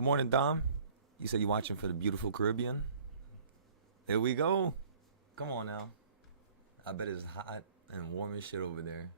Good morning, Dom. You said you're watching for the beautiful Caribbean? There we go. Come on now. I bet it's hot and warm as shit over there.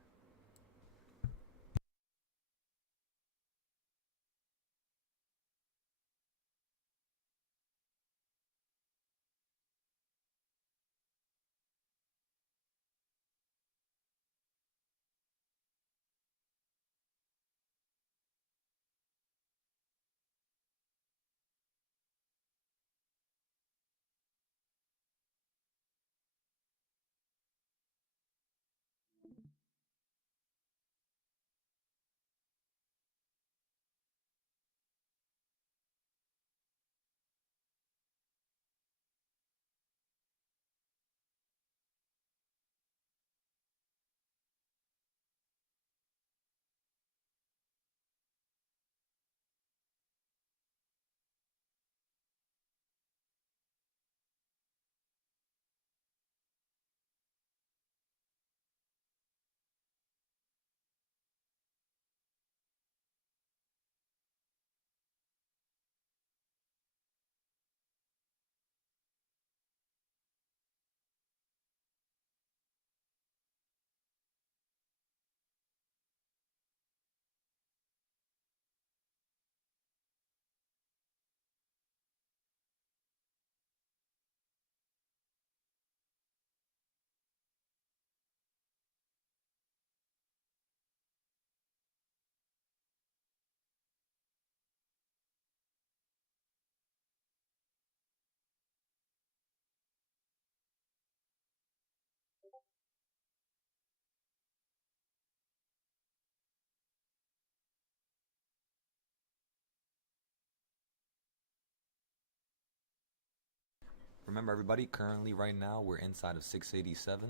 Remember, everybody, currently, right now, we're inside of 687.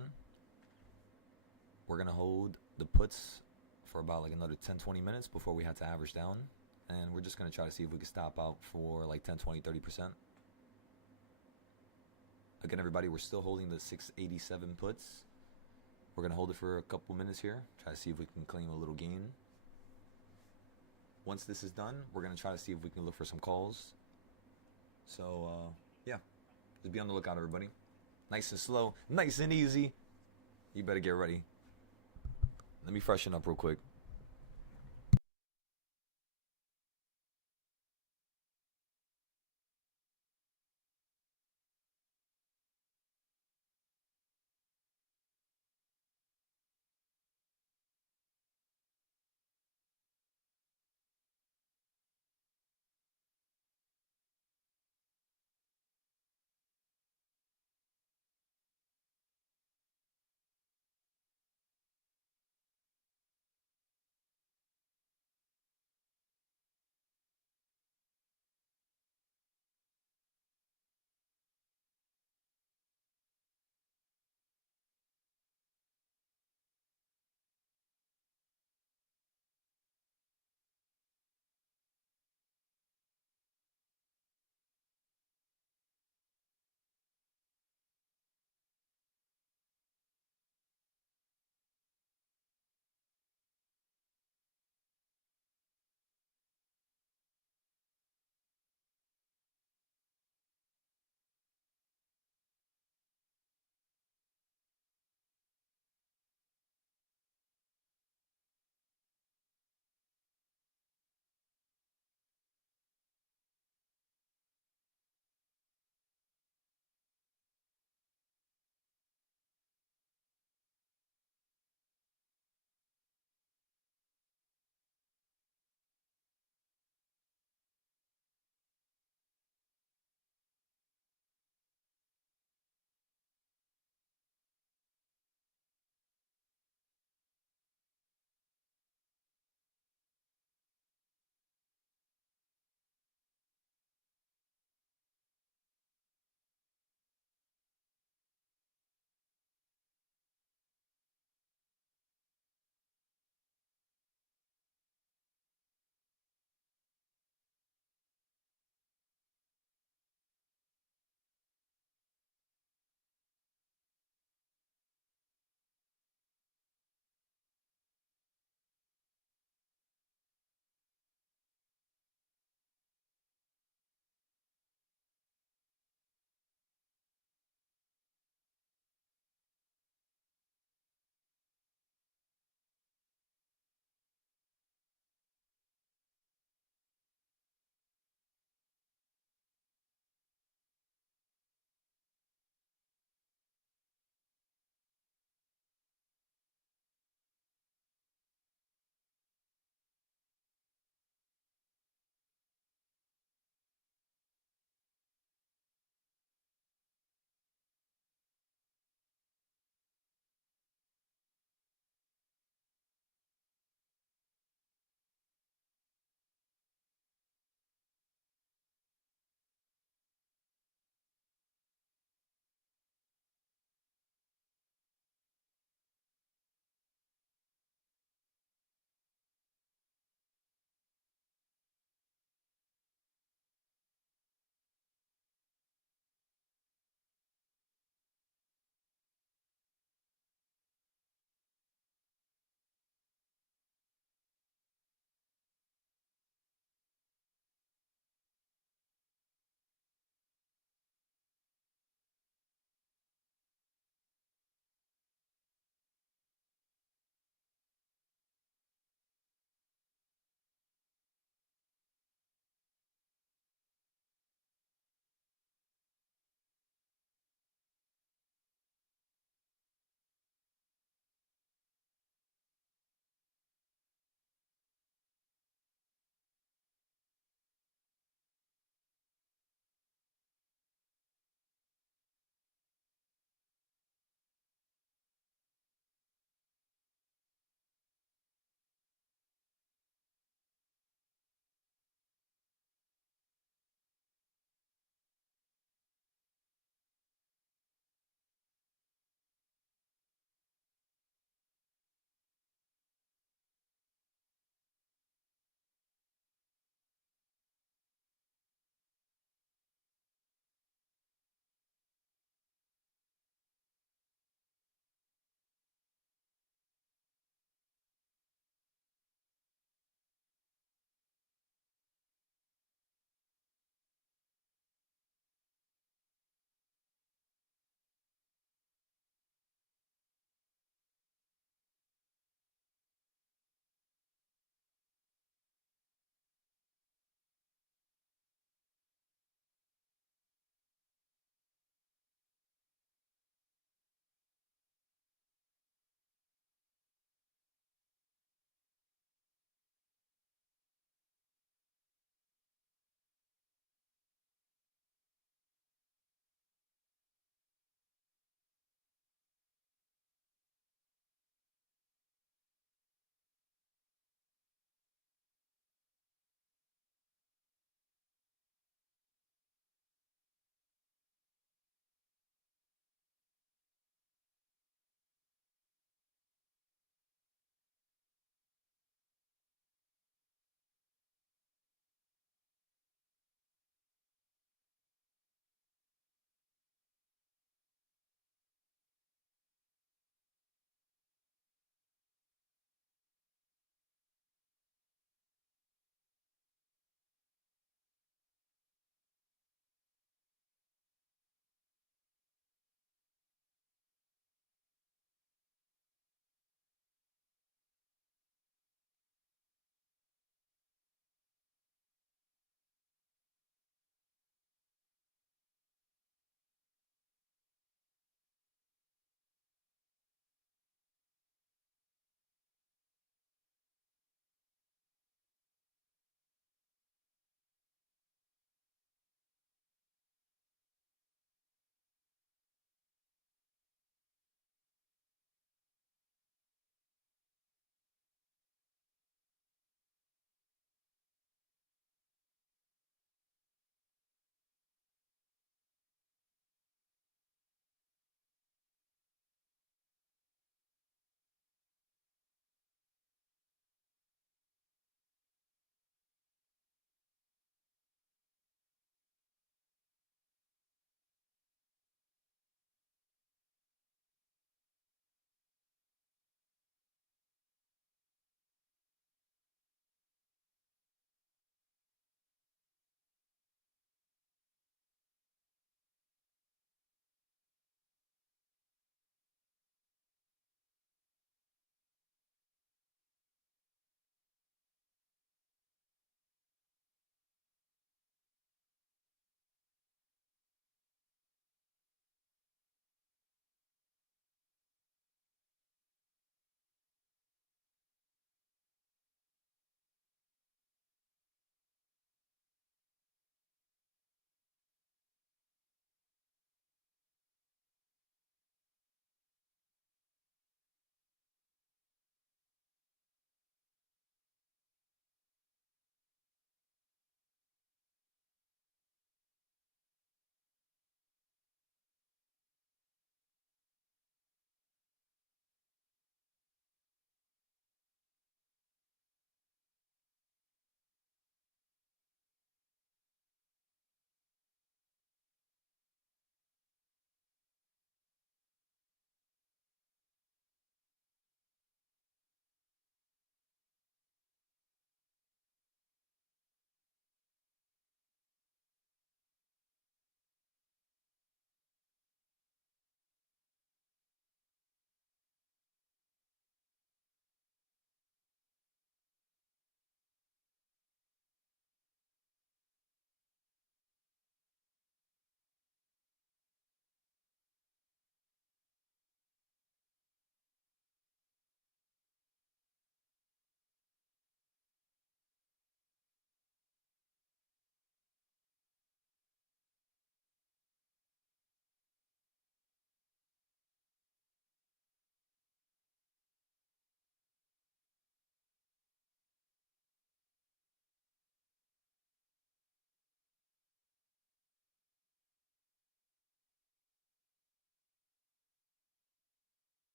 We're going to hold the puts for about like another 10-20 minutes before we have to average down. And we're just going to try to see if we can stop out for like 10, 20, 30%. Again, everybody, we're still holding the 687 puts. We're going to hold it for a couple minutes here. Try to see if we can claim a little gain. Once this is done, we're going to try to see if we can look for some calls. So, yeah. Just be on the lookout, everybody. Nice and slow. Nice and easy. You better get ready. Let me freshen up real quick.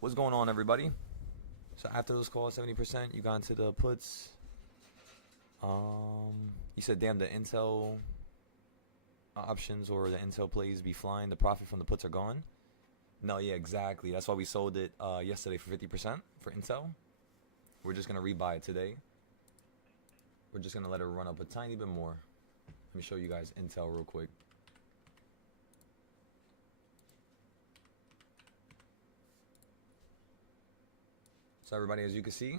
What's going on, everybody? So after those calls, 70%, you got into the puts. You said, damn, the Intel options or the Intel plays be flying. The profit from the puts are gone. No, yeah, exactly. That's why we sold it yesterday for 50% for Intel. We're just going to rebuy it today. We're just going to let it run up a tiny bit more. Let me show you guys Intel real quick. So everybody, as you can see,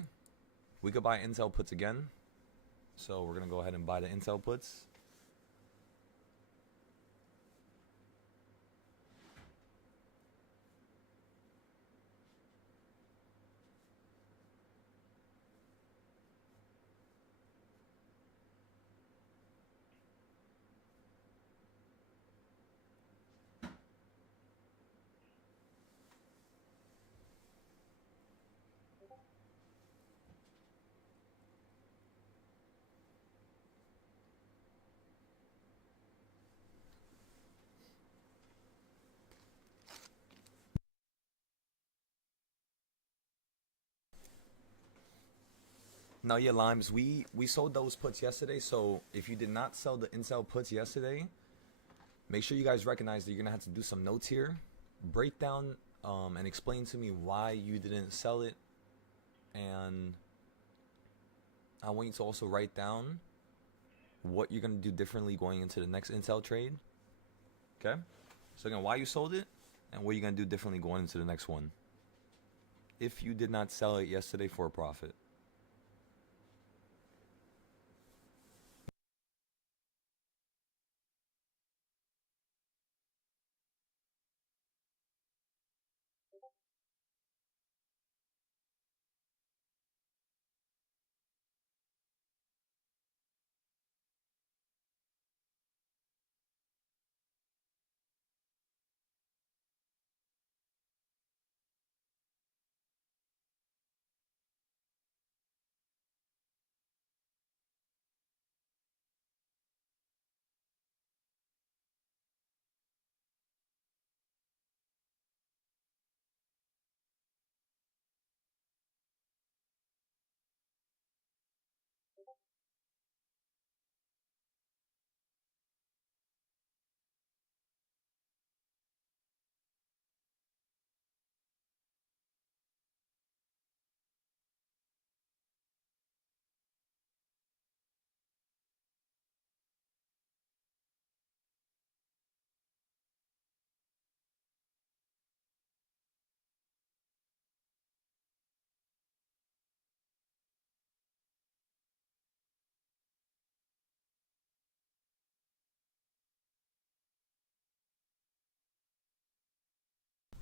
we could buy Intel puts again. So we're going to go ahead and buy the Intel puts. No, yeah, Limes, we sold those puts yesterday. So if you did not sell the Intel puts yesterday, make sure you guys recognize that you're gonna have to do some notes here, break down and explain to me why you didn't sell it, and I want you to also write down what you're gonna do differently going into the next Intel trade. Okay, so again, why you sold it and what you're gonna do differently going into the next one if you did not sell it yesterday for a profit.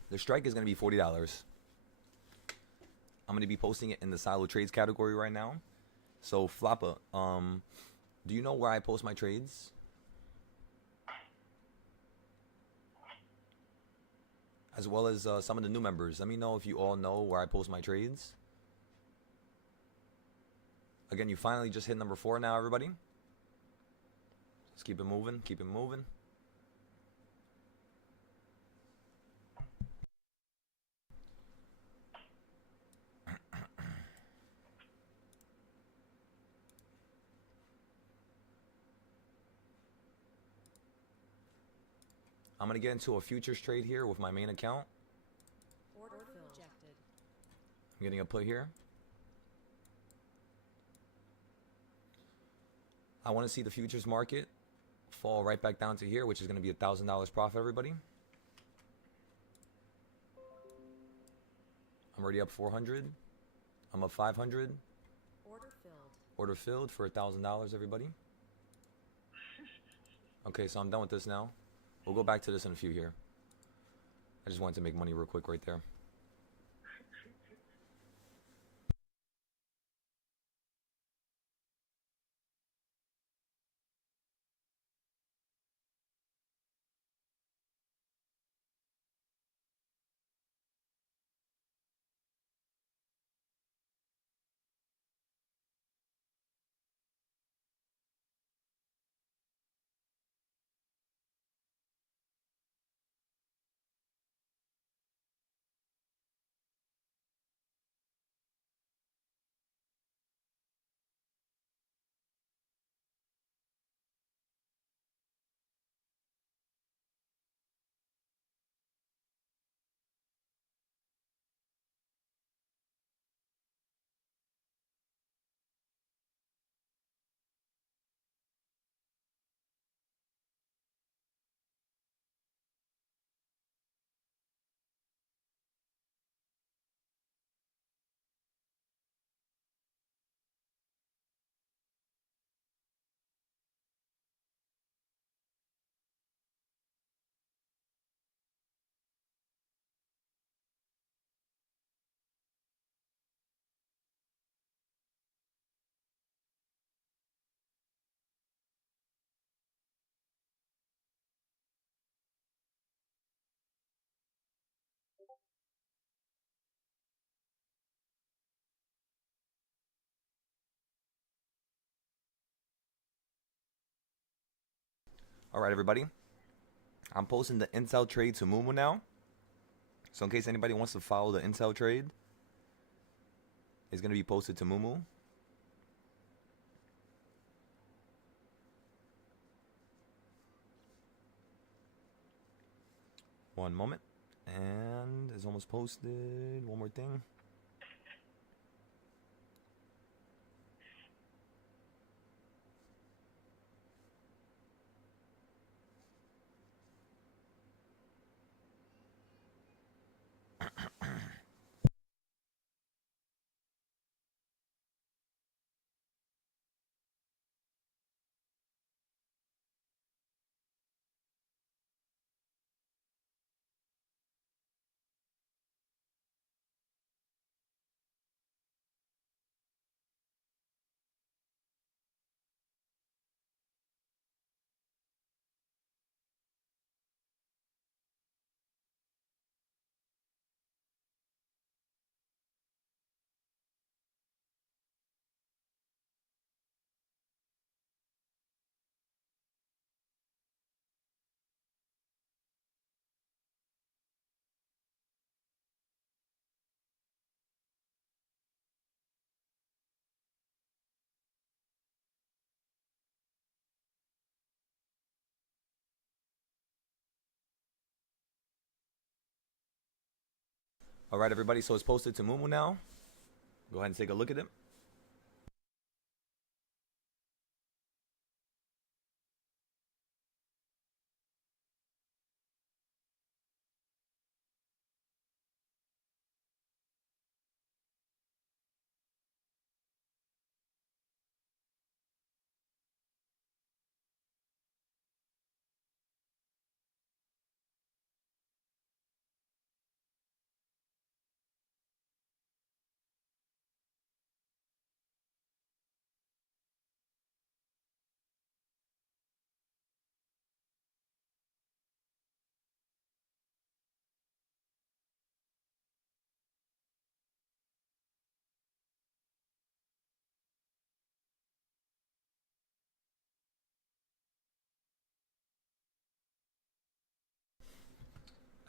The strike is gonna be $40. I'm gonna be posting it in the silo trades category right now. So Floppa, do you know where I post my trades? As well as some of the new members. Let me know if you all know where I post my trades. Again, you finally just hit number 4 now, everybody. Let's keep it moving, keep it moving. I'm gonna get into a futures trade here with my main account. Order rejected. I'm getting a put here. I want to see the futures market fall right back down to here, which is going to be $1,000 profit, everybody. I'm already up 400. I'm up 500. Order filled. Order filled for $1,000, everybody. Okay, so I'm done with this now. We'll go back to this in a few here. I just wanted to make money real quick right there. All right, everybody. I'm posting the Intel trade to Mumu now. So in case anybody wants to follow the Intel trade, it's going to be posted to Mumu. One moment. And it's almost posted. One more thing. All right, everybody. So it's posted to Mumu now. Go ahead and take a look at it.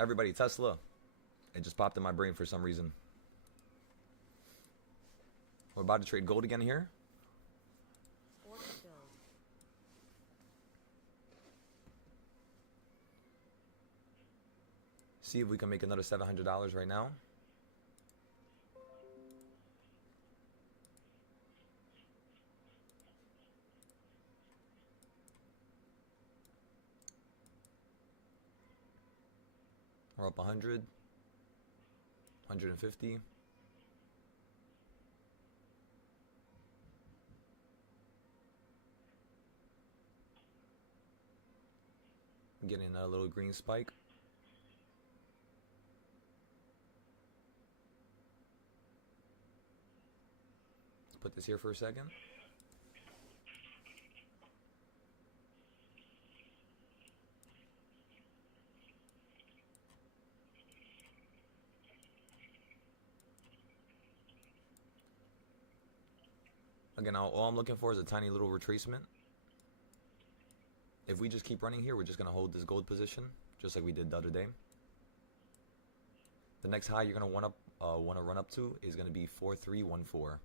Everybody, Tesla. It just popped in my brain for some reason. We're about to trade gold again here. Order filled. See if we can make another $700 right now. We're up 100, 150. Getting a little green spike. Let's put this here for a second. Again, all I'm looking for is a tiny little retracement. If we just keep running here, we're just going to hold this gold position, just like we did the other day. The next high you're going to want to run up to is going to be 4314.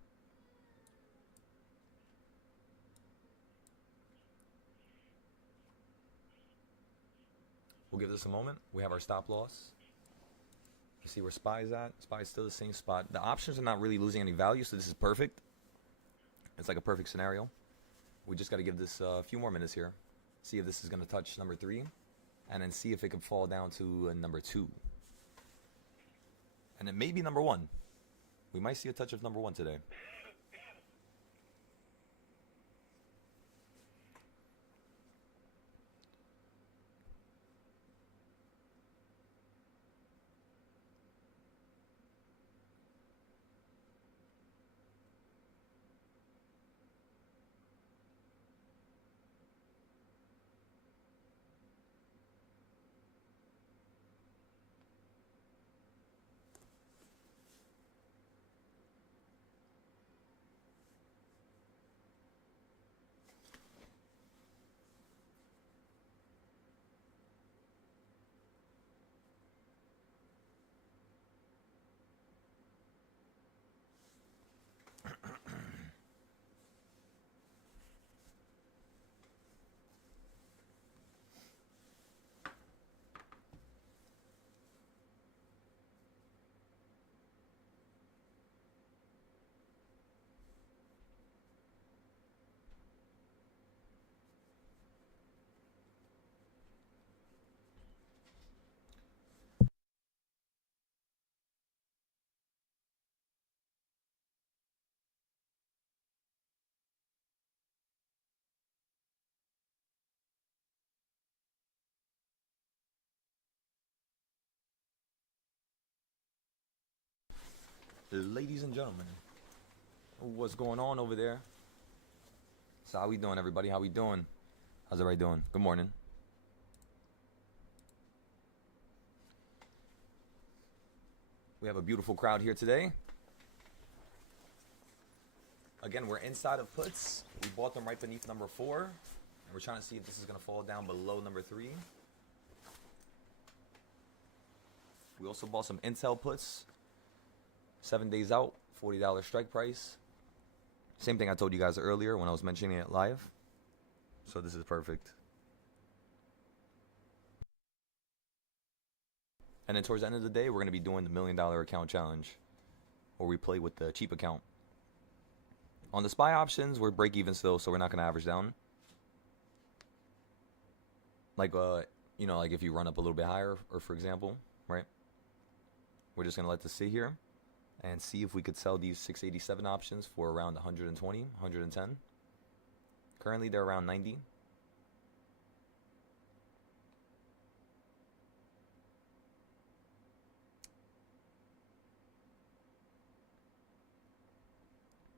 We'll give this a moment. We have our stop loss. You see where SPY is at? SPY is still the same spot. The options are not really losing any value, so this is perfect. It's like a perfect scenario. We just got to give this a few more minutes here. See if this is going to touch number 3. And then see if it can fall down to number 2. And it may be number 1. We might see a touch of number 1 today. Ladies and gentlemen, what's going on over there? So how we doing, everybody? How we doing? How's everybody doing? Good morning. We have a beautiful crowd here today. Again, we're inside of puts. We bought them right beneath number 4. And we're trying to see if this is going to fall down below number 3. We also bought some Intel puts. 7 days out, $40 strike price. Same thing I told you guys earlier when I was mentioning it live. So this is perfect. And then towards the end of the day, we're going to be doing the $1 million account challenge, where we play with the cheap account. On the SPY options, we're break even still, so we're not going to average down. Like, like if you run up a little bit higher, or for example, right? We're just going to let this sit here and see if we could sell these 687 options for around 120, 110. Currently, they're around 90.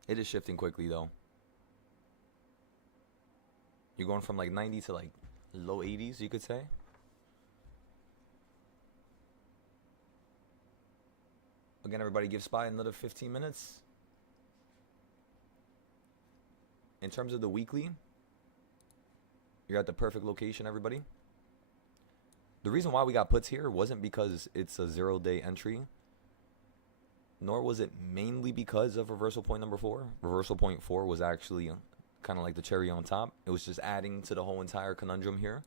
It is shifting quickly, though. You're going from like 90 to like low 80s, you could say. Again, everybody, give SPY another 15 minutes. In terms of the weekly, you're at the perfect location, everybody. The reason why we got puts here wasn't because it's a 0-day entry, nor was it mainly because of reversal point number 4. Reversal point 4 was actually kind of like the cherry on top. It was just adding to the whole entire conundrum here.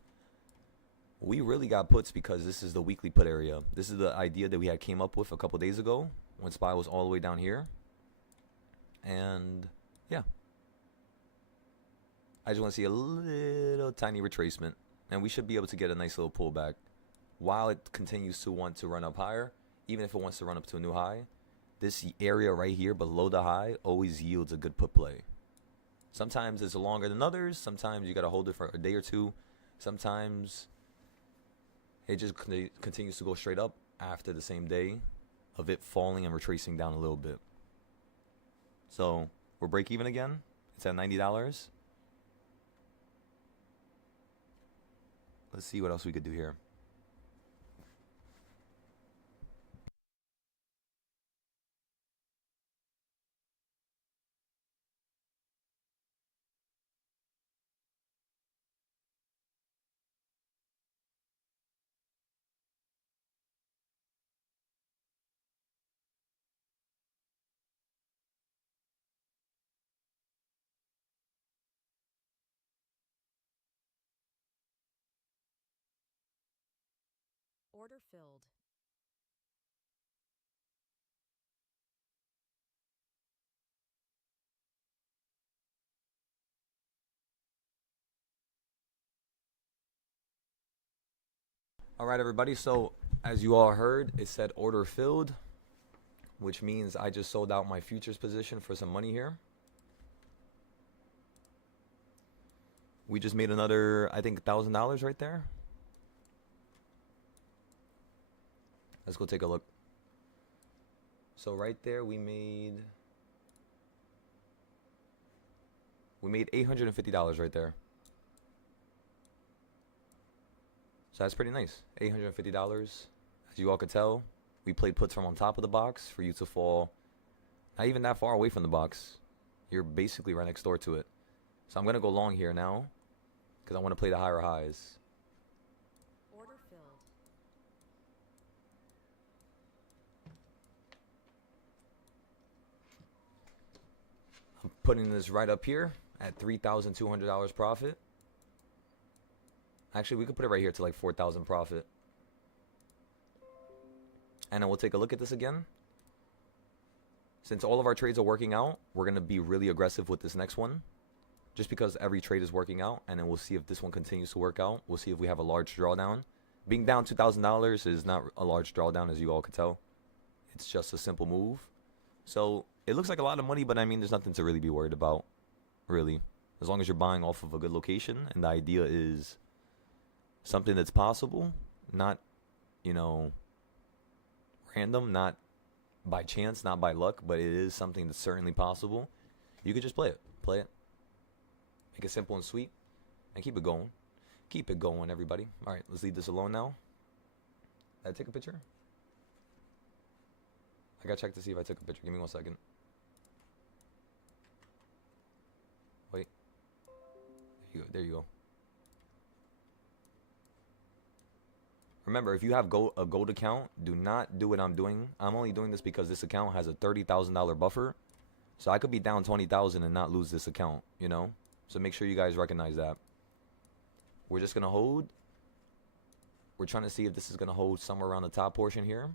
We really got puts because this is the weekly put area. This is the idea that we had came up with a couple days ago when SPY was all the way down here. And yeah, I just want to see a little tiny retracement, and we should be able to get a nice little pullback while it continues to want to run up higher. Even if it wants to run up to a new high, this area right here below the high always yields a good put play. Sometimes it's longer than others. Sometimes you got to hold it for a day or two. Sometimes it just continues to go straight up after the same day of it falling and retracing down a little bit. So we're break even again. It's at $90. Let's see what else we could do here. Order filled. All right, everybody. So as you all heard, it said order filled, which means I just sold out my futures position for some money here. We just made another, I think, $1,000 right there. Let's go take a look. So right there, we made $850 right there. So that's pretty nice. $850. As you all could tell, we played puts from on top of the box for you to fall not even that far away from the box. You're basically right next door to it. So I'm going to go long here now because I want to play the higher highs. Order filled. I'm putting this right up here at $3,200 profit. Actually, we could put it right here to like 4,000 profit. And then we'll take a look at this again. Since all of our trades are working out, we're going to be really aggressive with this next one. Just because every trade is working out. And then we'll see if this one continues to work out. We'll see if we have a large drawdown. Being down $2,000 is not a large drawdown, as you all could tell. It's just a simple move. So it looks like a lot of money, but I mean, there's nothing to really be worried about, really. As long as you're buying off of a good location. And the idea is something that's possible, not, random, not by chance, not by luck, but it is something that's certainly possible. You could just play it. Play it. Make it simple and sweet. And keep it going. Keep it going, everybody. All right, let's leave this alone now. Did I take a picture? I gotta check to see if I took a picture. Give me 1 second. Wait. There you go. There you go. Remember, if you have a gold account, do not do what I'm doing. I'm only doing this because this account has a $30,000 buffer. So I could be down 20,000 and not lose this account, you know? So make sure you guys recognize that. We're just going to hold. We're trying to see if this is going to hold somewhere around the top portion here.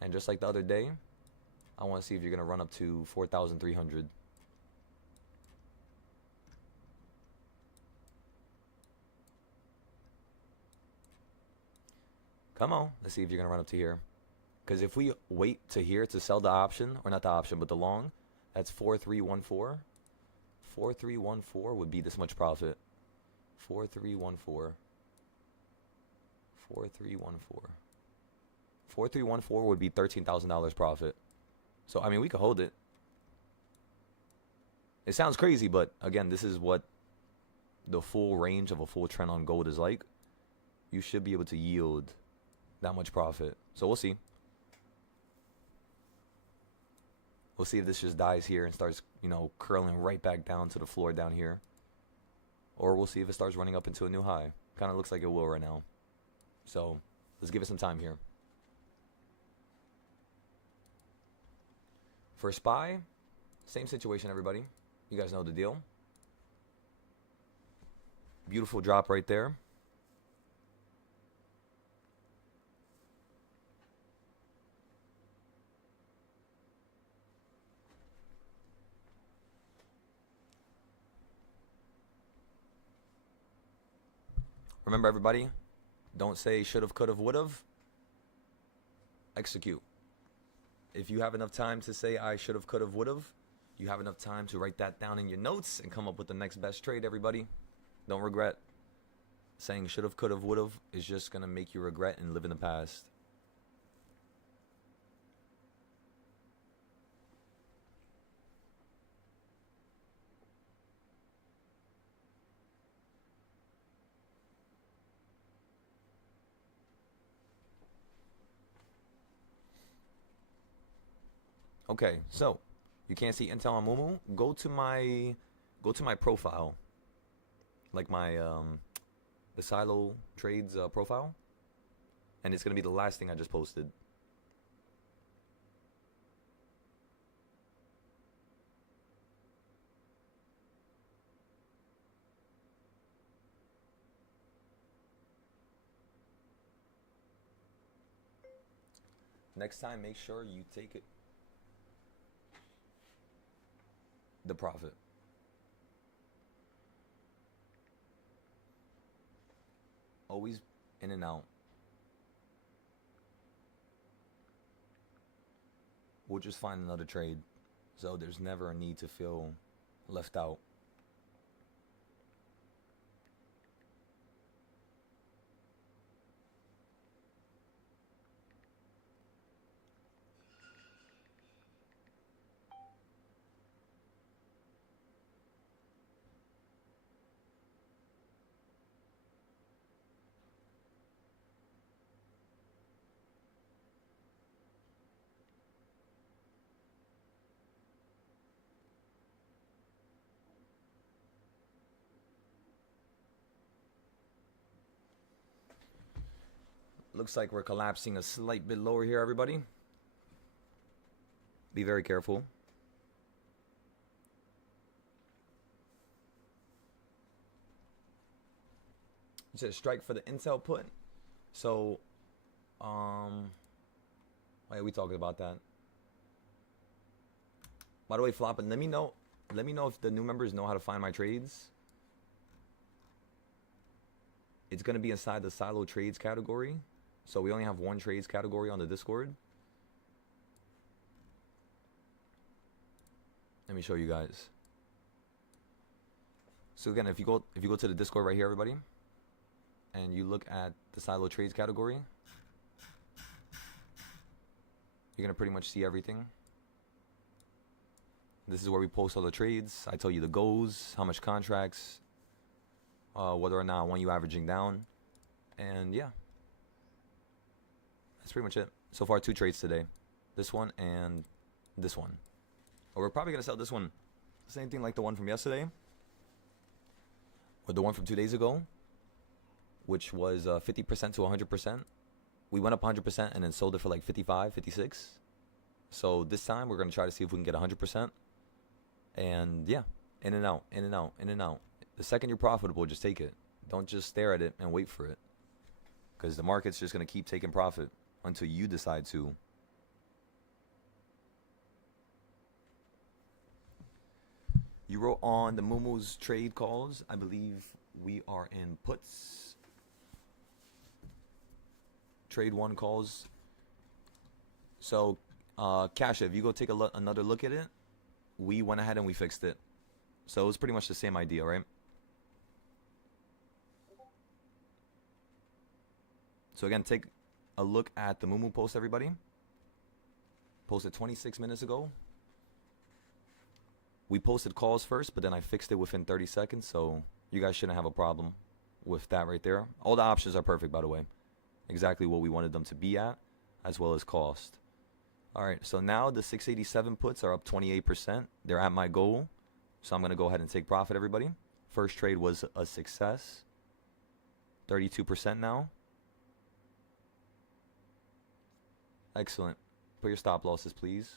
And just like the other day, I want to see if you're going to run up to 4,300. Come on. Let's see if you're going to run up to here. Because if we wait to here to sell the option, or not the option, but the long, that's 4,314. 4,314 would be this much profit. 4,314. 4,314. 4,314 would be $13,000 profit. So, I mean, we could hold it. It sounds crazy, but again, this is what the full range of a full trend on gold is like. You should be able to yield that much profit. So we'll see. We'll see if this just dies here and starts, you know, curling right back down to the floor down here. Or we'll see if it starts running up into a new high. Kind of looks like it will right now. So let's give it some time here. For SPY, same situation, everybody. You guys know the deal. Beautiful drop right there. Remember, everybody, don't say should've, could've, would've. Execute. If you have enough time to say I should've, could've, would've, you have enough time to write that down in your notes and come up with the next best trade, everybody. Don't regret. Saying should've, could've, would've is just going to make you regret and live in the past. Okay, so you can't see Intel on Moomoo. Go to my profile, like my the Silo Trades profile, and it's gonna be the last thing I just posted. Next time, make sure you take it. The profit. Always in and out. We'll just find another trade. So there's never a need to feel left out. Looks like we're collapsing a slight bit lower here, everybody. Be very careful. It says strike for the Intel put. So, why are we talking about that? By the way, Floppin', let me know if the new members know how to find my trades. It's gonna be inside the Silo Trades category. So we only have one trades category on the Discord. Let me show you guys. So again, if you go to the Discord right here, everybody, and you look at the Silo Trades category, You're gonna pretty much see everything. This is where we post all the trades. I tell you the goals, how much contracts, whether or not I want you averaging down, and yeah, that's pretty much it. So far, 2 trades today, this one and this one. Or we're probably gonna sell this one, same thing like the one from yesterday, or the one from 2 days ago, which was 50% to 100%. We went up 100% and then sold it for like 55, 56. So this time we're gonna try to see if we can get 100%. And yeah, in and out, in and out, in and out. The second you're profitable, just take it. Don't just stare at it and wait for it, because the market's just gonna keep taking profit until you decide to. You wrote on the Momo's trade calls. I believe we are in puts. Trade 1 calls. So, Kasha, if you go take another look at it, we went ahead and we fixed it. So it was pretty much the same idea, right? So again, take a look at the Mumu post, everybody. Posted 26 minutes ago. We posted calls first, but then I fixed it within 30 seconds, so you guys shouldn't have a problem with that right there. All the options are perfect, by the way. Exactly what we wanted them to be at, as well as cost. All right, so now the 687 puts are up 28%. They're at my goal, so I'm going to go ahead and take profit, everybody. First trade was a success. 32% now. Excellent. Put your stop losses, please.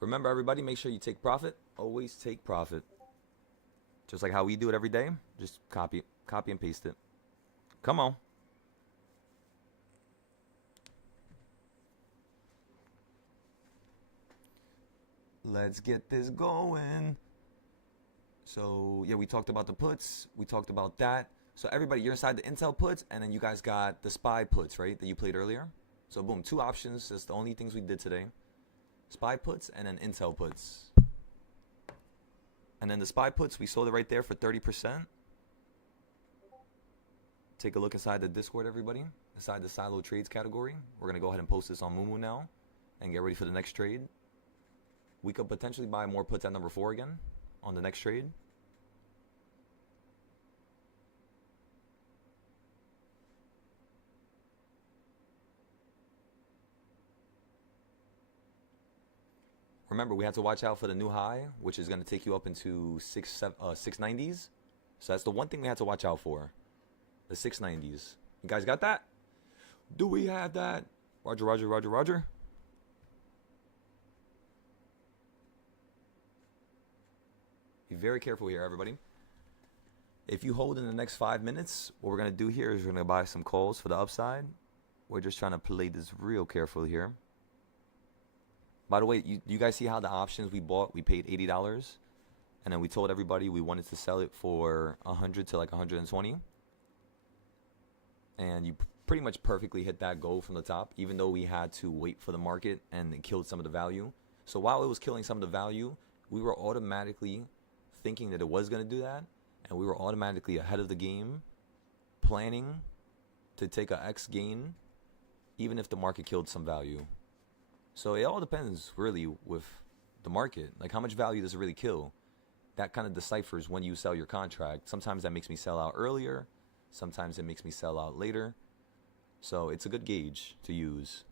Remember, everybody, make sure you take profit. Always take profit. Just like how we do it every day. Just copy and paste it. Come on. Let's get this going. So, yeah, we talked about the puts. We talked about that. So, everybody, you're inside the Intel puts, and then you guys got the SPY puts, right, that you played earlier. So, boom, 2 options. That's the only things we did today. SPY puts and then Intel puts. And then the SPY puts, we sold it right there for 30%. Take a look inside the Discord, everybody. Inside the Silo Trades category. We're going to go ahead and post this on Mumu now and get ready for the next trade. We could potentially buy more puts at number 4 again on the next trade. Remember, we had to watch out for the new high, which is going to take you up into 690s. So that's the one thing we had to watch out for. The 690s. You guys got that? Do we have that? Roger, roger, roger, roger. Be very careful here, everybody. If you hold in the next 5 minutes, what we're going to do here is we're going to buy some calls for the upside. We're just trying to play this real carefully here. By the way, you guys see how the options we bought, we paid $80, and then we told everybody we wanted to sell it for 100 to like 120, and you pretty much perfectly hit that goal from the top, even though we had to wait for the market and it killed some of the value. So while it was killing some of the value, we were automatically thinking that it was going to do that, and we were automatically ahead of the game, planning to take a X gain, even if the market killed some value. So it all depends, really, with the market. Like, how much value does it really kill? That kind of deciphers when you sell your contract. Sometimes that makes me sell out earlier. Sometimes it makes me sell out later. So it's a good gauge to use.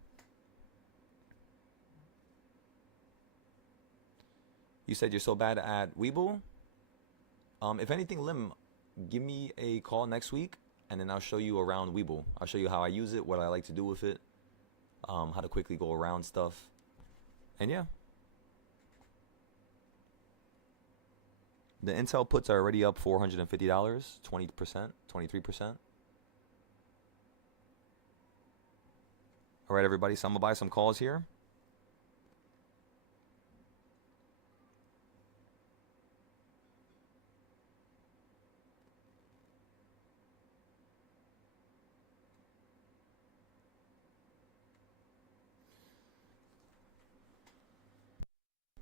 You said you're so bad at Weeble? If anything, Lim, give me a call next week, and then I'll show you around Weeble. I'll show you how I use it, what I like to do with it. How to quickly go around stuff. And yeah. The Intel puts are already up $450, 20%, 23%. All right, everybody, so I'm going to buy some calls here.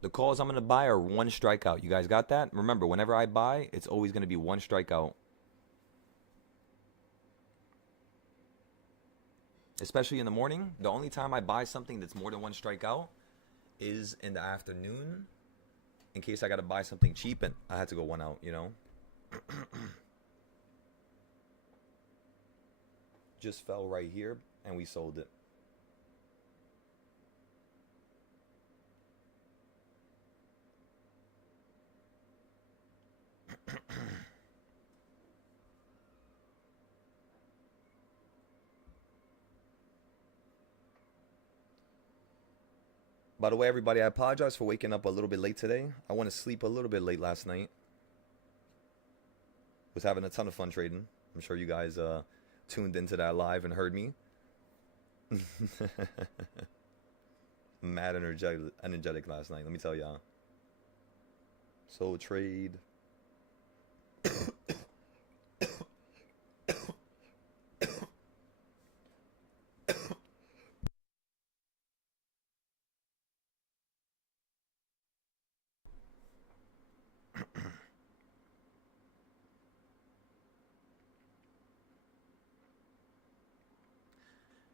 The calls I'm going to buy are one strikeout. You guys got that? Remember, whenever I buy, it's always going to be one strikeout. Especially in the morning. The only time I buy something that's more than one strikeout is in the afternoon. In case I got to buy something cheap and I had to go one out, you know? Just fell right here and we sold it. By the way, everybody, I apologize for waking up a little bit late today. I went to sleep a little bit late last night. Was having a ton of fun trading. I'm sure you guys tuned into that live and heard me. Mad energetic last night, let me tell y'all. So trade.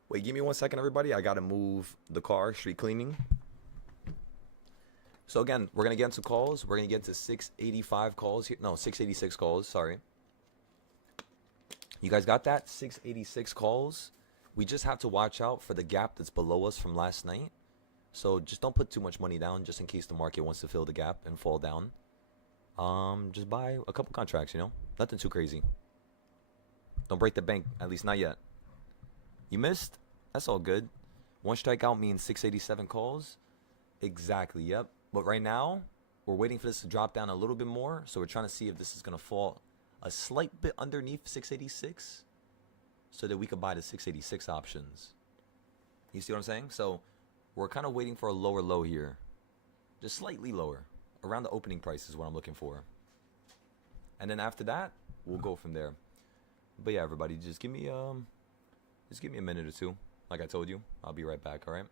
Wait, give me 1 second, everybody. I gotta move the car, street cleaning. So again, we're gonna get into calls. We're gonna get to 685 calls here. No, 686 calls, sorry. You guys got that? 686 calls. We just have to watch out for the gap that's below us from last night. So just don't put too much money down just in case the market wants to fill the gap and fall down. Just buy a couple contracts, you know? Nothing too crazy. Don't break the bank, at least not yet. You missed? That's all good. One strikeout means 687 calls. Exactly, yep. But right now, we're waiting for this to drop down a little bit more. So we're trying to see if this is going to fall a slight bit underneath 686 so that we could buy the 686 options. You see what I'm saying? So we're kind of waiting for a lower low here. Just slightly lower. Around the opening price is what I'm looking for. And then after that, we'll go from there. But yeah, everybody, just give me a minute or two. Like I told you, I'll be right back, all right?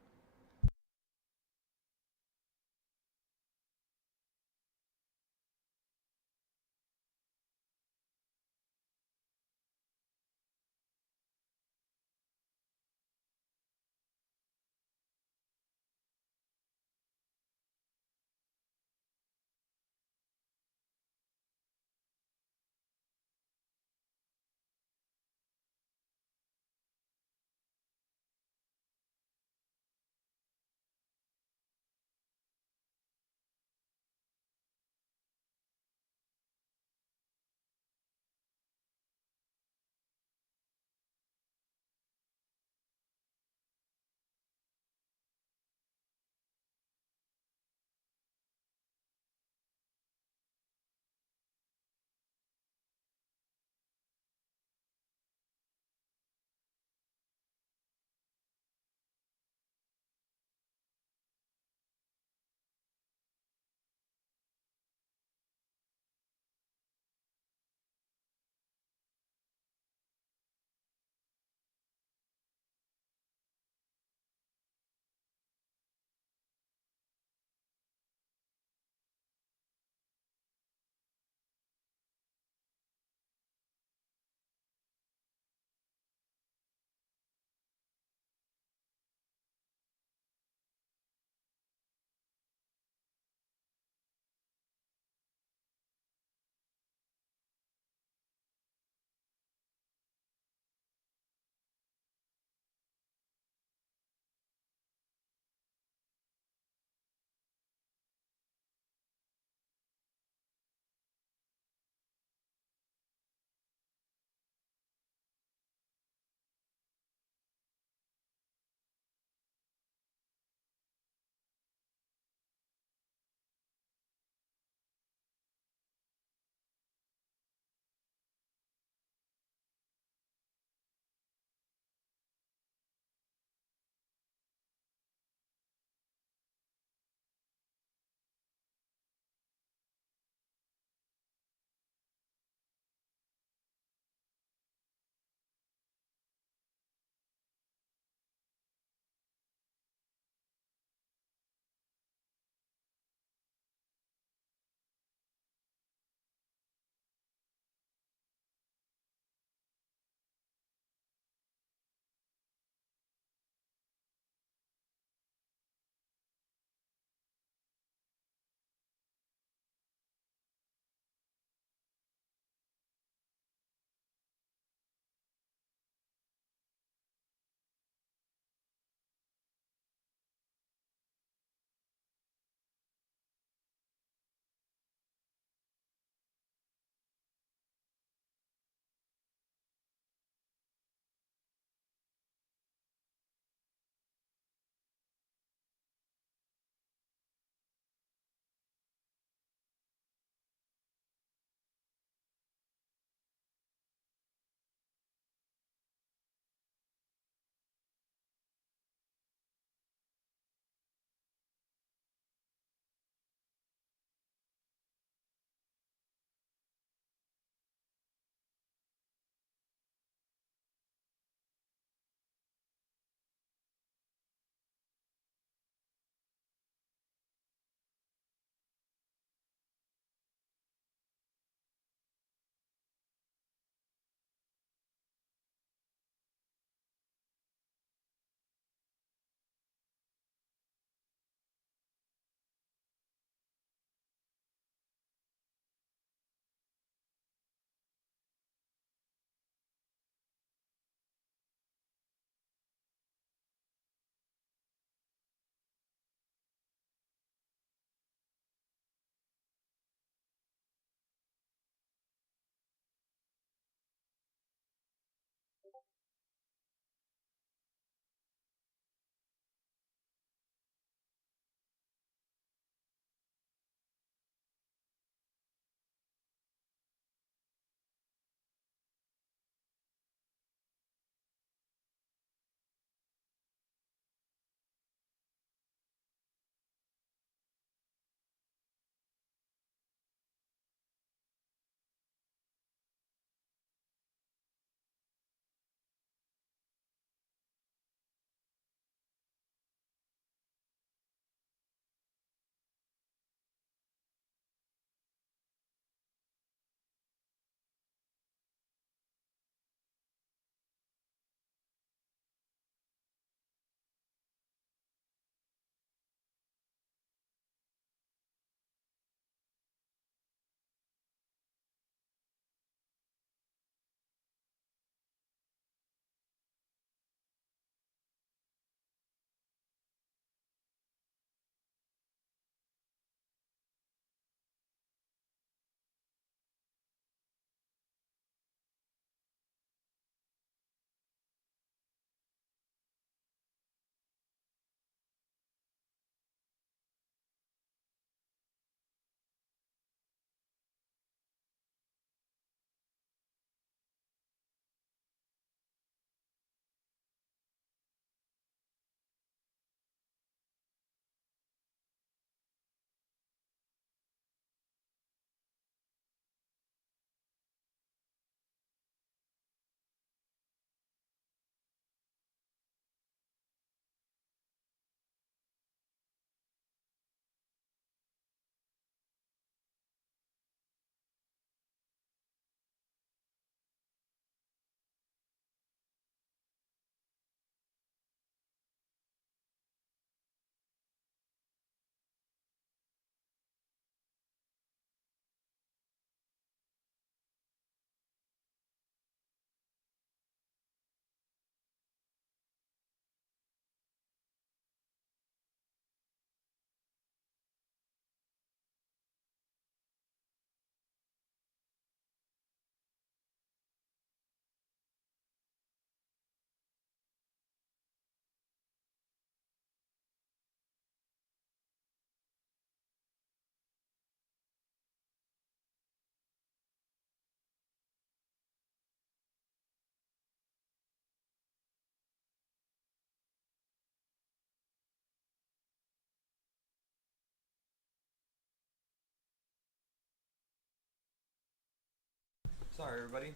Sorry, everybody.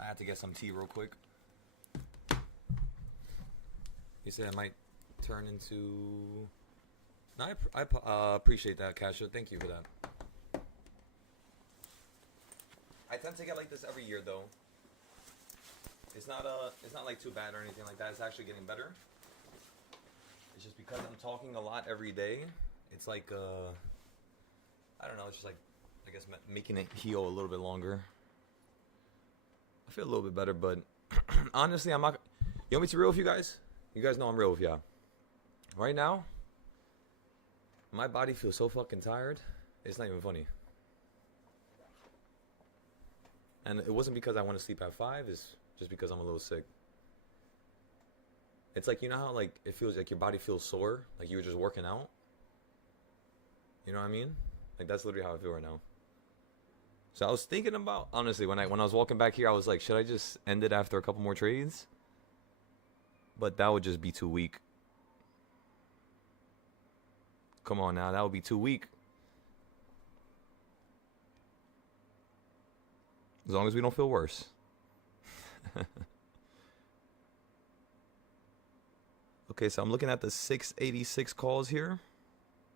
I had to get some tea real quick. You say I might turn into... No, I appreciate that, Kasha. Thank you for that. I tend to get like this every year, though. It's not like too bad or anything like that. It's actually getting better. It's just because I'm talking a lot every day. It's like I don't know. It's just like, I guess, making it heal a little bit longer. I feel a little bit better, but honestly, I'm not. You want me to be real with you guys? You guys know I'm real with y'all. Right now, my body feels so fucking tired. It's not even funny. And it wasn't because I want to sleep at 5. It's just because I'm a little sick. It's like, you know how like it feels like your body feels sore, like you were just working out. You know what I mean? Like that's literally how I feel right now. So I was thinking about, honestly, when I was walking back here, I was like, should I just end it after a couple more trades? But that would just be too weak. Come on now, that would be too weak. As long as we don't feel worse. Okay, so I'm looking at the 686 calls here.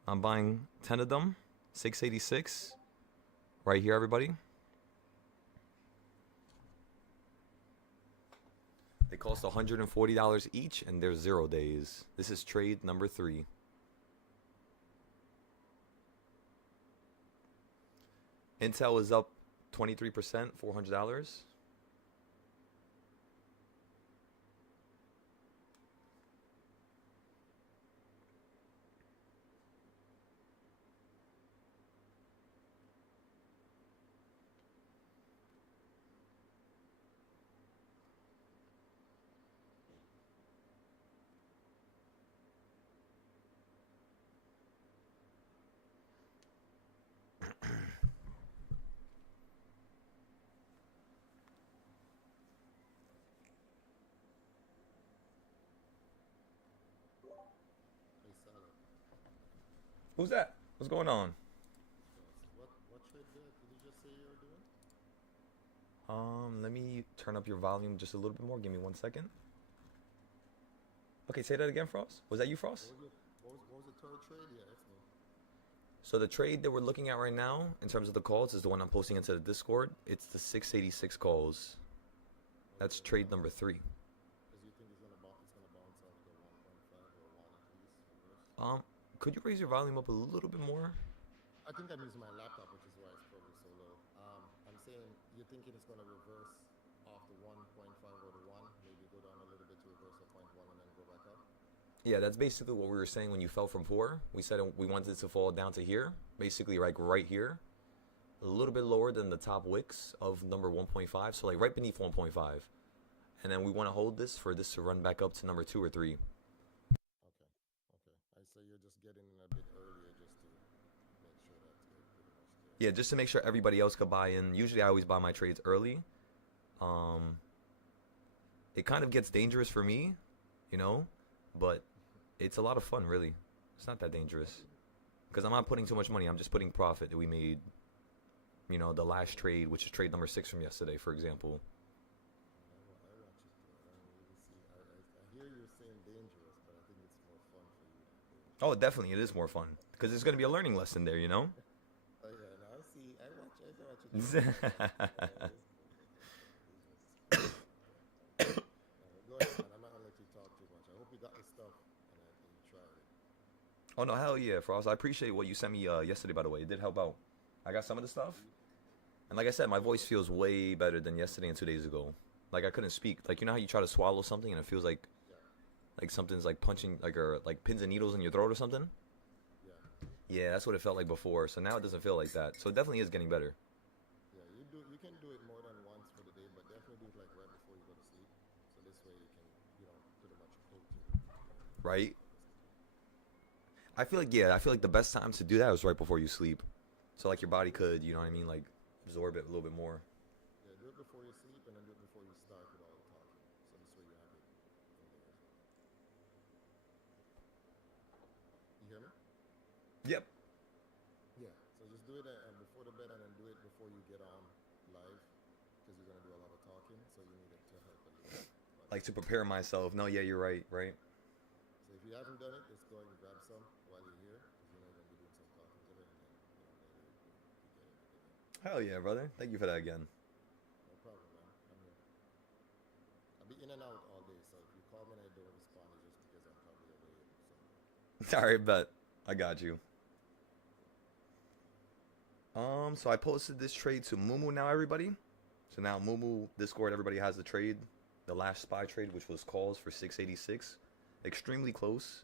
I'm buying 10 of them. 686. Right here, everybody. They cost $140 each, and they're 0 days. This is trade number 3. Intel is up 23%, $400. Hey, Salah. Who's that? What's going on? What trade did you just say you were doing? Let me turn up your volume just a little bit more. Give me 1 second. Okay, say that again, Frost. Was that you, Frost? What was the third trade? Yeah, that's me. So the trade that we're looking at right now, in terms of the calls, is the one I'm posting into the Discord. It's the 686 calls. That's trade number 3. Because you think it's gonna bounce off the 1.5 or 1 at least reverse? Could you raise your volume up a little bit more? I think I'm using my laptop, which is why it's probably so low. I'm saying you're thinking it's gonna reverse off the 1.5 or the 1, maybe go down a little bit to reverse the 0.1 and then go back up. Yeah, that's basically what we were saying when you fell from 4. We said we wanted it to fall down to here, basically like right here, a little bit lower than the top wicks of number 1.5, so like right beneath 1.5. And then we want to hold this for this to run back up to number 2 or 3. Okay. So you're just getting in a bit earlier just to make sure that you're pretty much there. Yeah, just to make sure everybody else could buy in. Usually I always buy my trades early. It kind of gets dangerous for me, you know, but it's a lot of fun, really. It's not that dangerous. Because I'm not putting too much money. I'm just putting profit that we made, you know, the last trade, which is trade number 6 from yesterday, for example. I watch it too. I don't really see. I hear you saying dangerous, but I think it's more fun for you than dangerous. Oh, definitely. It is more fun. Because there's going to be a learning lesson there, you know? Oh yeah, no, I see. I watch it. Too. Go ahead, man. I'm not gonna let you talk too much. I hope you got the stuff and you tried it. Oh, no, hell yeah, Frost. I appreciate what you sent me yesterday, by the way. It did help out. I got some of the stuff. And like I said, my voice feels way better than yesterday and 2 days ago. Like, I couldn't speak. Like, you know how you try to swallow something and it feels like something's like punching, like, or like pins and needles in your throat or something? Yeah. Yeah, that's what it felt like before. So now it doesn't feel like that. So it definitely is getting better. Yeah, you can do it more than once for the day, but definitely do it like right before you go to sleep. So this way you can, pretty much coat your Right? I feel like the best time to do that is right before you sleep. So like your body could, you know what I mean, like absorb it a little bit more. Yeah, do it before you sleep and then do it before you start with all the talking. So this way you have it in there as well. You hear me? Yep. Yeah. So just do it before the bed and then do it before you get on live. so you needed to help a little bit. But, Like to prepare myself. No, yeah, you're right, right? so if you haven't done it, just go and grab some while you're here, because you know you're going to be doing some talking today, and then later you get everything in. Hell yeah, brother. Thank you for that again. No problem, man. I'm here. I'll be in and out all day, so if you call me and I don't respond, it's just because I'm probably away somewhere. All right, bet. I got you. So I posted this trade to Mumu now, everybody. So now Mumu Discord, everybody has the trade, the last SPY trade, which was calls for 686, extremely close,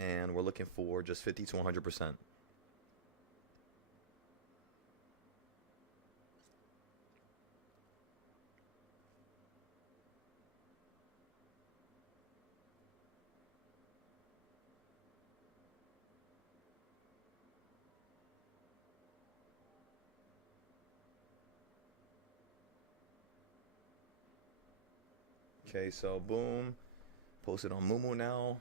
and we're looking for just 50 to 100%. Okay, so boom, posted on Mumu now.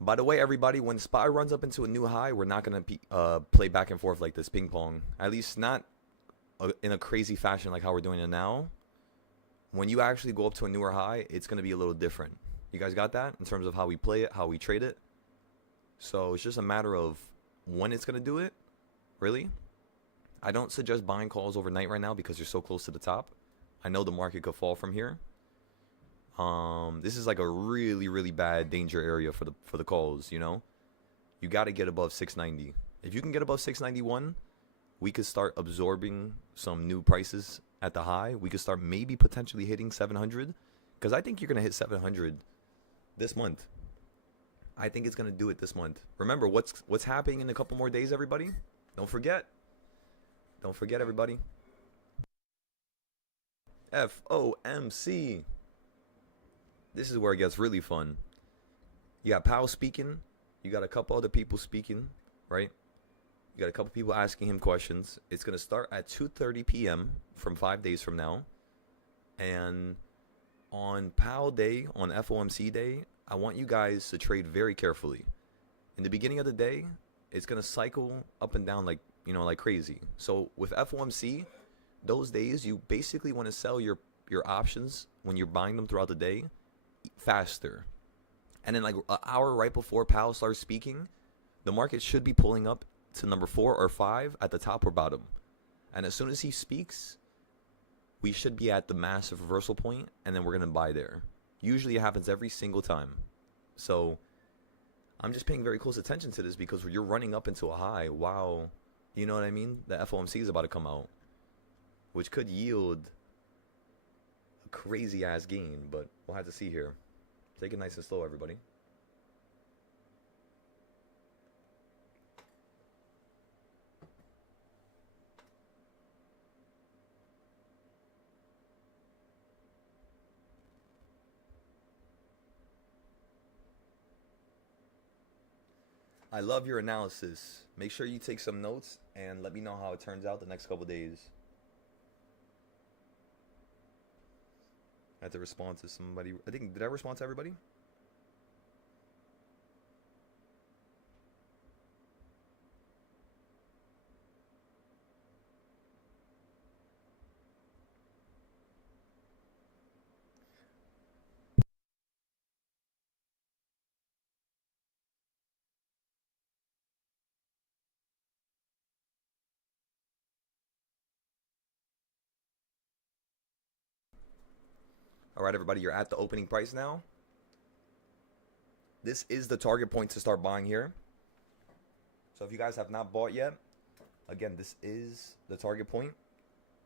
By the way, everybody, when SPY runs up into a new high, we're not going to play back and forth like this ping pong. At least not in a crazy fashion like how we're doing it now. When you actually go up to a newer high, it's going to be a little different. You guys got that in terms of how we play it, how we trade it? So it's just a matter of when it's going to do it, really. I don't suggest buying calls overnight right now because you're so close to the top. I know the market could fall from here. This is like a really, really bad danger area for the calls, you know? You got to get above 690. If you can get above 691, we could start absorbing some new prices at the high. We could start maybe potentially hitting 700, because I think you're going to hit 700 this month. I think it's going to do it this month. Remember, what's happening in a couple more days, everybody? Don't forget. Don't forget, everybody. FOMC. This is where it gets really fun. You got Powell speaking. You got a couple other people speaking, right? You got a couple people asking him questions. It's going to start at 2:30 p.m. from 5 days from now. And on Powell Day, on FOMC Day, I want you guys to trade very carefully. In the beginning of the day, it's going to cycle up and down like crazy. So with FOMC, those days, you basically want to sell your options when you're buying them throughout the day faster. And then like an hour right before Powell starts speaking, the market should be pulling up to number 4 or 5 at the top or bottom. And as soon as he speaks, we should be at the massive reversal point, and then we're going to buy there. Usually it happens every single time. So I'm just paying very close attention to this because you're running up into a high. Wow. You know what I mean? The FOMC is about to come out, which could yield a crazy ass gain, but we'll have to see here. Take it nice and slow, everybody. I love your analysis. Make sure you take some notes and let me know how it turns out the next couple days. I had to respond to somebody. Did I respond to everybody? All right, everybody, you're at the opening price now. This is the target point to start buying here. So if you guys have not bought yet, again, this is the target point.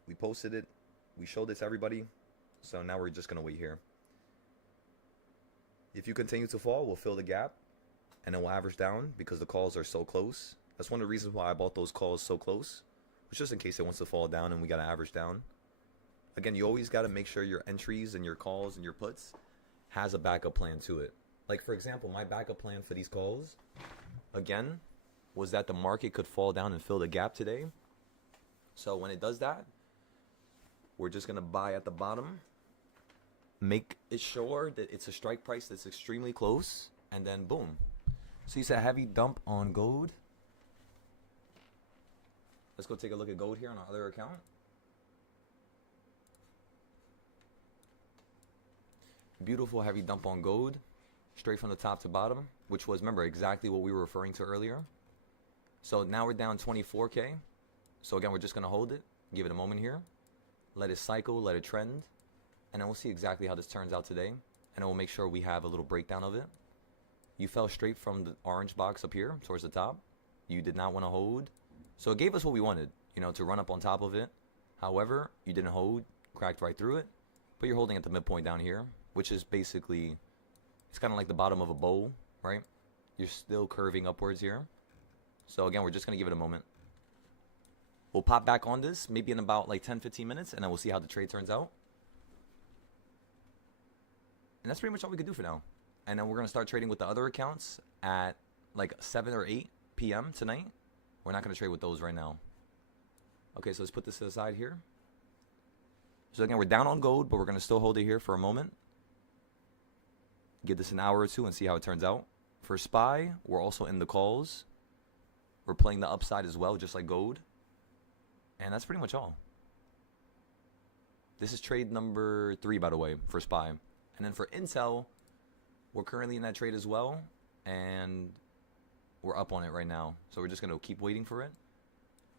We posted it. We showed it to everybody. So now we're just going to wait here. If you continue to fall, we'll fill the gap. And then we'll average down because the calls are so close. That's one of the reasons why I bought those calls so close. It's just in case it wants to fall down and we got to average down. Again, you always got to make sure your entries and your calls and your puts has a backup plan to it. Like, for example, my backup plan for these calls, again, was that the market could fall down and fill the gap today. So when it does that, We're just going to buy at the bottom. Make it sure that it's a strike price that's extremely close. And then boom. So you said heavy dump on gold. Let's go take a look at gold here on our other account. Beautiful heavy dump on gold. Straight from the top to bottom. Which was, remember, exactly what we were referring to earlier. So now we're down 24K. So again, we're just going to hold it. Give it a moment here. Let it cycle. Let it trend. And then we'll see exactly how this turns out today. And then we'll make sure we have a little breakdown of it. You fell straight from the orange box up here towards the top. You did not want to hold. So it gave us what we wanted, you know, to run up on top of it. However, you didn't hold, cracked right through it. But you're holding at the midpoint down here, which is basically, it's kind of like the bottom of a bowl, right? You're still curving upwards here. So again, we're just going to give it a moment. We'll pop back on this maybe in about like 10-15 minutes, and then we'll see how the trade turns out. And that's pretty much all we could do for now. And then we're going to start trading with the other accounts at like 7 or 8 p.m. tonight. We're not going to trade with those right now. Okay, so let's put this to the side here. So again, we're down on gold, but we're going to still hold it here for a moment. Give this an hour or two and see how it turns out. For SPY, we're also in the calls. We're playing the upside as well, just like gold. And that's pretty much all. This is trade number 3, by the way, for SPY. And then for Intel, we're currently in that trade as well. And we're up on it right now. So we're just going to keep waiting for it.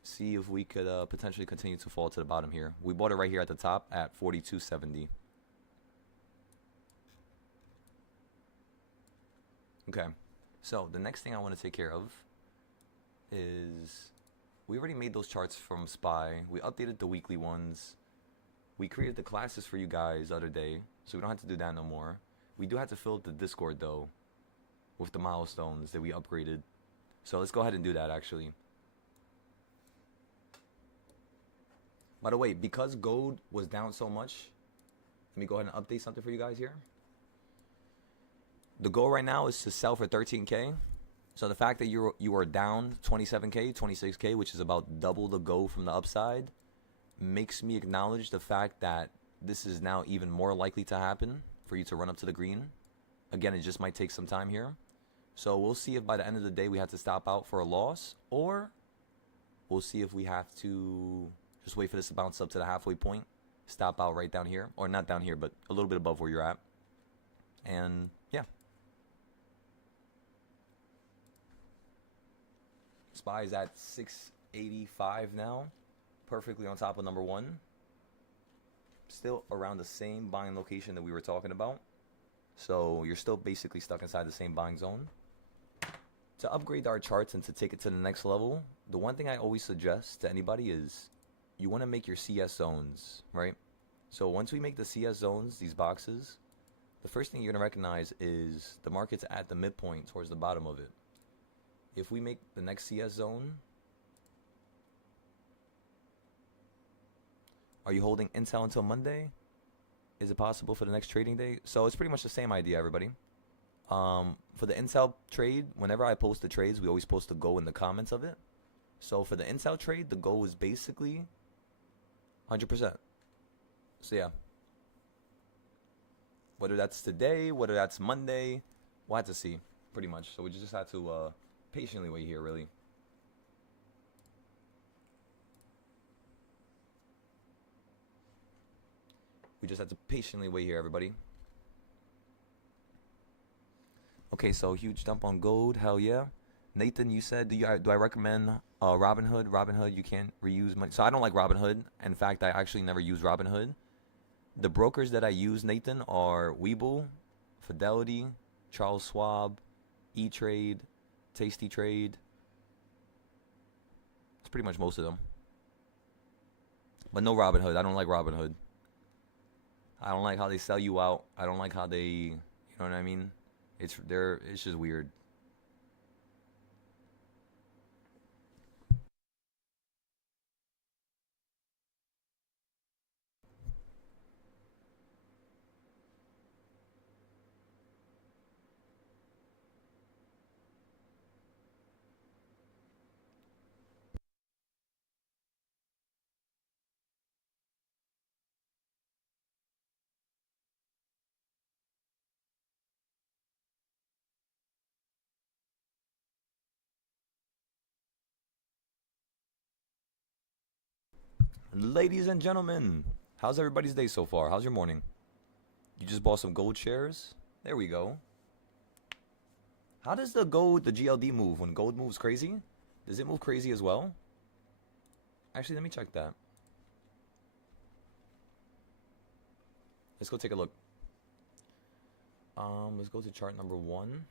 See if we could potentially continue to fall to the bottom here. We bought it right here at the top at 42.70. Okay. So the next thing I want to take care of is we already made those charts from SPY. We updated the weekly ones. We created the classes for you guys the other day. So we don't have to do that no more. We do have to fill up the Discord though with the milestones that we upgraded. So let's go ahead and do that actually. By the way, because gold was down so much, let me go ahead and update something for you guys here. The goal right now is to sell for 13K. So the fact that you are down 27K, 26K, which is about double the go from the upside, makes me acknowledge the fact that this is now even more likely to happen for you to run up to the green. Again, it just might take some time here. So we'll see if by the end of the day we have to stop out for a loss, or we'll see if we have to just wait for this to bounce up to the halfway point, stop out right down here, or not down here, but a little bit above where you're at. And yeah. SPY is at 685 now, perfectly on top of number 1. Still around the same buying location that we were talking about. So you're still basically stuck inside the same buying zone. To upgrade our charts and to take it to the next level, the one thing I always suggest to anybody is you want to make your CS zones, right? So once we make the CS zones, these boxes, the first thing you're going to recognize is the market's at the midpoint towards the bottom of it. If we make the next CS zone, are you holding Intel until Monday? Is it possible for the next trading day? So it's pretty much the same idea, everybody. For the Intel trade, whenever I post the trades, we always post the goal in the comments of it. So for the Intel trade, the goal is basically 100%. So yeah. Whether that's today, whether that's Monday, we'll have to see, pretty much. So we just have to patiently wait here, really. We just have to patiently wait here, everybody. Okay, so huge dump on gold. Hell yeah. Nathan, you said, do I recommend Robinhood? Robinhood, you can't reuse money. So I don't like Robinhood. In fact, I actually never use Robinhood. The brokers that I use, Nathan, are Webull, Fidelity, Charles Schwab, E-Trade, Tasty Trade. It's pretty much most of them. But no Robinhood. I don't like Robinhood. I don't like how they sell you out. I don't like how they, you know what I mean? It's just weird. Ladies and gentlemen, how's everybody's day so far? How's your morning? You just bought some gold shares? There we go. How does the GLD move when gold moves crazy? Does it move crazy as well? Actually, let me check that. Let's go take a look. Let's go to chart number 1.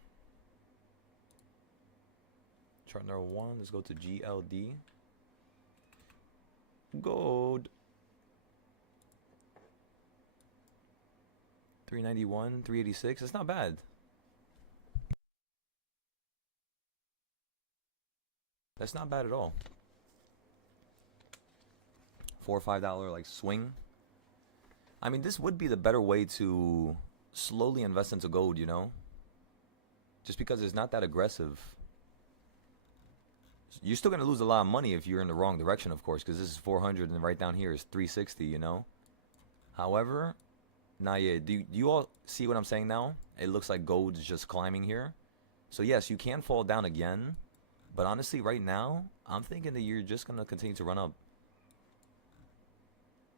Chart number 1, let's go to GLD. Gold. 391, 386. That's not bad. That's not bad at all. $4 or $5 like swing. I mean, this would be the better way to slowly invest into gold, you know? Just because it's not that aggressive. You're still going to lose a lot of money if you're in the wrong direction, of course, because this is 400 and right down here is 360, you know? However, nah, yeah, do you all see what I'm saying now? It looks like gold is just climbing here. So yes, you can fall down again, but honestly, right now, I'm thinking that you're just going to continue to run up.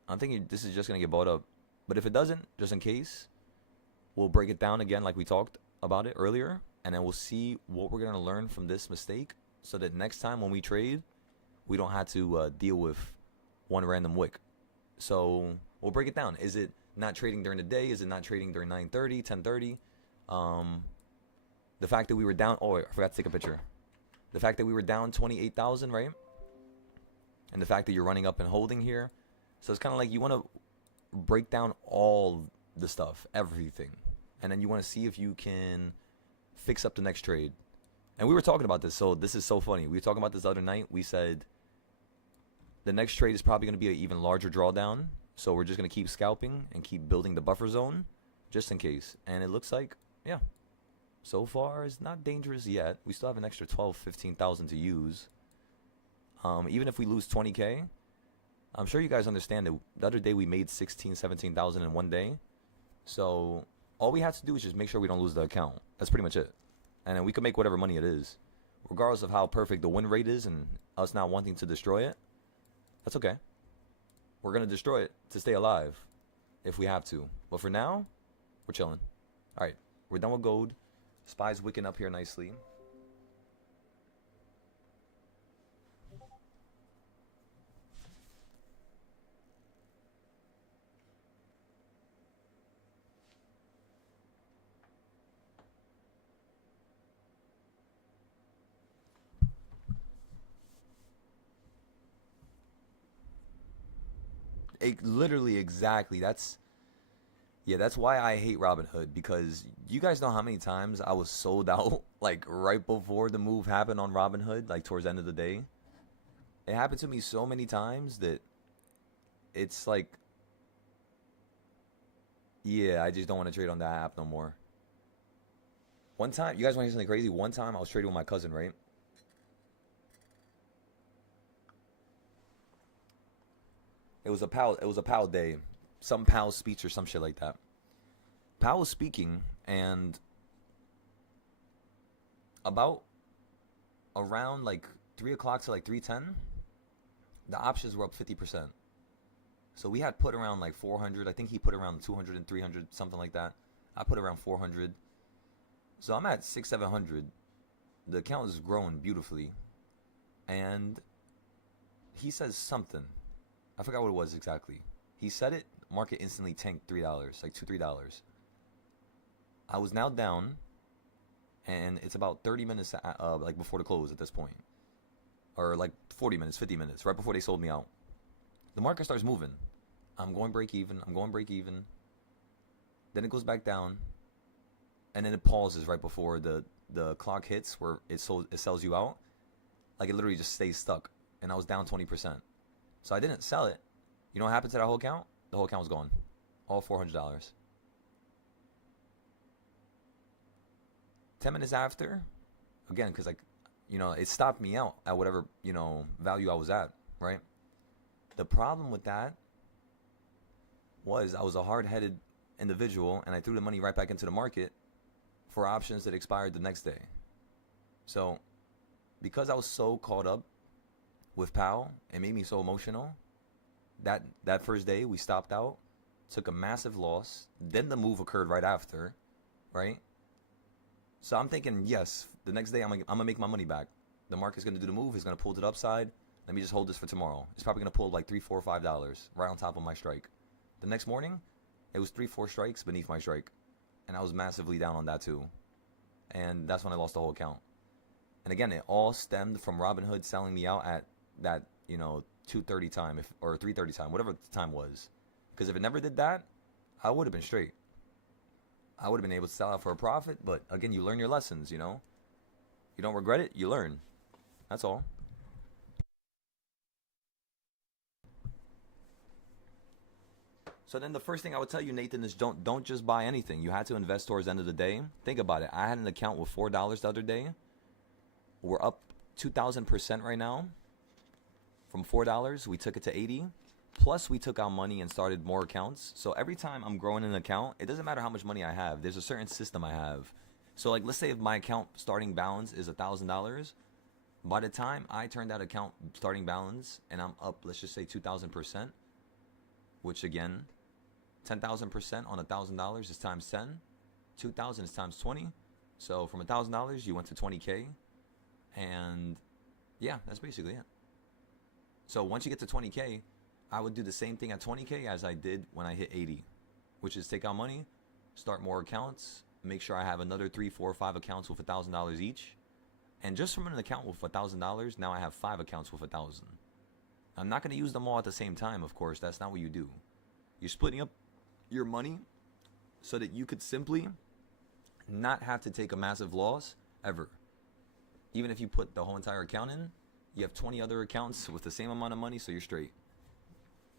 I'm thinking this is just going to get bought up. But if it doesn't, just in case, we'll break it down again like we talked about it earlier, and then we'll see what we're going to learn from this mistake so that next time when we trade, we don't have to deal with one random wick. So we'll break it down. Is it not trading during the day? Is it not trading during 9:30, 10:30? The fact that we were down... Oh, I forgot to take a picture. The fact that we were down 28,000, right? And the fact that you're running up and holding here. So it's kind of like you want to break down all the stuff, everything. And then you want to see if you can fix up the next trade. And we were talking about this, so this is so funny. We were talking about this the other night. We said the next trade is probably going to be an even larger drawdown. So we're just going to keep scalping and keep building the buffer zone just in case. And it looks like, yeah, so far it's not dangerous yet. We still have an extra 12, 15,000 to use. Even if we lose 20K, I'm sure you guys understand that the other day we made 16, 17,000 in one day. So all we have to do is just make sure we don't lose the account. That's pretty much it. And then we can make whatever money it is. Regardless of how perfect the win rate is and us not wanting to destroy it, that's okay. We're going to destroy it to stay alive if we have to. But for now, we're chilling. All right, we're done with gold. Spy's wicking up here nicely. Literally, exactly. That's why I hate Robinhood, because you guys know how many times I was sold out like right before the move happened on Robinhood, like towards the end of the day. It happened to me so many times that it's like, yeah, I just don't want to trade on that app no more. One time, you guys want to hear something crazy? One time I was trading with my cousin, right? It was a pal day. Some pal speech or some shit like that. Pal was speaking, and about around like 3 o'clock to like 3:10, the options were up 50%. So we had put around like 400. I think he put around 200 and 300, something like that. I put around 400. So I'm at 600, 700. The account is growing beautifully. And he says something. I forgot what it was exactly. He said it, market instantly tanked $3, like $2, $3. I was now down, and it's about 30 minutes like before the close at this point. Or like 40 minutes, 50 minutes, right before they sold me out. The market starts moving. I'm going break even. Then it goes back down, and then it pauses right before the clock hits where it sells you out. Like it literally just stays stuck, and I was down 20%. So I didn't sell it. You know what happened to that whole account? The whole account was gone. All $400. 10 minutes after, again, because like, you know, it stopped me out at whatever, you know, value I was at, right? The problem with that was I was a hard-headed individual, and I threw the money right back into the market for options that expired the next day. So because I was so caught up with Powell, it made me so emotional That first day we stopped out, took a massive loss. Then the move occurred right after, right? So I'm thinking, yes, the next day I'm gonna make my money back. The market's gonna do the move. He's gonna pull to the upside. Let me just hold this for tomorrow. It's probably gonna pull like $3, $4, $5 right on top of my strike. The next morning, it was 3, 4 strikes beneath my strike, and I was massively down on that too. And that's when I lost the whole account. And again, it all stemmed from Robinhood selling me out at that 2:30 time or 3:30 time, whatever the time was. Because if it never did that, I would have been straight. I would have been able to sell out for a profit. But again, you learn your lessons. You don't regret it. You learn. That's all. So then the first thing I would tell you, Nathan, is don't just buy anything. You had to invest towards the end of the day. Think about it. I had an account with $4 the other day. We're up 2,000% right now. From $4, we took it to 80. Plus, we took out money and started more accounts. So every time I'm growing an account, it doesn't matter how much money I have. There's a certain system I have. So like, let's say if my account starting balance is $1,000, by the time I turn that account starting balance and I'm up, let's just say 2,000%, which again, 10,000% on $1,000 is times 10. 2,000 is times 20. So from $1,000, you went to 20K. And yeah, that's basically it. So once you get to 20K, I would do the same thing at 20K as I did when I hit 80, which is take out money, start more accounts, make sure I have another 3, 4, 5 accounts with $1,000 each. And just from an account with $1,000, now I have 5 accounts with 1,000. I'm not going to use them all at the same time, of course. That's not what you do. You're splitting up your money so that you could simply not have to take a massive loss ever. Even if you put the whole entire account in, you have 20 other accounts with the same amount of money, so you're straight.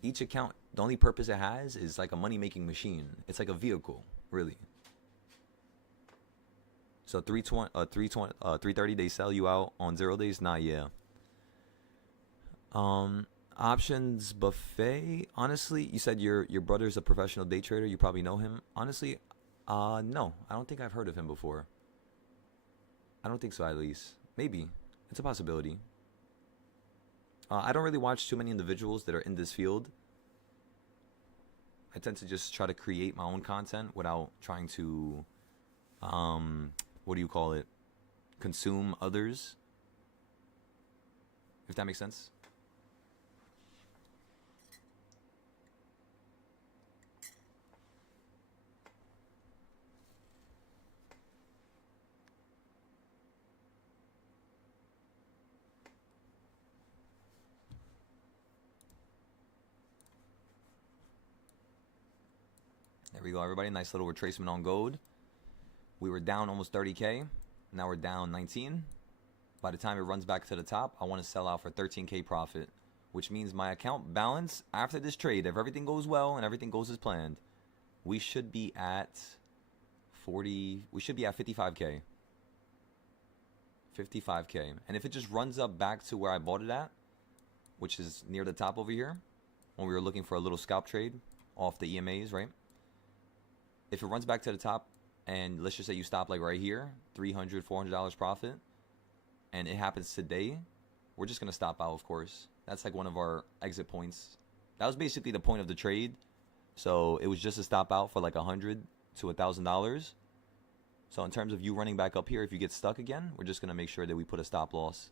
Each account, the only purpose it has is like a money-making machine. It's like a vehicle, really. So 330, they sell you out on 0 days? Nah, yeah. Options buffet. Honestly, you said your brother's a professional day trader. You probably know him. Honestly, no. I don't think I've heard of him before. I don't think so, at least. Maybe. It's a possibility. I don't really watch too many individuals that are in this field. I tend to just try to create my own content without trying to, consume others. If that makes sense. There we go, everybody. Nice little retracement on gold. We were down almost 30K. Now we're down 19. By the time it runs back to the top, I want to sell out for 13K profit, which means my account balance after this trade, if everything goes well and everything goes as planned, we should be at 55K. 55K. And if it just runs up back to where I bought it at, which is near the top over here, when we were looking for a little scalp trade off the EMAs, right? If it runs back to the top, and let's just say you stop like right here, $300, $400 profit, and it happens today, we're just going to stop out, of course. That's like one of our exit points. That was basically the point of the trade. So it was just a stop out for like $100 to $1,000. So in terms of you running back up here, if you get stuck again, we're just going to make sure that we put a stop loss.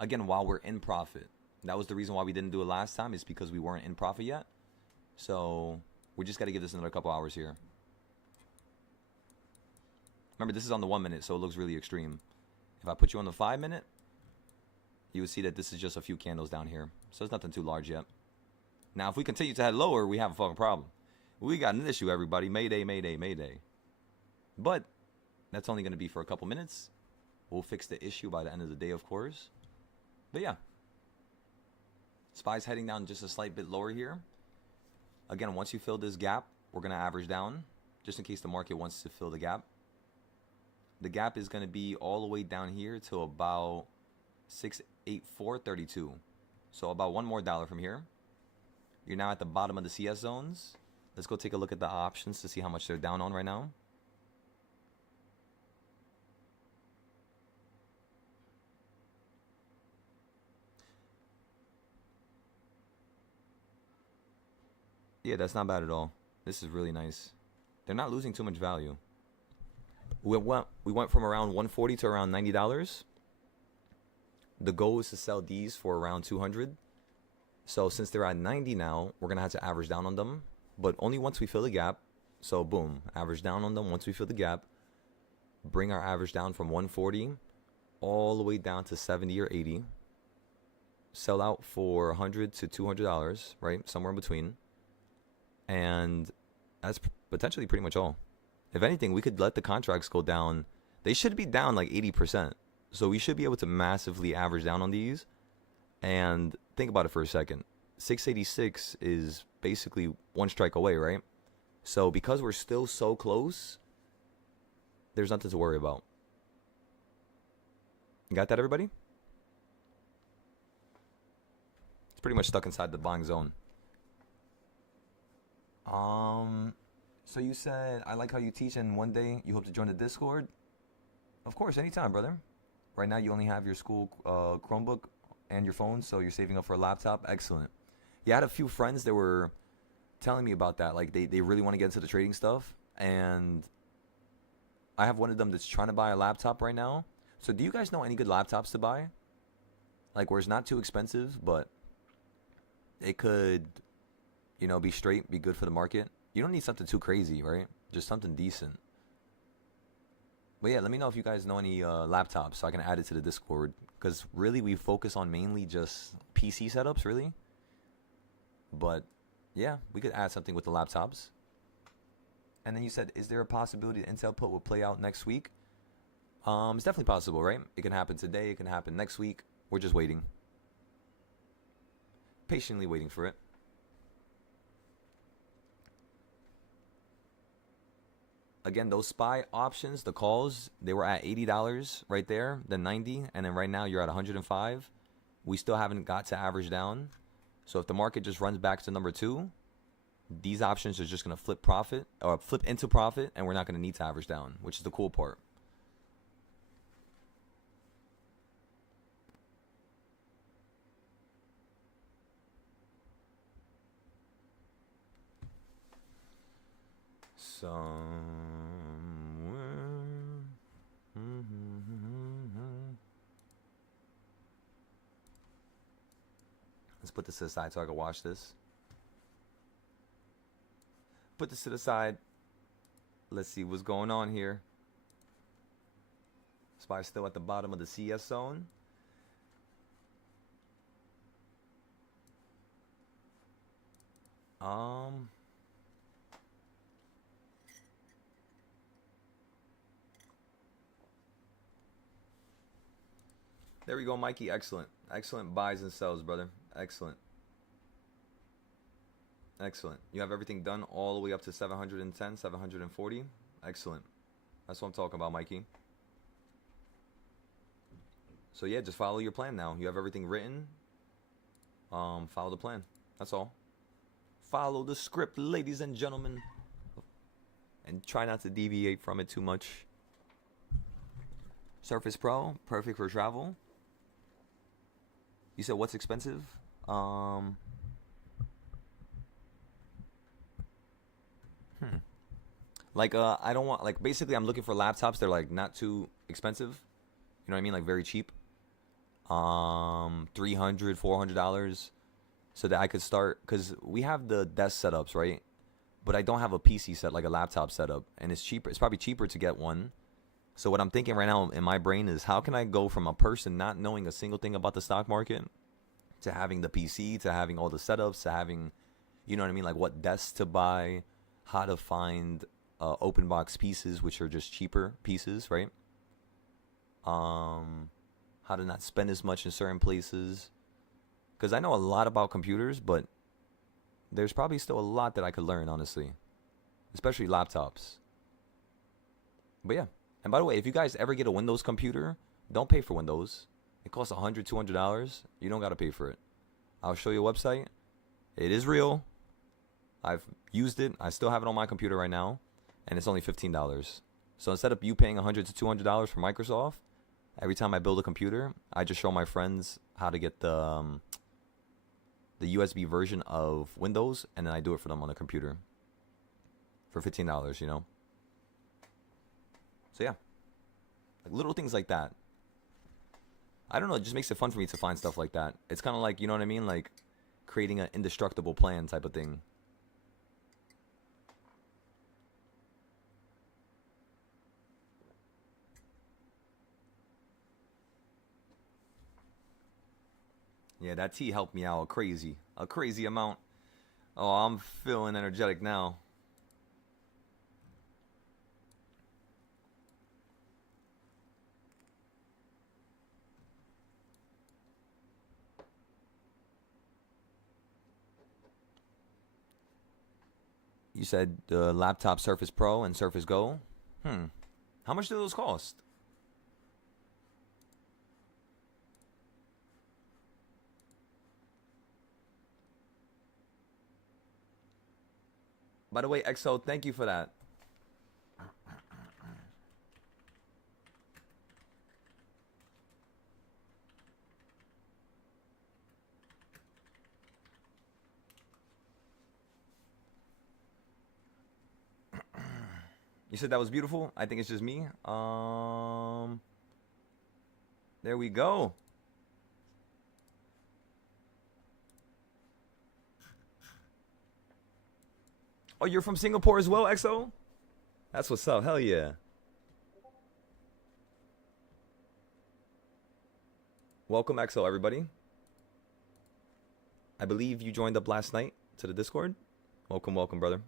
Again, while we're in profit. That was the reason why we didn't do it last time, is because we weren't in profit yet. So we just got to give this another couple hours here. Remember, this is on the 1 minute, so it looks really extreme. If I put you on the 5 minute, you would see that this is just a few candles down here. So it's nothing too large yet. Now, if we continue to head lower, we have a fucking problem. We got an issue, everybody. Mayday, mayday, mayday. But that's only going to be for a couple minutes. We'll fix the issue by the end of the day, of course. But yeah. SPY's heading down just a slight bit lower here. Again, once you fill this gap, we're going to average down, just in case the market wants to fill the gap. The gap is going to be all the way down here to about 684.32. So about one more dollar from here. You're now at the bottom of the CS zones. Let's go take a look at the options to see how much they're down on right now. Yeah, that's not bad at all. This is really nice. They're not losing too much value. We went from around 140 to around $90. The goal is to sell these for around 200. So since they're at 90 now, we're gonna have to average down on them, but only once we fill the gap. So boom, average down on them once we fill the gap. Bring our average down from 140 all the way down to 70 or 80. Sell out for $100 to $200, right? Somewhere in between. And that's potentially pretty much all. If anything, we could let the contracts go down. They should be down like 80%. So we should be able to massively average down on these. And think about it for a second. 686 is basically one strike away, right? So because we're still so close, there's nothing to worry about. You got that, everybody? It's pretty much stuck inside the buying zone. So you said, I like how you teach, and one day you hope to join the Discord. Of course, anytime, brother. Right now you only have your school Chromebook and your phone, so you're saving up for a laptop. Excellent. Yeah, I had a few friends that were telling me about that. Like, they really want to get into the trading stuff, and I have one of them that's trying to buy a laptop right now. So do you guys know any good laptops to buy? Like, where it's not too expensive, but it could, you know, be straight, be good for the market. You don't need something too crazy, right? Just something decent. But yeah, let me know if you guys know any laptops so I can add it to the Discord. Because really, we focus on mainly just PC setups, really. But yeah, we could add something with the laptops. And then you said, is there a possibility that Intel put will play out next week? It's definitely possible, right? It can happen today. It can happen next week. We're just waiting. Patiently waiting for it. Again, those SPY options, the calls, they were at $80 right there, then 90, and then right now you're at 105. We still haven't got to average down. So if the market just runs back to number 2, these options are just going to flip into profit, and we're not going to need to average down, which is the cool part. Let's put this to the side so I can watch this. Put this to the side. Let's see what's going on here. SPY still at the bottom of the CS zone. There we go, Mikey. Excellent. Excellent buys and sells, brother. Excellent. Excellent. You have everything done all the way up to 710, 740. Excellent. That's what I'm talking about, Mikey. So yeah, just follow your plan now. You have everything written. Follow the plan. That's all. Follow the script, ladies and gentlemen. And try not to deviate from it too much. Surface Pro, perfect for travel. You said what's expensive? Like, I don't want, like, basically I'm looking for laptops. They're like not too expensive. You know what I mean? Like very cheap. $300, $400. So that I could start, because we have the desk setups, right? But I don't have a PC set, like a laptop setup. And it's cheaper. It's probably cheaper to get one. So what I'm thinking right now in my brain is, how can I go from a person not knowing a single thing about the stock market to having the PC, to having all the setups, to having, you know what I mean? Like what desks to buy, how to find open box pieces, which are just cheaper pieces, right? How to not spend as much in certain places. Because I know a lot about computers, but there's probably still a lot that I could learn, honestly. Especially laptops. But yeah. And by the way, if you guys ever get a Windows computer, don't pay for Windows. It costs $100, $200. You don't got to pay for it. I'll show you a website. It is real. I've used it. I still have it on my computer right now. And it's only $15. So instead of you paying $100 to $200 for Microsoft, every time I build a computer, I just show my friends how to get the the USB version of Windows, and then I do it for them on the computer for $15, you know? So yeah, like little things like that. I don't know, it just makes it fun for me to find stuff like that. It's kind of like, you know what I mean? Like creating an indestructible plan type of thing. Yeah, that tea helped me out a crazy amount. Oh, I'm feeling energetic now. You said the laptop Surface Pro and Surface Go. How much do those cost? By the way, XO, thank you for that. You said that was beautiful? I think it's just me. There we go. Oh, you're from Singapore as well, XO? That's what's up. Hell yeah. Welcome, XO, everybody. I believe you joined up last night to the Discord. Welcome, welcome, brother.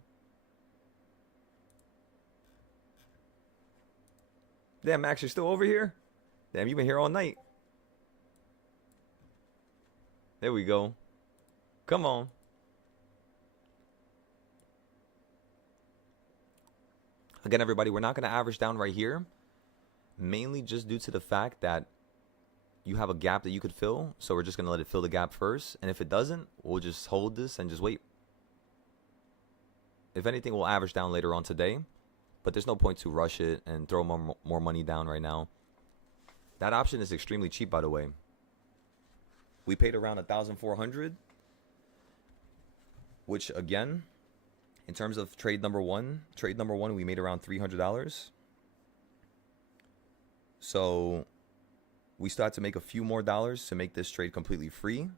Damn, Max, you're still over here? Damn, you've been here all night. There we go. Come on. Again, everybody, we're not going to average down right here, mainly just due to the fact that you have a gap that you could fill, so we're just going to let it fill the gap first, and if it doesn't, we'll just hold this and just wait. If anything, we'll average down later on today, but there's no point to rush it and throw more money down right now. That option is extremely cheap, by the way. We paid around $1,400, which, again, in terms of trade number one, we made around $300. So we still had to make a few more dollars to make this trade completely free,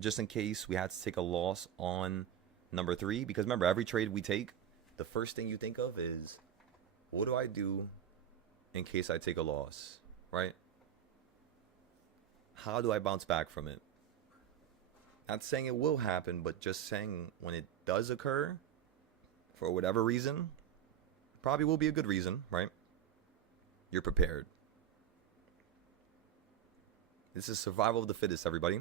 just in case we had to take a loss on number 3. Because remember, every trade we take, the first thing you think of is, what do I do in case I take a loss, right? How do I bounce back from it? Not saying it will happen, but just saying when it does occur, for whatever reason, probably will be a good reason, right? You're prepared. This is survival of the fittest, everybody.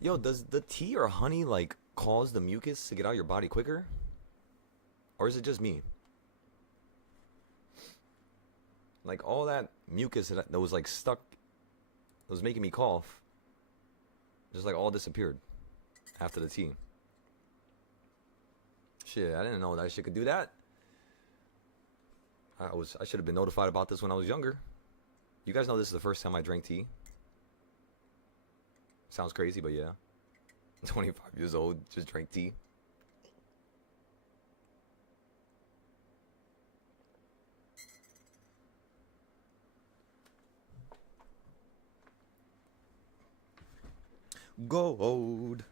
Yo, does the tea or honey like cause the mucus to get out of your body quicker? Or is it just me? Like all that mucus that was like stuck, that was making me cough, just like all disappeared after the tea. Shit, I didn't know that shit could do that. I should have been notified about this when I was younger. You guys know this is the first time I drank tea. Sounds crazy, but yeah. 25 years old, just drank tea. Gold.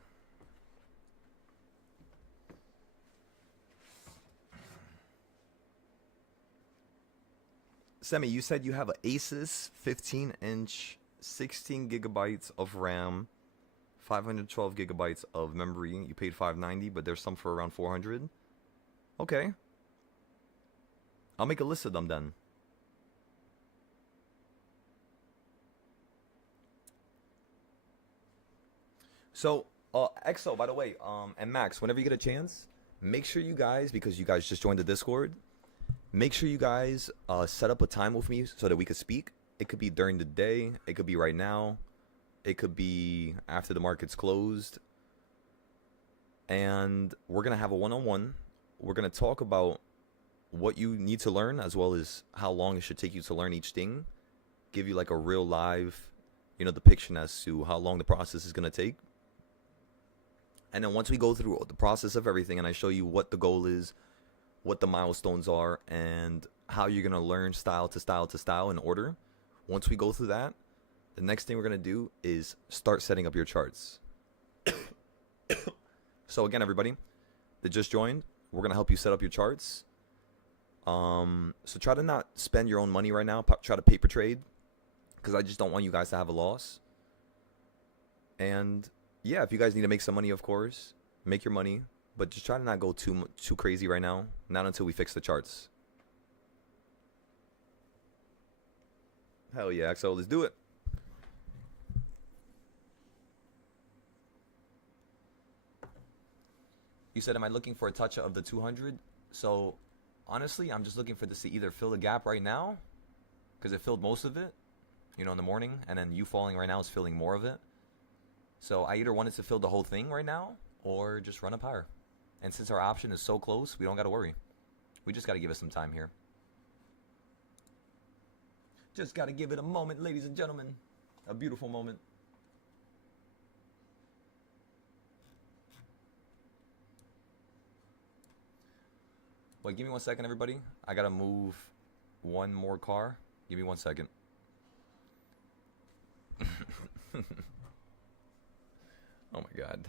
Semi, you said you have an Asus 15-inch, 16 gigabytes of RAM, 512 gigabytes of memory. You paid $590, but there's some for around $400. Okay. I'll make a list of them then. So EXO, by the way, and Max, whenever you get a chance, make sure you guys, because you guys just joined the Discord, make sure you guys set up a time with me so that we could speak. It could be during the day. It could be right now. It could be after the market's closed. And we're going to have a one-on-one. We're going to talk about what you need to learn, as well as how long it should take you to learn each thing. Give you like a real live, depiction as to how long the process is going to take. And then once we go through the process of everything and I show you what the goal is, what the milestones are, and how you're going to learn style to style to style in order, once we go through that, the next thing we're going to do is start setting up your charts. So again, everybody that just joined, we're going to help you set up your charts. So try to not spend your own money right now. Try to paper trade, because I just don't want you guys to have a loss. And yeah, if you guys need to make some money, of course, make your money. But just try to not go too crazy right now. Not until we fix the charts. Hell yeah, XO, let's do it. You said, am I looking for a touch of the 200? So, honestly, I'm just looking for this to either fill the gap right now, because it filled most of it, in the morning, and then you falling right now is filling more of it. So, I either want it to fill the whole thing right now, or just run up higher. And since our option is so close, we don't got to worry. We just got to give it some time here. Just got to give it a moment, ladies and gentlemen. A beautiful moment. Wait, give me 1 second, everybody. I got to move one more car. Give me 1 second. Oh my God.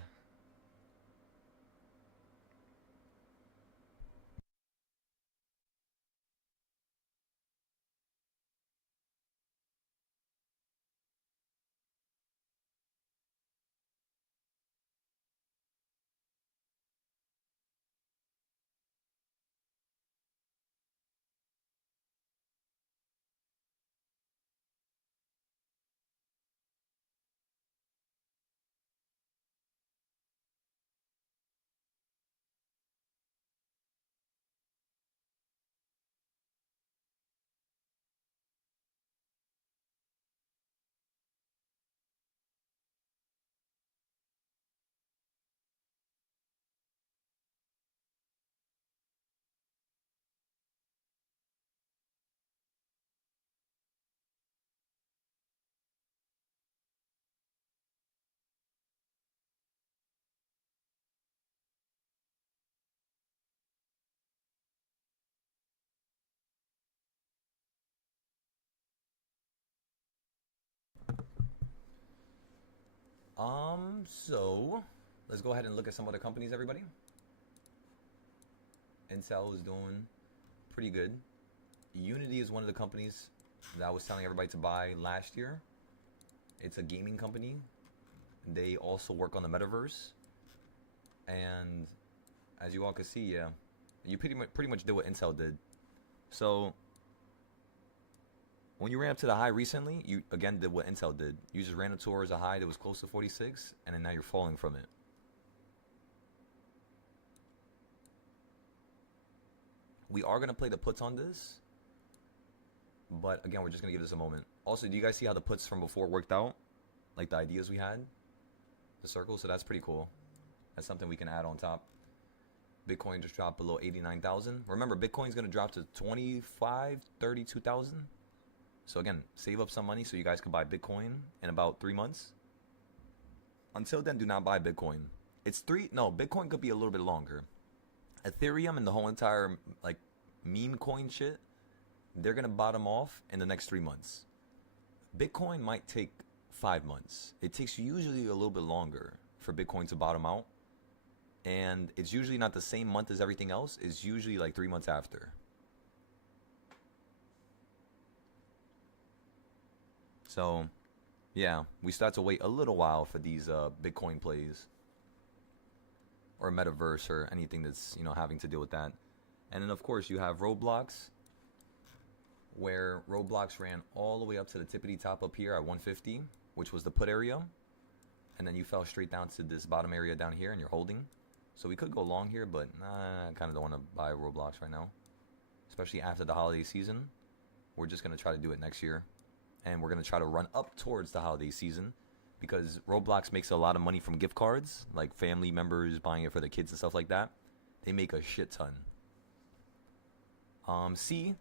So let's go ahead and look at some other companies, everybody. Intel is doing pretty good. Unity is one of the companies that I was telling everybody to buy last year. It's a gaming company. They also work on the metaverse. And as you all can see, yeah, you pretty much did what Intel did. So when you ran up to the high recently, you again did what Intel did. You just ran it towards a high that was close to 46, and then now you're falling from it. We are going to play the puts on this, but again, we're just going to give this a moment. Also, do you guys see how the puts from before worked out? Like the ideas we had? The circle, so that's pretty cool. That's something we can add on top. Bitcoin just dropped below 89,000. Remember, Bitcoin's going to drop to 25, 32,000. So again, save up some money so you guys can buy Bitcoin in about 3 months. Until then, do not buy Bitcoin. Bitcoin could be a little bit longer. Ethereum and the whole entire meme coin shit, they're going to bottom off in the next 3 months. Bitcoin might take 5 months. It takes usually a little bit longer for Bitcoin to bottom out. And it's usually not the same month as everything else. It's usually like 3 months after. So, yeah, we start to wait a little while for these Bitcoin plays. Or metaverse or anything that's, having to deal with that. And then, of course, you have Roblox. Where Roblox ran all the way up to the tippity top up here at 150. Which was the put area. and then you fell straight down to this bottom area down here, and you're holding. So we could go long here, but nah, I kind of don't want to buy Roblox right now, especially after the holiday season. We're just gonna try to do it next year, and we're gonna try to run up towards the holiday season, because Roblox makes a lot of money from gift cards, like family members buying it for their kids and stuff like that. They make a shit ton. C,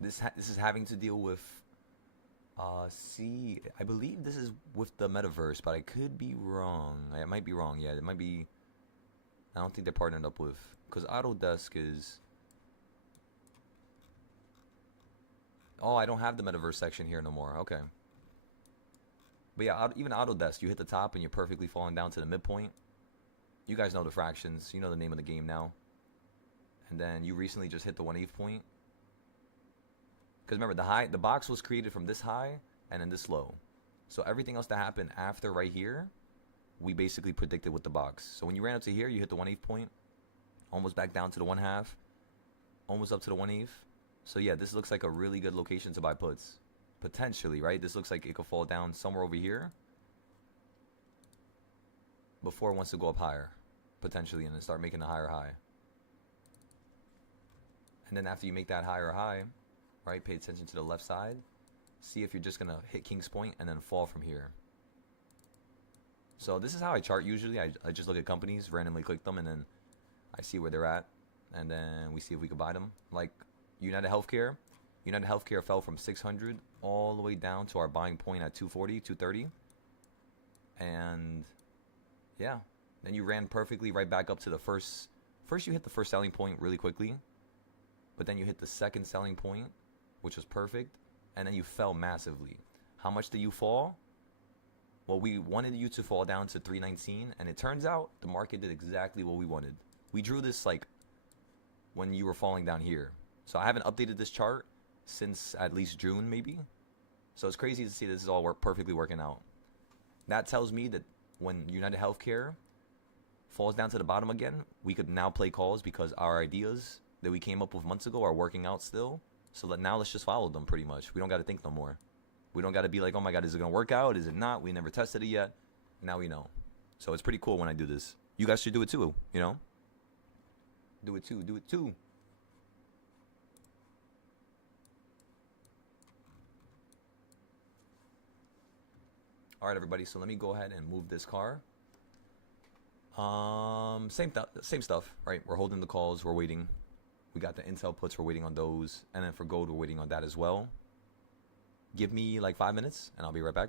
this is having to deal with. C, I believe this is with the metaverse, but I could be wrong. I might be wrong. Yeah, it might be. I don't think they're partnered up with, because Autodesk is. Oh, I don't have the metaverse section here no more. Okay. But yeah, even Autodesk, you hit the top and you're perfectly falling down to the midpoint. You guys know the fractions. You know the name of the game now. And then you recently just hit the 1/8 point. Because remember, the box was created from this high and then this low. So everything else that happened after right here, we basically predicted with the box. So when you ran up to here, you hit the 1/8 point, almost back down to the 1/2, almost up to the 1/8. So yeah, this looks like a really good location to buy puts. Potentially, right? This looks like it could fall down somewhere over here before it wants to go up higher, potentially, and then start making a higher high. And then after you make that higher high, right, pay attention to the left side. See if you're just going to hit King's Point and then fall from here. So this is how I chart usually. I just look at companies, randomly click them, and then I see where they're at. And then we see if we can buy them. Like United Healthcare. United Healthcare fell from 600 all the way down to our buying point at 240, 230. And yeah, then you ran perfectly right back up to the first you hit the first selling point really quickly. But then you hit the second selling point, which was perfect, and then you fell massively. How much did you fall? Well, we wanted you to fall down to 319, and it turns out the market did exactly what we wanted. We drew this like when you were falling down here. So I haven't updated this chart since at least June, maybe. So it's crazy to see this is all perfectly working out. That tells me that when United Healthcare falls down to the bottom again, we could now play calls because our ideas that we came up with months ago are working out still. So now let's just follow them pretty much. We don't got to think no more. We don't got to be like, oh my God, is it going to work out? Is it not? We never tested it yet. Now we know. So it's pretty cool when I do this. You guys should do it too, you know? Do it too. Do it too. All right, everybody. So let me go ahead and move this car. Same stuff, right? We're holding the calls. We're waiting. We got the Intel puts. We're waiting on those. And then for gold, we're waiting on that as well. Give me like 5 minutes, and I'll be right back.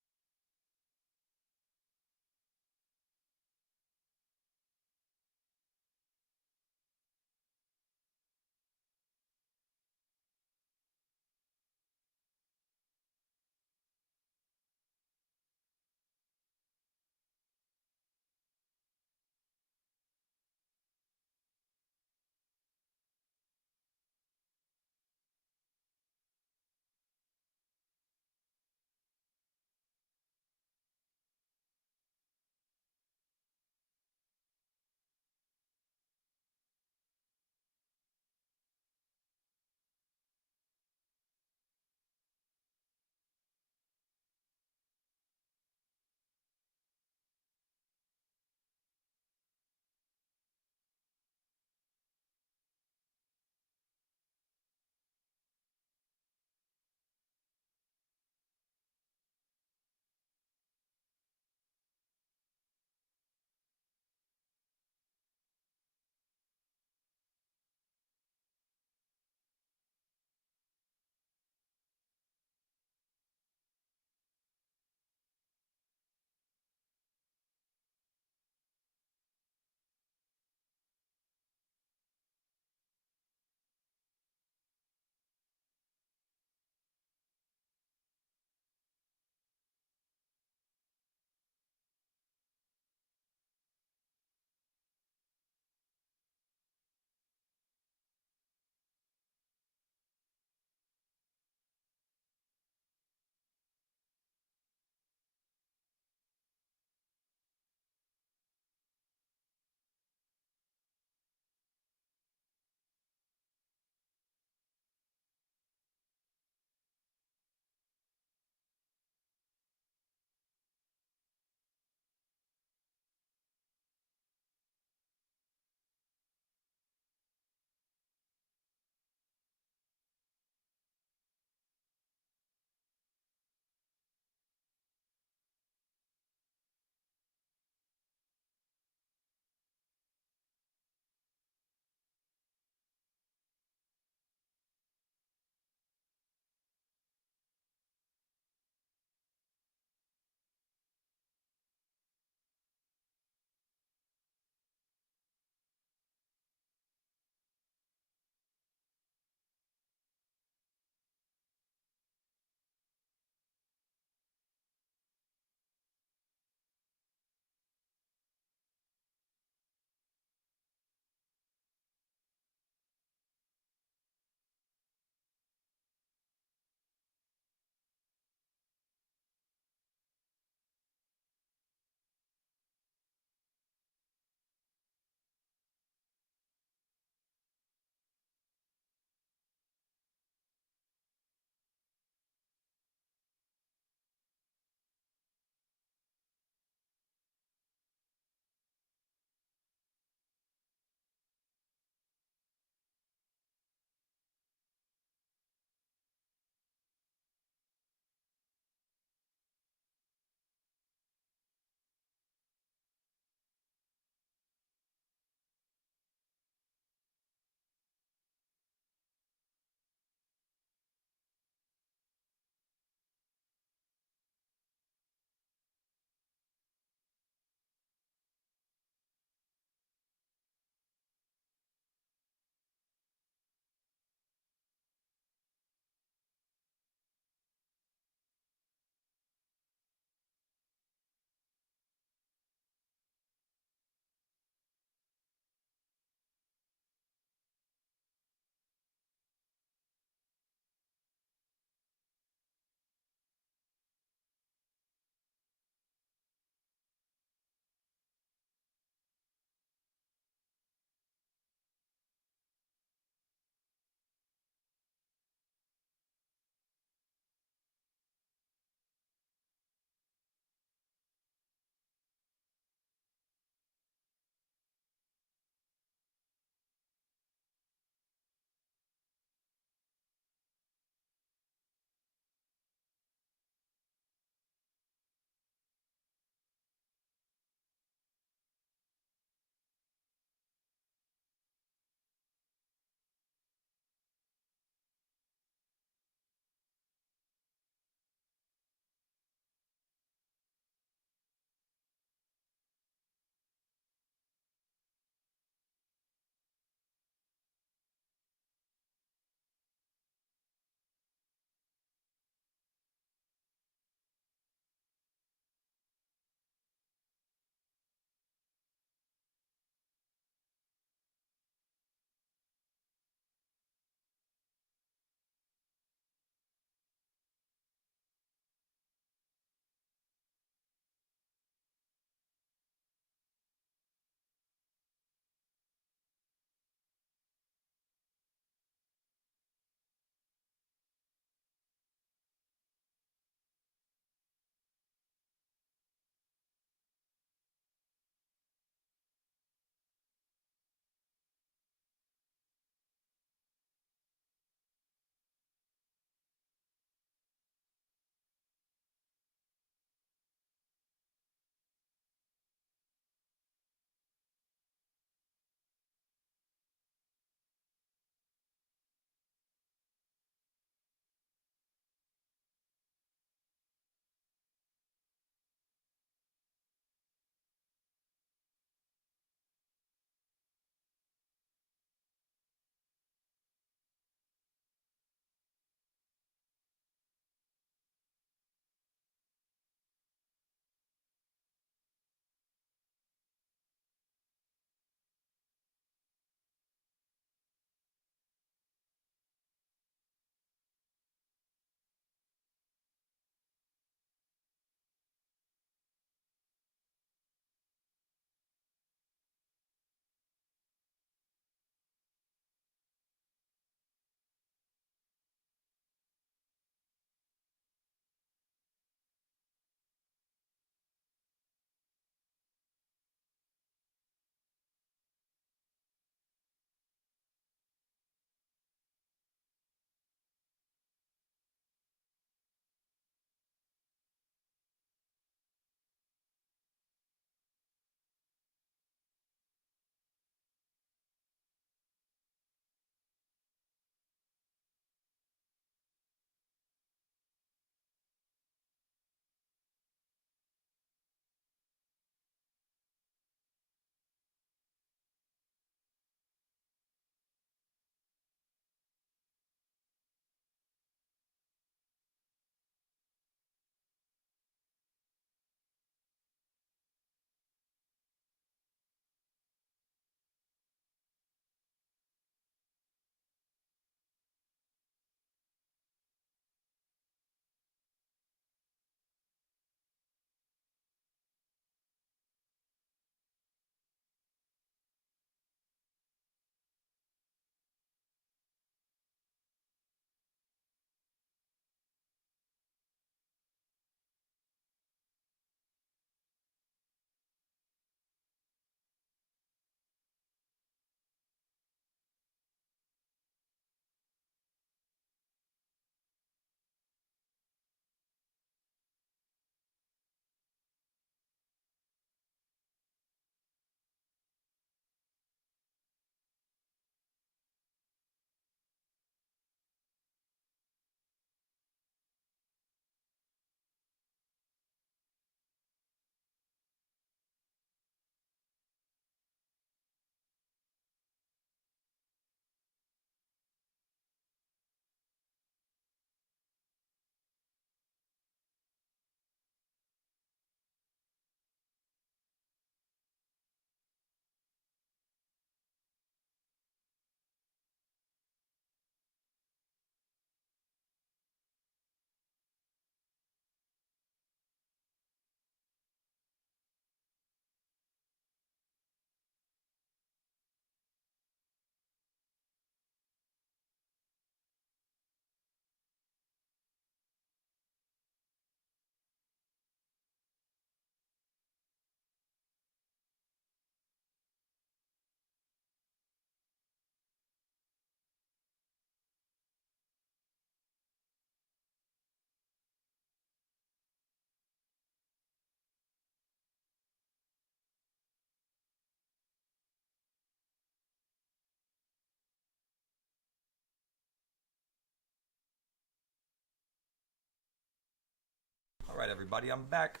right, everybody, I'm back,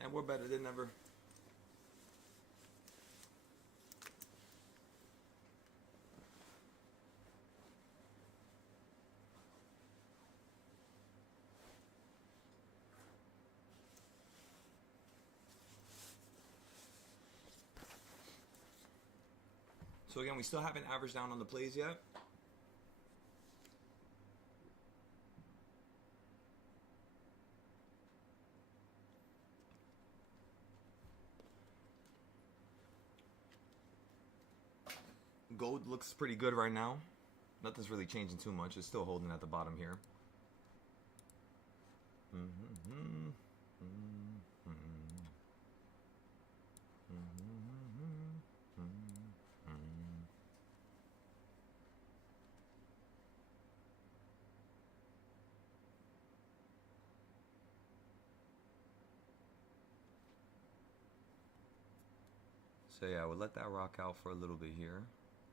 and we're better than ever. So again, we still haven't averaged down on the plays yet. Gold looks pretty good right now. Nothing's really changing too much. It's still holding at the bottom here. So yeah, we'll let that rock out for a little bit here.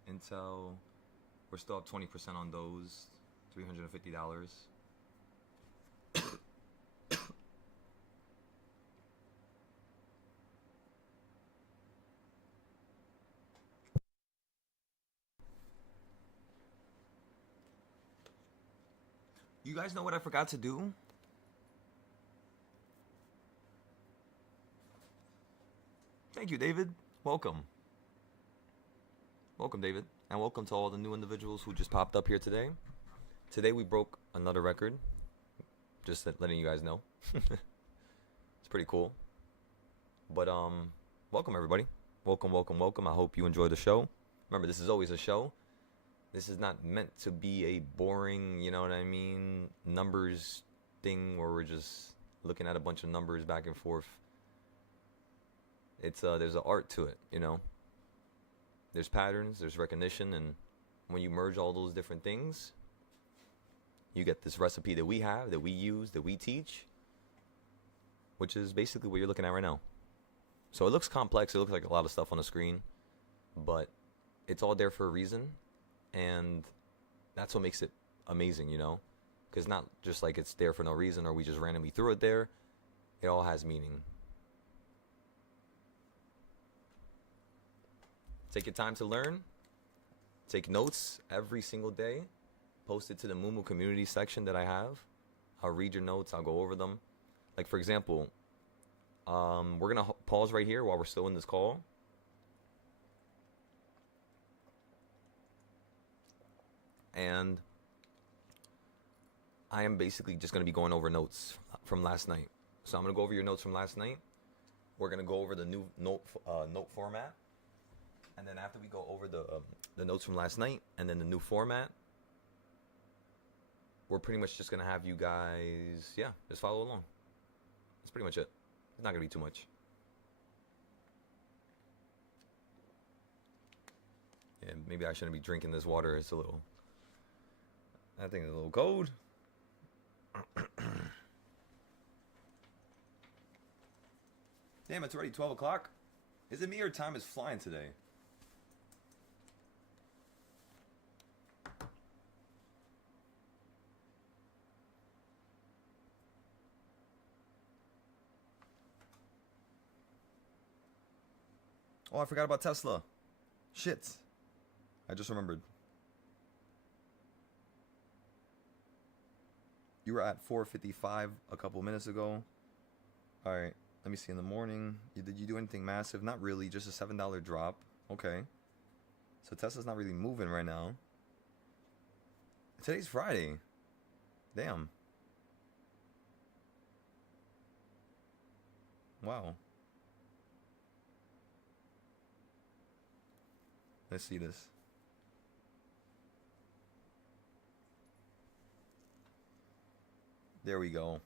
Intel, we're still up 20% on those, $350. You guys know what I forgot to do? Thank you, David. Welcome. Welcome, David. And welcome to all the new individuals who just popped up here today. Today we broke another record. Just letting you guys know. It's pretty cool. But welcome everybody. Welcome, welcome, welcome. I hope you enjoy the show. Remember, this is always a show. This is not meant to be a boring, you know what I mean, numbers thing where we're just looking at a bunch of numbers back and forth. It's there's an art to it, you know. There's patterns, there's recognition, and when you merge all those different things, you get this recipe that we have, that we use, that we teach, which is basically what you're looking at right now. So it looks complex, it looks like a lot of stuff on the screen, but it's all there for a reason, and that's what makes it amazing, you know? Because not just like it's there for no reason or we just randomly threw it there. It all has meaning. Take your time to learn. Take notes every single day. Post it to the Mumu community section that I have. I'll read your notes. I'll go over them. Like, for example, we're going to pause right here while we're still in this call. And I am basically just going to be going over notes from last night. So I'm going to go over your notes from last night. We're going to go over the new note format. And then after we go over the notes from last night and then the new format, we're pretty much just going to have you guys, yeah, just follow along. That's pretty much it. It's not going to be too much. Yeah, maybe I shouldn't be drinking this water. It's a little, I think it's a little cold. Damn, it's already 12 o'clock. Is it me or time is flying today? Oh, I forgot about Tesla. Shit. I just remembered. You were at 455 a couple minutes ago. All right. Let me see in the morning. Did you do anything massive? Not really. Just a $7 drop. Okay. So Tesla's not really moving right now. Today's Friday. Damn. Wow. Let's see this. There we go.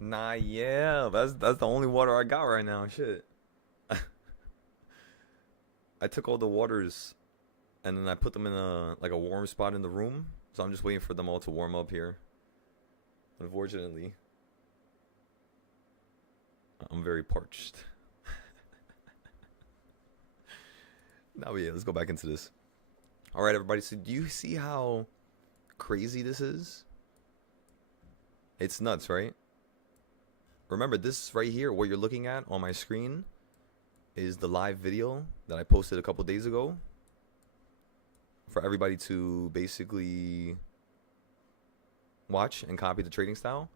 Nah, yeah, that's the only water I got right now. Shit. I took all the waters and then I put them in a warm spot in the room. So I'm just waiting for them all to warm up here. Unfortunately, I'm very parched. Now, yeah, let's go back into this. All right, everybody. So do you see how crazy this is? It's nuts, right? Remember, this right here, what you're looking at on my screen, is the live video that I posted a couple days ago for everybody to basically watch and copy the trading style.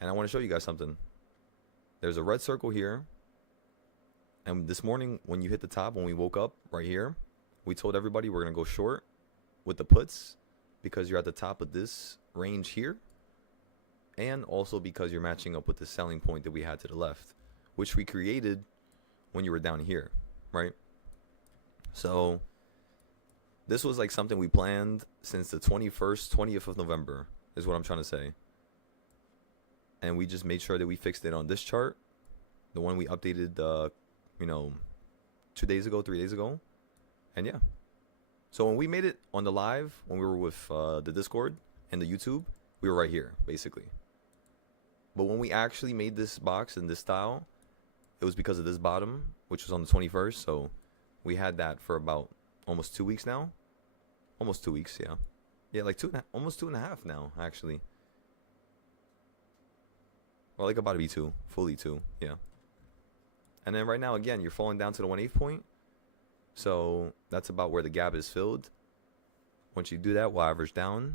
And I want to show you guys something. There's a red circle here. And this morning, when you hit the top, when we woke up right here, we told everybody we're going to go short with the puts because you're at the top of this range here. And also because you're matching up with the selling point that we had to the left, which we created when you were down here, right? So this was like something we planned since the 20th of November is what I'm trying to say. And we just made sure that we fixed it on this chart, the one we updated, 3 days ago. And yeah. So when we made it on the live, when we were with the Discord and the YouTube, we were right here, basically. But when we actually made this box in this style, it was because of this bottom, which was on the 21st. So we had that for about almost 2 weeks now. Almost 2 weeks, yeah. Yeah, like almost 2.5 now, actually. Well, like about to be 2, fully 2, yeah. And then right now, again, you're falling down to the 1/8 point. So that's about where the gap is filled. Once you do that, we'll average down.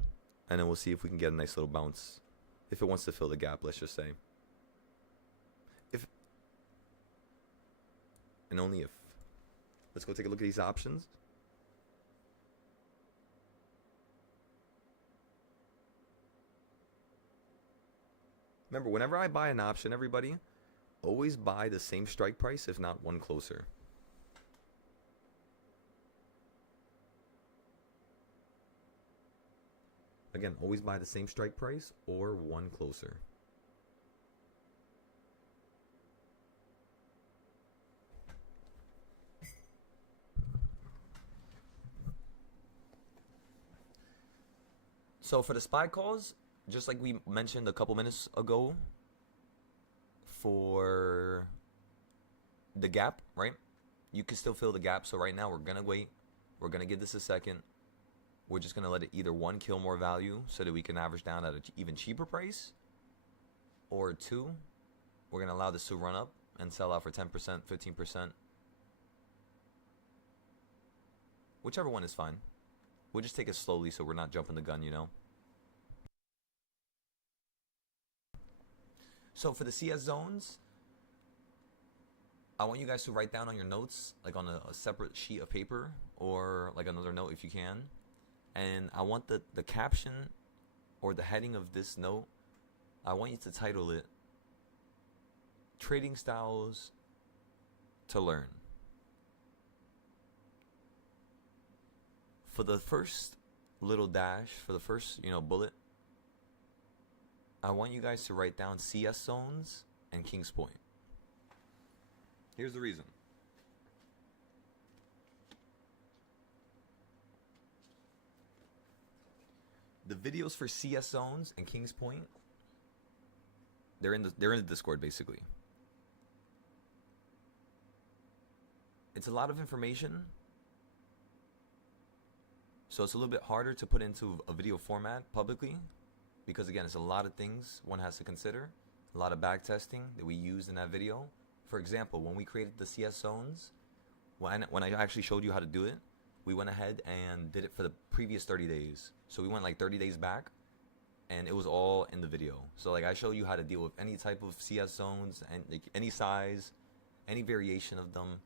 And then we'll see if we can get a nice little bounce. If it wants to fill the gap, let's just say. If. And only if. Let's go take a look at these options. Remember, whenever I buy an option, everybody, always buy the same strike price, if not one closer. Again, always buy the same strike price or one closer. So for the SPY calls, just like we mentioned a couple minutes ago, for the gap, right? You can still fill the gap. So right now we're going to wait. We're going to give this a second. We're just going to let it either one, kill more value so that we can average down at an even cheaper price. Or two, we're going to allow this to run up and sell out for 10%, 15%. Whichever one is fine. We'll just take it slowly so we're not jumping the gun, you know? So for the CS zones, I want you guys to write down on your notes, like on a separate sheet of paper or like another note if you can. And I want the caption or the heading of this note, I want you to title it Trading Styles to Learn. For the first little dash, for the first, bullet, I want you guys to write down CS zones and King's Point. Here's the reason. The videos for CS zones and King's Point, they're in the Discord basically. It's a lot of information, so it's a little bit harder to put into a video format publicly. Because again, it's a lot of things one has to consider. A lot of back testing that we used in that video. For example, when we created the CS zones, when I actually showed you how to do it, we went ahead and did it for the previous 30 days. So we went like 30 days back, and it was all in the video. So like I showed you how to deal with any type of CS zones, and like any size, any variation of them.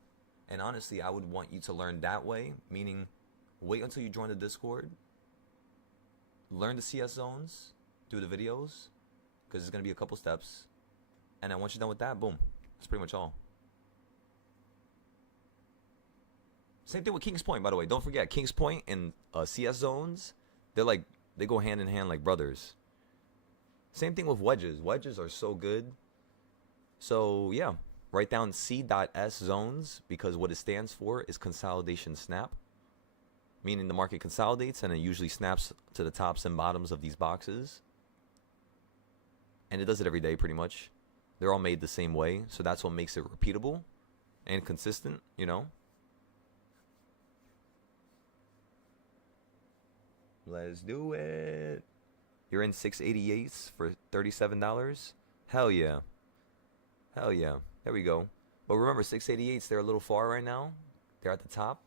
And honestly, I would want you to learn that way, meaning wait until you join the Discord, learn the CS zones, do the videos, because it's going to be a couple steps. And then once you're done with that, boom. That's pretty much all. Same thing with King's Point, by the way. Don't forget, King's Point and CS zones, they go hand in hand like brothers. Same thing with wedges. Wedges are so good. So yeah, write down C.S zones because what it stands for is consolidation snap, meaning the market consolidates and it usually snaps to the tops and bottoms of these boxes. And it does it every day pretty much. They're all made the same way, so that's what makes it repeatable and consistent, you know. Let's do it. You're in 688s for $37. Hell yeah. Hell yeah. There we go. But remember, 688s, they're a little far right now. They're at the top.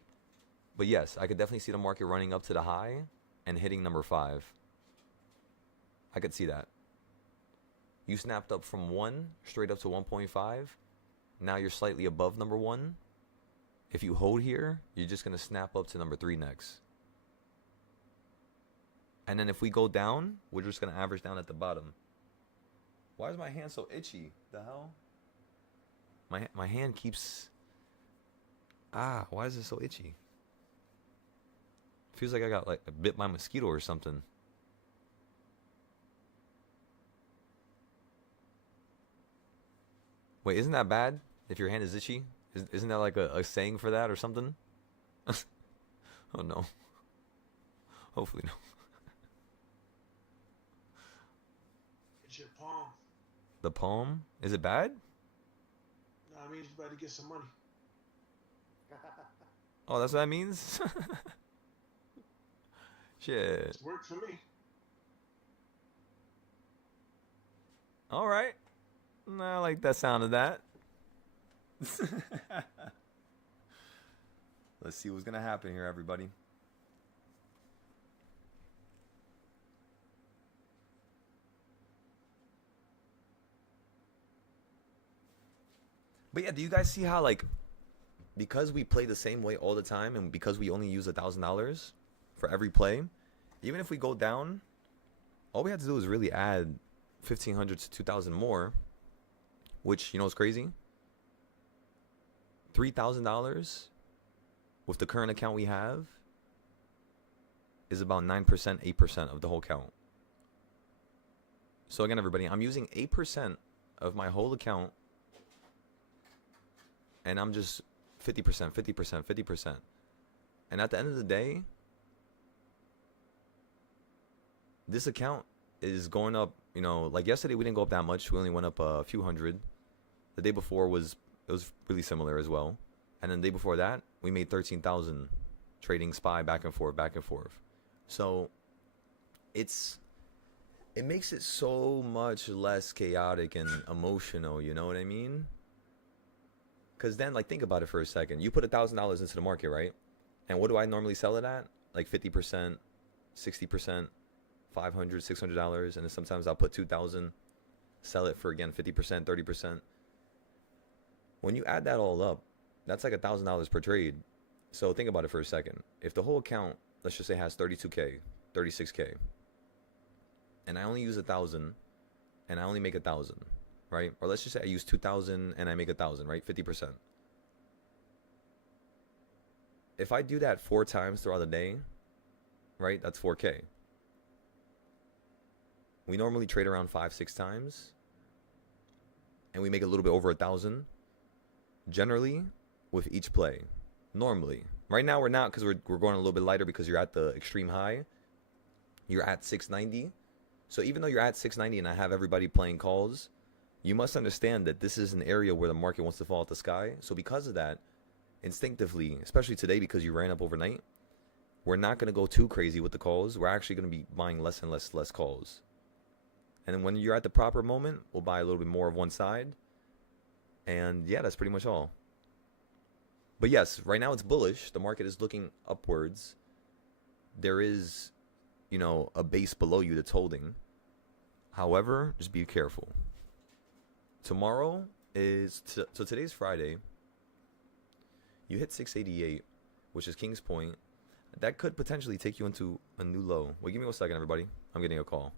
But yes, I could definitely see the market running up to the high and hitting number 5. I could see that. You snapped up from 1 straight up to 1.5. Now you're slightly above number 1. If you hold here, you're just going to snap up to number 3 next. And then if we go down, we're just going to average down at the bottom. Why is my hand so itchy? The hell? My hand keeps... why is it so itchy? Feels like I got like bit by a mosquito or something. Wait, isn't that bad if your hand is itchy? Isn't that like a saying for that or something? Oh no. Hopefully no. It's your palm. The palm? Is it bad? No, I mean you better get some money. Oh, that's what that means? Shit. It's worked for me. Alright. I like that sound of that. Let's see what's gonna happen here, everybody. But yeah, do you guys see how, like, because we play the same way all the time and because we only use $1,000 for every play, even if we go down, all we have to do is really add 1,500 to 2,000 more, which, you know, is crazy. $3,000 with the current account we have is about 9%, 8% of the whole count. So again, everybody, I'm using 8% of my whole account, and I'm just 50%, 50%, 50%. And at the end of the day, this account is going up, you know, like yesterday we didn't go up that much. We only went up a few hundred. The day before it was really similar as well. And then the day before that, we made 13,000 trading SPY back and forth, back and forth. So it makes it so much less chaotic and emotional, you know what I mean? Because then, like, think about it for a second. You put $1,000 into the market, right? And what do I normally sell it at? Like 50%, 60%, $500, $600, and then sometimes I'll put 2,000, sell it for, again, 50%, 30%. When you add that all up, that's like $1,000 per trade. So think about it for a second. If the whole account, let's just say, has 32K, 36K, and I only use 1,000, and I only make 1,000, right? Or let's just say I use 2,000 and I make 1,000, right? 50%. If I do that 4 times throughout the day, right? That's 4K. We normally trade around 5-6 times, and we make a little bit over 1,000. Generally, with each play, normally. Right now we're not, because we're going a little bit lighter because you're at the extreme high. You're at 690. So even though you're at 690 and I have everybody playing calls, you must understand that this is an area where the market wants to fall out the sky. So because of that, instinctively, especially today because you ran up overnight, we're not going to go too crazy with the calls. We're actually going to be buying less and less calls. And then when you're at the proper moment, we'll buy a little bit more of one side. And yeah, that's pretty much all. But yes, right now it's bullish. The market is looking upwards. There is, you know, a base below you that's holding. However, just be careful. Tomorrow is, so today's Friday. You hit 688, which is King's Point. That could potentially take you into a new low. Wait, give me 1 second, everybody. I'm getting a call.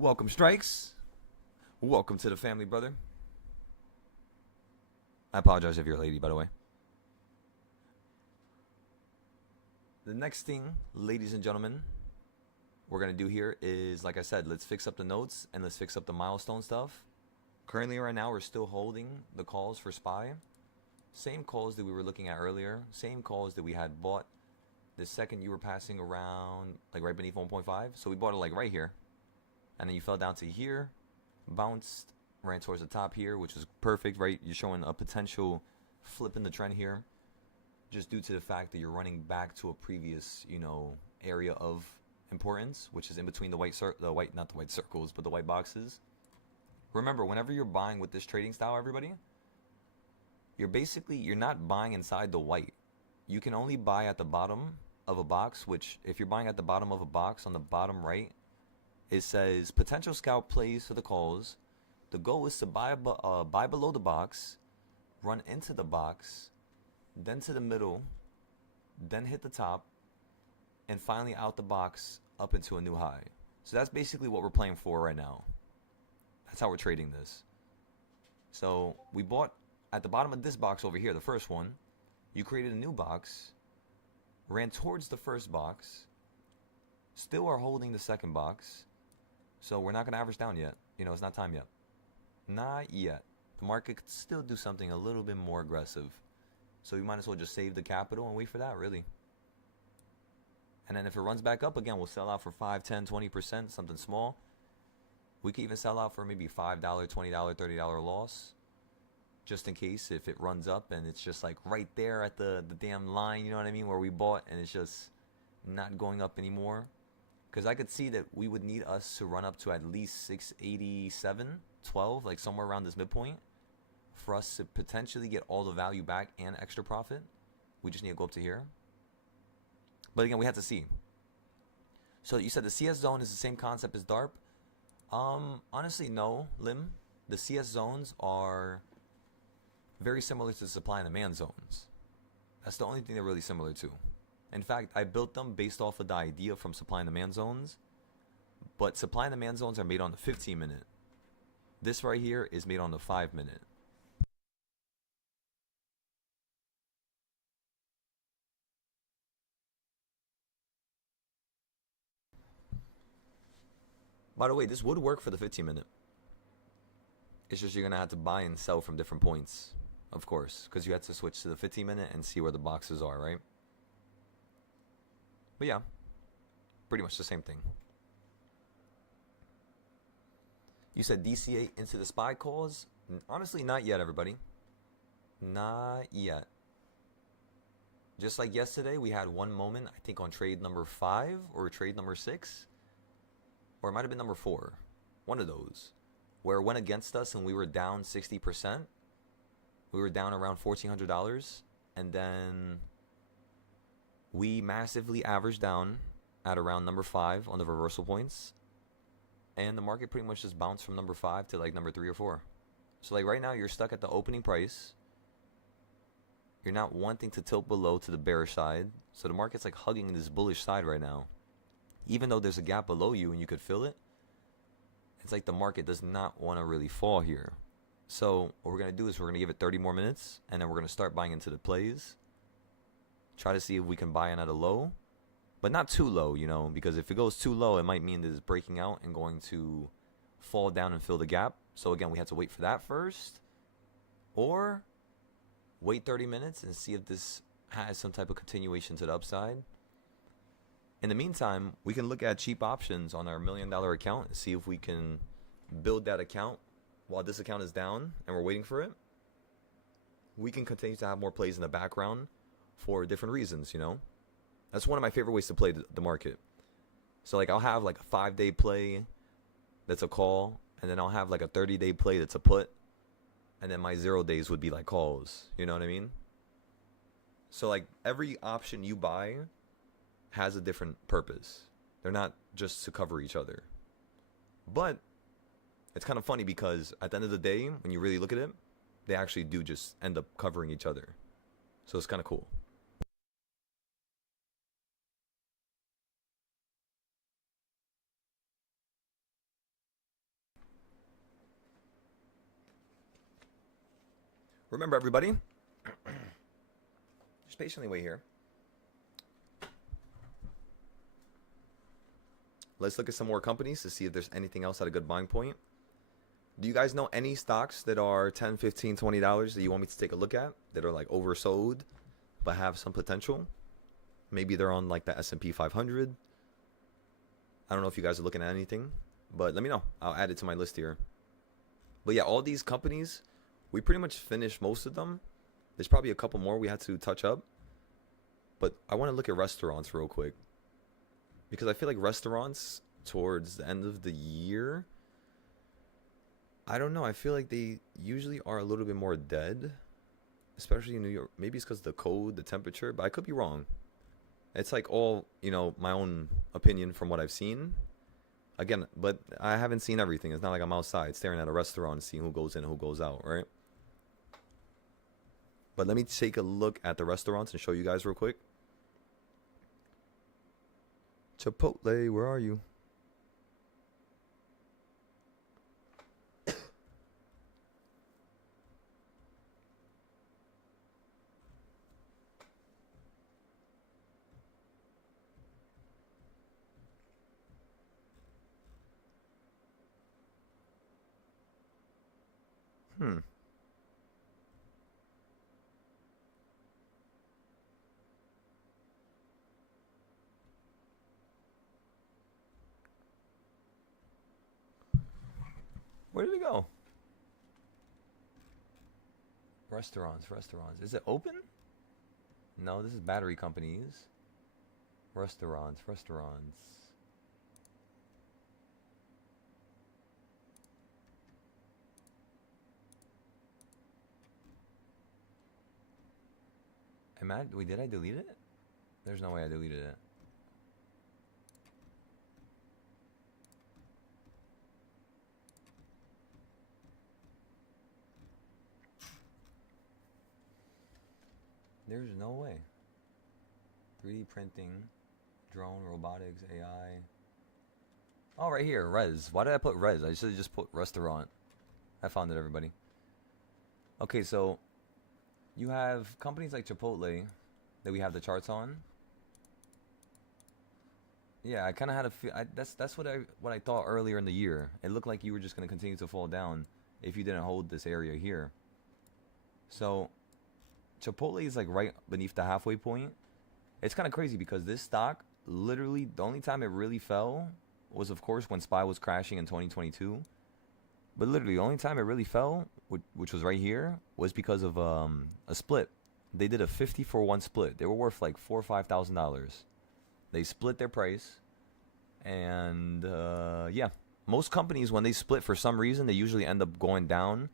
Welcome, Strikes. Welcome to the family, brother. I apologize if you're a lady, by the way. The next thing, ladies and gentlemen, we're going to do here is, like I said, let's fix up the notes and let's fix up the milestone stuff. Currently, right now, we're still holding the calls for SPY. Same calls that we were looking at earlier. Same calls that we had bought the second you were passing around, like right beneath 1.5. So we bought it like right here. And then you fell down to here, bounced, ran towards the top here, which is perfect, right? You're showing a potential flip in the trend here, just due to the fact that you're running back to a previous, area of importance, which is in between the white circles, but the white boxes. Remember, whenever you're buying with this trading style, everybody, you're not buying inside the white. You can only buy at the bottom of a box, which if you're buying at the bottom of a box on the bottom right, it says potential scalp plays for the calls. The goal is to buy below the box, run into the box, then to the middle, then hit the top, and finally out the box up into a new high. So that's basically what we're playing for right now. That's how we're trading this. So we bought at the bottom of this box over here, the first one. You created a new box, ran towards the first box, still are holding the second box. So we're not going to average down yet. It's not time yet. Not yet. The market could still do something a little bit more aggressive. So we might as well just save the capital and wait for that, really. And then if it runs back up again, we'll sell out for 5, 10, 20%, something small. We could even sell out for maybe $5, $20, $30 loss. Just in case if it runs up and it's just like right there at the damn line, you know what I mean, where we bought and it's just not going up anymore. Because I could see that we would need us to run up to at least 687, 12, like somewhere around this midpoint, for us to potentially get all the value back and extra profit. We just need to go up to here. But again, we have to see. So you said the CS zone is the same concept as DARP. Honestly, no, Lim. The CS zones are very similar to the supply and demand zones. That's the only thing they're really similar to. In fact, I built them based off of the idea from supply and demand zones. But supply and demand zones are made on the 15-minute. This right here is made on the 5-minute. By the way, this would work for the 15-minute. It's just you're going to have to buy and sell from different points, of course, because you have to switch to the 15-minute and see where the boxes are, right? But yeah, pretty much the same thing. You said DCA into the SPY calls? Honestly, not yet, everybody. Not yet. Just like yesterday, we had one moment, I think on trade number 5 or trade number 6. Or it might have been number 4. One of those. Where it went against us and we were down 60%. We were down around $1,400. And then we massively averaged down at around number 5 on the reversal points. And the market pretty much just bounced from number 5 to like number 3 or 4. So like right now you're stuck at the opening price. You're not wanting to tilt below to the bearish side. So the market's like hugging this bullish side right now. Even though there's a gap below you and you could feel it, it's like the market does not want to really fall here. So what we're going to do is we're going to give it 30 more minutes, and then we're going to start buying into the plays. Try to see if we can buy in at a low, but not too low, because if it goes too low, it might mean that it's breaking out and going to fall down and fill the gap. So again, we have to wait for that first, or wait 30 minutes and see if this has some type of continuation to the upside. In the meantime, we can look at cheap options on our $1 million account and see if we can build that account while this account is down and we're waiting for it. We can continue to have more plays in the background for different reasons, That's one of my favorite ways to play the market. So like I'll have like a 5-day play that's a call, and then I'll have like a 30-day play that's a put, and then my 0 days would be like calls. You know what I mean? So like every option you buy has a different purpose. They're not just to cover each other. But it's kind of funny because at the end of the day, when you really look at it, they actually do just end up covering each other. So it's kind of cool. Remember, everybody, just patiently wait here. Let's look at some more companies to see if there's anything else at a good buying point. Do you guys know any stocks that are $10, $15, $20 that you want me to take a look at that are like oversold but have some potential? Maybe they're on like the S&P 500. I don't know if you guys are looking at anything, but let me know. I'll add it to my list here. But yeah, all these companies, we pretty much finished most of them. There's probably a couple more we had to touch up. But I want to look at restaurants real quick, because I feel like restaurants towards the end of the year, I don't know, I feel like they usually are a little bit more dead, especially in New York. Maybe it's because of the cold, the temperature, but I could be wrong. It's like all, you know, my own opinion from what I've seen. Again, but I haven't seen everything. It's not like I'm outside staring at a restaurant and seeing who goes in and who goes out, right? But let me take a look at the restaurants and show you guys real quick. Chipotle, where are you? Where did it go? Restaurants. Is it open? No, this is battery companies. Restaurants. Did I delete it? There's no way I deleted it. There's no way. 3D printing, drone, robotics, AI. Oh, right here, res. Why did I put res? I should have just put restaurant. I found it, everybody. Okay, so you have companies like Chipotle that we have the charts on. Yeah, I kind of had a feel. That's what I thought earlier in the year. It looked like you were just going to continue to fall down if you didn't hold this area here. So Chipotle is like right beneath the halfway point. It's kind of crazy because this stock, literally, the only time it really fell was, of course, when SPY was crashing in 2022. But literally, the only time it really fell, which was right here, was because of a split. They did a 50-for-1 split. They were worth like $4,000 or $5,000. They split their price, and yeah, most companies, when they split for some reason, they usually end up going down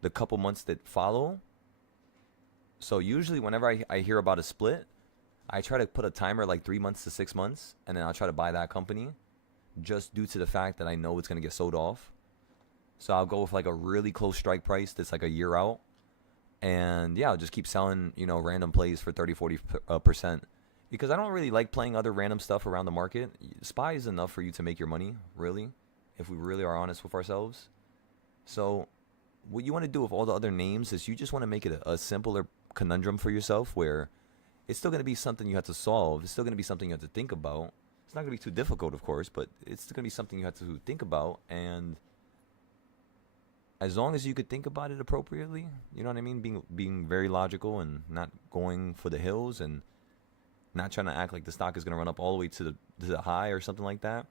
the couple months that follow. So usually whenever I hear about a split, I try to put a timer like 3 months to 6 months, and then I'll try to buy that company just due to the fact that I know it's going to get sold off. So I'll go with like a really close strike price that's like a year out. And yeah, I'll just keep selling, you know, random plays for 30-40%. Because I don't really like playing other random stuff around the market. SPY is enough for you to make your money, really, if we really are honest with ourselves. So what you want to do with all the other names is you just want to make it a simpler conundrum for yourself, where it's still going to be something you have to solve. It's still going to be something you have to think about. It's not going to be too difficult, of course, but it's going to be something you have to think about. And as long as you could think about it appropriately, you know what I mean? Being very logical and not going for the hills and not trying to act like the stock is going to run up all the way to the high or something like that.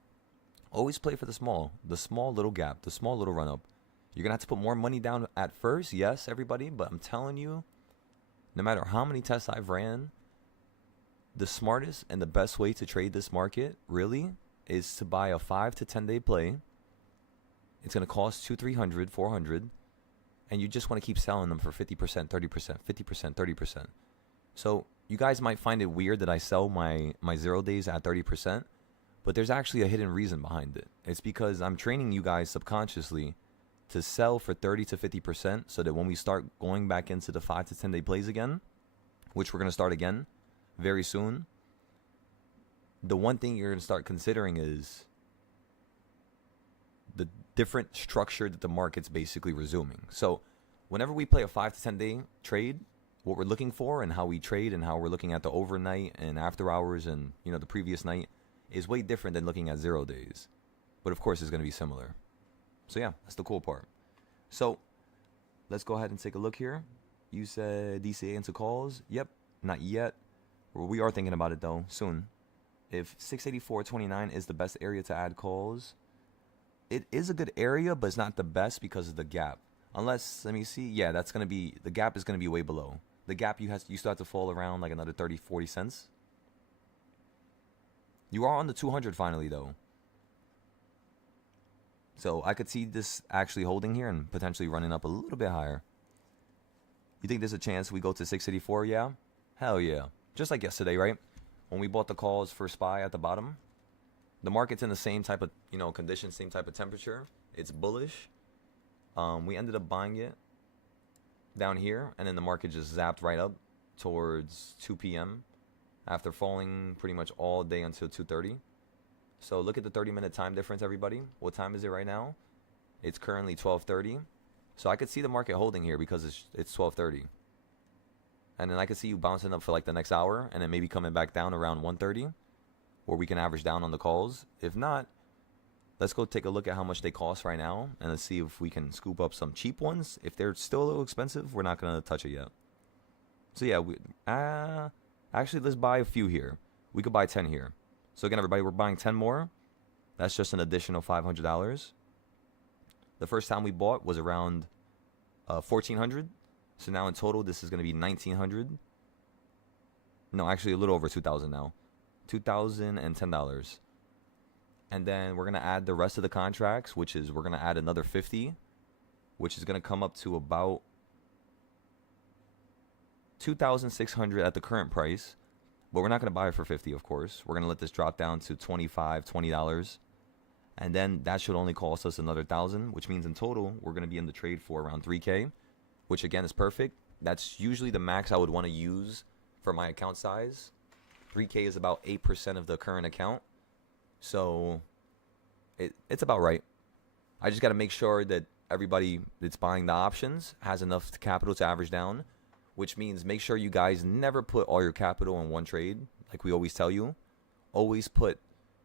Always play for the small little gap, the small little run up. You're going to have to put more money down at first, yes, everybody, but I'm telling you, no matter how many tests I've ran, the smartest and the best way to trade this market, really, is to buy a 5 to 10 day play. It's going to cost $200, $300, $400, and you just want to keep selling them for 50%, 30%, 50%, 30%. So you guys might find it weird that I sell my 0 days at 30%, but there's actually a hidden reason behind it. It's because I'm training you guys subconsciously to sell for 30 to 50%, so that when we start going back into the 5 to 10 day plays again, which we're going to start again very soon, the one thing you're going to start considering is the different structure that the market's basically resuming. So whenever we play a 5 to 10 day trade, what we're looking for and how we trade and how we're looking at the overnight and after hours and, you know, the previous night is way different than looking at 0 days. But of course, it's going to be similar. So yeah, that's the cool part. So let's go ahead and take a look here. You said DCA into calls. Yep, not yet. Well, we are thinking about it though, soon. If 684.29 is the best area to add calls, it is a good area, but it's not the best because of the gap. Unless, let me see. Yeah, that's going to be, the gap is going to be way below. The gap, you start to fall around like another 30, 40 cents. You are on the 200 finally though. So I could see this actually holding here and potentially running up a little bit higher. You think there's a chance we go to 684? Yeah? Hell yeah. Just like yesterday, right? When we bought the calls for SPY at the bottom. The market's in the same type of, you know, condition, same type of temperature. It's bullish. We ended up buying it down here, and then the market just zapped right up towards 2 p.m. after falling pretty much all day until 2:30. So look at the 30-minute time difference, everybody. What time is it right now? It's currently 12:30. So I could see the market holding here because it's 12:30. And then I could see you bouncing up for like the next hour and then maybe coming back down around 1:30 where we can average down on the calls. If not, let's go take a look at how much they cost right now and let's see if we can scoop up some cheap ones. If they're still a little expensive, we're not going to touch it yet. So yeah, actually, let's buy a few here. We could buy 10 here. So again, everybody, we're buying 10 more. That's just an additional $500. The first time we bought was around $1,400. So now in total, this is going to be $1,900. No, actually a little over $2,000 now. $2,010. And then we're going to add the rest of the contracts, which is we're going to add another 50, which is going to come up to about $2,600 at the current price. But we're not going to buy it for 50, of course. We're going to let this drop down to $25, $20. And then that should only cost us another $1,000, which means in total, we're going to be in the trade for around $3K, which again is perfect. That's usually the max I would want to use for my account size. $3K is about 8% of the current account. So it's about right. I just got to make sure that everybody that's buying the options has enough capital to average down, which means make sure you guys never put all your capital in one trade. Like we always tell you, always put,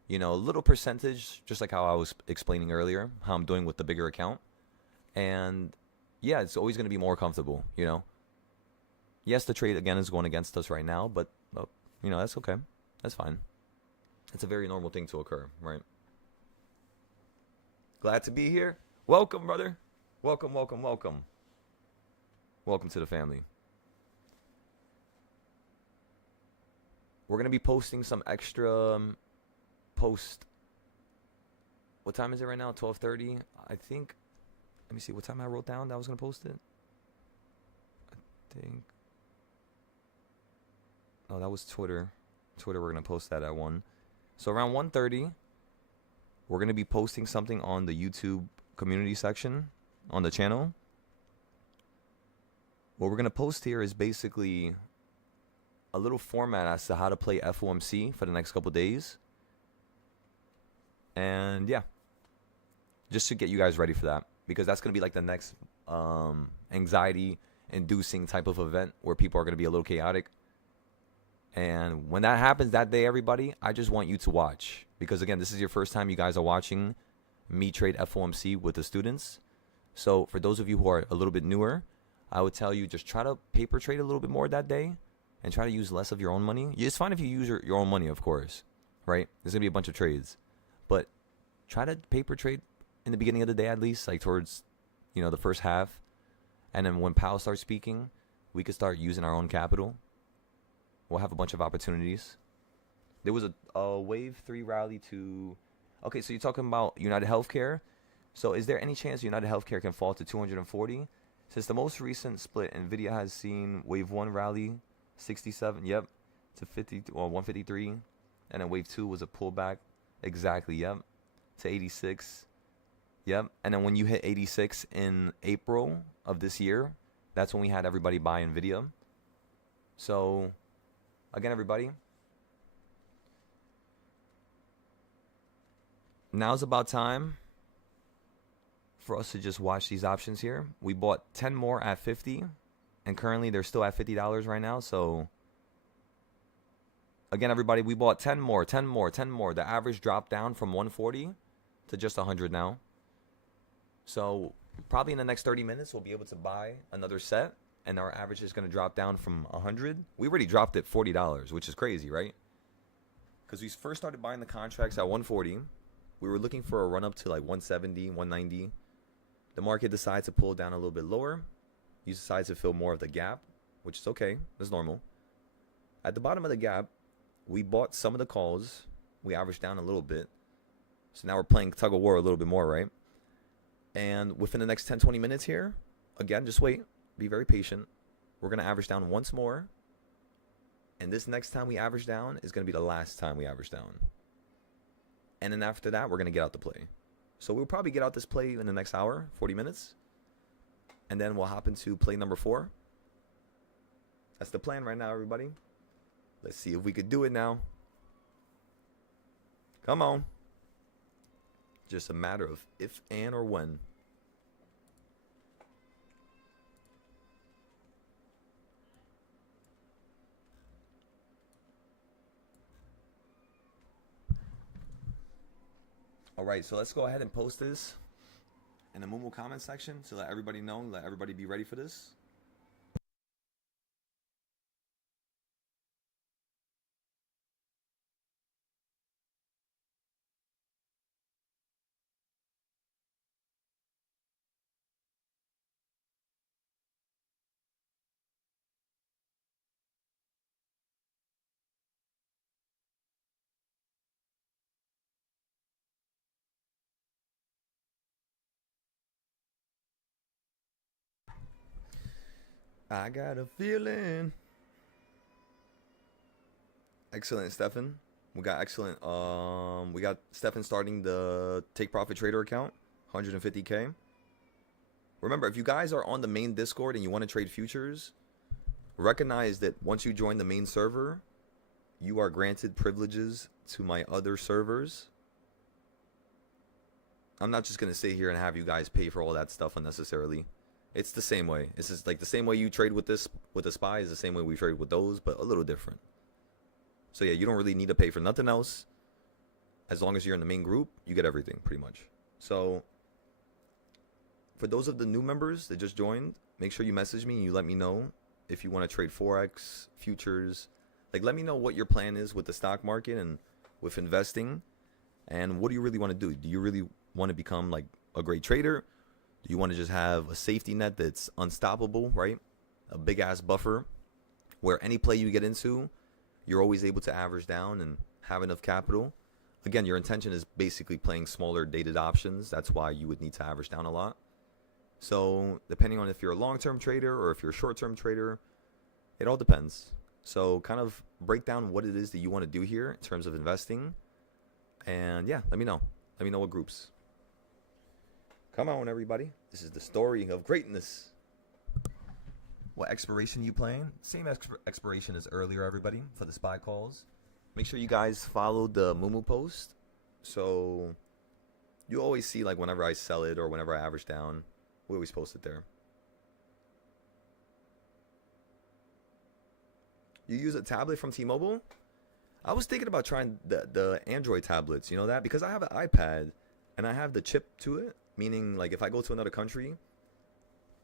you know, a little percentage, just like how I was explaining earlier, how I'm doing with the bigger account. And yeah, it's always going to be more comfortable, you know. Yes, the trade again is going against us right now, but you know, that's okay. That's fine. It's a very normal thing to occur, right? Glad to be here. Welcome, brother. Welcome, welcome, welcome. Welcome to the family. We're going to be posting some extra post. What time is it right now? 12:30. I think, let me see what time I wrote down that I was going to post it. I think, oh, that was Twitter. We're going to post that at 1. So around 1:30, we're going to be posting something on the YouTube community section on the channel. What we're going to post here is basically a little format as to how to play FOMC for the next couple days. And yeah, just to get you guys ready for that, because that's going to be like the next anxiety inducing type of event where people are going to be a little chaotic. And when that happens that day, everybody, I just want you to watch, because again, this is your first time you guys are watching me trade FOMC with the students. So for those of you who are a little bit newer, I would tell you just try to paper trade a little bit more that day and try to use less of your own money. It's fine if you use your own money, of course, right? There's going to be a bunch of trades, but try to paper trade in the beginning of the day, at least, like towards, you know, the first half. And then when Powell starts speaking, we could start using our own capital. We'll have a bunch of opportunities. There was a wave 3 rally to, okay, so you're talking about United Healthcare. So is there any chance United Healthcare can fall to 240? Since the most recent split, NVIDIA has seen wave 1 rally 67, yep, to 50 or 153, and then wave 2 was a pullback, exactly, yep, to 86, yep. And then when you hit 86 in April of this year, that's when we had everybody buy NVIDIA. So again, everybody, now's about time for us to just watch these options here. We bought 10 more at 50, and currently they're still at $50 right now. So again, everybody, we bought 10 more, 10 more, 10 more. The average dropped down from 140 to just 100 now. So probably in the next 30 minutes, we'll be able to buy another set, and our average is going to drop down from 100. We already dropped it $40, which is crazy, right? Because we first started buying the contracts at 140. We were looking for a run up to like 170, 190. The market decides to pull down a little bit lower. You decide to fill more of the gap, which is okay. That's normal. At the bottom of the gap, we bought some of the calls. We averaged down a little bit. So now we're playing tug of war a little bit more, right? And within the next 10, 20 minutes here, again, just wait. Be very patient. We're going to average down once more. And this next time we average down is going to be the last time we average down. And then after that, we're going to get out the play. So we'll probably get out this play in the next hour, 40 minutes. And then we'll hop into play number 4. That's the plan right now, everybody. Let's see if we could do it now. Come on. Just a matter of if and or when. All right, so let's go ahead and post this in the Moomoo comment section to let everybody know, let everybody be ready for this. I got a feeling. Excellent, Stefan. We got excellent. We got Stefan starting the Take Profit Trader account, 150K. Remember, if you guys are on the main Discord and you want to trade futures, recognize that once you join the main server, you are granted privileges to my other servers. I'm not just going to sit here and have you guys pay for all that stuff unnecessarily. It's the same way. It's just like the same way you trade with this, with the SPY is the same way we trade with those, but a little different. So yeah, you don't really need to pay for nothing else. As long as you're in the main group, you get everything pretty much. So for those of the new members that just joined, make sure you message me and you let me know if you want to trade Forex, futures. Like, let me know what your plan is with the stock market and with investing. And what do you really want to do? Do you really want to become like a great trader? Do you want to just have a safety net that's unstoppable, right? A big ass buffer where any play you get into, you're always able to average down and have enough capital. Again, your intention is basically playing smaller dated options. That's why you would need to average down a lot. So depending on if you're a long-term trader or if you're a short-term trader, it all depends. So kind of break down what it is that you want to do here in terms of investing. And yeah, let me know. Let me know what groups. Come on, everybody. This is the story of greatness. What expiration you playing? Same expiration as earlier, everybody, for the SPY calls. Make sure you guys follow the Moomoo post. So you always see, like, whenever I sell it or whenever I average down, we always post it there. You use a tablet from T-Mobile? I was thinking about trying the Android tablets, you know that? Because I have an iPad and I have the chip to it. Meaning, like, if I go to another country,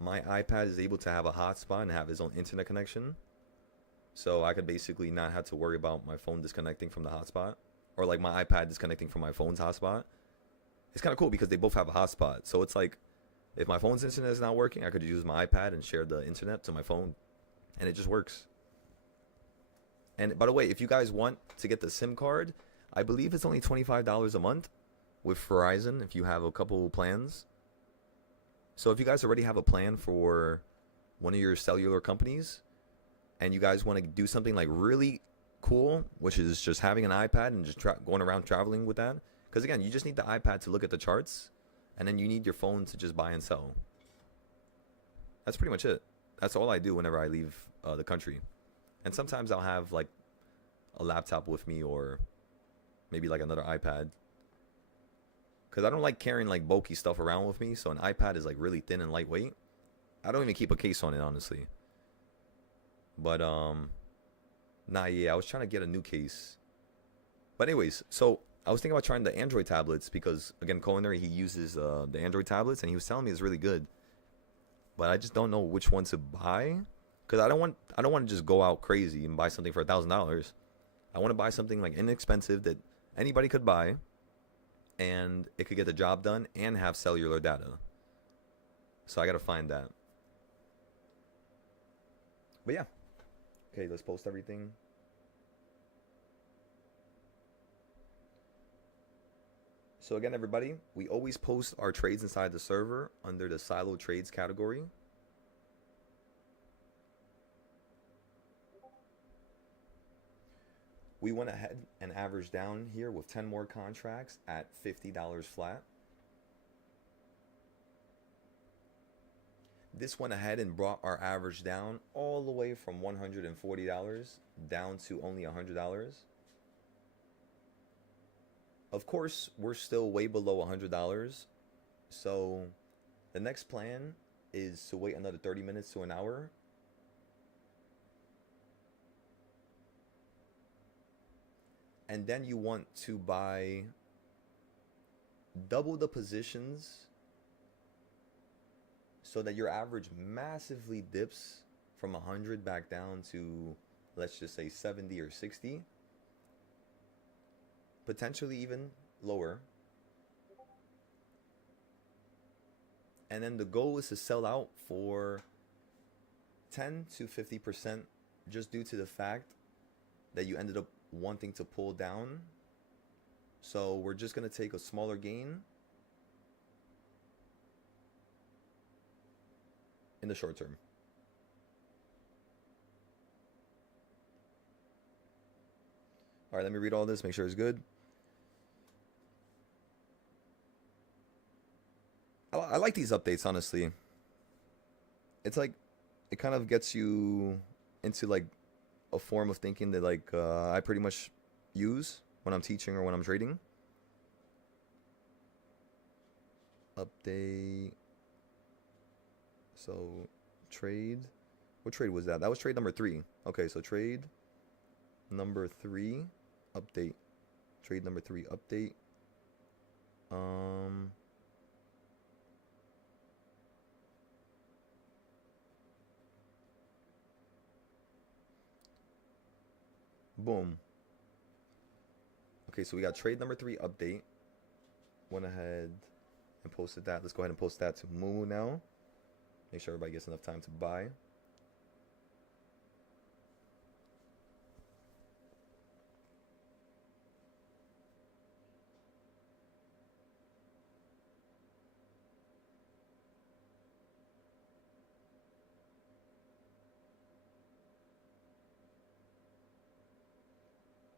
my iPad is able to have a hotspot and have its own internet connection. So I could basically not have to worry about my phone disconnecting from the hotspot. Or, like, my iPad disconnecting from my phone's hotspot. It's kind of cool because they both have a hotspot. So it's like, if my phone's internet is not working, I could use my iPad and share the internet to my phone. And it just works. And, by the way, if you guys want to get the SIM card, I believe it's only $25 a month. With Verizon, if you have a couple plans. So if you guys already have a plan for one of your cellular companies and you guys want to do something like really cool, which is just having an iPad and just going around traveling with that, because again, you just need the iPad to look at the charts and then you need your phone to just buy and sell. That's pretty much it. That's all I do whenever I leave the country. And sometimes I'll have like a laptop with me or maybe like another iPad. because I don't like carrying like bulky stuff around with me. So an iPad is like really thin and lightweight. I don't even keep a case on it, honestly. But nah, yeah, I was trying to get a new case. But anyways, so I was thinking about trying the Android tablets because again, Culinary, he uses the Android tablets, and he was telling me it's really good. But I just don't know which one to buy, because I don't want to just go out crazy and buy something for $1,000. I want to buy something like inexpensive that anybody could buy, and it could get the job done and have cellular data. So I gotta find that. But yeah, okay, let's post everything. So again, everybody, we always post our trades inside the server under the silo trades category. We went ahead and averaged down here with 10 more contracts at $50 flat. This went ahead and brought our average down all the way from $140 down to only $100. Of course, we're still way below $100. So the next plan is to wait another 30 minutes to an hour. And then you want to buy double the positions so that your average massively dips from 100 back down to, let's just say 70 or 60. Potentially even lower. And then the goal is to sell out for 10 to 50% just due to the fact that you ended up wanting to pull down. So we're just going to take a smaller gain in the short term. All right, let me read all this, make sure it's good. I like these updates, honestly. It's like, it kind of gets you into like a form of thinking that like I pretty much use when I'm teaching or when I'm trading. Update. So trade. What trade was that? That was trade number 3. Okay, so trade number 3 update. Trade number 3 update. Boom. Okay, so we got trade number 3 update. Went ahead and posted that. Let's go ahead and post that to Moo now. Make sure everybody gets enough time to buy.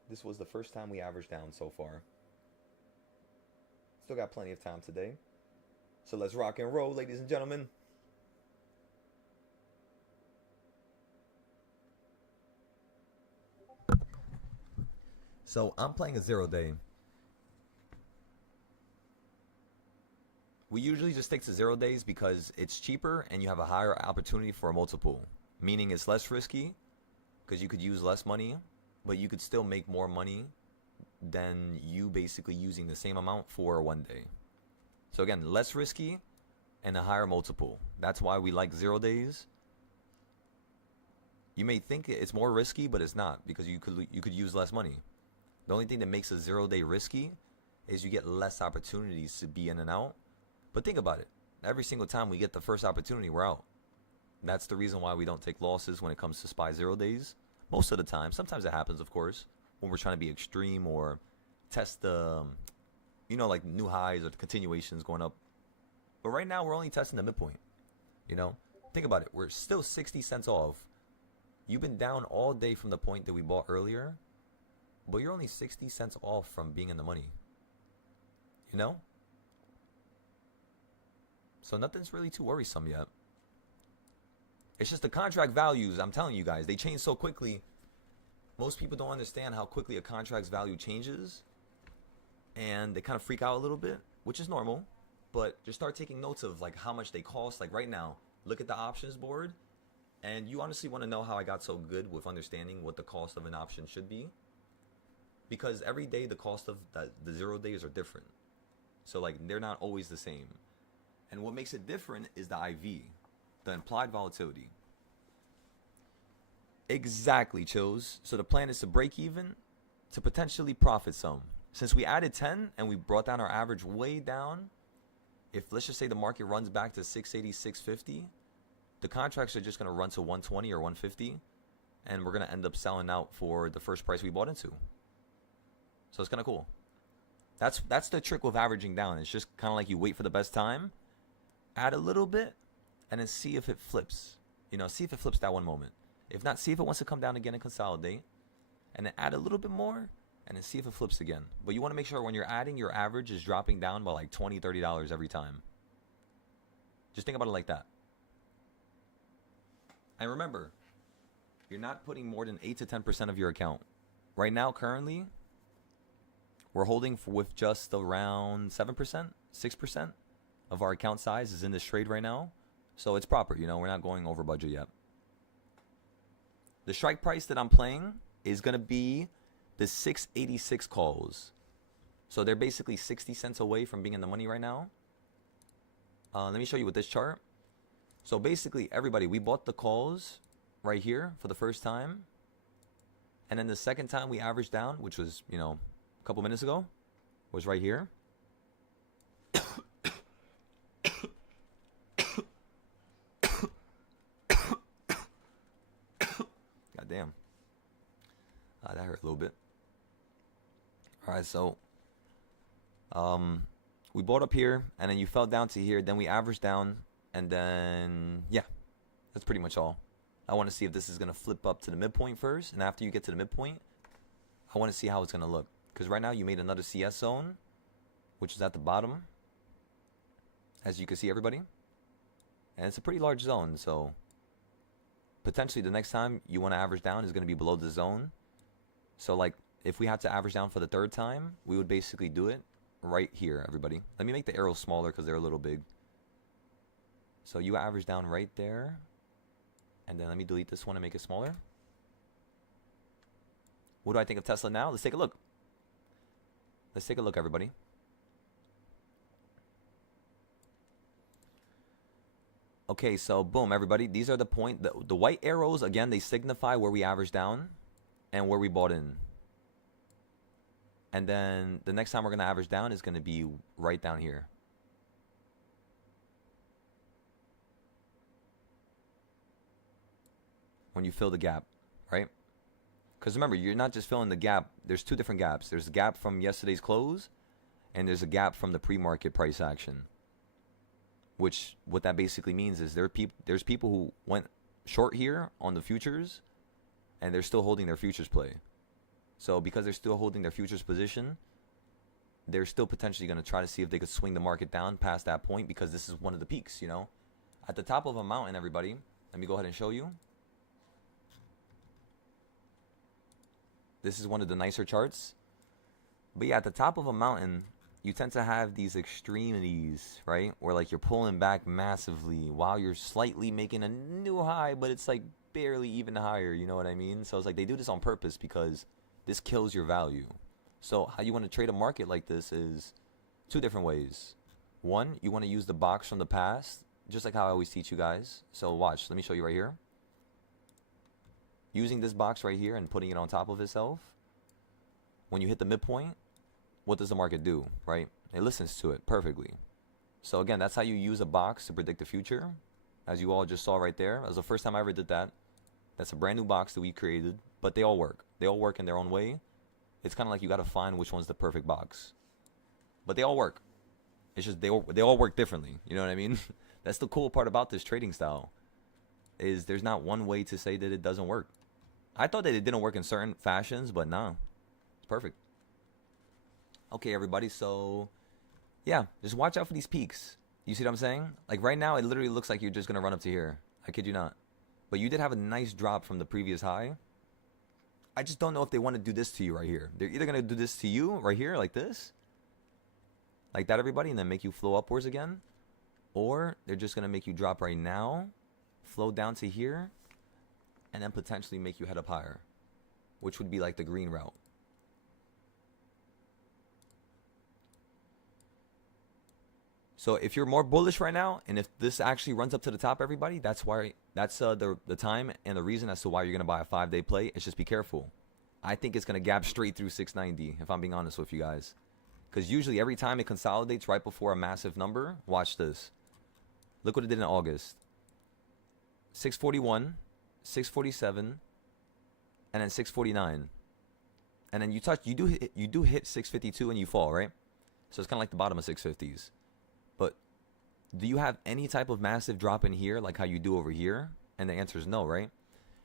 This was the first time we averaged down so far. Still got plenty of time today. So let's rock and roll, ladies and gentlemen. So I'm playing a 0 day. We usually just stick to 0 days because it's cheaper and you have a higher opportunity for a multiple. Meaning it's less risky because you could use less money, but you could still make more money than you basically using the same amount for 1 day. So again, less risky and a higher multiple. That's why we like 0 days. You may think it's more risky, but it's not, because you could use less money. The only thing that makes a 0 day risky is you get less opportunities to be in and out. But think about it. Every single time we get the first opportunity, we're out. That's the reason why we don't take losses when it comes to SPY 0 days. Most of the time. Sometimes it happens, of course, when we're trying to be extreme or test the, like new highs or the continuations going up. But right now, we're only testing the midpoint. Think about it. We're still 60 cents off. You've been down all day from the point that we bought earlier, but you're only 60 cents off from being in the money. So nothing's really too worrisome yet. It's just the contract values, I'm telling you guys, they change so quickly. Most people don't understand how quickly a contract's value changes, and they kind of freak out a little bit. which is normal, but just start taking notes of like how much they cost. Like right now, look at the options board, and you honestly want to know how I got so good with understanding what the cost of an option should be, because every day the cost of the 0 days are different. So like they're not always the same. And what makes it different is the IV, the implied volatility. Exactly, Chills. So the plan is to break even, to potentially profit some. Since we added 10 and we brought down our average way down, if let's just say the market runs back to 680, 650, the contracts are just going to run to 120 or 150, and we're going to end up selling out for the first price we bought into. So it's kind of cool. That's the trick with averaging down. It's just kind of like you wait for the best time, add a little bit, and then see if it flips. You know, see if it flips that one moment. If not, see if it wants to come down again and consolidate, and then add a little bit more, and then see if it flips again. But you want to make sure when you're adding, your average is dropping down by like $20, $30 every time. Just think about it like that. And remember, you're not putting more than 8 to 10% of your account. Right now, currently, we're holding with just around 7%, 6% of our account size is in this trade right now. So it's proper, you know, we're not going over budget yet. The strike price that I'm playing is going to be the 686 calls. So they're basically 60 cents away from being in the money right now. Let me show you with this chart. So basically, everybody, we bought the calls right here for the first time. And then the second time we averaged down, which was, you know, a couple minutes ago, was right here. God damn. That hurt a little bit. All right, so we bought up here, and then you fell down to here. Then we averaged down, and then, yeah, that's pretty much all. I want to see if this is going to flip up to the midpoint first, and after you get to the midpoint, I want to see how it's going to look. Because right now you made another CS zone, which is at the bottom, as you can see, everybody. And it's a pretty large zone, so potentially the next time you want to average down is going to be below the zone. So like if we had to average down for the third time, we would basically do it right here, everybody. Let me make the arrows smaller because they're a little big. So you average down right there. And then let me delete this one and make it smaller. What do I think of Tesla now? Let's take a look. Let's take a look, everybody. Okay, so boom, everybody. These are the point. The white arrows, again, they signify where we average down and where we bought in. And then the next time we're going to average down is going to be right down here. When you fill the gap, right? Because remember, you're not just filling the gap. There's two different gaps. There's a gap from yesterday's close, and there's a gap from the pre-market price action. Which, what that basically means is there's people who went short here on the futures, and they're still holding their futures play. So because they're still holding their futures position, they're still potentially going to try to see if they could swing the market down past that point, because this is one of the peaks, you know? At the top of a mountain, everybody, let me go ahead and show you. This is one of the nicer charts. But yeah, at the top of a mountain, you tend to have these extremities, right? Where like you're pulling back massively while you're slightly making a new high, but it's like barely even higher, you know what I mean? So it's like they do this on purpose because this kills your value. So how you want to trade a market like this is two different ways. One, you want to use the box from the past, just like how I always teach you guys. So watch, let me show you right here. Using this box right here and putting it on top of itself, when you hit the midpoint, what does the market do, right? It listens to it perfectly. So again, that's how you use a box to predict the future. As you all just saw right there. That was the first time I ever did that. That's a brand new box that we created, but they all work. They all work in their own way. It's kind of like you got to find which one's the perfect box. But they all work. It's just they all work differently. You know what I mean? That's the cool part about this trading style. Is there's not one way to say that it doesn't work. I thought that it didn't work in certain fashions, but nah. It's perfect. Okay, everybody, so yeah, just watch out for these peaks. You see what I'm saying? Like right now, it literally looks like you're just going to run up to here. I kid you not. But you did have a nice drop from the previous high. I just don't know if they want to do this to you right here. They're either going to do this to you right here like this, like that, everybody, and then make you flow upwards again. Or they're just going to make you drop right now, flow down to here, and then potentially make you head up higher, which would be like the green route. So if you're more bullish right now, and if this actually runs up to the top, everybody, that's why, that's the time and the reason as to why you're going to buy a 5-day play. It's just be careful. I think it's going to gap straight through 690, if I'm being honest with you guys. Because usually every time it consolidates right before a massive number, watch this. Look what it did in August. 641, 647, and then 649. And then you do hit 652 and you fall, right? So it's kind of like the bottom of 650s. But do you have any type of massive drop in here like how you do over here? And the answer is no, right?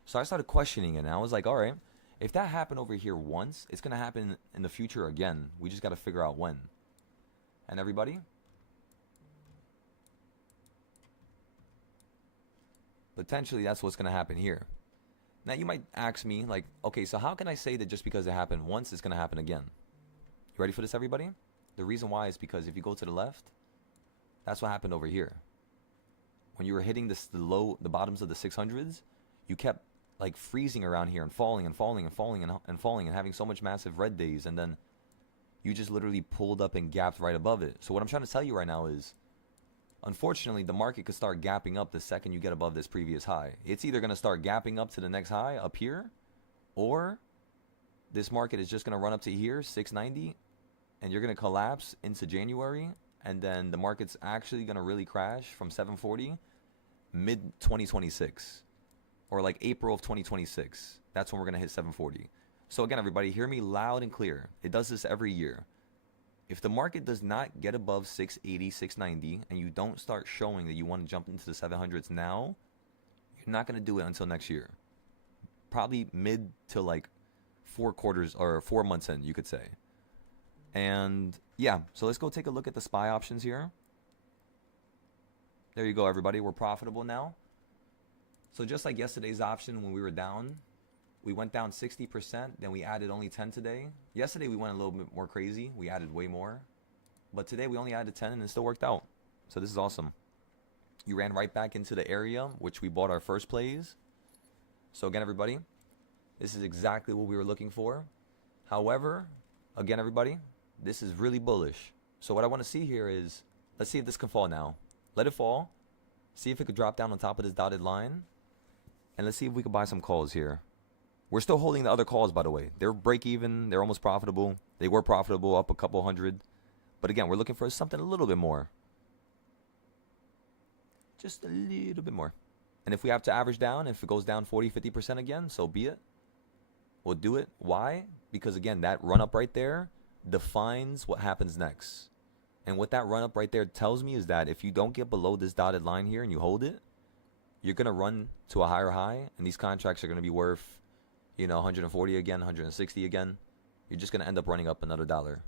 So I started questioning it, and I was like, all right, if that happened over here once, it's going to happen in the future again. We just got to figure out when. And everybody, potentially that's what's going to happen here. Now you might ask me, like, okay, so how can I say that just because it happened once, it's going to happen again? You ready for this, everybody? The reason why is because if you go to the left, that's what happened over here. When you were hitting the bottoms of the 600s, you kept like freezing around here and falling and falling and falling and falling and having so much massive red days, and then you just literally pulled up and gapped right above it. So what I'm trying to tell you right now is, unfortunately, the market could start gapping up the second you get above this previous high. It's either going to start gapping up to the next high up here, or this market is just going to run up to here, 690, and you're going to collapse into January, and then the market's actually going to really crash from 740 mid 2026, or like April of 2026. That's when we're going to hit 740. So again, everybody, hear me loud and clear. It does this every year. If the market does not get above 680, 690, and you don't start showing that you want to jump into the 700s now, you're not going to do it until next year. Probably mid to like 4 quarters or 4 months in, you could say. And yeah, so let's go take a look at the SPY options here. There you go, everybody. We're profitable now. So just like yesterday's option when we were down, we went down 60%, then we added only 10 today. Yesterday we went a little bit more crazy. We added way more. But today we only added 10 and it still worked out. So this is awesome. You ran right back into the area which we bought our first plays. So again, everybody, this is exactly what we were looking for. However, again, everybody, this is really bullish. So what I want to see here is, let's see if this can fall now. Let it fall. See if it could drop down on top of this dotted line. And let's see if we could buy some calls here. We're still holding the other calls, by the way. They're break even. They're almost profitable. They were profitable, up a couple hundred. But again, we're looking for something a little bit more. Just a little bit more. And if we have to average down, if it goes down 40, 50% again, so be it. We'll do it. Why? Because again, that run up right there defines what happens next. And what that run up right there tells me is that if you don't get below this dotted line here and you hold it, you're going to run to a higher high, and these contracts are going to be worth, 140 again, 160 again. You're just going to end up running up another dollar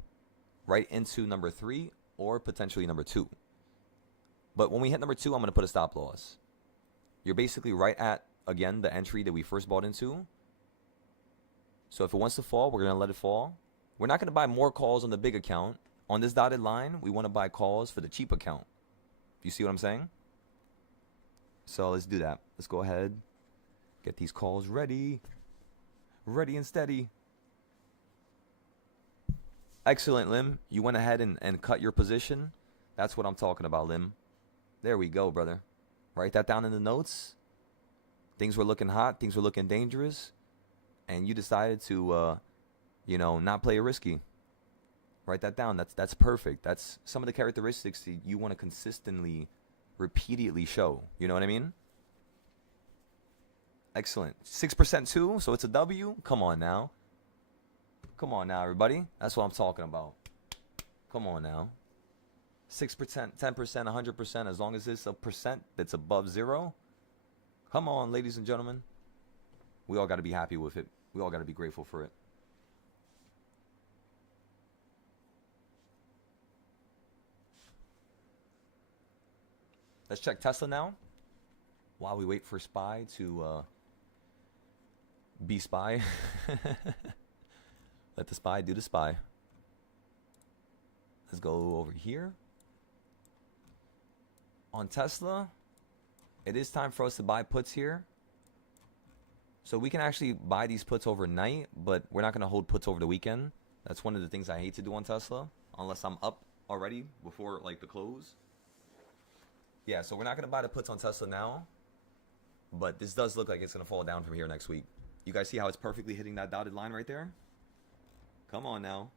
right into number 3 or potentially number 2. But when we hit number 2, I'm going to put a stop loss. You're basically right at, again, the entry that we first bought into. So if it wants to fall, we're going to let it fall. We're not going to buy more calls on the big account. On this dotted line, we want to buy calls for the cheap account. You see what I'm saying? So let's do that. Let's go ahead. Get these calls ready. Ready and steady. Excellent, Lim. You went ahead and cut your position. That's what I'm talking about, Lim. There we go, brother. Write that down in the notes. Things were looking hot. Things were looking dangerous. And you decided to, not play risky. Write that down. That's perfect. That's some of the characteristics that you want to consistently, repeatedly show. You know what I mean? Excellent. 6% too, so it's a W. Come on now. Come on now, everybody. That's what I'm talking about. Come on now. 6%, 10%, 100%, as long as it's a percent that's above 0. Come on, ladies and gentlemen. We all got to be happy with it. We all got to be grateful for it. Let's check Tesla now while we wait for SPY to be SPY. Let the SPY do the SPY. Let's go over here. On Tesla, it is time for us to buy puts here. So we can actually buy these puts overnight, but we're not going to hold puts over the weekend. That's one of the things I hate to do on Tesla, unless I'm up already before like the close. Yeah, so we're not going to buy the puts on Tesla now, but this does look like it's going to fall down from here next week. You guys see how it's perfectly hitting that dotted line right there? Come on now.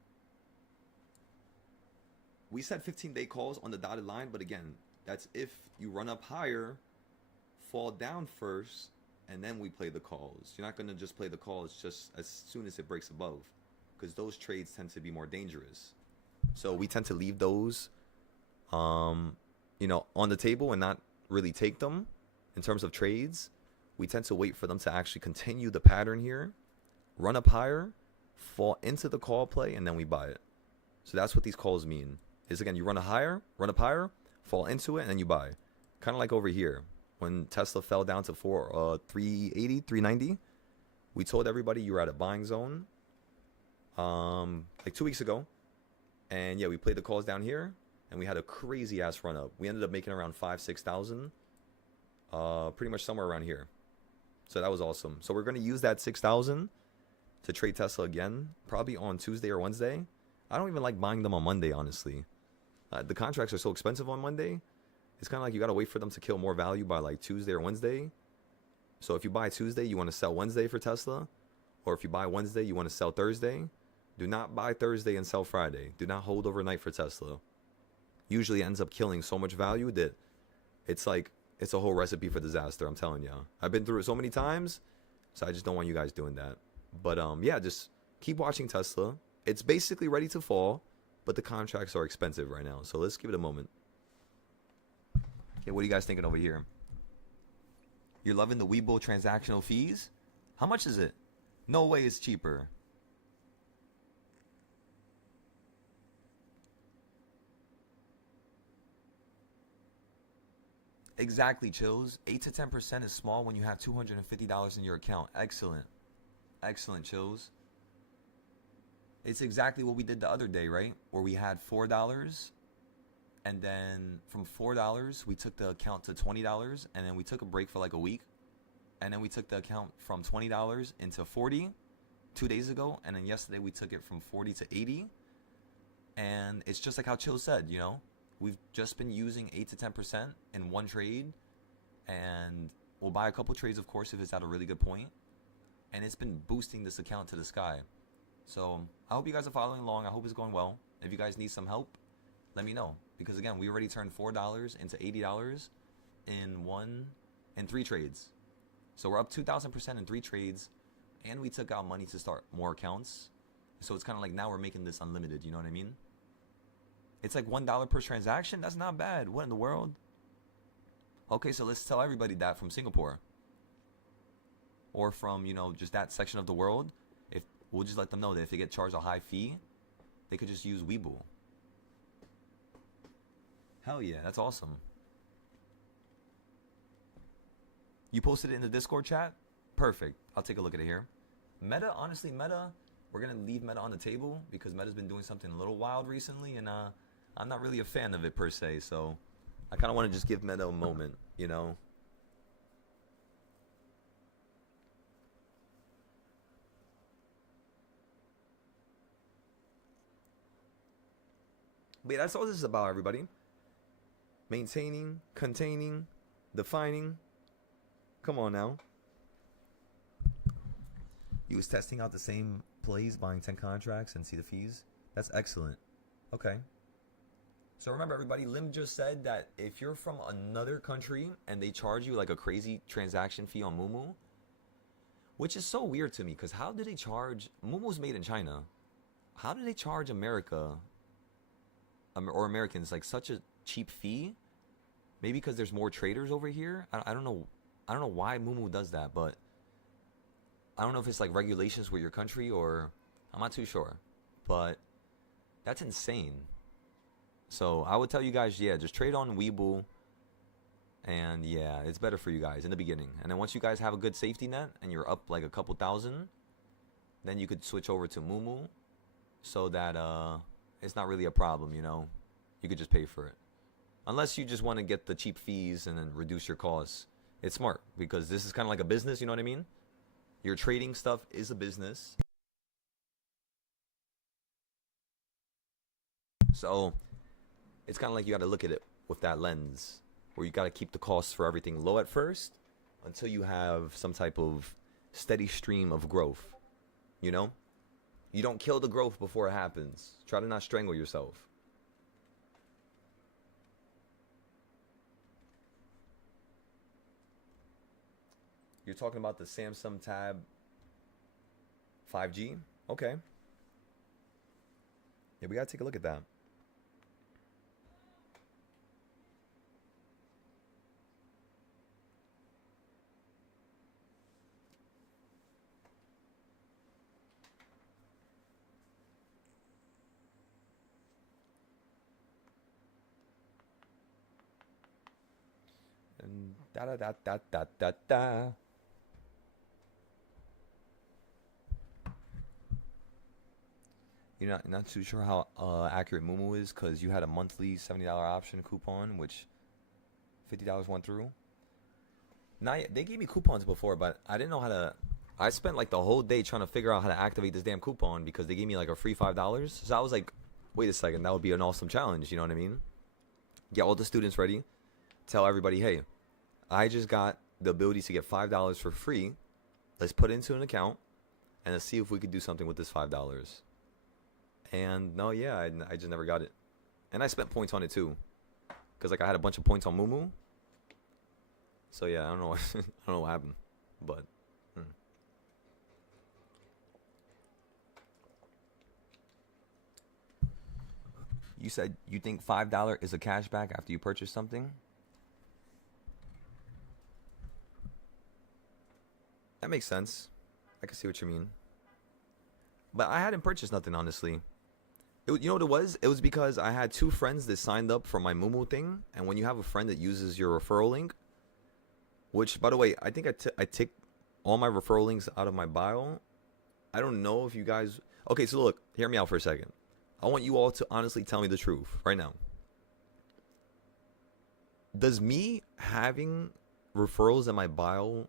We said 15-day calls on the dotted line, but again, that's if you run up higher, fall down first, and then we play the calls. You're not going to just play the calls just as soon as it breaks above, because those trades tend to be more dangerous. So we tend to leave those, on the table and not really take them in terms of trades. We tend to wait for them to actually continue the pattern here, run up higher, fall into the call play, and then we buy it. So that's what these calls mean. Is again, you run up higher, fall into it, and then you buy. Kind of like over here. When Tesla fell down to 380, 390, we told everybody you were at a buying zone like 2 weeks ago. And yeah, we played the calls down here, and we had a crazy ass run up. We ended up making around 5,000-6,000, pretty much somewhere around here. So that was awesome. So we're going to use that 6,000 to trade Tesla again, probably on Tuesday or Wednesday. I don't even like buying them on Monday, honestly. The contracts are so expensive on Monday. It's kind of like you got to wait for them to kill more value by like Tuesday or Wednesday. So if you buy Tuesday, you want to sell Wednesday for Tesla. Or if you buy Wednesday, you want to sell Thursday. Do not buy Thursday and sell Friday. Do not hold overnight for Tesla. Usually ends up killing so much value that it's like, it's a whole recipe for disaster, I'm telling you. I've been through it so many times, so I just don't want you guys doing that. But yeah, just keep watching Tesla. It's basically ready to fall, but the contracts are expensive right now. So let's give it a moment. Okay, what are you guys thinking over here? You're loving the Webull transactional fees? How much is it? No way it's cheaper. Exactly, Chills. 8 to 10% is small when you have $250 in your account. Excellent. Excellent, Chills. It's exactly what we did the other day, right? Where we had $4, and then from $4, we took the account to $20, and then we took a break for like a week, and then we took the account from $20 into $40 2 days ago, and then yesterday we took it from $40 to $80, and it's just like how Chill said, we've just been using 8 to 10% in one trade, and we'll buy a couple trades, of course, if it's at a really good point, and it's been boosting this account to the sky. So I hope you guys are following along. I hope it's going well. If you guys need some help, let me know, because again, we already turned $4 into $80 in 3 trades. So we're up 2,000% in 3 trades, and we took out money to start more accounts. So it's kind of like now we're making this unlimited. You know what I mean? It's like $1 per transaction. That's not bad. What in the world? Okay, so let's tell everybody that from Singapore, or from just that section of the world. If we'll just let them know that if they get charged a high fee, they could just use Webull. Hell yeah, that's awesome. You posted it in the Discord chat? Perfect. I'll take a look at it here. Meta, honestly, Meta, we're going to leave Meta on the table because Meta's been doing something a little wild recently, and I'm not really a fan of it per se, so I kind of want to just give Meta a moment, But yeah, that's all this is about, everybody. Maintaining, containing, defining. Come on now. He was testing out the same plays, buying 10 contracts and see the fees. That's excellent. Okay. So remember, everybody, Lim just said that if you're from another country and they charge you like a crazy transaction fee on Moomoo, which is so weird to me, because how do they charge... Moomoo's made in China. How do they charge America or Americans like such a cheap fee? Maybe because there's more traders over here. I don't know. I don't know why Moomoo does that, but I don't know if it's like regulations with your country, or I'm not too sure. But that's insane. So I would tell you guys, yeah, just trade on Webull, and yeah, it's better for you guys in the beginning. And then once you guys have a good safety net and you're up like a couple thousand, then you could switch over to Moomoo, so that it's not really a problem, you know. You could just pay for it. Unless you just want to get the cheap fees and then reduce your costs. It's smart because this is kind of like a business, you know what I mean? Your trading stuff is a business. So it's kind of like you got to look at it with that lens where you got to keep the costs for everything low at first until you have some type of steady stream of growth, you know? You don't kill the growth before it happens. Try to not strangle yourself. You're talking about the Samsung Tab 5G? Okay. Yeah, we gotta take a look at that. And da da da da da da da. You're not too sure how accurate Moomoo is because you had a monthly $70 option coupon, which $50 went through. Now they gave me coupons before, but I didn't know how to. I spent like the whole day trying to figure out how to activate this damn coupon because they gave me like a free $5. So I was like, wait a second, that would be an awesome challenge. You know what I mean? Get all the students ready. Tell everybody, hey, I just got the ability to get $5 for free. Let's put it into an account and let's see if we could do something with this $5. And no, yeah, I just never got it. And I spent points on it too. Because like I had a bunch of points on Moomoo. So yeah, I don't know. I don't know what happened. But You said you think $5 is a cashback after you purchase something? That makes sense. I can see what you mean. But I hadn't purchased nothing, honestly. You know what it was? It was because I had two friends that signed up for my Moomoo thing. And when you have a friend that uses your referral link, which, by the way, I think I tick all my referral links out of my bio. I don't know if you guys... Okay, so look, hear me out for a second. I want you all to honestly tell me the truth right now. Does me having referrals in my bio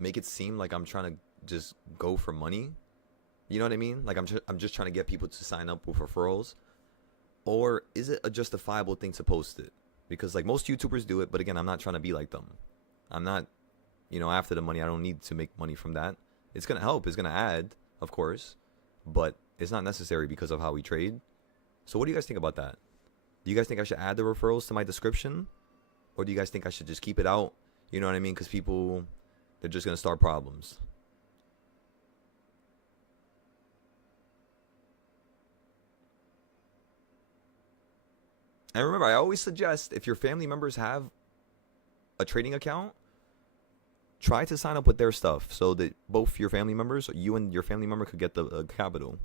make it seem like I'm trying to just go for money? You know what I mean? Like I'm just trying to get people to sign up with referrals? Or is it a justifiable thing to post it? Because like most YouTubers do it, but again, I'm not trying to be like them. I'm not, after the money. I don't need to make money from that. It's going to help. It's going to add, of course. But it's not necessary because of how we trade. So what do you guys think about that? Do you guys think I should add the referrals to my description? Or do you guys think I should just keep it out? You know what I mean? Because people, they're just going to start problems. And remember, I always suggest if your family members have a trading account, try to sign up with their stuff so that both your family members, you and your family member, could get the capital,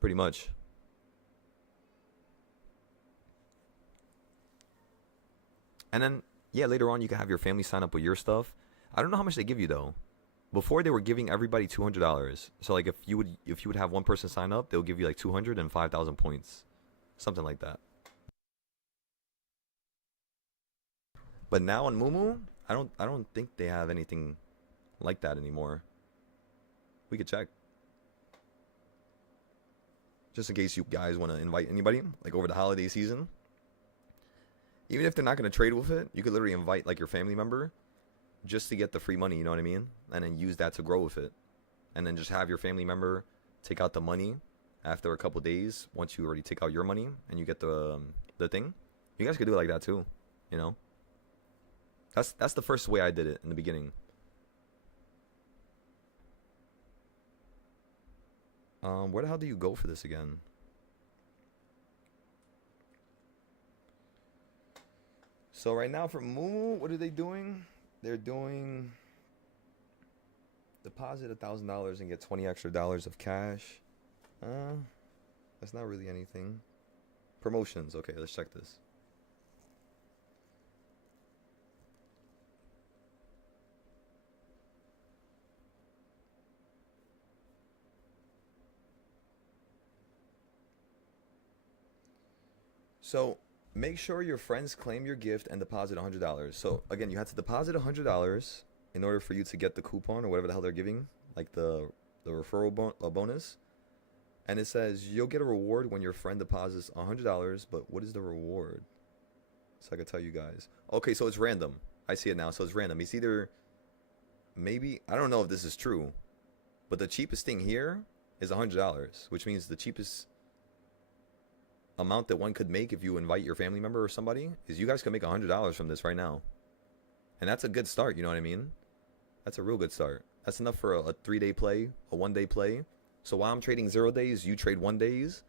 Pretty much. And then, yeah, later on you can have your family sign up with your stuff. I don't know how much they give you though. Before they were giving everybody $200. So like if you would have one person sign up, they'll give you like 200 and 5,000 points. Something like that. But now on Moomoo, I don't think they have anything like that anymore. We could check. Just in case you guys want to invite anybody, like over the holiday season. Even if they're not going to trade with it, you could literally invite like your family member just to get the free money, you know what I mean? And then use that to grow with it. And then just have your family member take out the money after a couple days once you already take out your money and you get the thing. You guys could do it like that too, That's the first way I did it in the beginning. Where the hell do you go for this again? So right now for Moomoo, what are they doing? They're doing deposit $1,000 and get $20 extra of cash. That's not really anything. Promotions. Okay, let's check this. So make sure your friends claim your gift and deposit $100. So again, you have to deposit $100 in order for you to get the coupon or whatever the hell they're giving, like the referral bonus. And it says you'll get a reward when your friend deposits $100. But what is the reward? So I can tell you guys. Okay, so it's random. I see it now. So it's random. It's either maybe, I don't know if this is true, but the cheapest thing here is $100, which means the cheapest amount that one could make if you invite your family member or somebody is you guys can make $100 from this right now. And that's a good start, you know what I mean? That's a real good start. That's enough for a 3-day play, a 1-day play. So while I'm trading 0 days, you trade 1 days,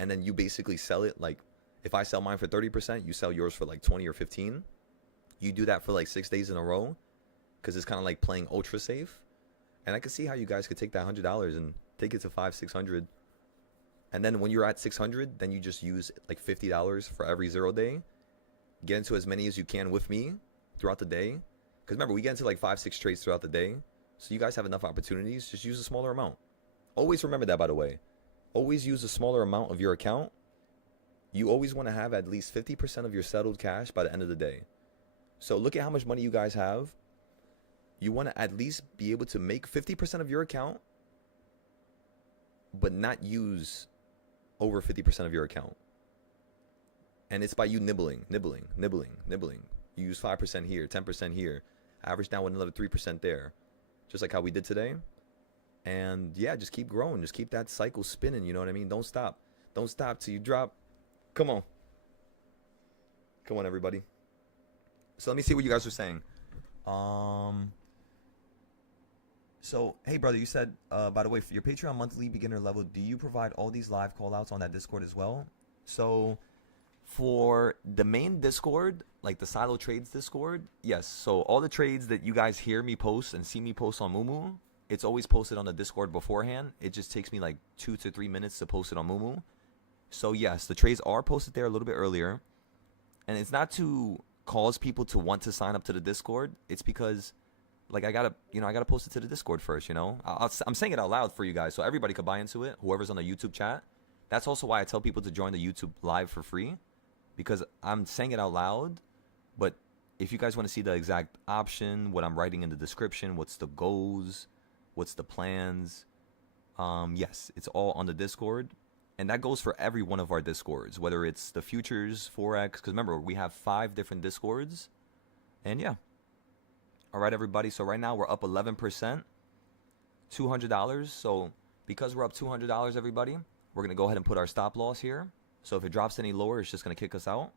and then you basically sell it. Like if I sell mine for 30%, you sell yours for like 20 or 15. You do that for like 6 days in a row, because it's kind of like playing ultra safe. And I can see how you guys could take that $100 and take it to $500-600. And then when you're at 600, then you just use like $50 for every 0 day. Get into as many as you can with me throughout the day. Because remember, we get into like 5-6 trades throughout the day. So you guys have enough opportunities. Just use a smaller amount. Always remember that, by the way. Always use a smaller amount of your account. You always want to have at least 50% of your settled cash by the end of the day. So look at how much money you guys have. You want to at least be able to make 50% of your account, but not use over 50% of your account. And it's by you nibbling. You use 5% here, 10% here. Average down with another 3% there. Just like how we did today. And yeah, just keep growing. Just keep that cycle spinning, you know what I mean? Don't stop. Don't stop till you drop. Come on. Come on, everybody. So let me see what you guys are saying. So, hey, brother, you said, by the way, for your Patreon monthly beginner level, do you provide all these live call-outs on that Discord as well? So, for the main Discord, like the Silo Trades Discord, yes. So, all the trades that you guys hear me post and see me post on Mumu, it's always posted on the Discord beforehand. It just takes me like 2 to 3 minutes to post it on Mumu. So, yes, the trades are posted there a little bit earlier. And it's not to cause people to want to sign up to the Discord. It's because... like I gotta post it to the Discord first, you know. I'm saying it out loud for you guys, so everybody could buy into it. Whoever's on the YouTube chat. That's also why I tell people to join the YouTube live for free, because I'm saying it out loud. But if you guys want to see the exact option, what I'm writing in the description, what's the goals, what's the plans, yes, it's all on the Discord, and that goes for every one of our Discords, whether it's the futures, forex. Because remember, we have 5 different Discords, and yeah. All right, everybody. So right now we're up 11%, $200. So because we're up $200, everybody, we're going to go ahead and put our stop loss here. So if it drops any lower, it's just going to kick us out.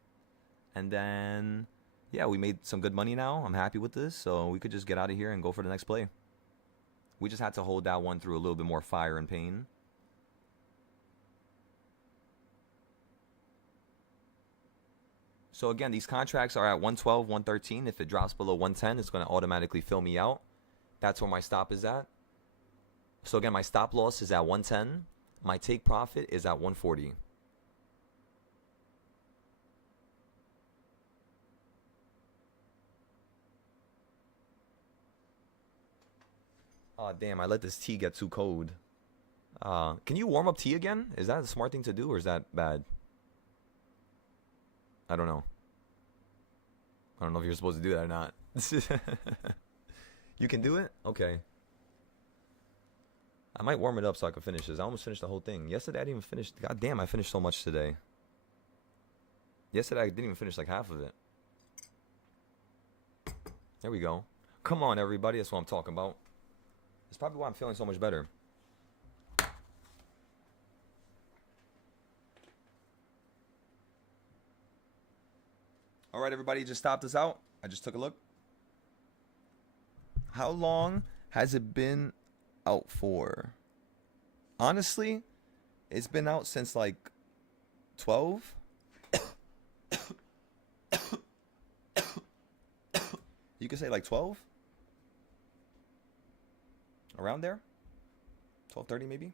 And then, yeah, we made some good money now. I'm happy with this. So we could just get out of here and go for the next play. We just had to hold that one through a little bit more fire and pain. So again, these contracts are at 112, 113. If it drops below 110, it's going to automatically fill me out. That's where my stop is at. So again, my stop loss is at 110. My take profit is at 140. Oh, damn, I let this tea get too cold. Can you warm up tea again? Is that a smart thing to do, or is that bad? I don't know. I don't know if you're supposed to do that or not. You can do it? Okay. I might warm it up so I can finish this. I almost finished the whole thing. Yesterday I didn't even finish. God damn, I finished so much today. Yesterday I didn't even finish like half of it. There we go. Come on, everybody. That's what I'm talking about. It's probably why I'm feeling so much better. All right, everybody, just stopped us out. I just took a look. How long has it been out for? Honestly, it's been out since like 12. You could say like 12. Around there. 12:30 maybe.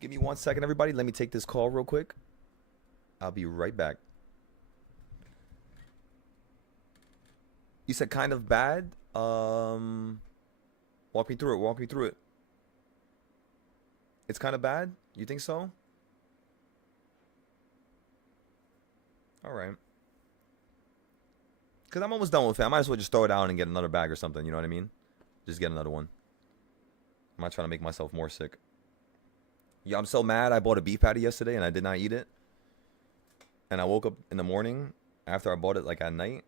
Give me 1 second, everybody. Let me take this call real quick. I'll be right back. You said kind of bad. Walk me through it. Walk me through it. It's kind of bad. You think so? All right. Because I'm almost done with it. I might as well just throw it out and get another bag or something. You know what I mean? Just get another one. I'm not trying to make myself more sick. Yeah, I'm so mad. I bought a beef patty yesterday and I did not eat it. And I woke up in the morning after I bought it, like at night,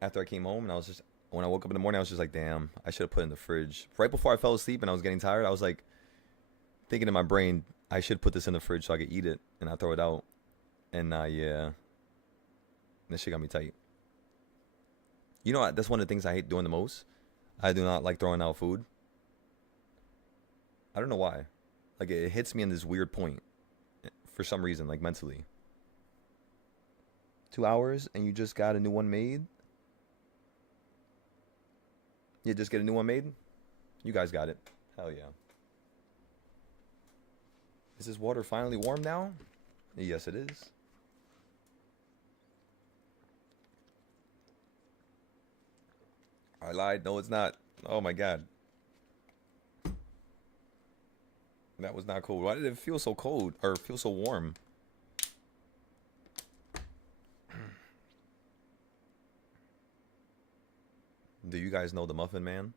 after I came home, and I was just, when I woke up in the morning, I was just like, damn, I should have put it in the fridge. Right before I fell asleep and I was getting tired, I was like, thinking in my brain, I should put this in the fridge so I could eat it and not throw it out. And yeah, this shit got me tight. You know, that's one of the things I hate doing the most. I do not like throwing out food. I don't know why. Like, it hits me in this weird point for some reason, like mentally. 2 hours and you just got a new one made? You just get a new one made? You guys got it. Hell yeah. Is this water finally warm now? Yes, it is. I lied. No, it's not. Oh my god. That was not cold. Why did it feel so cold? Or feel so warm? Do you guys know the Muffin Man?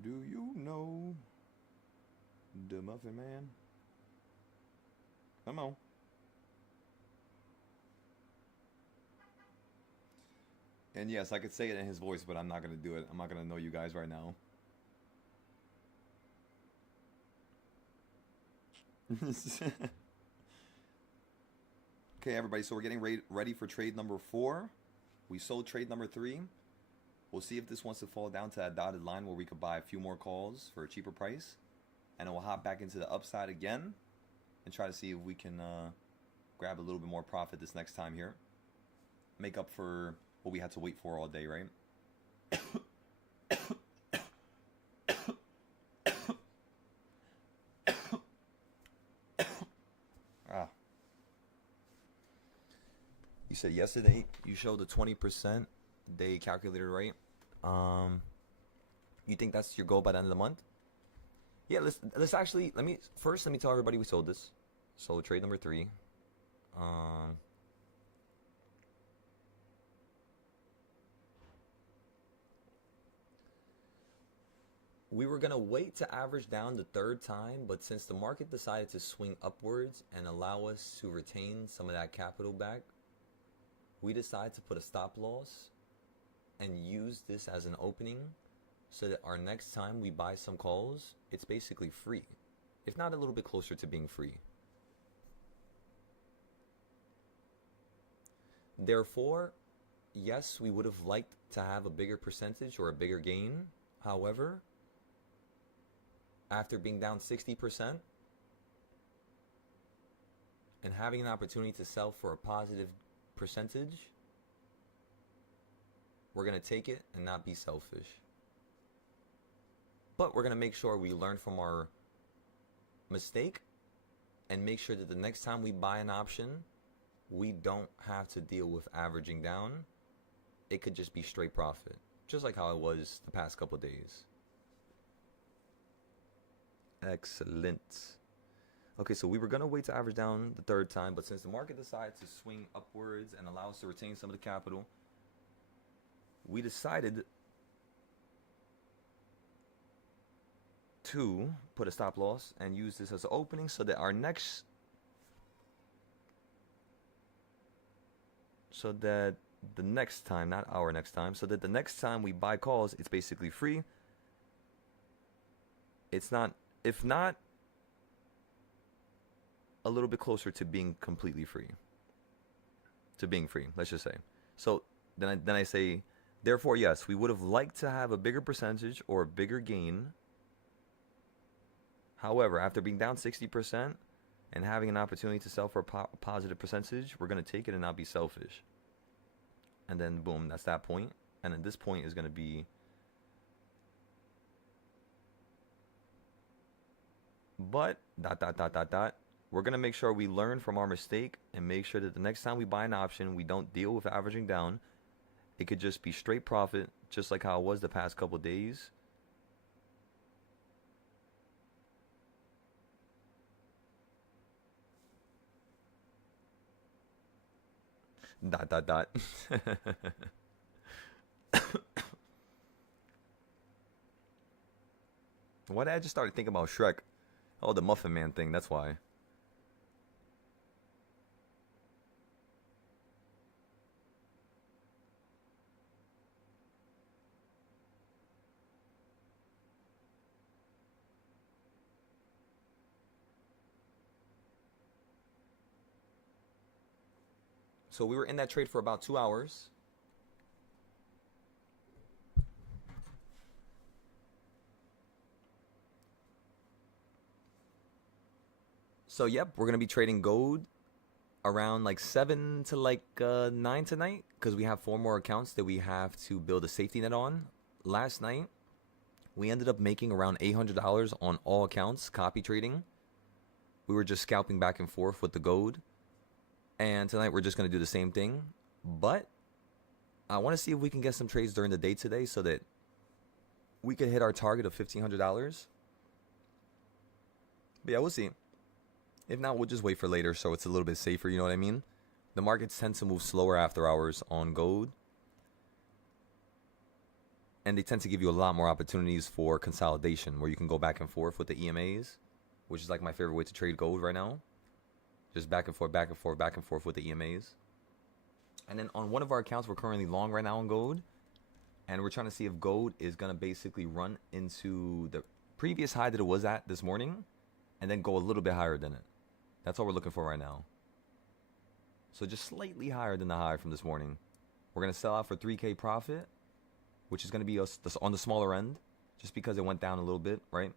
Do you know the Muffin Man? Come on. And yes, I could say it in his voice, but I'm not going to do it. I'm not going to know you guys right now. Okay, everybody, so we're getting ready for trade number 4. We sold trade number 3. We'll see if this wants to fall down to that dotted line where we could buy a few more calls for a cheaper price. And then we'll hop back into the upside again and try to see if we can grab a little bit more profit this next time here. Make up for what we had to wait for all day, right? Ah. You said yesterday you showed the 20% day calculator, right? You think that's your goal by the end of the month? Yeah, let's actually let me tell everybody we sold this. Sold trade number 3. We were gonna wait to average down the 3rd time, but since the market decided to swing upwards and allow us to retain some of that capital back, we decided to put a stop loss and use this as an opening so that our next time we buy some calls, it's basically free, if not a little bit closer to being free. Therefore, yes, we would have liked to have a bigger percentage or a bigger gain. However, after being down 60% and having an opportunity to sell for a positive percentage, we're going to take it and not be selfish. But we're going to make sure we learn from our mistake and make sure that the next time we buy an option, we don't have to deal with averaging down. It could just be straight profit, just like how it was the past couple days. Excellent. Okay, so we were going to wait to average down the 3rd time, but since the market decided to swing upwards and allow us to retain some of the capital, we decided to put a stop loss and use this as an opening so that our next, so that the next time, not our next time, so that the next time we buy calls, it's basically free. It's not, if not, a little bit closer to being completely free. To being free, let's just say. So then I say Therefore, yes, we would have liked to have a bigger percentage or a bigger gain. However, after being down 60% and having an opportunity to sell for a positive percentage, we're going to take it and not be selfish. And then, boom, that's that point. And then this point is going to be... But, we're going to make sure we learn from our mistake and make sure that the next time we buy an option, we don't deal with averaging down. It could just be straight profit, just like how it was the past couple days. Why did I just start thinking about Shrek? Oh, the Muffin Man thing, that's why. So we were in that trade for about 2 hours. So yep, we're gonna be trading gold around like 7 to like 9 tonight, because we have 4 more accounts that we have to build a safety net on. Last night we ended up making around $800 on all accounts copy trading. We were just scalping back and forth with the gold, and tonight we're just gonna do the same thing. But I want to see if we can get some trades during the day today so that we could hit our target of $1,500. But yeah, we'll see. If not, we'll just wait for later so it's a little bit safer, you know what I mean? The markets tend to move slower after hours on gold. And they tend to give you a lot more opportunities for consolidation, where you can go back and forth with the EMAs, which is like my favorite way to trade gold right now. Just back and forth, back and forth, back and forth with the EMAs. And then on one of our accounts, we're currently long right now on gold. And we're trying to see if gold is going to basically run into the previous high that it was at this morning, and then go a little bit higher than it. That's all we're looking for right now. So just slightly higher than the high from this morning. We're going to sell out for 3K profit, which is going to be on the smaller end, just because it went down a little bit, right?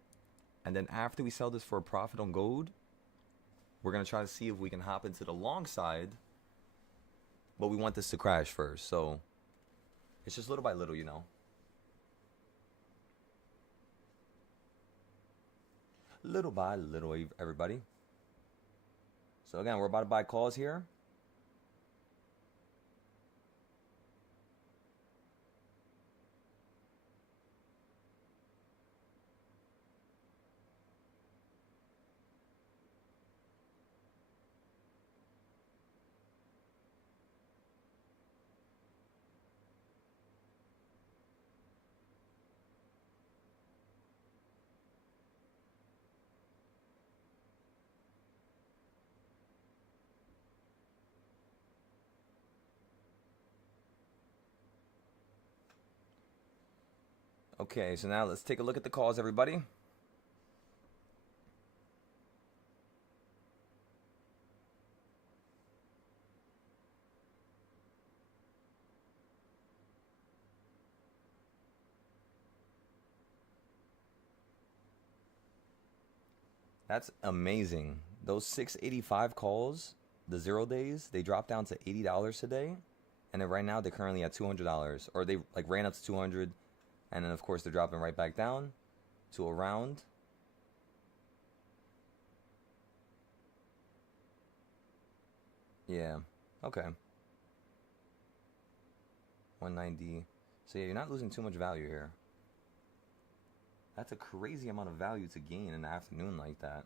And then after we sell this for a profit on gold, we're going to try to see if we can hop into the long side. But we want this to crash first. So it's just little by little, you know. Little by little, everybody. So again, we're about to buy calls here. Okay, so now let's take a look at the calls, everybody. That's amazing. Those 685 calls, the 0 days, they dropped down to $80 today. And then right now they're currently at $200. Or they like ran up to 200. And then of course they're dropping right back down to around. Yeah. Okay. 190. So yeah, you're not losing too much value here. That's a crazy amount of value to gain in the afternoon like that.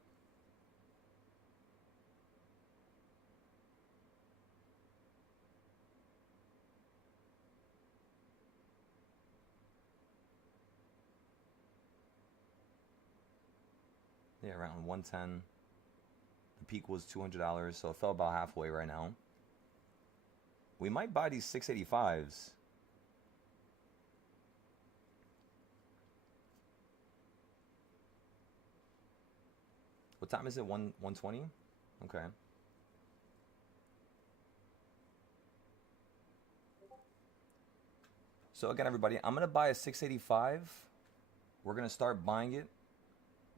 Yeah, around 110. The peak was $200, so it fell about halfway right now. We might buy these 685s. What time is it? 120? Okay. So again, everybody, I'm gonna buy a 685. We're gonna start buying it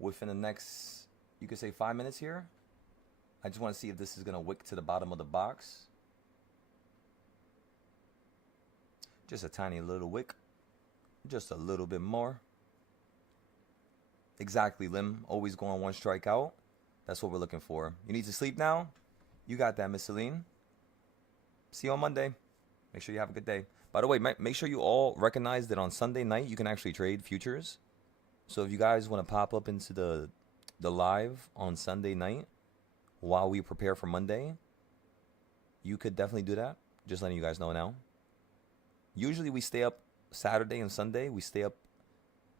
within the next, you could say 5 minutes here. I just want to see if this is gonna wick to the bottom of the box. Just a tiny little wick, just a little bit more. Exactly, Lim. Always going one strike out. That's what we're looking for. You need to sleep now? You got that, Miss Celine. See you on Monday. Make sure you have a good day. By the way, make sure you all recognize that on Sunday night, you can actually trade futures. So if you guys want to pop up into the live on Sunday night while we prepare for Monday, you could definitely do that. Just letting you guys know now. Usually we stay up Saturday and Sunday. We stay up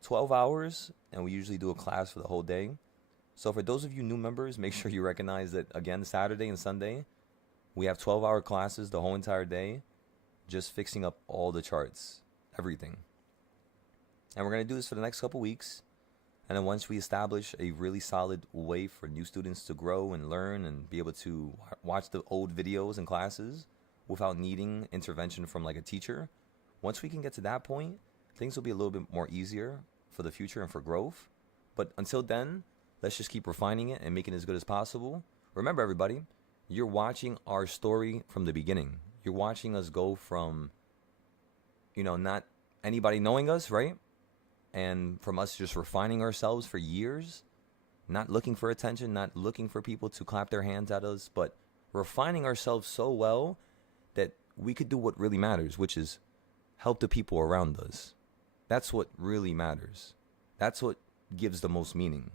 12 hours, and we usually do a class for the whole day. So for those of you new members, make sure you recognize that, again, Saturday and Sunday, we have 12-hour classes the whole entire day, just fixing up all the charts, everything. And we're going to do this for the next couple weeks. And then once we establish a really solid way for new students to grow and learn and be able to watch the old videos and classes without needing intervention from like a teacher, once we can get to that point, things will be a little bit more easier for the future and for growth. But until then, let's just keep refining it and making it as good as possible. Remember, everybody, you're watching our story from the beginning. You're watching us go from, not anybody knowing us, right? And from us just refining ourselves for years, not looking for attention, not looking for people to clap their hands at us, but refining ourselves so well that we could do what really matters, which is help the people around us. That's what really matters. That's what gives the most meaning,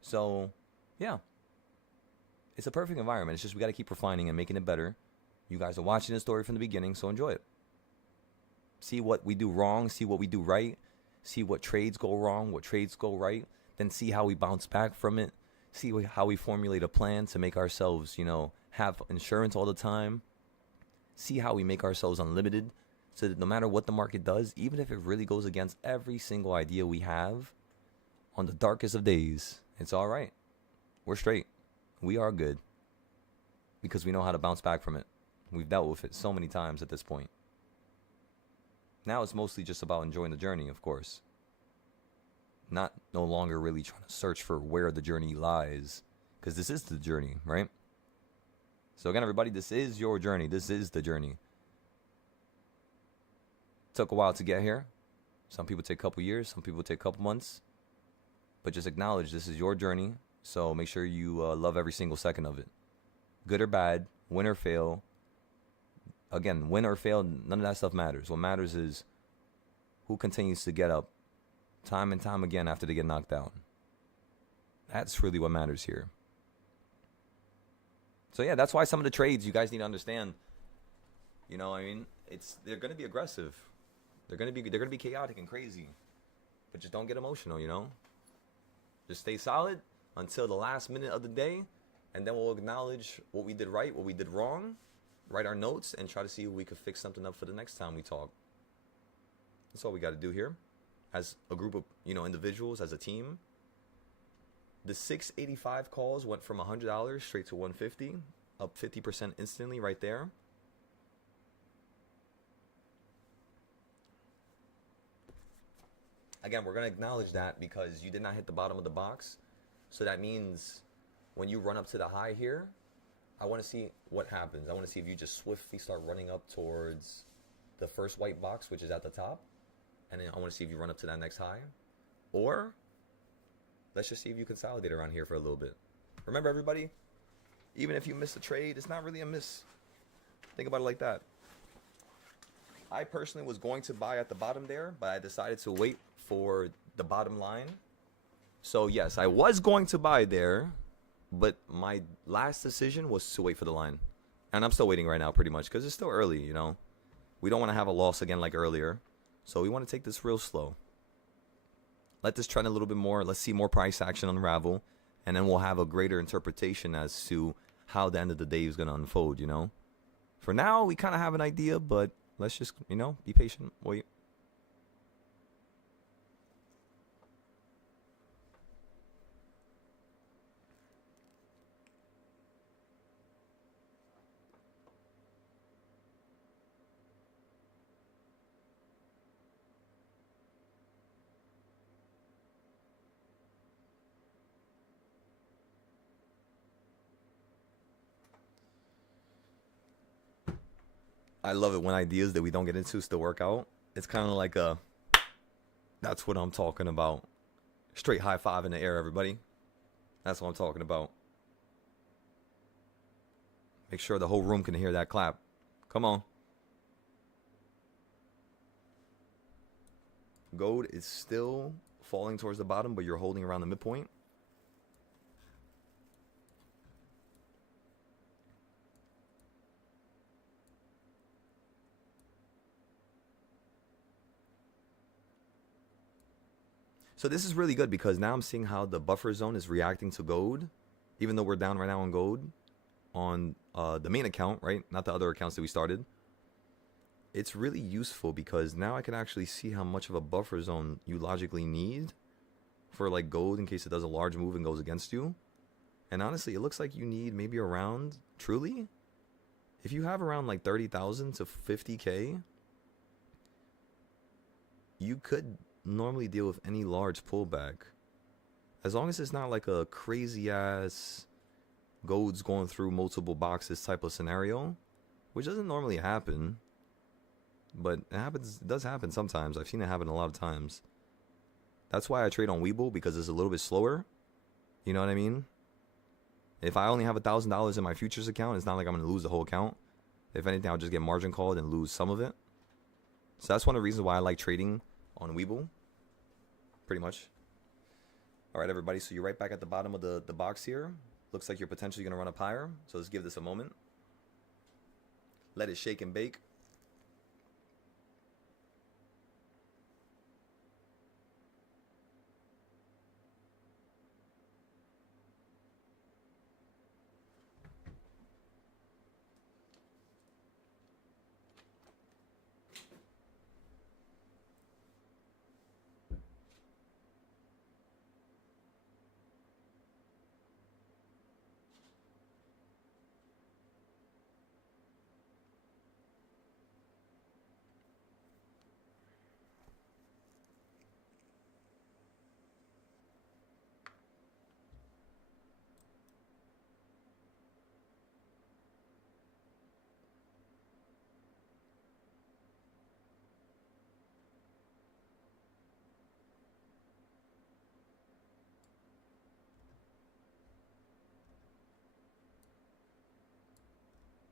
So, yeah. It's a perfect environment. It's just we got to keep refining and making it better. You guys are watching the story from the beginning, so enjoy it. See what we do wrong, see what we do right, see what trades go wrong, what trades go right, then see how we bounce back from it, see how we formulate a plan to make ourselves, have insurance all the time, see how we make ourselves unlimited so that no matter what the market does, even if it really goes against every single idea we have, on the darkest of days, it's all right. We're straight. We are good because we know how to bounce back from it. We've dealt with it so many times at this point. Now it's mostly just about enjoying the journey, of course. No longer really trying to search for where the journey lies, because this is the journey, right? So again, everybody, this is your journey. This is the journey. Took a while to get here. Some people take a couple years. Some people take a couple months. But just acknowledge this is your journey. So make sure you love every single second of it. Good or bad, win or fail. Again, win or fail, none of that stuff matters. What matters is who continues to get up time and time again after they get knocked down. That's really what matters here. So yeah, that's why some of the trades you guys need to understand. They're going to be aggressive. They're going to be chaotic and crazy. But just don't get emotional, Just stay solid until the last minute of the day, and then we'll acknowledge what we did right, what we did wrong, write our notes, and try to see if we could fix something up for the next time we talk. That's all we got to do here as a group of, individuals, as a team. The 685 calls went from $100 straight to $150, up 50% instantly right there. Again, we're going to acknowledge that because you did not hit the bottom of the box. So that means when you run up to the high here, I want to see what happens. I want to see if you just swiftly start running up towards the first white box, which is at the top. And then I want to see if you run up to that next high. Or let's just see if you consolidate around here for a little bit. Remember, everybody, even if you miss a trade, it's not really a miss. Think about it like that. I personally was going to buy at the bottom there, but I decided to wait for the bottom line. So yes, I was going to buy there, but my last decision was to wait for the line. And I'm still waiting right now pretty much because it's still early, We don't want to have a loss again like earlier. So we want to take this real slow. Let this trend a little bit more. Let's see more price action unravel. And then we'll have a greater interpretation as to how the end of the day is going to unfold, For now, we kind of have an idea, but let's just, be patient. Wait. I love it when ideas that we don't get into still work out. It's kind of like a, that's what I'm talking about. Straight high five in the air, everybody. That's what I'm talking about. Make sure the whole room can hear that clap. Come on. Gold is still falling towards the bottom, but you're holding around the midpoint. So this is really good because now I'm seeing how the buffer zone is reacting to gold, even though we're down right now on gold on the main account, right? Not the other accounts that we started. It's really useful because now I can actually see how much of a buffer zone you logically need for like gold in case it does a large move and goes against you. And honestly, it looks like you need maybe around, truly, if you have around like 30,000 to 50K, you could normally deal with any large pullback. As long as it's not like a crazy ass gold's going through multiple boxes type of scenario, which doesn't normally happen. But it does happen sometimes. I've seen it happen a lot of times. That's why I trade on Webull, because it's a little bit slower. You know what I mean? If I only have $1,000 in my futures account, it's not like I'm going to lose the whole account. If anything, I'll just get margin called and lose some of it. So that's one of the reasons why I like trading on Webull. Pretty much. All right, everybody. So you're right back at the bottom of the box here. Looks like you're potentially going to run up higher. So let's give this a moment. Let it shake and bake.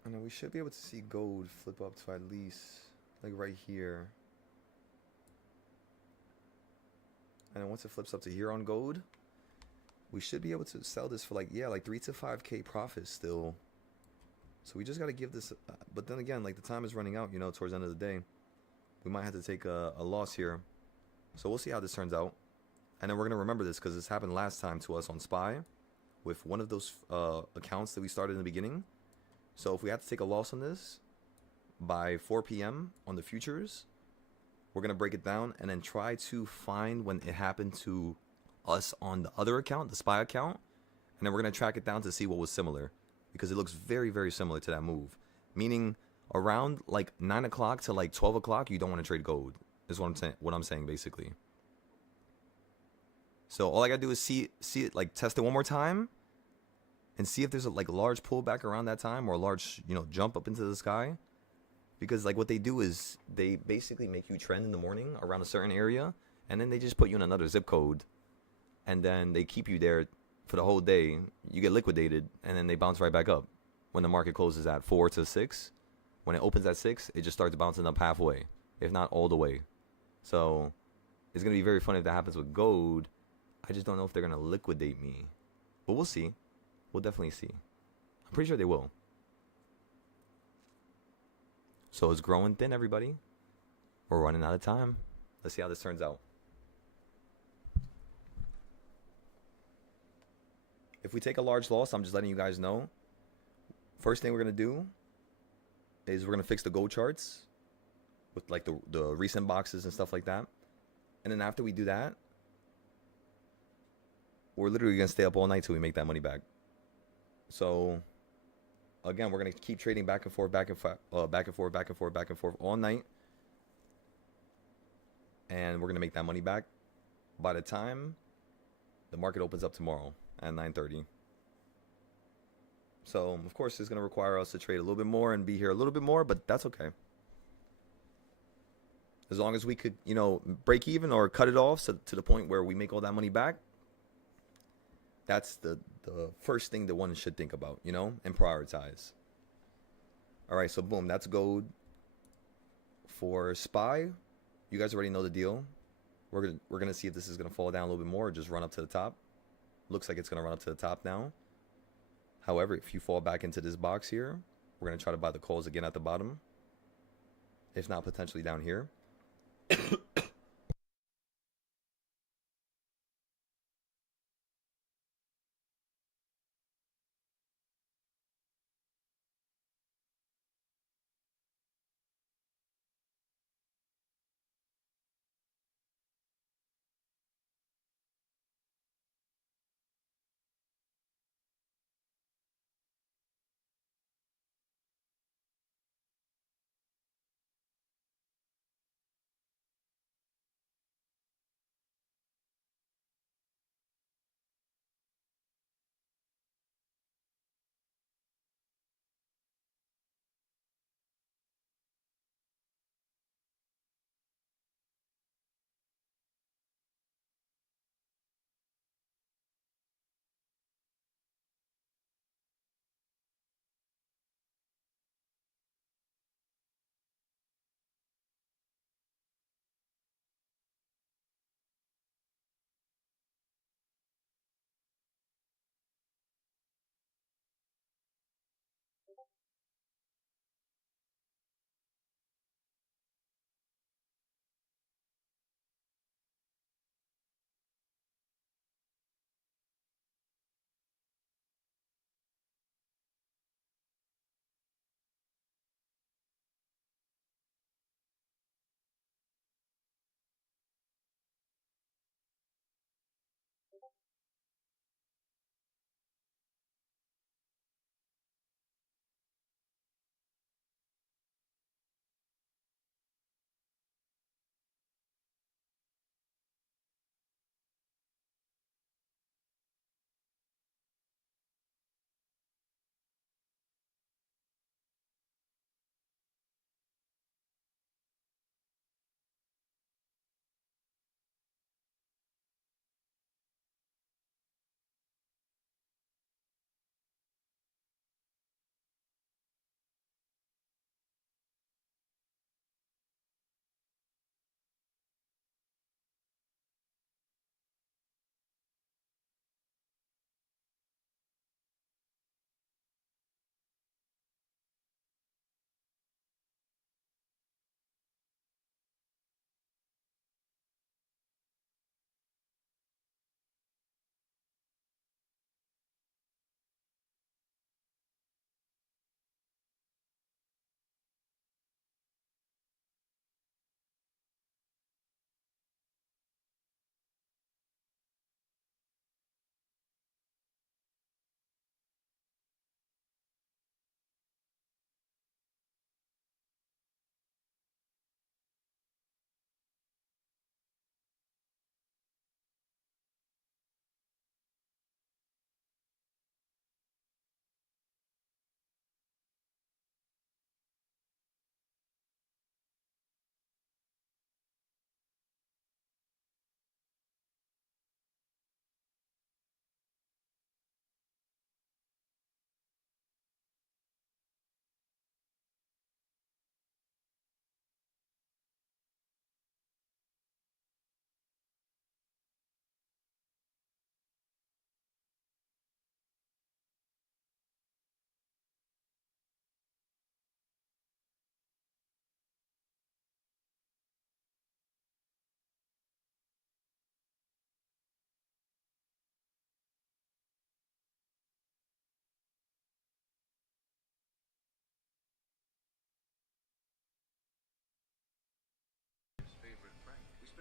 And then we should be able to see gold flip up to at least like right here. And then once it flips up to here on gold, we should be able to sell this for like 3 to 5K profit still. So we just got to give this, but then again, like the time is running out, you know, towards the end of the day. We might have to take a loss here. So we'll see how this turns out. And then we're going to remember this because this happened last time to us on SPY with one of those accounts that we started in the beginning. So if we have to take a loss on this by 4 p.m. on the futures, we're going to break it down and then try to find when it happened to us on the other account, the SPY account. And then we're going to track it down to see what was similar, because it looks very, very similar to that move. Meaning around like 9 o'clock to like 12 o'clock, you don't want to trade gold, is what I'm saying basically. So all I got to do is see it, like test it one more time and see if there's a like large pullback around that time, or a large, you know, jump up into the sky. Because like what they do is they basically make you trend in the morning around a certain area, and then they just put you in another zip code, and then they keep you there for the whole day. You get liquidated, and then they bounce right back up when the market closes at 4 to 6. When it opens at 6, it just starts bouncing up halfway, if not all the way. So it's going to be very funny if that happens with gold. I just don't know if they're going to liquidate me, but we'll see. We'll definitely see. I'm pretty sure they will. So it's growing thin, everybody. We're running out of time. Let's see how this turns out. If we take a large loss, I'm just letting you guys know. First thing we're going to do is we're going to fix the gold charts with like the recent boxes and stuff like that. And then after we do that, we're literally going to stay up all night till we make that money back. So again, we're going to keep trading back and forth, back and forth all night. And we're going to make that money back by the time the market opens up tomorrow at 9:30. So, of course, it's going to require us to trade a little bit more and be here a little bit more, but that's okay. As long as we could, you know, break even or cut it off to the point where we make all that money back, that's the first thing that one should think about, you know, and prioritize. All right, so boom, that's gold. For SPY, you guys already know the deal. We're gonna see if this is gonna fall down a little bit more or just run up to the top. Looks like it's gonna run up to the top now. However, if you fall back into this box here, we're gonna try to buy the calls again at the bottom. If not, potentially down here.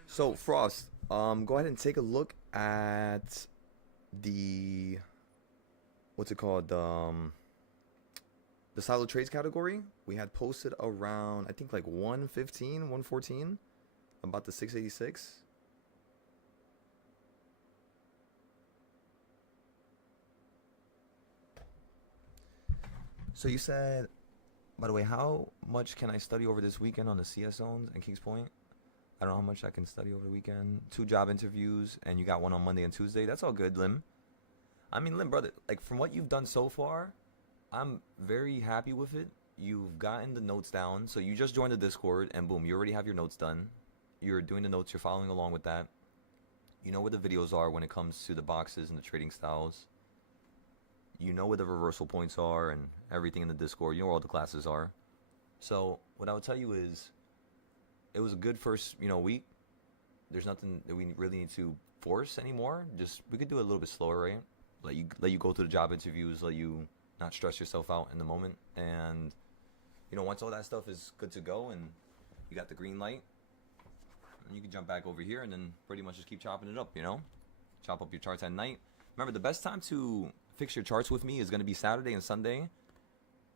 So Frost, go ahead and take a look at the what's it called? The silo trades category. We had posted around I think like 115, 114 about the 686. So you said, by the way, how much can I study over this weekend on the CS zones and Kings Point? I don't know how much I can study over the weekend. 2 job interviews, and you got one on Monday and Tuesday. That's all good, Lim. I mean, Lim, brother, like from what you've done so far, I'm very happy with it. You've gotten the notes down. So you just joined the Discord, and boom, you already have your notes done. You're doing the notes. You're following along with that. You know where the videos are when it comes to the boxes and the trading styles. You know where the reversal points are and everything in the Discord. You know where all the classes are. So what I would tell you is, it was a good first, week. There's nothing that we really need to force anymore. Just we could do it a little bit slower, right? Let you go through the job interviews, let you not stress yourself out in the moment. And once all that stuff is good to go and you got the green light, you can jump back over here and then pretty much just keep chopping it up, Chop up your charts at night. Remember, the best time to fix your charts with me is going to be Saturday and Sunday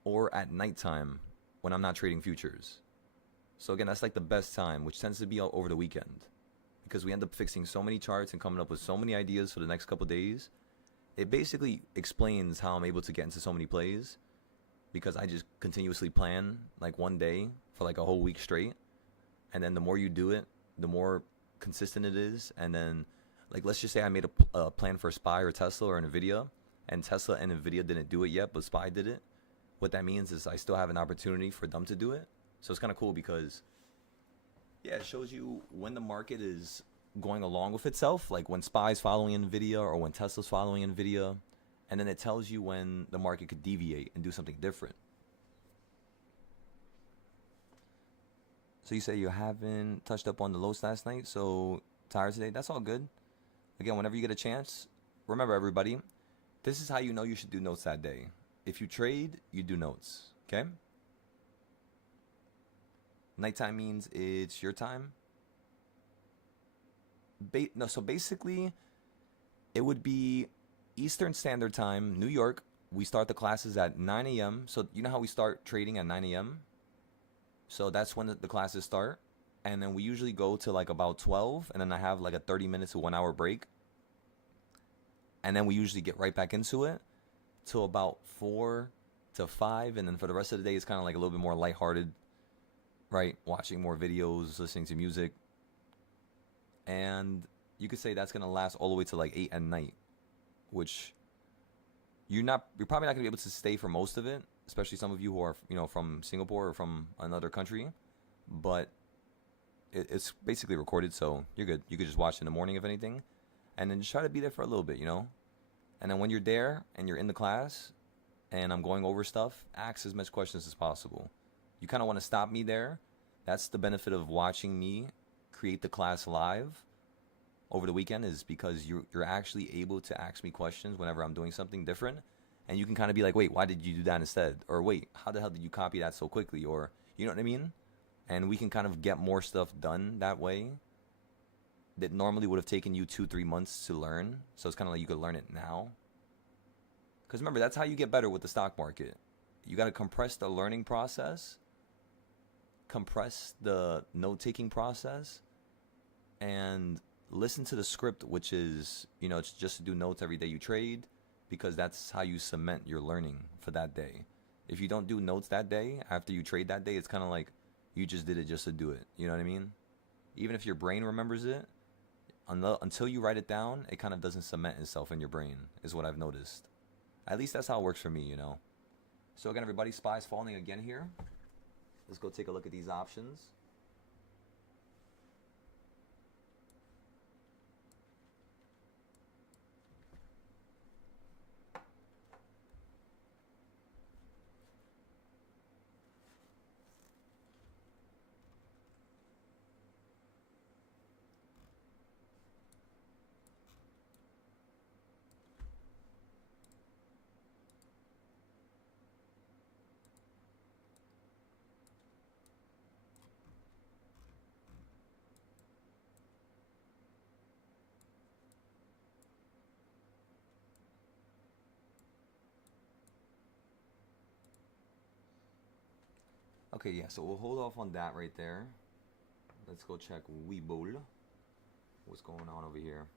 or at nighttime when I'm not trading futures. So again, that's like the best time, which tends to be over the weekend, because we end up fixing so many charts and coming up with so many ideas for the next couple days. It basically explains how I'm able to get into so many plays, because I just continuously plan like one day for like a whole week straight. And then the more you do it, the more consistent it is. And then, like, let's just say I made a plan for SPY or Tesla or NVIDIA, and Tesla and NVIDIA didn't do it yet, but SPY did it. What that means is I still have an opportunity for them to do it. So it's kind of cool because, yeah, it shows you when the market is going along with itself, like when SPY's following NVIDIA or when Tesla's following NVIDIA. And then it tells you when the market could deviate and do something different. So you say you haven't touched up on the lows last night, so tired today. That's all good. Again, whenever you get a chance, remember, everybody, this is how you know you should do notes that day. If you trade, you do notes, okay? Nighttime means it's your time. So basically, it would be Eastern Standard Time, New York. We start the classes at 9 a.m. So you know how we start trading at 9 a.m.? So that's when the classes start. And then we usually go to like about 12. And then I have like a 30 minutes to 1 hour break. And then we usually get right back into it till about 4 to 5. And then for the rest of the day, it's kind of like a little bit more lighthearted, right? Watching more videos, listening to music. And you could say that's going to last all the way to like 8 at night, which you're probably not going to be able to stay for most of it, especially some of you who are, from Singapore or from another country. But it's basically recorded, so you're good. You could just watch in the morning, if anything, and then just try to be there for a little bit, And then when you're there and you're in the class and I'm going over stuff, ask as much questions as possible. You kind of want to stop me there. That's the benefit of watching me create the class live over the weekend, is because you're actually able to ask me questions whenever I'm doing something different. And you can kind of be like, wait, why did you do that instead? Or wait, how the hell did you copy that so quickly? Or, you know what I mean? And we can kind of get more stuff done that way that normally would have taken you 2-3 months to learn. So it's kind of like you could learn it now. Because remember, that's how you get better with the stock market. You got to compress the learning process, compress the note-taking process, and listen to the script, which is, it's just to do notes every day you trade, because that's how you cement your learning for that day. If you don't do notes that day, after you trade that day, it's kind of like you just did it just to do it. You know what I mean? Even if your brain remembers it, until you write it down, it kind of doesn't cement itself in your brain, is what I've noticed. At least that's how it works for me, So again, everybody, SPY's falling again here. Let's go take a look at these options. Okay, yeah, so we'll hold off on that right there. Let's go check Webull. What's going on over here?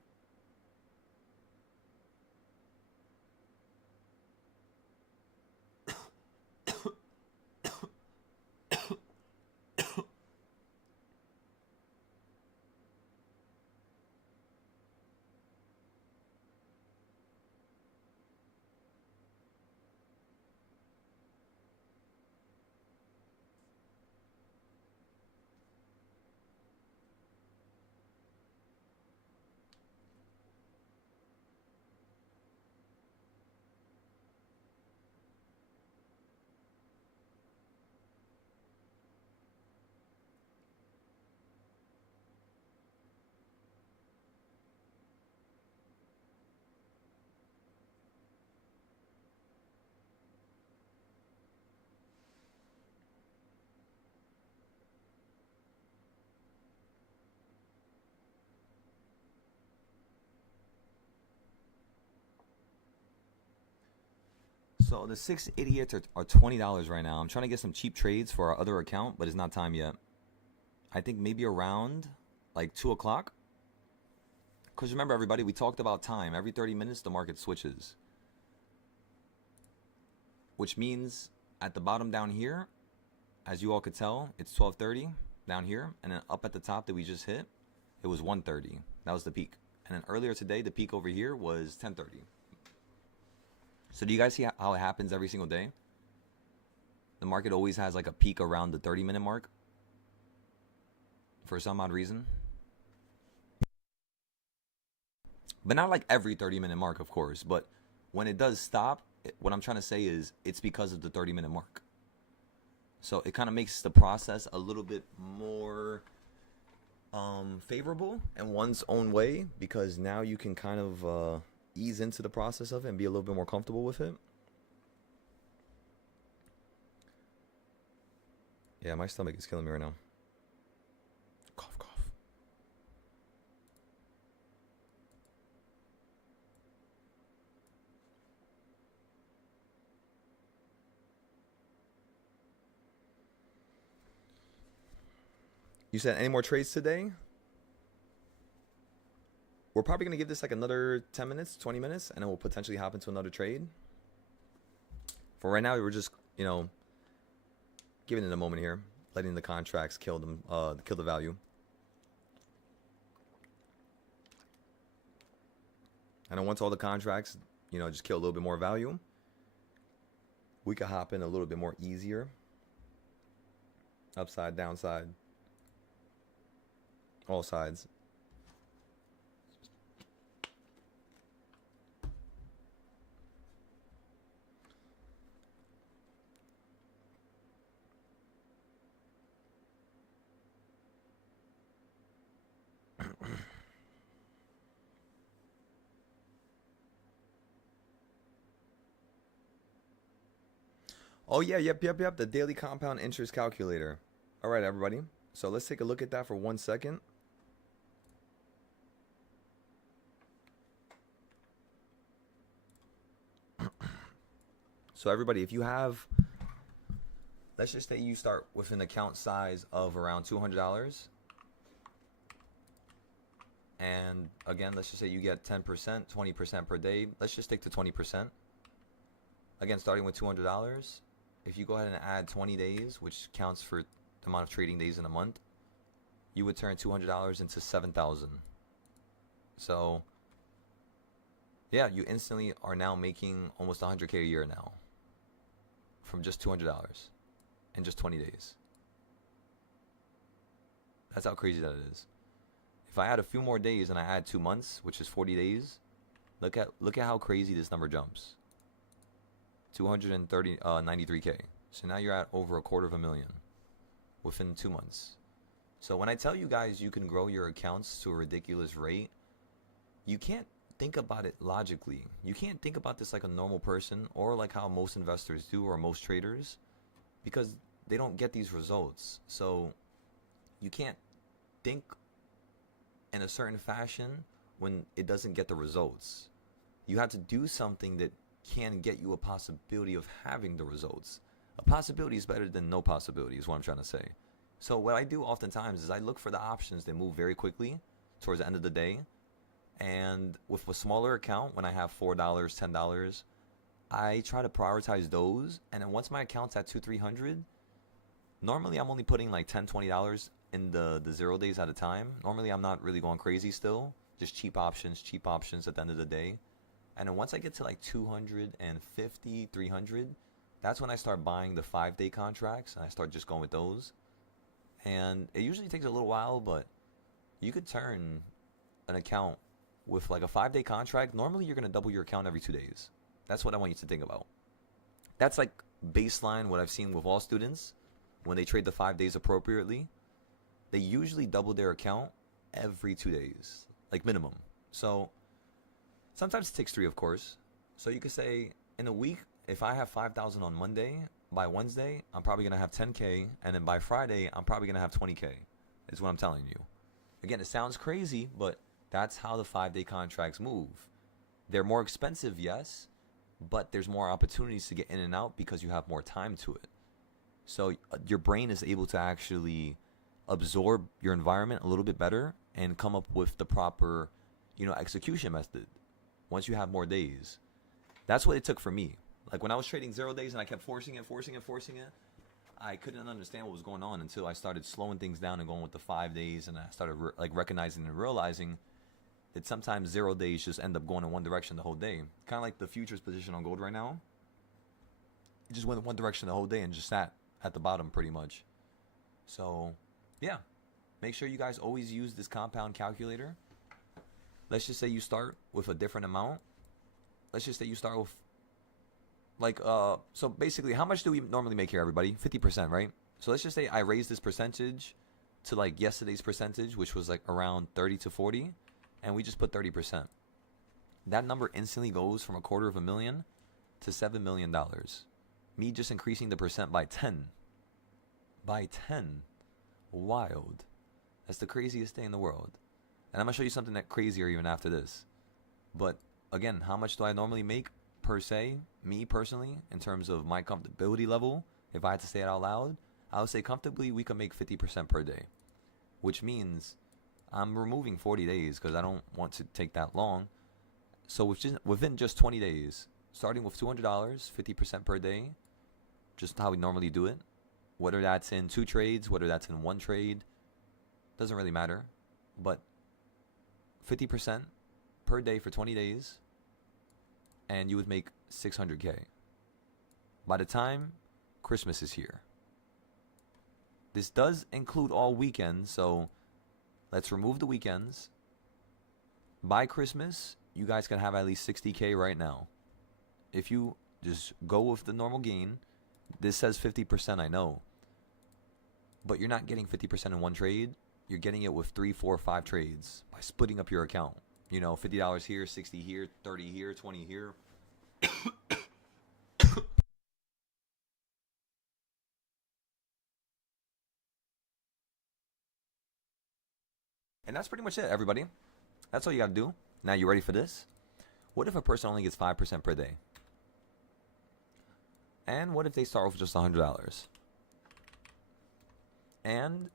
So the 688s are $20 right now. I'm trying to get some cheap trades for our other account, but it's not time yet. I think maybe around like 2 o'clock. Because remember, everybody, we talked about time. Every 30 minutes, the market switches. Which means at the bottom down here, as you all could tell, it's 12:30 down here. And then up at the top that we just hit, it was 1:30. That was the peak. And then earlier today, the peak over here was 10:30. So do you guys see how it happens every single day? The market always has like a peak around the 30-minute mark for some odd reason. But not like every 30-minute mark, of course. But when it does stop, what I'm trying to say is it's because of the 30-minute mark. So it kind of makes the process a little bit more favorable in one's own way, because now you can kind of ease into the process of it and be a little bit more comfortable with it. Yeah, my stomach is killing me right now. Cough, cough. You said any more trades today? We're probably going to give this like another 10 minutes, 20 minutes, and then we'll potentially hop into another trade. For right now, we're just, giving it a moment here, letting the contracts kill them, kill the value. And then once all the contracts, just kill a little bit more value, we can hop in a little bit more easier. Upside, downside, all sides. Oh yeah, yep. The daily compound interest calculator. All right, everybody. So let's take a look at that for 1 second. So everybody, if you have, let's just say you start with an account size of around $200. And again, let's just say you get 10%, 20% per day. Let's just stick to 20%. Again, starting with $200. If you go ahead and add 20 days, which counts for the amount of trading days in a month, you would turn $200 into $7,000. So, yeah, you instantly are now making almost $100K a year now from just $200 in just 20 days. That's how crazy that it is. If I add a few more days and I add 2 months, which is 40 days, look at how crazy this number jumps. 93K. So now you're at over $250,000 within 2 months. So when I tell you guys you can grow your accounts to a ridiculous rate, you can't think about it logically. You can't think about this like a normal person or like how most investors do or most traders, because they don't get these results. So you can't think in a certain fashion when it doesn't get the results. You have to do something that can get you a possibility of having the results. A possibility is better than no possibility, is what I'm trying to say. So what I do oftentimes is I look for the options that move very quickly towards the end of the day. And with a smaller account, when I have $4, $10, I try to prioritize those. And then once my account's at $200-300, normally I'm only putting like $10, $20 in the 0 days at a time. Normally I'm not really going crazy still. Just cheap options at the end of the day. And then once I get to like 250, 300, that's when I start buying the 5-day contracts, and I start just going with those. And it usually takes a little while, but you could turn an account with like a 5-day contract. Normally you're going to double your account every 2 days. That's what I want you to think about. That's like baseline what I've seen with all students when they trade the 5 days appropriately. They usually double their account every 2 days, like minimum. So sometimes it takes 3, of course. So you could say in a week, if I have 5,000 on Monday, by Wednesday, I'm probably going to have 10K. And then by Friday, I'm probably going to have 20K, is what I'm telling you. Again, it sounds crazy, but that's how the 5-day contracts move. They're more expensive, yes, but there's more opportunities to get in and out because you have more time to it. So your brain is able to actually absorb your environment a little bit better and come up with the proper, execution method once you have more days. That's what it took for me. Like when I was trading 0 days and I kept forcing it, I couldn't understand what was going on until I started slowing things down and going with the 5 days, and I started recognizing and realizing that sometimes 0 days just end up going in one direction the whole day. Kind of like the futures position on gold right now. It just went in one direction the whole day and just sat at the bottom pretty much. So, yeah. Make sure you guys always use this compound calculator. Let's just say you start with a different amount. Let's just say you start with so basically, how much do we normally make here, everybody? 50%, right? So let's just say I raise this percentage to like yesterday's percentage, which was like around 30 to 40, and we just put 30%. That number instantly goes from $250,000 to $7 million. Me just increasing the percent by 10. By 10. Wild. That's the craziest thing in the world. And I'm going to show you something that crazier even after this. But again, how much do I normally make per se, me personally, in terms of my comfortability level? If I had to say it out loud, I would say comfortably we can make 50% per day, which means I'm removing 40 days because I don't want to take that long. So within just 20 days, starting with $200, 50% per day, just how we normally do it, whether that's in 2 trades, whether that's in 1 trade, doesn't really matter, but 50% per day for 20 days, and you would make 600K. By the time Christmas is here. This does include all weekends, so let's remove the weekends. By Christmas, you guys can have at least 60K right now. If you just go with the normal gain, this says 50%, I know. But you're not getting 50% in one trade. You're getting it with 3, 4, 5 trades by splitting up your account. $50 here, 60 here, 30 here, 20 here. And that's pretty much it, everybody. That's all you gotta do. Now, you ready for this? What if a person only gets 5% per day? And what if they start with just $100? And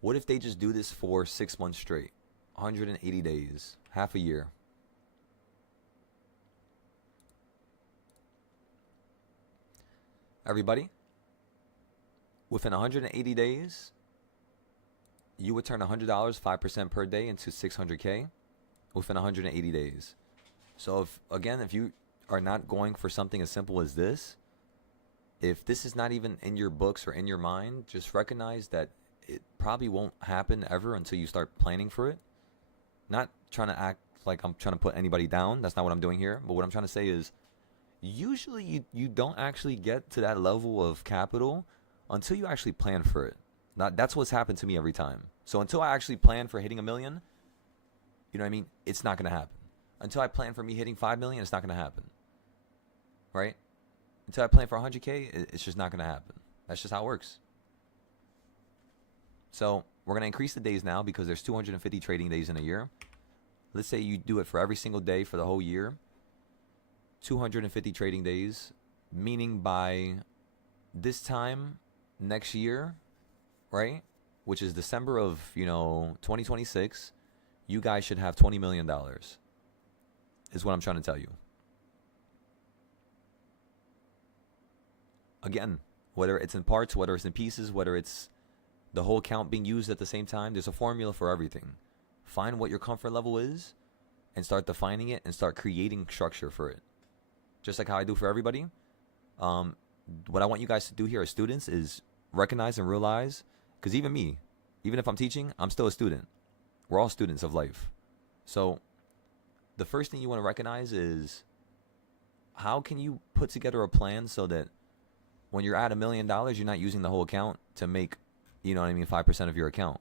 what if they just do this for 6 months straight? 180 days, half a year. Everybody, within 180 days, you would turn $100, 5% per day, into 600K within 180 days. So if you are not going for something as simple as this, if this is not even in your books or in your mind, just recognize that it probably won't happen ever until you start planning for it. Not trying to act like I'm trying to put anybody down. That's not what I'm doing here. But what I'm trying to say is, usually you don't actually get to that level of capital until you actually plan for it. That's what's happened to me every time. So until I actually plan for hitting $1 million, you know what I mean? It's not going to happen. Until I plan for me hitting 5 million, it's not going to happen. Right? Until I plan for 100K, it's just not going to happen. That's just how it works. So we're going to increase the days now because there's 250 trading days in a year. Let's say you do it for every single day for the whole year. 250 trading days, meaning by this time next year, right, which is December of 2026, you guys should have $20 million, is what I'm trying to tell you. Again, whether it's in parts, whether it's in pieces, whether it's the whole account being used at the same time, there's a formula for everything. Find what your comfort level is and start defining it and start creating structure for it. Just like how I do for everybody. What I want you guys to do here as students is recognize and realize, because even me, even if I'm teaching, I'm still a student. We're all students of life. So the first thing you want to recognize is, how can you put together a plan so that when you're at $1 million, you're not using the whole account to make, 5% of your account.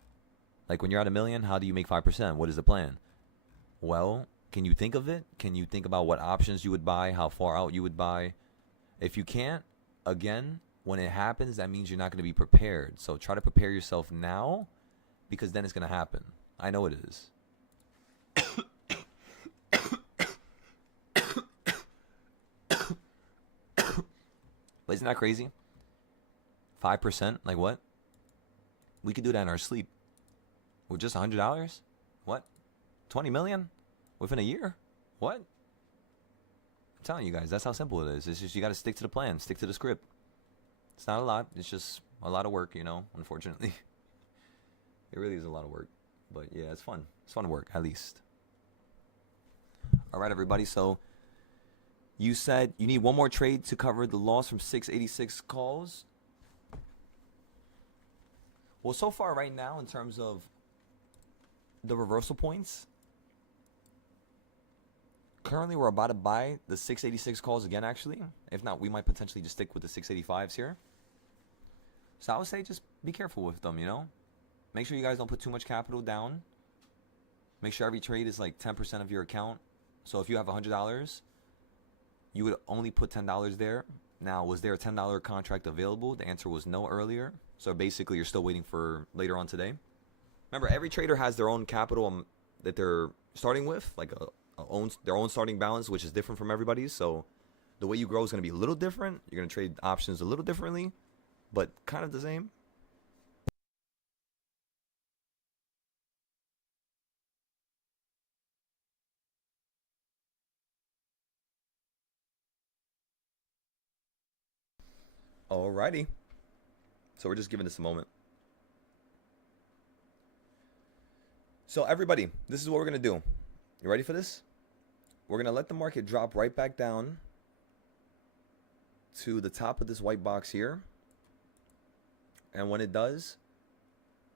Like when you're at $1 million, how do you make 5%? What is the plan? Well, can you think of it? Can you think about what options you would buy, how far out you would buy? If you can't, again, when it happens, that means you're not going to be prepared. So try to prepare yourself now, because then it's going to happen. I know it is. But isn't that crazy? 5%? Like what? We could do that in our sleep. With just $100? What? 20 million? Within a year? What? I'm telling you guys, that's how simple it is. It's just you got to stick to the plan, stick to the script. It's not a lot. It's just a lot of work, you know, unfortunately. It really is a lot of work. But yeah, it's fun. It's fun work, at least. All right, everybody. So you said you need one more trade to cover the loss from 686 calls. Well, so far right now, in terms of the reversal points, currently we're about to buy the 686 calls again, actually. If not, we might potentially just stick with the 685s here. So I would say just be careful with them, you know? Make sure you guys don't put too much capital down. Make sure every trade is like 10% of your account. So if you have $100, you would only put $10 there. Now, was there a $10 contract available? The answer was no earlier. So basically, you're still waiting for later on today. Remember, every trader has their own capital that they're starting with, like their own starting balance, which is different from everybody's. So the way you grow is going to be a little different. You're going to trade options a little differently, but kind of the same. Alrighty. So we're just giving this a moment. So everybody, this is what we're going to do. You ready for this? We're going to let the market drop right back down to the top of this white box here. And when it does,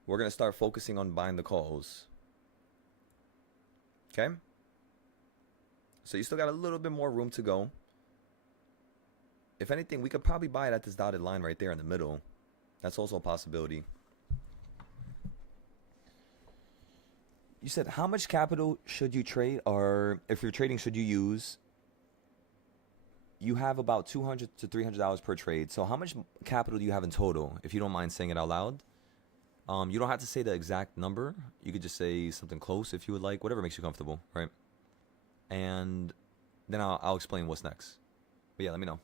we're going to start focusing on buying the calls. Okay? So you still got a little bit more room to go. If anything, we could probably buy it at this dotted line right there in the middle. That's also a possibility. You said how much capital should you trade, or if you're trading, should you use? You have about $200 to $300 per trade. So how much capital do you have in total, if you don't mind saying it out loud? You don't have to say the exact number. You could just say something close if you would like, whatever makes you comfortable, right? And then I'll explain what's next. But yeah, let me know.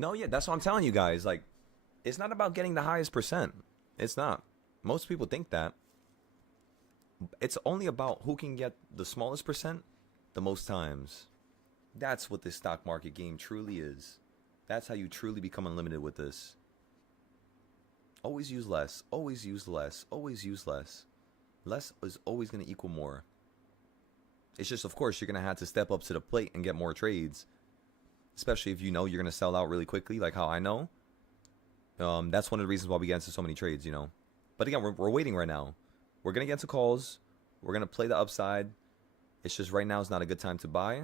No, yeah, that's what I'm telling you guys. Like, it's not about getting the highest percent. It's not. Most people think that. It's only about who can get the smallest percent the most times. That's what this stock market game truly is. That's how you truly become unlimited with this. Always use less. Always use less. Always use less. Less is always going to equal more. It's just, of course, you're going to have to step up to the plate and get more trades. Especially if you know you're going to sell out really quickly, like how I know. That's one of the reasons why we get into so many trades, you know. But again, we're waiting right now. We're going to get into calls. We're going to play the upside. It's just right now is not a good time to buy,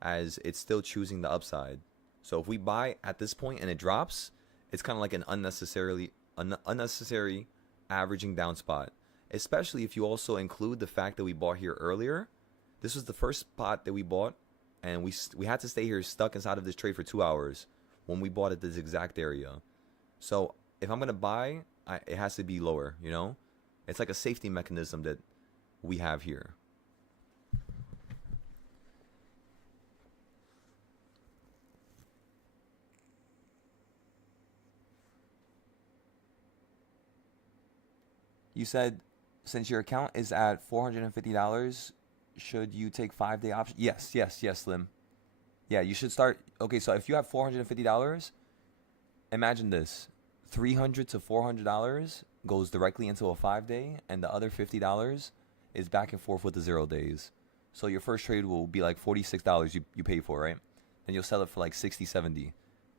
as it's still choosing the upside. So if we buy at this point and it drops, it's kind of like an unnecessary averaging down spot. Especially if you also include the fact that we bought here earlier. This was the first spot that we bought. And we had to stay here stuck inside of this trade for 2 hours when we bought at this exact area. So if I'm going to buy, it has to be lower, you know? It's like a safety mechanism that we have here. You said since your account is at $450, should you take 5-day option? Yes, Slim. Yeah, you should start. Okay, so if you have $450, imagine this. $300 to $400 goes directly into a 5-day, and the other $50 is back and forth with the 0 days. So your first trade will be like $46 you pay for, right? Then you'll sell it for like $60, $70.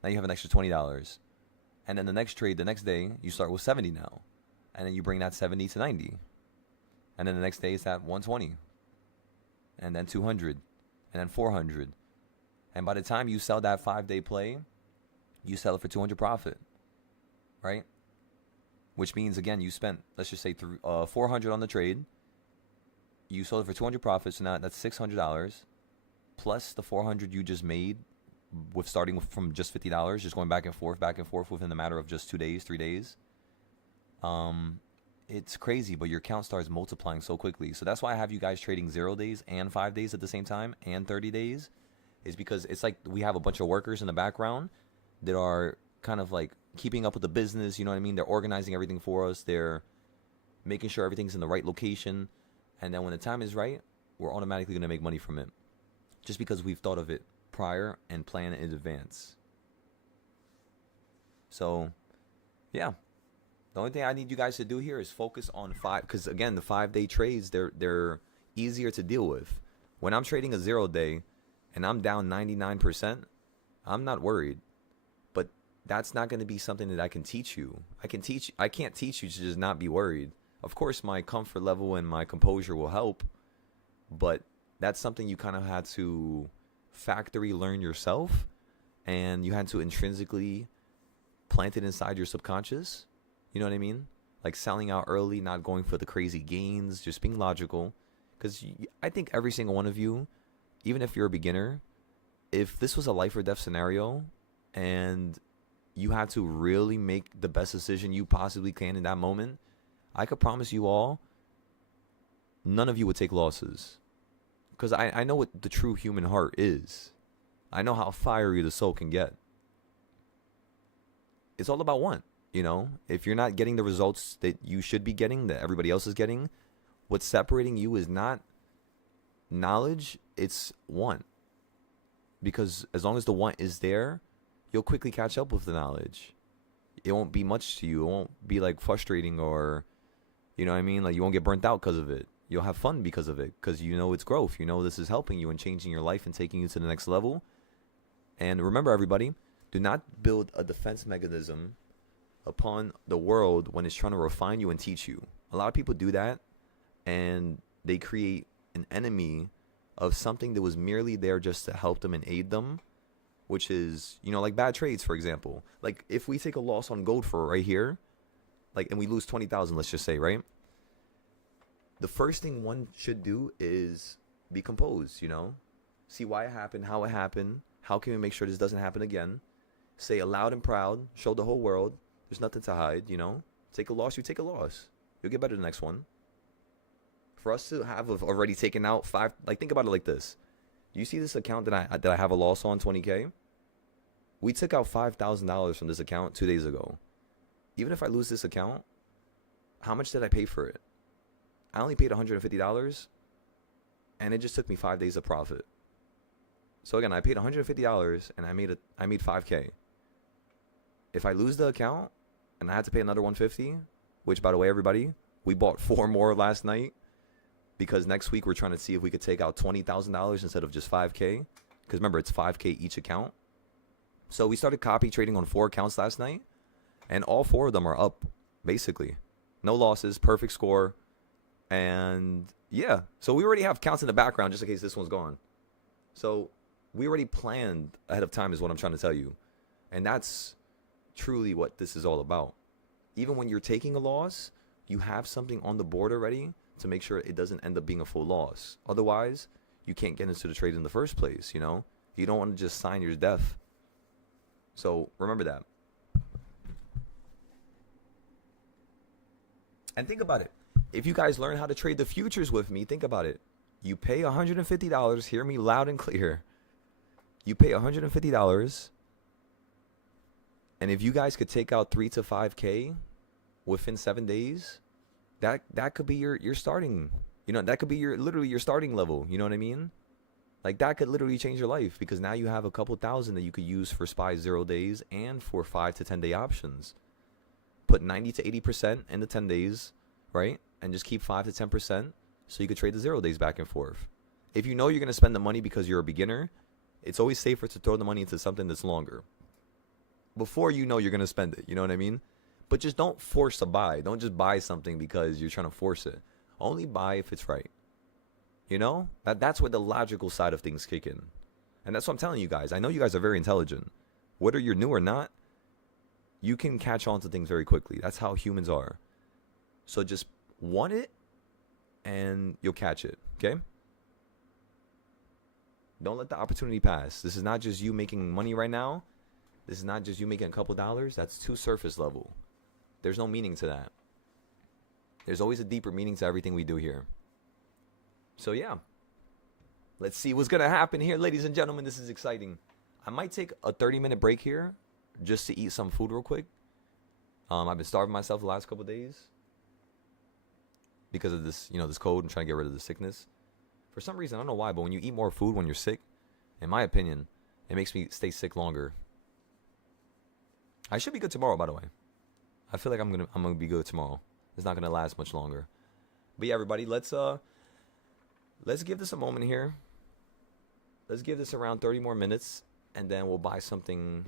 Now you have an extra $20. And then the next trade, the next day, you start with 70 now. And then you bring that 70 to 90. And then the next day is at 120. And then 200, and then 400. And by the time you sell that 5-day play, you sell it for 200 profit, right? Which means, again, you spent, let's just say, 400 on the trade. You sold it for 200 profit, so now that's $600 plus the 400 you just made with starting from just $50, just going back and forth within the matter of just 2 days, 3 days. It's crazy, but your account starts multiplying so quickly. So that's why I have you guys trading 0 days and 5 days at the same time and 30 days, is because it's like we have a bunch of workers in the background that are kind of like keeping up with the business. You know what I mean? They're organizing everything for us. They're making sure everything's in the right location. And then when the time is right, we're automatically going to make money from it, just because we've thought of it prior and planned in advance. So, yeah. The only thing I need you guys to do here is focus on because again, the 5-day trades, they're easier to deal with. When I'm trading a 0 day and I'm down 99%, I'm not worried. But that's not going to be something that I can teach you. I can't teach you to just not be worried. Of course, my comfort level and my composure will help, but that's something you kind of had to factory learn yourself, and you had to intrinsically plant it inside your subconscious. You know what I mean? Like selling out early, not going for the crazy gains, just being logical. Because I think every single one of you, even if you're a beginner, if this was a life or death scenario and you had to really make the best decision you possibly can in that moment, I could promise you all, none of you would take losses. Because I know what the true human heart is. I know how fiery the soul can get. It's all about want. You know, if you're not getting the results that you should be getting, that everybody else is getting, what's separating you is not knowledge, it's want. Because as long as the want is there, you'll quickly catch up with the knowledge. It won't be much to you. It won't be like frustrating, or, you know what I mean? Like you won't get burnt out because of it. You'll have fun because of it, because you know it's growth. You know this is helping you and changing your life and taking you to the next level. And remember, everybody, do not build a defense mechanism upon the world when it's trying to refine you and teach you. A lot of people do that, and they create an enemy of something that was merely there just to help them and aid them, which is, you know, like bad trades, for example. Like if we take a loss on gold for right here, like, and we lose 20,000, let's just say, right? The first thing one should do is be composed, you know? See why it happened, how can we make sure this doesn't happen again? Say it loud and proud, show the whole world, there's nothing to hide, you know? Take a loss, you take a loss. You'll get better the next one. For us to have already taken out like think about it like this. Do you see this account that I have a loss on, 20K? We took out $5,000 from this account 2 days ago. Even if I lose this account, how much did I pay for it? I only paid $150, and it just took me 5 days of profit. So again, I paid $150 and I made 5K. If I lose the account and I had to pay another $150, which, by the way, everybody, we bought 4 more last night, because next week we're trying to see if we could take out $20,000 instead of just 5K. Because remember, it's 5K each account. So we started copy trading on 4 accounts last night, and all 4 of them are up, basically. No losses, perfect score. And yeah, so we already have counts in the background just in case this one's gone. So we already planned ahead of time is what I'm trying to tell you. And that's truly what this is all about. Even when you're taking a loss, you have something on the board already to make sure it doesn't end up being a full loss. Otherwise, you can't get into the trade in the first place, you know? You don't want to just sign your death. So remember that. And think about it. If you guys learn how to trade the futures with me, think about it. You pay $150, hear me loud and clear. You pay $150, and if you guys could take out 3 to 5K within 7 days, that could be your starting, you know, that could be literally your starting level. You know what I mean? Like that could literally change your life, because now you have a couple thousand that you could use for SPY 0 days and for 5 to 10 day options. Put 90 to 80% in the 10 days, right? And just keep 5 to 10% so you could trade the 0 days back and forth. If you know you're going to spend the money because you're a beginner, it's always safer to throw the money into something that's longer before you know you're going to spend it. You know what I mean? But just don't force a buy. Don't just buy something because you're trying to force it. Only buy if it's right. You know? That's where the logical side of things kick in. And that's what I'm telling you guys. I know you guys are very intelligent. Whether you're new or not, you can catch on to things very quickly. That's how humans are. So just want it, and you'll catch it. Okay? Don't let the opportunity pass. This is not just you making money right now. This is not just you making a couple dollars. That's too surface level. There's no meaning to that. There's always a deeper meaning to everything we do here. So yeah, let's see what's gonna happen here, ladies and gentlemen. This is exciting. I might take a 30-minute break here just to eat some food real quick. I've been starving myself the last couple days because of this, this cold. I'm trying to get rid of the sickness. For some reason, I don't know why, but when you eat more food when you're sick, in my opinion, it makes me stay sick longer. I should be good tomorrow, by the way. I feel like I'm gonna be good tomorrow. It's not gonna last much longer. But yeah, everybody, let's give this a moment here. Let's give this around 30 more minutes, and then we'll buy something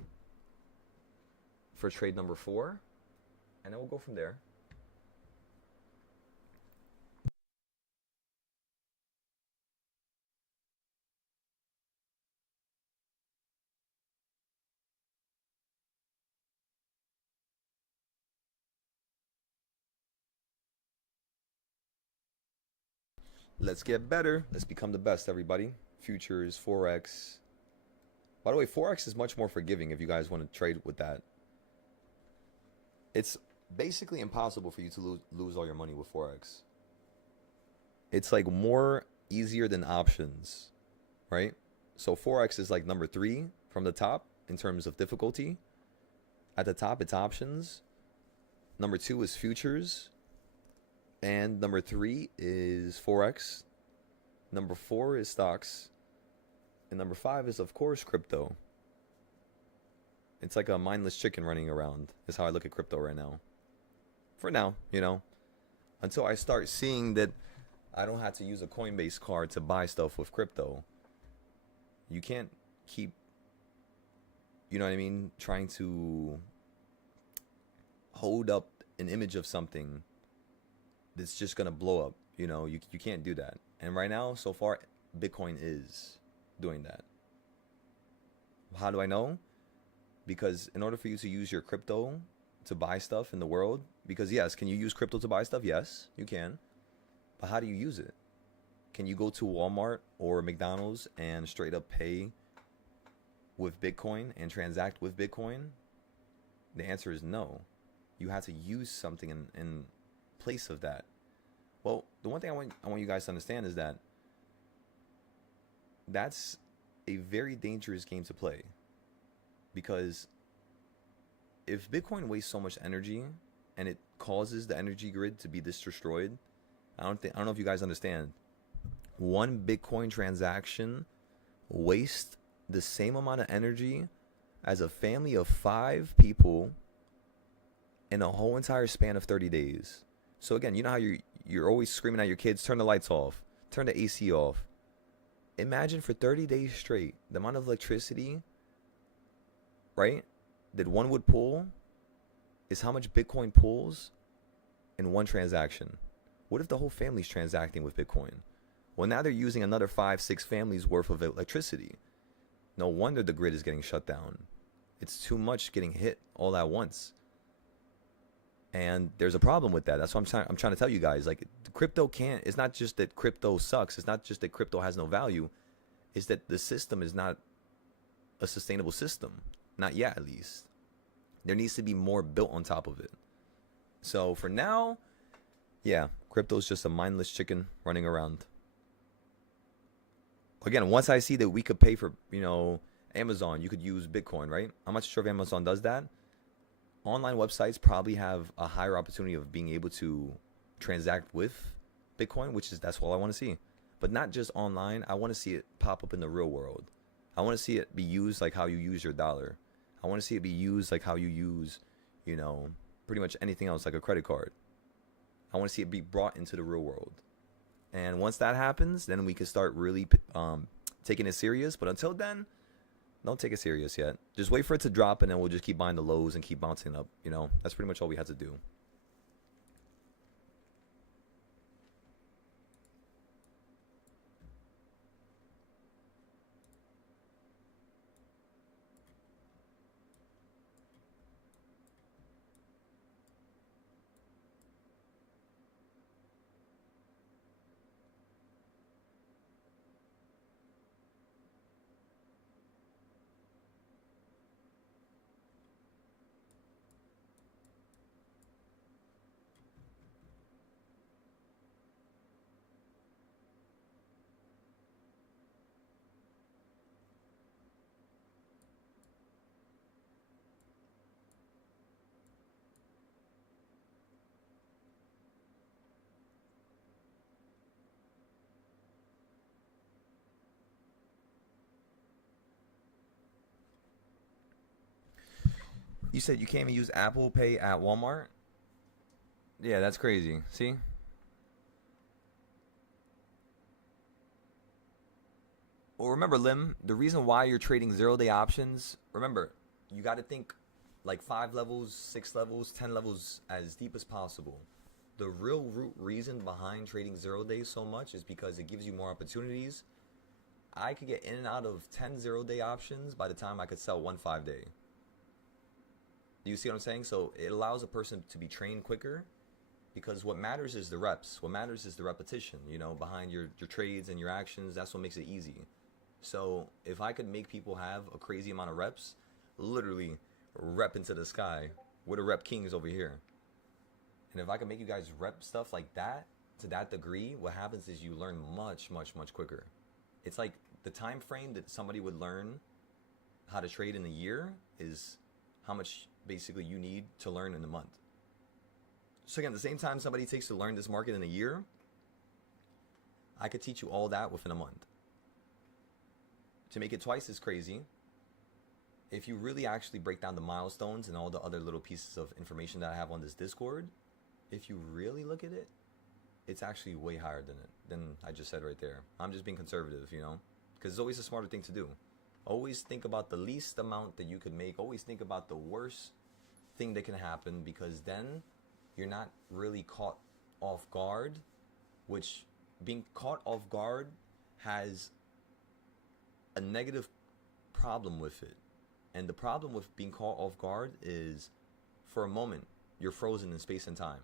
for trade number 4, and then we'll go from there. Let's get better. Let's become the best, everybody. Futures, Forex. By the way, Forex is much more forgiving if you guys want to trade with that. It's basically impossible for you to lose all your money with Forex. It's like more easier than options, right? So Forex is like number 3 from the top in terms of difficulty. At the top, it's options. Number 2 is futures. And number 3 is Forex. Number 4 is stocks. And number 5 is, of course, crypto. It's like a mindless chicken running around, is how I look at crypto right now. For now, until I start seeing that I don't have to use a Coinbase card to buy stuff with crypto. You can't keep, trying to hold up an image of something that's just going to blow up. You can't do that. And right now, so far, Bitcoin is doing that. How do I know? Because in order for you to use your crypto to buy stuff in the world, because yes, can you use crypto to buy stuff? Yes, you can. But how do you use it? Can you go to Walmart or McDonald's and straight up pay with Bitcoin and transact with Bitcoin? The answer is no. You have to use something in place of that. Well, the one thing I want you guys to understand is that that's a very dangerous game to play. Because if Bitcoin wastes so much energy and it causes the energy grid to be destroyed, I don't know if you guys understand. One Bitcoin transaction wastes the same amount of energy as a family of 5 people in a whole entire span of 30 days. So again, you know how you're always screaming at your kids, turn the lights off, turn the AC off. Imagine for 30 days straight, the amount of electricity, right, that one would pull is how much Bitcoin pulls in one transaction. What if the whole family's transacting with Bitcoin? Well, now they're using another 5-6 families worth of electricity. No wonder the grid is getting shut down. It's too much getting hit all at once. And there's a problem with that. That's what I'm trying to tell you guys. Like, crypto can't, it's not just that crypto sucks. It's not just that crypto has no value. It's that the system is not a sustainable system. Not yet, at least. There needs to be more built on top of it. So for now, yeah, crypto is just a mindless chicken running around. Again, once I see that we could pay for, Amazon, you could use Bitcoin, right? I'm not sure if Amazon does that. Online websites probably have a higher opportunity of being able to transact with Bitcoin, that's all I want to see. But not just online. I want to see it pop up in the real world. I want to see it be used like how you use your dollar. I want to see it be used like how you use, pretty much anything else, like a credit card. I want to see it be brought into the real world. And once that happens, then we can start really taking it serious. But until then, don't take it serious yet. Just wait for it to drop, and then we'll just keep buying the lows and keep bouncing up. That's pretty much all we have to do. You said you can't even use Apple Pay at Walmart? Yeah, that's crazy. See? Well, remember, Lim, the reason why you're trading 0-day options, remember, you got to think like 5 levels, 6 levels, 10 levels as deep as possible. The real root reason behind trading 0-day so much is because it gives you more opportunities. I could get in and out of 10 0-day options by the time I could sell 1 5-day. Do you see what I'm saying? So it allows a person to be trained quicker, because what matters is the reps. What matters is the repetition, you know, behind your trades and your actions. That's what makes it easy. So if I could make people have a crazy amount of reps, literally rep into the sky. We're the rep kings over here. And if I could make you guys rep stuff like that to that degree, what happens is you learn much, much, much quicker. It's like the time frame that somebody would learn how to trade in a year is how much basically you need to learn in a month. So again, the same time somebody takes to learn this market in a year, I could teach you all that within a month. To make it twice as crazy, if you really actually break down the milestones and all the other little pieces of information that I have on this Discord, if you really look at it, it's actually way higher than I just said right there. I'm just being conservative, you know, because it's always a smarter thing to do. Always think about the least amount that you could make. Always think about the worst thing that can happen, because then you're not really caught off guard, which being caught off guard has a negative problem with it. And the problem with being caught off guard is, for a moment, you're frozen in space and time.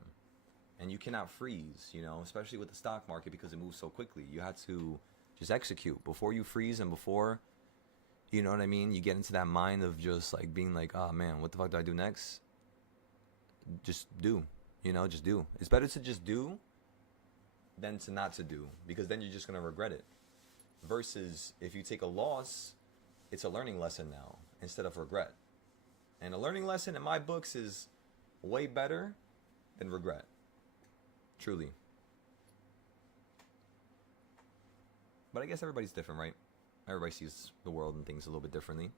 And you cannot freeze, you know, especially with the stock market, because it moves so quickly. You have to just execute before you freeze, and before, you know what I mean, you get into that mind of just like being like, oh man, what the fuck do I do next? Just do, you know, just do. It's better to just do than to not to do, because then you're just going to regret it. Versus if you take a loss, it's a learning lesson now instead of regret. And a learning lesson in my books is way better than regret. Truly. But I guess everybody's different, right? Everybody sees the world and things a little bit differently.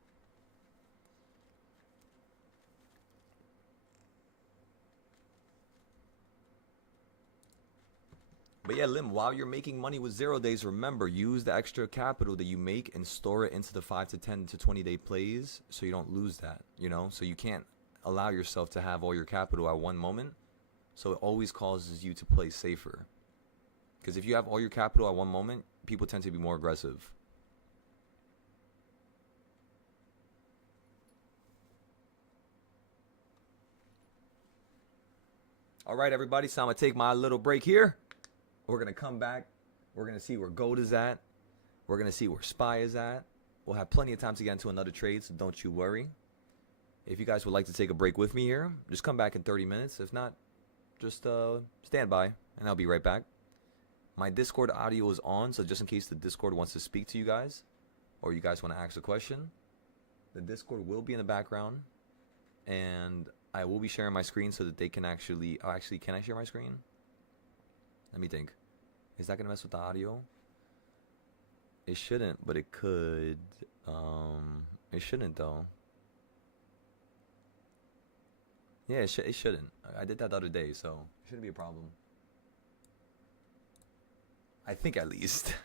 But yeah, Lim, while you're making money with 0 days, remember, use the extra capital that you make and store it into the 5 to 10 to 20 day plays, so you don't lose that, you know? So you can't allow yourself to have all your capital at one moment. So it always causes you to play safer. Because if you have all your capital at one moment, people tend to be more aggressive. All right, everybody, so I'm going to take my little break here. We're going to come back. We're going to see where gold is at. We're going to see where SPY is at. We'll have plenty of time to get into another trade, so don't you worry. If you guys would like to take a break with me here, just come back in 30 minutes. If not, just stand by, and I'll be right back. My Discord audio is on, so just in case the Discord wants to speak to you guys, or you guys want to ask a question, the Discord will be in the background, and I will be sharing my screen so that they can actually... Oh, actually, can I share my screen? Let me think. Is that going to mess with the audio? It shouldn't, but it could. It shouldn't, though. Yeah, it shouldn't. I did that the other day, so it shouldn't be a problem. I think, at least.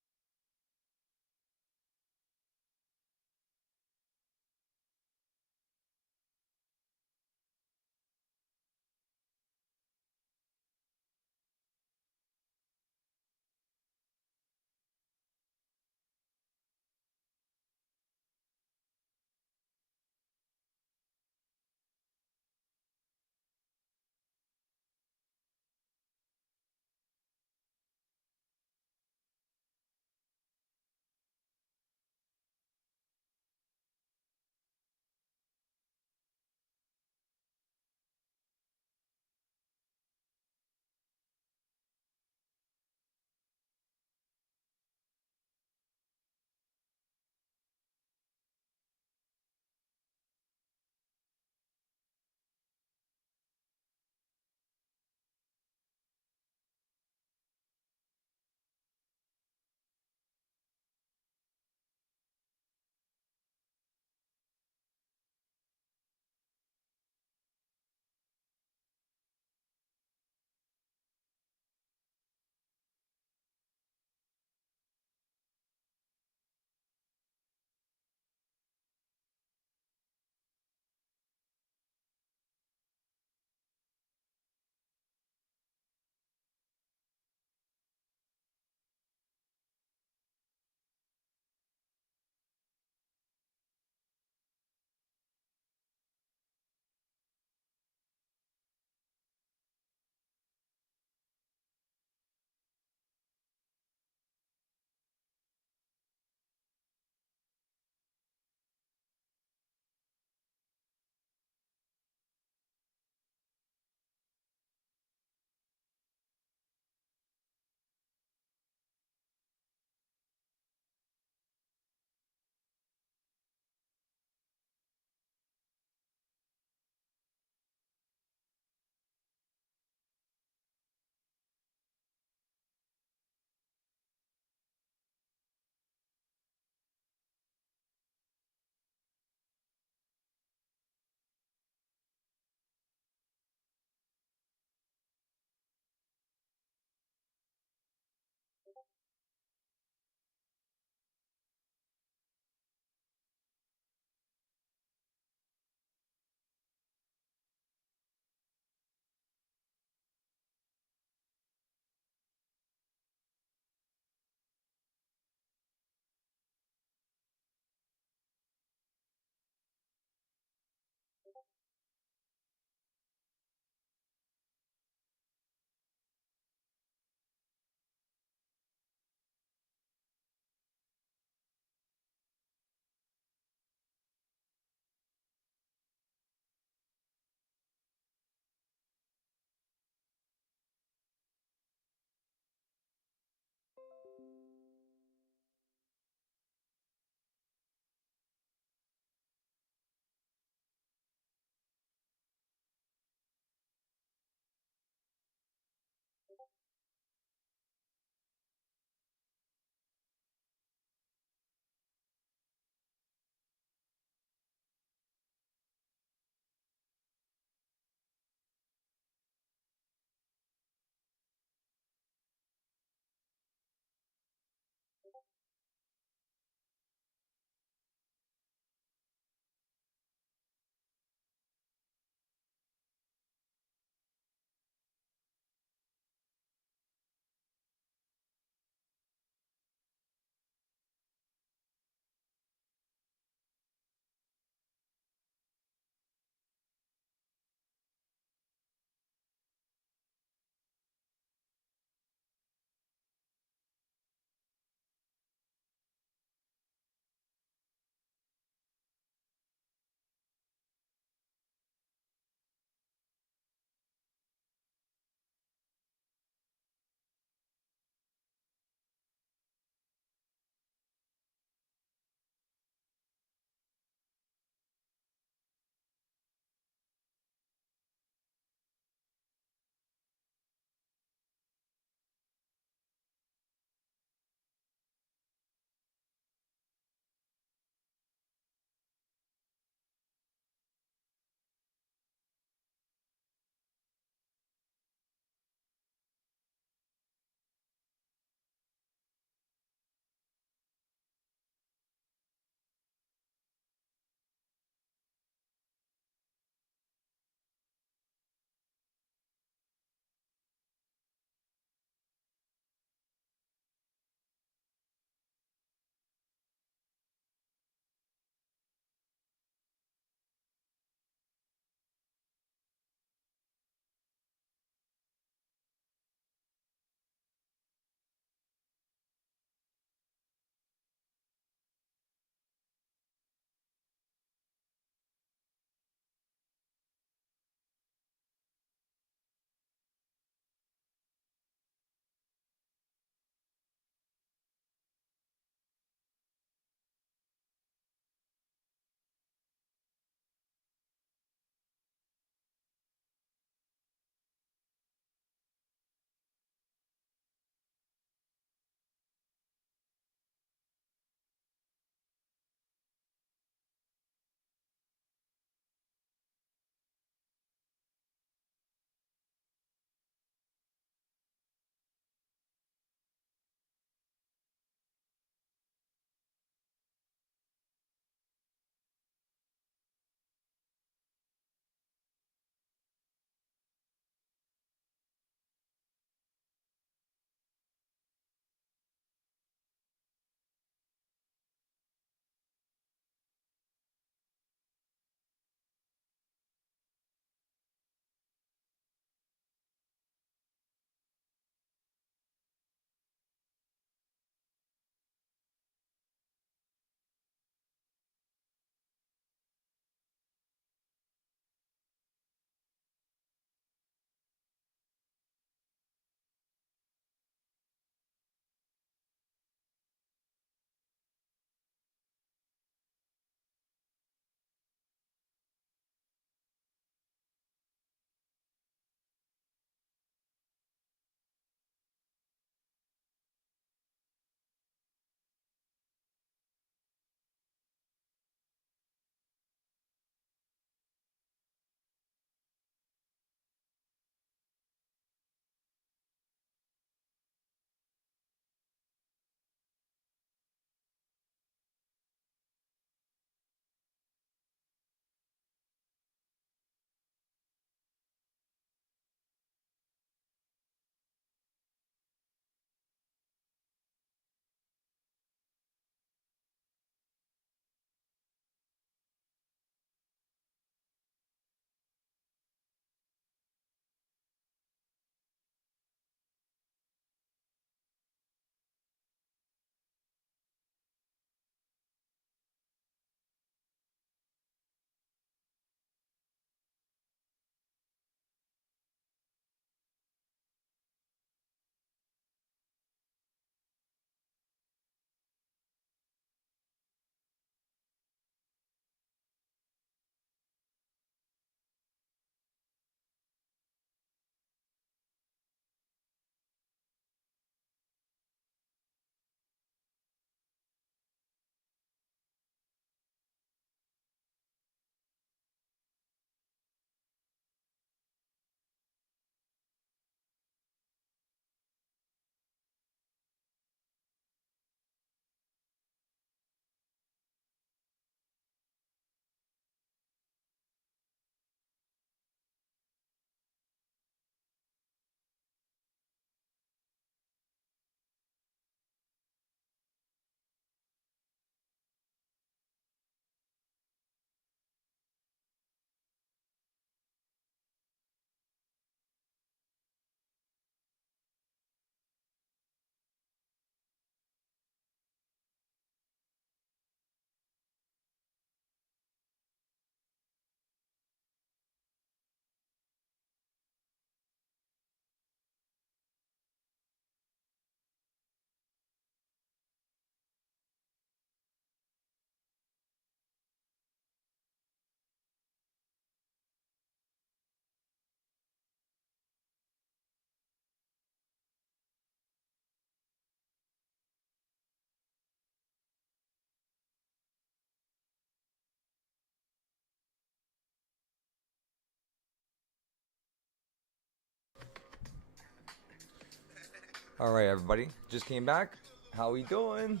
All right, everybody. Just came back. How we doing?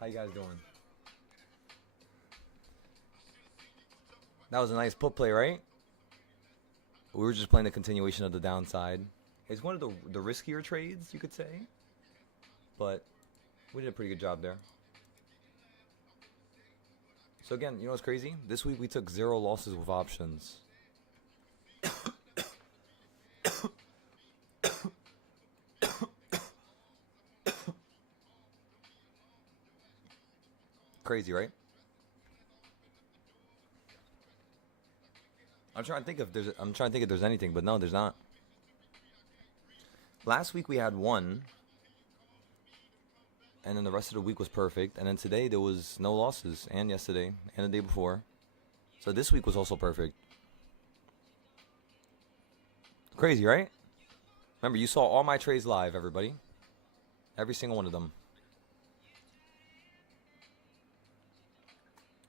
How you guys doing? That was a nice put play, right? We were just playing the continuation of the downside. It's one of the riskier trades, you could say. But we did a pretty good job there. So again, you know what's crazy? This week we took 0 losses with options. Crazy, right? I'm trying to think if there's anything, but no, there's not. Last week we had 1, and then the rest of the week was perfect, and then today there was no losses, and yesterday, and the day before. So this week was also perfect. Crazy, right? Remember, you saw all my trades live, everybody. Every single one of them.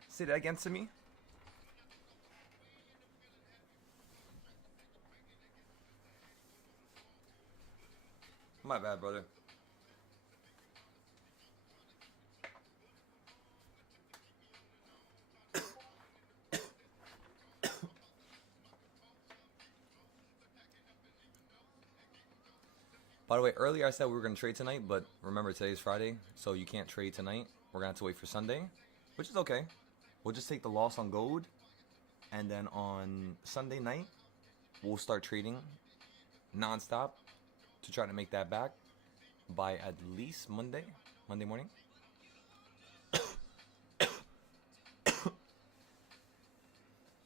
Say that again to me. My bad, brother. By the way, earlier I said we were going to trade tonight, but remember today's Friday, so you can't trade tonight. We're going to have to wait for Sunday, which is okay. We'll just take the loss on gold, and then on Sunday night, we'll start trading nonstop to try to make that back by at least Monday morning.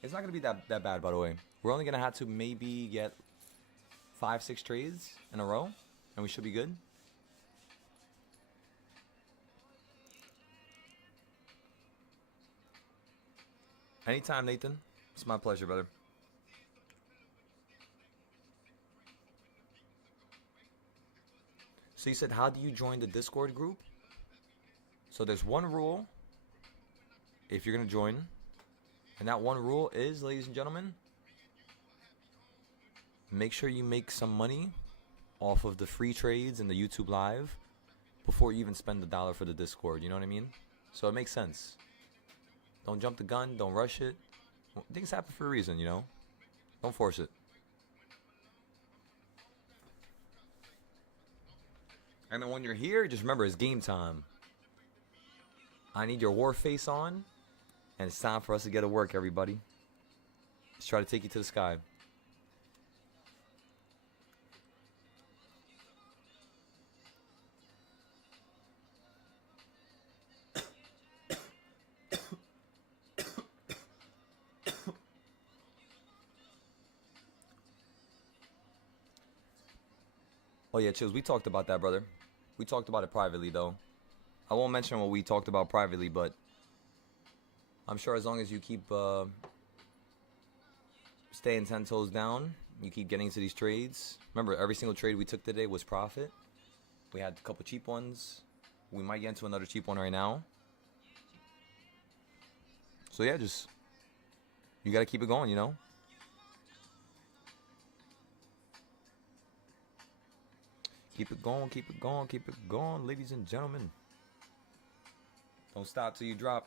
It's not going to be that bad, by the way. We're only going to have to maybe get 5-6 trades in a row, and we should be good. Anytime, Nathan. It's my pleasure, brother. So you said, how do you join the Discord group? So there's one rule if you're going to join. And that one rule is, ladies and gentlemen, make sure you make some money off of the free trades and the YouTube Live before you even spend $1 for the Discord. You know what I mean? So it makes sense. Don't jump the gun. Don't rush it. Things happen for a reason, you know? Don't force it. And then when you're here, just remember, it's game time. I need your war face on. And it's time for us to get to work, everybody. Let's try to take you to the sky. Oh yeah, Chills, we talked about that, brother. We talked about it privately, though. I won't mention what we talked about privately, but I'm sure as long as you keep staying 10 toes down, you keep getting into these trades. Remember, every single trade we took today was profit. We had a couple cheap ones. We might get into another cheap one right now. So yeah, just, you gotta keep it going, you know? Keep it going, keep it going, keep it going, ladies and gentlemen. Don't stop till you drop.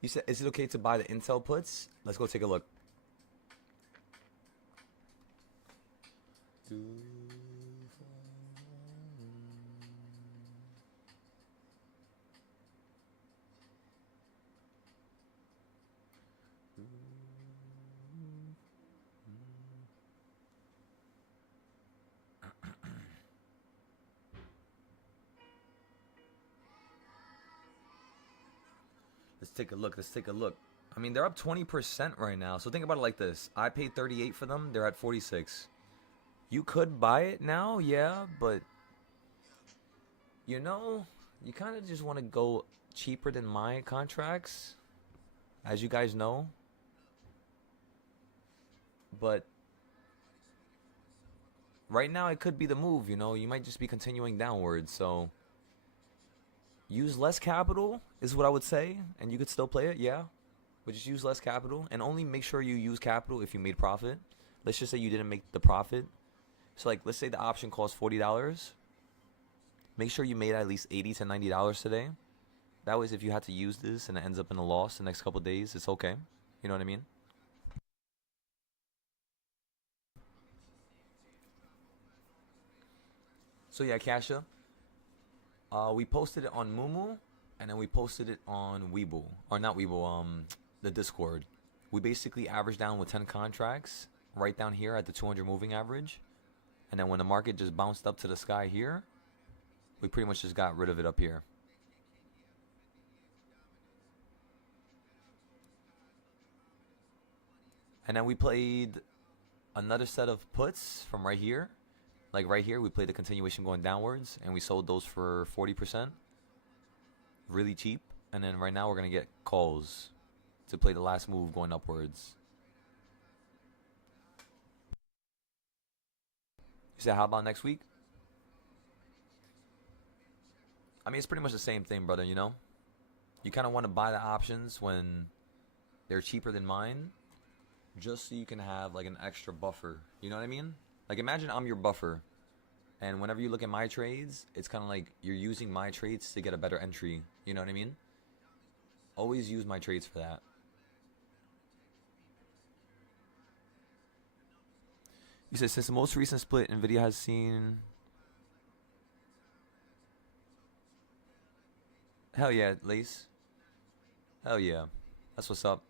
You said, is it okay to buy the Intel puts? Let's go take a look. Let's take a look. Let's take a look. I mean, they're up 20% right now. So think about it like this. I paid 38 for them. They're at 46. You could buy it now, yeah, but you know, you kind of just want to go cheaper than my contracts, as you guys know. But right now, it could be the move, you know. You might just be continuing downwards, so use less capital is what I would say, and you could still play it, yeah. But just use less capital, and only make sure you use capital if you made profit. Let's just say you didn't make the profit. So like, let's say the option costs $40. Make sure you made at least $80 to $90 today. That way, if you had to use this and it ends up in a loss the next couple days, it's okay. You know what I mean? So yeah, Kasha. We posted it on Mumu, and then we posted it on Weeble, or not Weeble, the Discord. We basically averaged down with 10 contracts right down here at the 200 moving average, and then when the market just bounced up to the sky here, we pretty much just got rid of it up here. And then we played another set of puts from right here. Like right here, we played the continuation going downwards, and we sold those for 40%. Really cheap. And then right now we're going to get calls to play the last move going upwards. You said, how about next week? I mean, it's pretty much the same thing, brother, you know? You kind of want to buy the options when they're cheaper than mine, just so you can have like an extra buffer. You know what I mean? Like, imagine I'm your buffer, and whenever you look at my trades, it's kind of like you're using my trades to get a better entry. You know what I mean? Always use my trades for that. You said, since the most recent split, NVIDIA has seen... Hell yeah, Lace. Hell yeah. That's what's up.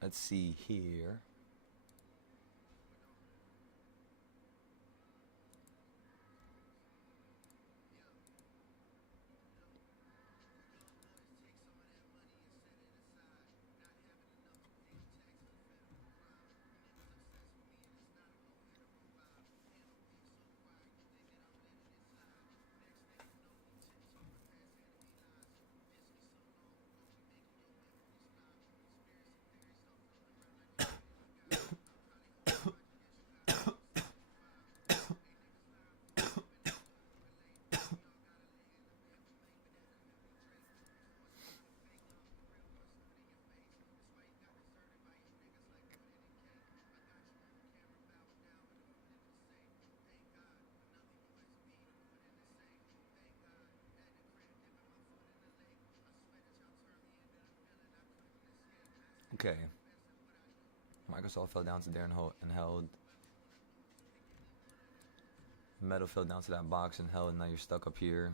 Let's see here. Okay. Microsoft fell down to there and held. Meta fell down to that box and held, and now you're stuck up here.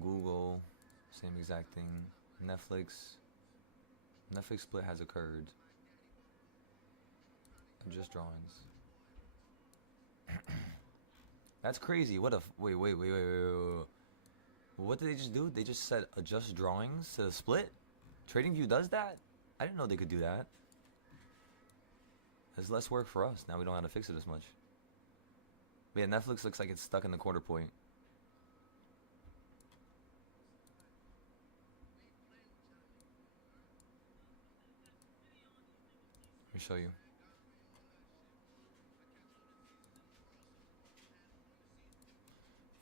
Google, same exact thing. Netflix split has occurred. Just drawings. That's crazy. What a wait. What did they just do? They just said adjust drawings to the split? TradingView does that? I didn't know they could do that. There's less work for us. Now we don't have to fix it as much. But yeah, Netflix looks like it's stuck in the quarter point. Let me show you.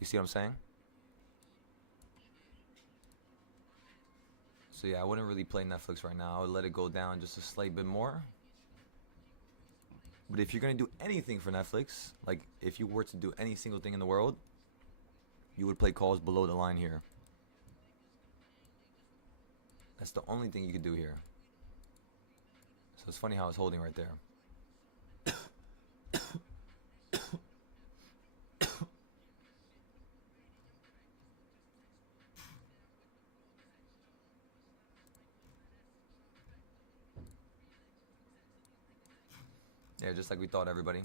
You see what I'm saying? So yeah, I wouldn't really play Netflix right now. I would let it go down just a slight bit more. But if you're going to do anything for Netflix, like if you were to do any single thing in the world, you would play calls below the line here. That's the only thing you could do here. So it's funny how it's holding right there. Yeah, just like we thought, everybody.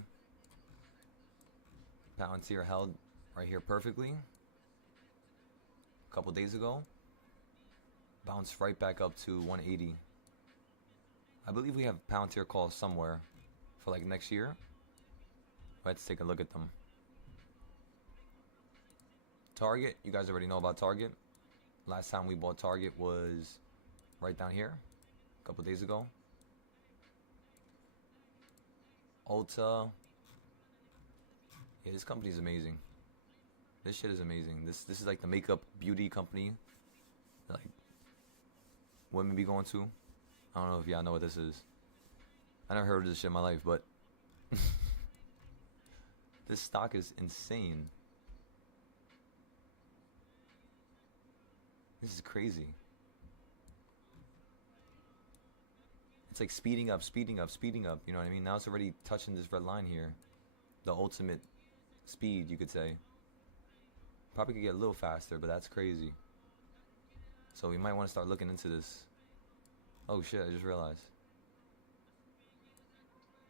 Palantir held right here perfectly. a couple days ago. Bounced right back up to 180. I believe we have Palantir calls somewhere for like next year. Let's take a look at them. Target, you guys already know about Target. Last time we bought Target was right down here, a couple days ago. Ulta. Yeah, this company is amazing. This shit is amazing. This is like the makeup beauty company, like women be going to. I don't know if y'all know what this is. I never heard of this shit in my life, but this stock is insane. This is crazy. It's like speeding up, speeding up, speeding up. You know what I mean? Now it's already touching this red line here. The ultimate speed, you could say. Probably could get a little faster, but that's crazy. So we might want to start looking into this. Oh shit, I just realized.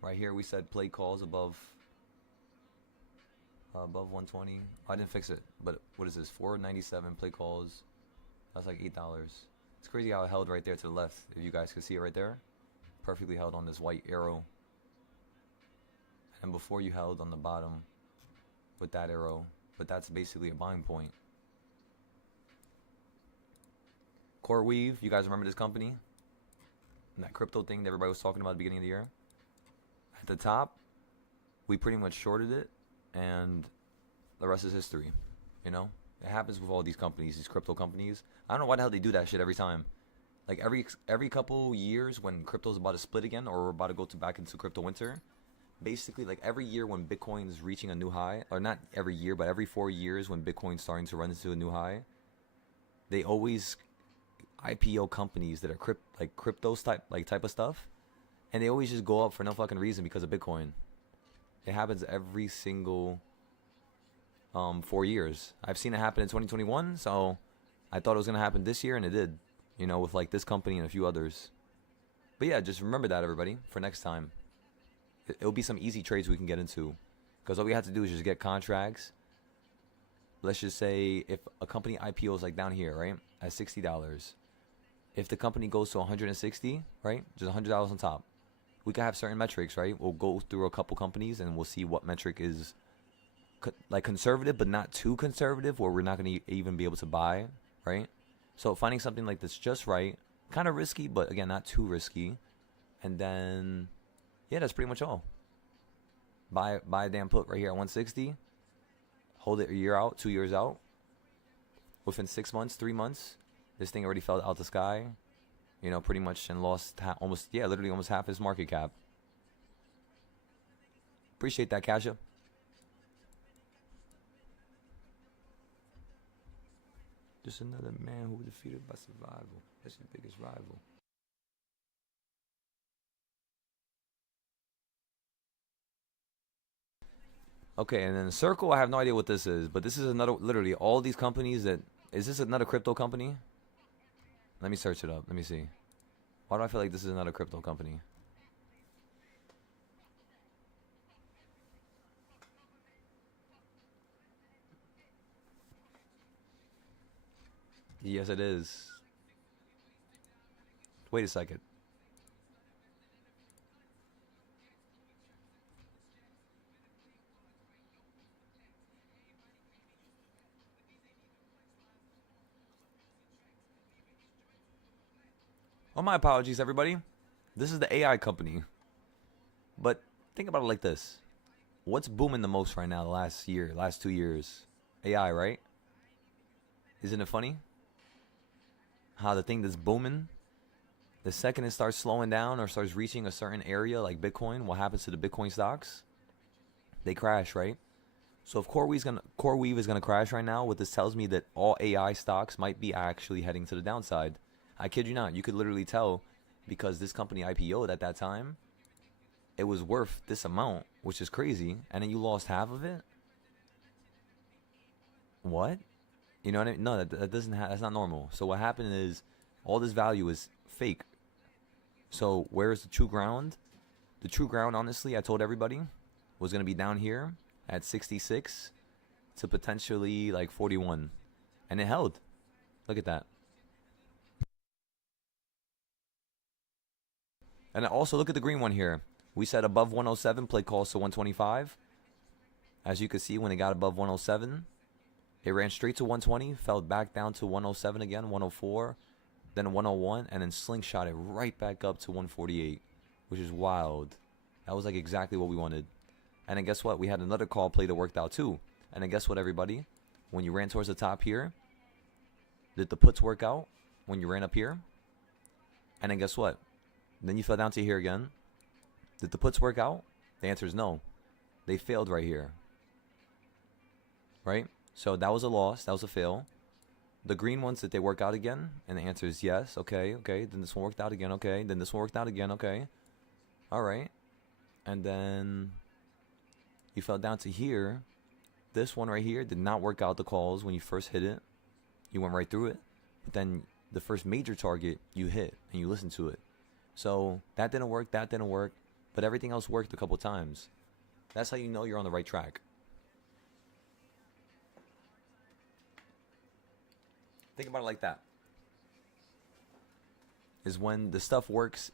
Right here we said play calls above 120. I didn't fix it, but what is this? 497 play calls. That's like $8. It's crazy how it held right there to the left. If you guys could see it right there. Perfectly held on this white arrow. And before you held on the bottom with that arrow. But that's basically a buying point. CoreWeave, you guys remember this company? And that crypto thing that everybody was talking about at the beginning of the year? At the top, we pretty much shorted it, and the rest is history. You know? It happens with all these companies, these crypto companies. I don't know why the hell they do that shit every time. Like every couple years when crypto's about to split again, or we're about to go back into crypto winter, basically like every year when Bitcoin's reaching a new high, or not every year, but every 4 years when Bitcoin's starting to run into a new high, they always IPO companies that are crypto type of stuff, and they always just go up for no fucking reason because of Bitcoin. It happens every single 4 years. I've seen it happen in 2021, so I thought it was gonna happen this year, and it did. You know, with like this company and a few others. But yeah, just remember that, everybody, for next time. It'll be some easy trades we can get into, because all we have to do is just get contracts. Let's just say if a company IPOs like down here, right, at $60. If the company goes to 160, right, just $100 on top, we can have certain metrics, right? We'll go through a couple companies and we'll see what metric is like conservative, but not too conservative, where we're not going to even be able to buy, right? So finding something like this just right, kind of risky, but again, not too risky. And then, yeah, that's pretty much all. Buy a damn put right here at 160. Hold it a year out, 2 years out. Within 6 months, 3 months, this thing already fell out the sky. You know, pretty much, and lost literally almost half its market cap. Appreciate that, Kasha. Just another man who was defeated by survival. That's your biggest rival. Okay, and then the Circle, I have no idea what this is, but this is another, literally, all these companies that, is this another crypto company? Let me search it up. Let me see. Why do I feel like this is another crypto company? Yes, it is. Wait a second. Oh, my apologies, everybody. This is the AI company. But think about it like this. What's booming the most right now the last 2 years? AI, right? Isn't it funny? How the thing that's booming, the second it starts slowing down or starts reaching a certain area like Bitcoin, what happens to the Bitcoin stocks? They crash, right? So if CoreWeave is gonna crash right now, what this tells me that all AI stocks might be actually heading to the downside. I kid you not. You could literally tell because this company IPO'd at that time. It was worth this amount, which is crazy, and then you lost half of it. What? You know what I mean? No, that doesn't. That's not normal. So what happened is, all this value is fake. So where's the true ground? The true ground, honestly, I told everybody, was gonna be down here at 66 to potentially like 41, and it held. Look at that. And also look at the green one here. We said above 107, play calls to 125. As you can see, when it got above 107, it ran straight to 120, fell back down to 107 again, 104, then 101, and then slingshot it right back up to 148, which is wild. That was like exactly what we wanted. And then guess what? We had another call play that worked out too. And then guess what, everybody? When you ran towards the top here, did the puts work out when you ran up here? And then guess what? Then you fell down to here again. Did the puts work out? The answer is no. They failed right here. Right? So that was a loss. That was a fail. The green ones, did they work out again? And the answer is yes. Okay, okay. Then this one worked out again. Okay. Then this one worked out again. Okay. All right. And then you fell down to here. This one right here did not work out the calls when you first hit it. You went right through it. But then the first major target you hit and you listened to it. So that didn't work. That didn't work. But everything else worked a couple times. That's how you know you're on the right track. Think about it like that. Is when the stuff works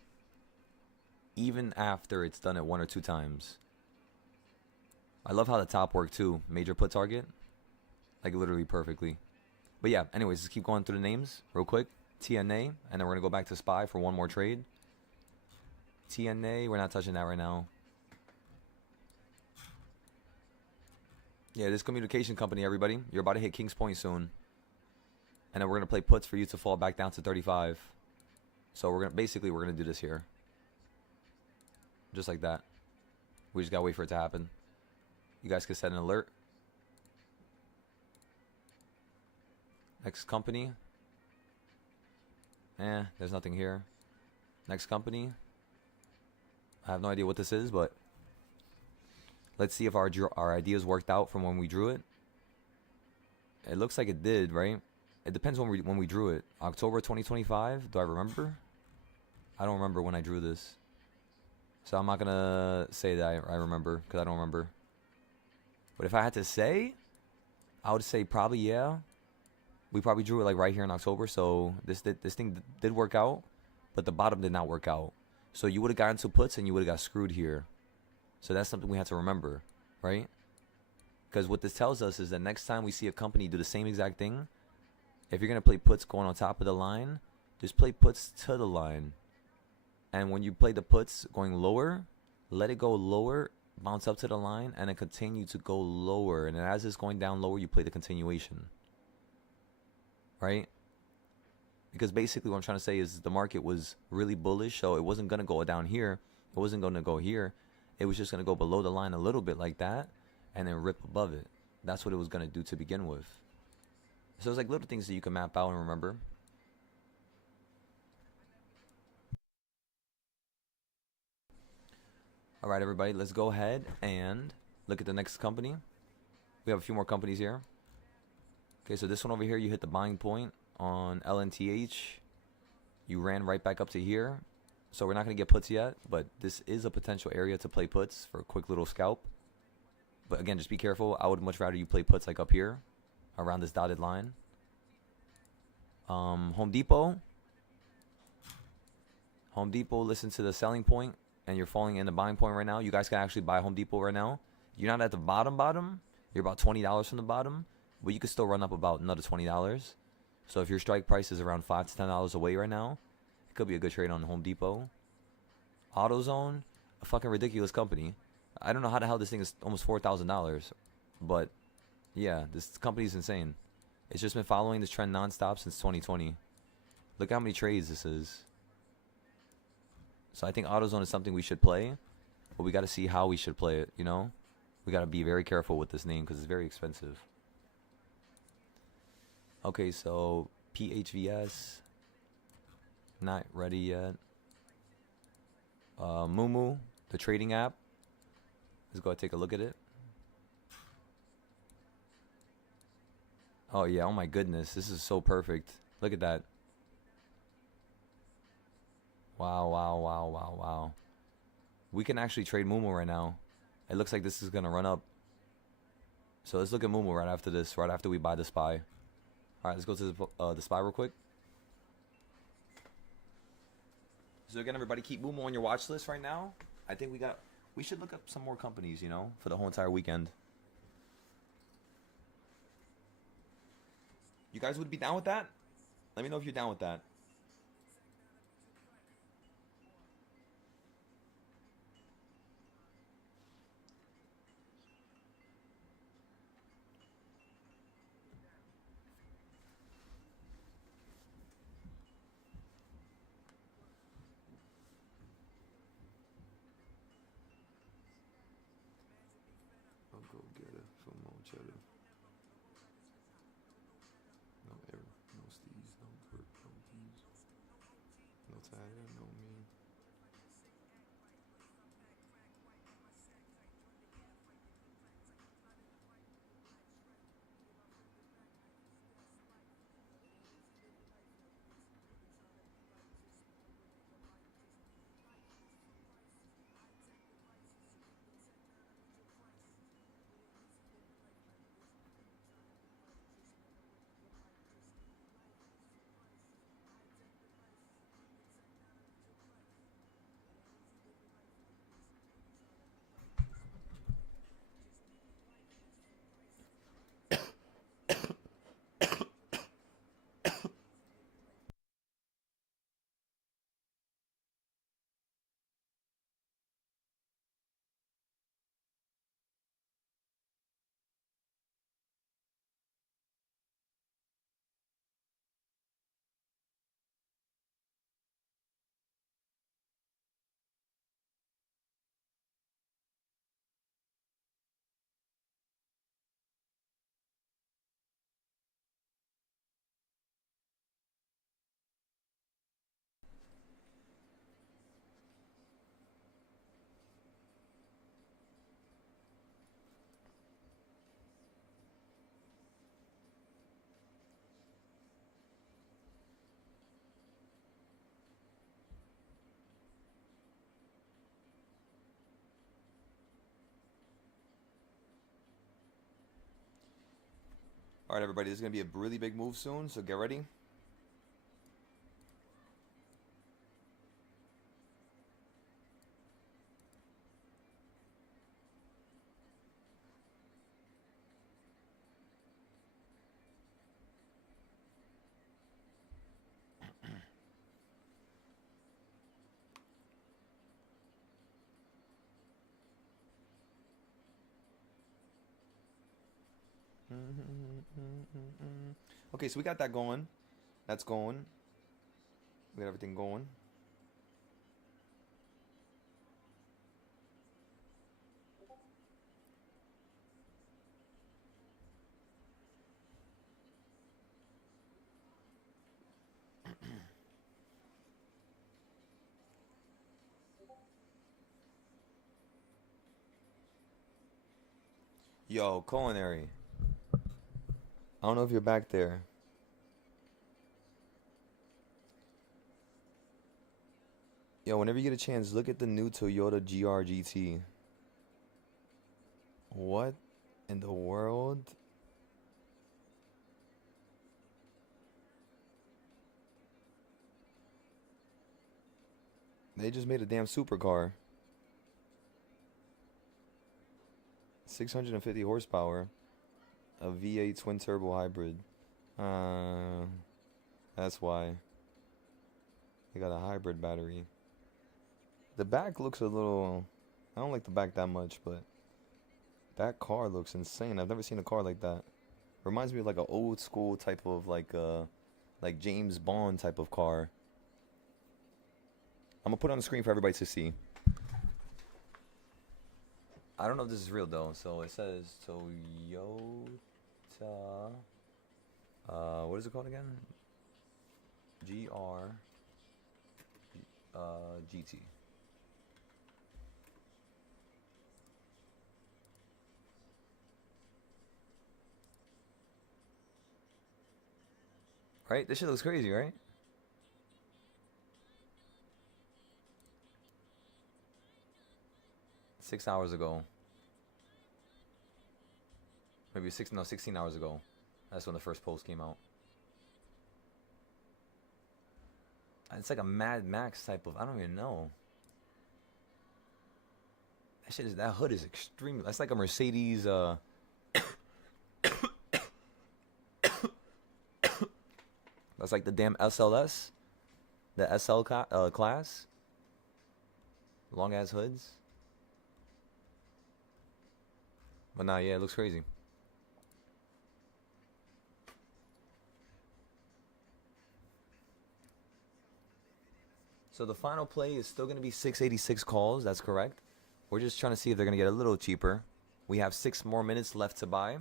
even after it's done it 1 or 2 times. I love how the top worked too. Major put target. Like literally perfectly. But yeah, anyways, let's keep going through the names real quick. TNA, and then we're going to go back to SPY for one more trade. TNA, we're not touching that right now. Yeah, this communication company, everybody. You're about to hit King's Point soon. And then we're going to play puts for you to fall back down to 35. So we're going to do this here. Just like that. We just got to wait for it to happen. You guys can set an alert. Next company. There's nothing here. Next company. I have no idea what this is, but let's see if our ideas worked out from when we drew it. It looks like it did, right? It depends when we drew it. October 2025. Do I remember? I don't remember when I drew this. So I'm not going to say that I remember, because I don't remember. But if I had to say, I would say probably yeah. We probably drew it like right here in October. So this thing did work out, but the bottom did not work out. So you would have gotten to puts and you would have got screwed here. So that's something we have to remember, right? Because what this tells us is that next time we see a company do the same exact thing, if you're going to play puts going on top of the line, just play puts to the line. And when you play the puts going lower, let it go lower, bounce up to the line, and then continue to go lower. And then as it's going down lower, you play the continuation. Right? Because basically what I'm trying to say is the market was really bullish, so it wasn't going to go down here. It wasn't going to go here. It was just going to go below the line a little bit like that, and then rip above it. That's what it was going to do to begin with. So it's like little things that you can map out and remember. All right, everybody, let's go ahead and look at the next company. We have a few more companies here. Okay, so this one over here, you hit the buying point on LNTH. You ran right back up to here. So we're not going to get puts yet, but this is a potential area to play puts for a quick little scalp. But again, just be careful. I would much rather you play puts like up here around this dotted line. Home Depot. Home Depot, listen to the selling point, and you're falling in the buying point right now. You guys can actually buy Home Depot right now. You're not at the bottom. You're about $20 from the bottom, but you can still run up about another $20. So if your strike price is around $5 to $10 away right now, it could be a good trade on Home Depot. AutoZone, a fucking ridiculous company. I don't know how the hell this thing is almost $4,000, but yeah, this company's insane. It's just been following this trend nonstop since 2020. Look how many trades this is. So I think AutoZone is something we should play, but we got to see how we should play it, you know? We got to be very careful with this name because it's very expensive. Okay, so PHVS, not ready yet. Mumu, the trading app. Let's go ahead and take a look at it. Oh yeah, oh my goodness, this is so perfect. Look at that. Wow, wow, wow, wow, wow. We can actually trade Mumu right now. It looks like this is going to run up. So let's look at Mumu right after this, right after we buy the SPY. All right, let's go to the spy real quick. So again, everybody, keep Moomoo on your watch list right now. I think we should look up some more companies, you know, for the whole entire weekend. You guys would be down with that? Let me know if you're down with that. I'll go get it from Cheddar. No air, no steez, no perk, no keys. No tire, no me. All right, everybody, this is going to be a really big move soon, so get ready. Okay, so we got that going. That's going. We got everything going. Yo, culinary. I don't know if you're back there. Yo, whenever you get a chance, look at the new Toyota GR-GT. What in the world? They just made a damn supercar. 650 horsepower. A V8 twin turbo hybrid. That's why. They got a hybrid battery. The back looks a little... I don't like the back that much, but... That car looks insane. I've never seen a car like that. Reminds me of like an old school type of like James Bond type of car. I'm gonna put it on the screen for everybody to see. I don't know if this is real though. So it says Toyota. What is it called again? GR. GT. Right? This shit looks crazy, right? Six hours ago. Maybe 16 hours ago. That's when the first post came out. It's like a Mad Max type of. I don't even know. That hood is extremely. That's like a Mercedes. That's like the damn SLS, the class. Long ass hoods. But nah, yeah, it looks crazy. So the final play is still going to be 686 calls. That's correct. We're just trying to see if they're going to get a little cheaper. We have 6 more minutes left to buy.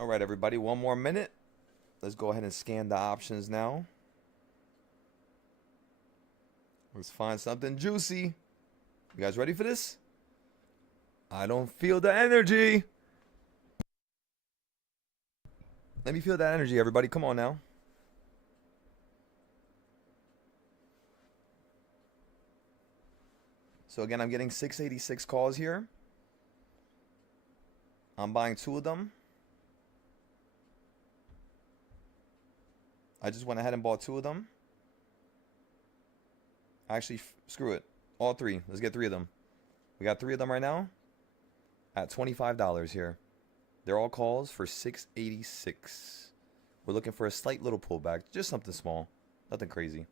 All right, everybody, one more minute. Let's go ahead and scan the options now. Let's find something juicy. You guys ready for this? I don't feel the energy. Let me feel that energy, everybody. Come on now. So again, I'm getting 686 calls here. I'm buying 2 of them. I just went ahead and bought 2 of them. Actually, screw it. All 3. Let's get 3 of them. We got 3 of them right now at $25 here. They're all calls for 686. We're looking for a slight little pullback. Just something small. Nothing crazy.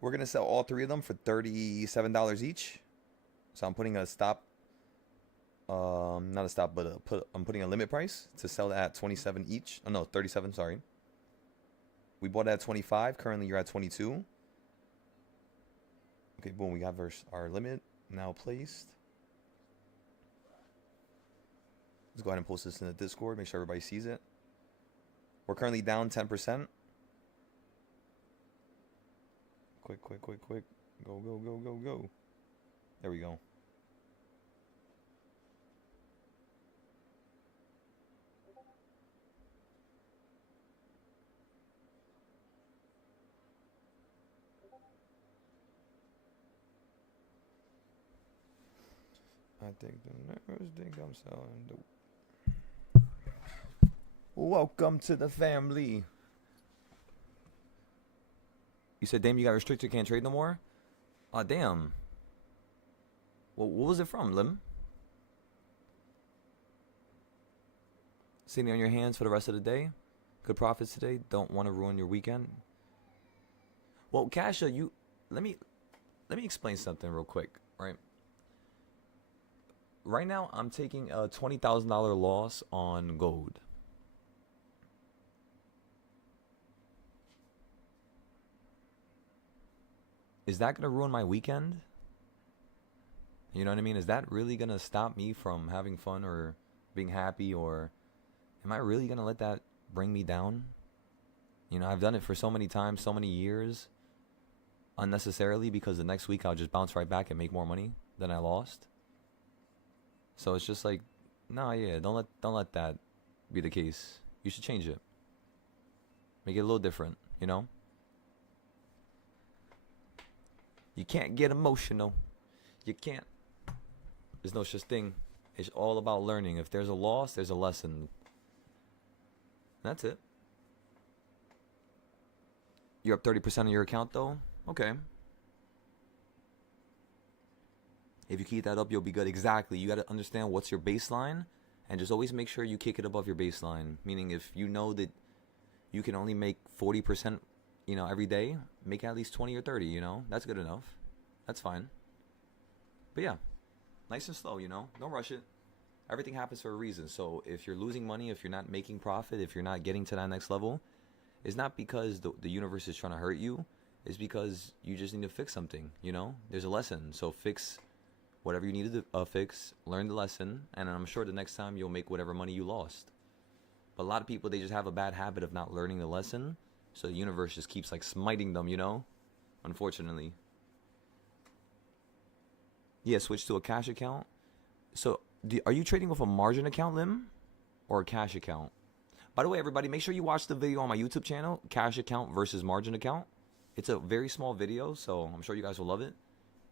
We're going to sell all 3 of them for $37 each. So I'm putting a stop, not a stop, but I'm putting a limit price to sell at 27 each. Oh, no, 37, sorry. We bought it at 25. Currently, you're at 22. Okay, boom, we have our limit now placed. Let's go ahead and post this in the Discord. Make sure everybody sees it. We're currently down 10%. Quick. Go. There we go. I think the nerds think I'm selling dope. Welcome to the family. You said, damn, you got restricted, can't trade no more? Aw, damn. Well, what was it from, Lim? Sitting on your hands for the rest of the day? Good profits today? Don't want to ruin your weekend? Well, Kasha, let me explain something real quick, right? Right now, I'm taking a $20,000 loss on gold. Is that going to ruin my weekend? You know what I mean? Is that really going to stop me from having fun or being happy? Or am I really going to let that bring me down? You know, I've done it for so many times, so many years, unnecessarily, because the next week I'll just bounce right back and make more money than I lost. So it's just like, nah, yeah, don't let that be the case. You should change it. Make it a little different, you know? You can't get emotional. You can't. There's no such thing. It's all about learning. If there's a loss, there's a lesson. That's it. You're up 30% of your account, though? Okay. If you keep that up, you'll be good. Exactly. You got to understand what's your baseline, and just always make sure you kick it above your baseline. Meaning, if you know that you can only make 40%, you know, every day, make at least 20 or 30, you know? That's good enough. That's fine. But yeah, nice and slow, you know? Don't rush it. Everything happens for a reason. So if you're losing money, if you're not making profit, if you're not getting to that next level, it's not because the universe is trying to hurt you. It's because you just need to fix something, you know? There's a lesson. So fix whatever you need to fix, learn the lesson, and I'm sure the next time you'll make whatever money you lost. But a lot of people, they just have a bad habit of not learning the lesson. So the universe just keeps like smiting them, you know? Unfortunately. Yeah, switch to a cash account. So are you trading with a margin account, Lim? Or a cash account? By the way, everybody, make sure you watch the video on my YouTube channel, cash account versus margin account. It's a very small video, so I'm sure you guys will love it.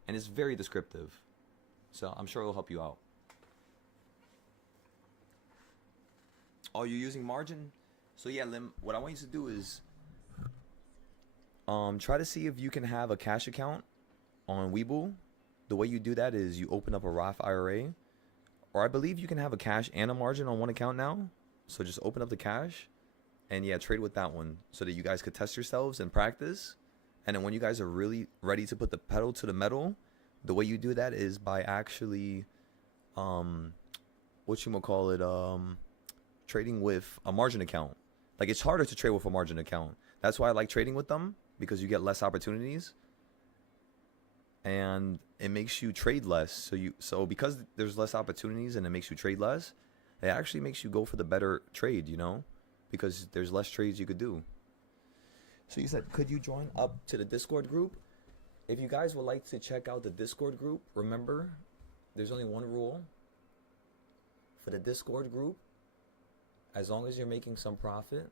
And it's very descriptive. So I'm sure it'll help you out. Oh, you're using margin? So yeah, Lim, what I want you to do is try to see if you can have a cash account on Webull. The way you do that is you open up a Roth IRA, or I believe you can have a cash and a margin on one account now. So just open up the cash and yeah, trade with that one so that you guys could test yourselves and practice. And then when you guys are really ready to put the pedal to the metal, the way you do that is by actually, trading with a margin account. Like, it's harder to trade with a margin account. That's why I like trading with them, because you get less opportunities and it makes you trade less. So because there's less opportunities and it makes you trade less, it actually makes you go for the better trade, you know, because there's less trades you could do. So you said, could you join up to the Discord group? If you guys would like to check out the Discord group, remember, there's only one rule for the Discord group. As long as you're making some profit,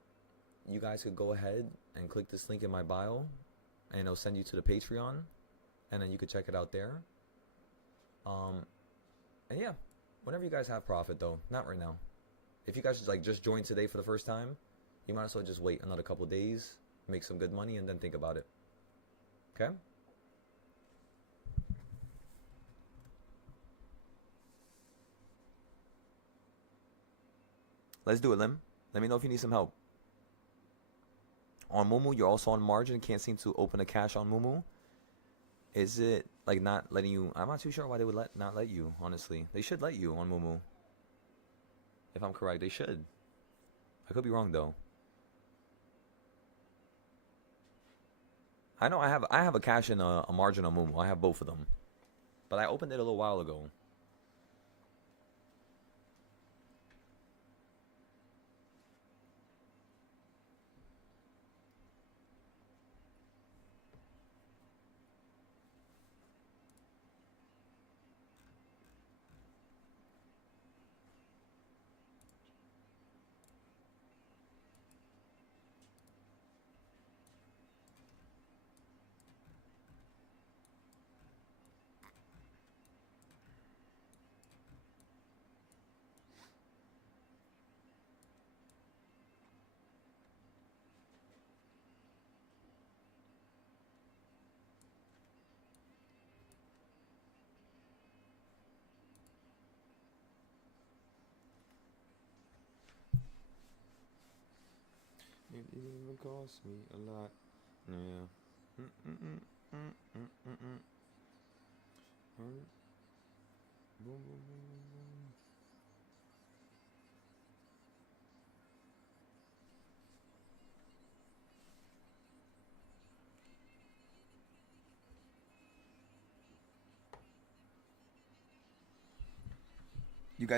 you guys could go ahead and click this link in my bio, and it'll send you to the Patreon, and then you could check it out there. And yeah, whenever you guys have profit, though, not right now. If you guys just join today for the first time, you might as well just wait another couple days, make some good money, and then think about it. Okay? Let's do it, Lim. Let me know if you need some help. On Moomoo, you're also on margin. Can't seem to open a cash on Moomoo. Is it like not letting you? I'm not too sure why they would not let you, honestly. They should let you on Moomoo. If I'm correct, they should. I could be wrong though. I know I have a cash and a margin on Moomoo. I have both of them. But I opened it a little while ago. It didn't even cost me a lot. Yeah. Boom, boom, boom, boom, boom.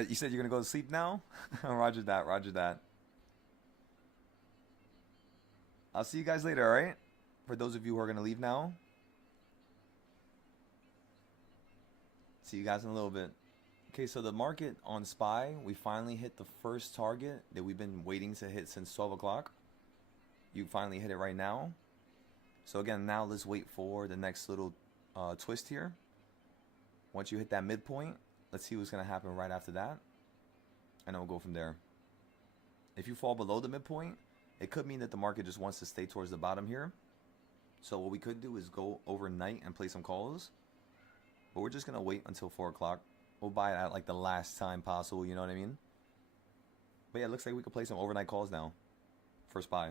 You said you're gonna go to sleep now? Roger that, roger that. I'll see you guys later, alright? For those of you who are gonna leave now. See you guys in a little bit. Okay, so the market on SPY, we finally hit the first target that we've been waiting to hit since 12 o'clock. You finally hit it right now. So again, now let's wait for the next little twist here. Once you hit that midpoint, let's see what's going to happen right after that. And then we'll go from there. If you fall below the midpoint, it could mean that the market just wants to stay towards the bottom here. So what we could do is go overnight and play some calls. But we're just going to wait until 4 o'clock. We'll buy it at like the last time possible, you know what I mean? But yeah, it looks like we could play some overnight calls now. For SPY.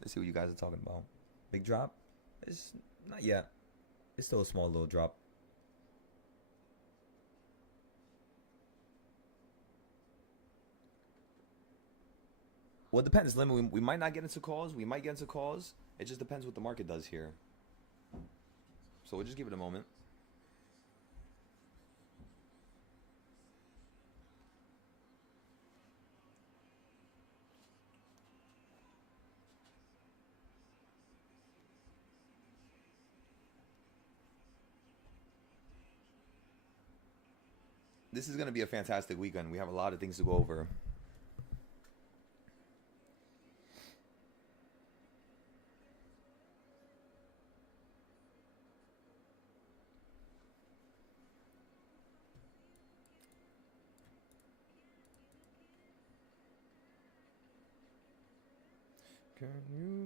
Let's see what you guys are talking about. Big drop? It's not yet. It's still a small little drop. Well, it depends, Lim. We might not get into calls. We might get into calls. It just depends what the market does here. So we'll just give it a moment. This is going to be a fantastic weekend. We have a lot of things to go over. Can you?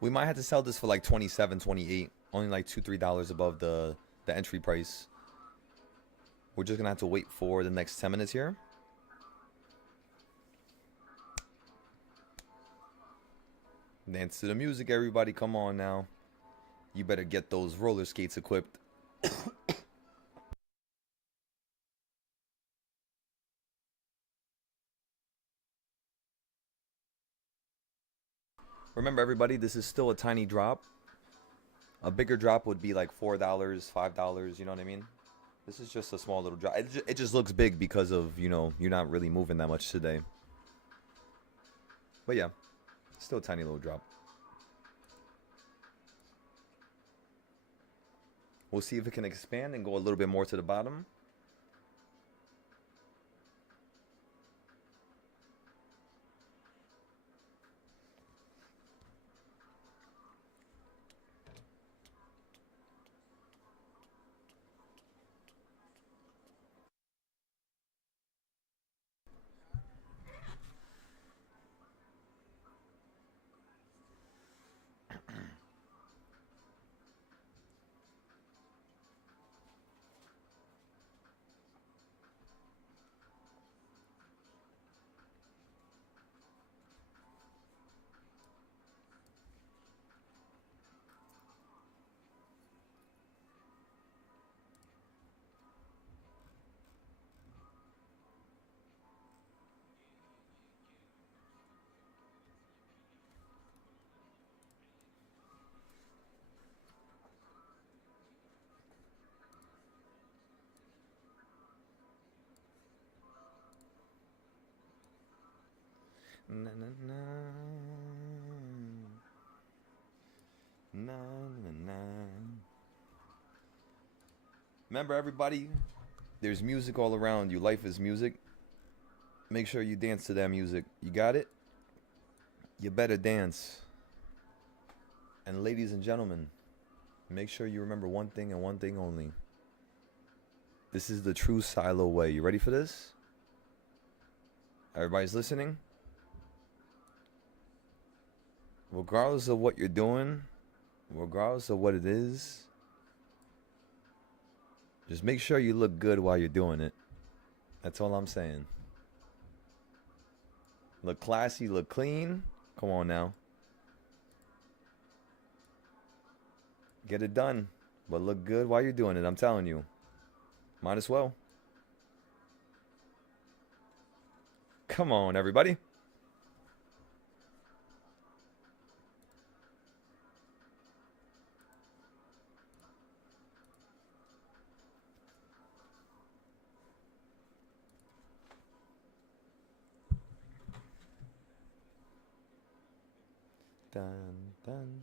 We might have to sell this for like 27, 28. Only like $2-3 above the entry price. We're just gonna have to wait for the next 10 minutes here. Dance to the music, everybody. Come on now. You better get those roller skates equipped. Remember, everybody, this is still a tiny drop. A bigger drop would be like $4, $5. You know what I mean? This is just a small little drop. It just looks big because of, you know, you're not really moving that much today. But yeah, still a tiny little drop. We'll see if it can expand and go a little bit more to the bottom. Na, na, na. Na, na, na. Remember, everybody, there's music all around you. Life is music. Make sure you dance to that music. You got it? You better dance. And ladies and gentlemen, make sure you remember one thing and one thing only. This is the true silo way. You ready for this? Everybody's listening? Regardless of what you're doing, regardless of what it is, just make sure you look good while you're doing it. That's all I'm saying. Look classy, look clean. Come on now. Get it done, but look good while you're doing it. I'm telling you. Might as well. Come on, everybody. Dun, dun.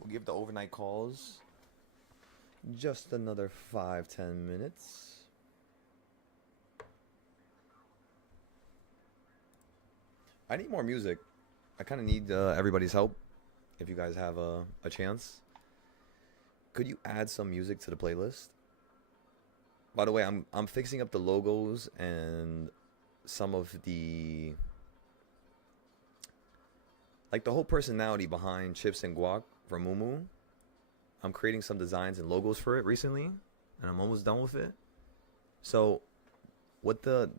We'll give the overnight calls just another 5-10 minutes. I need more music. I kind of need everybody's help. If you guys have a chance, could you add some music to the playlist? By the way, I'm fixing up the logos and some of the like the whole personality behind Chips and Guac from Mumu. I'm creating some designs and logos for it recently, and I'm almost done with it. So, what the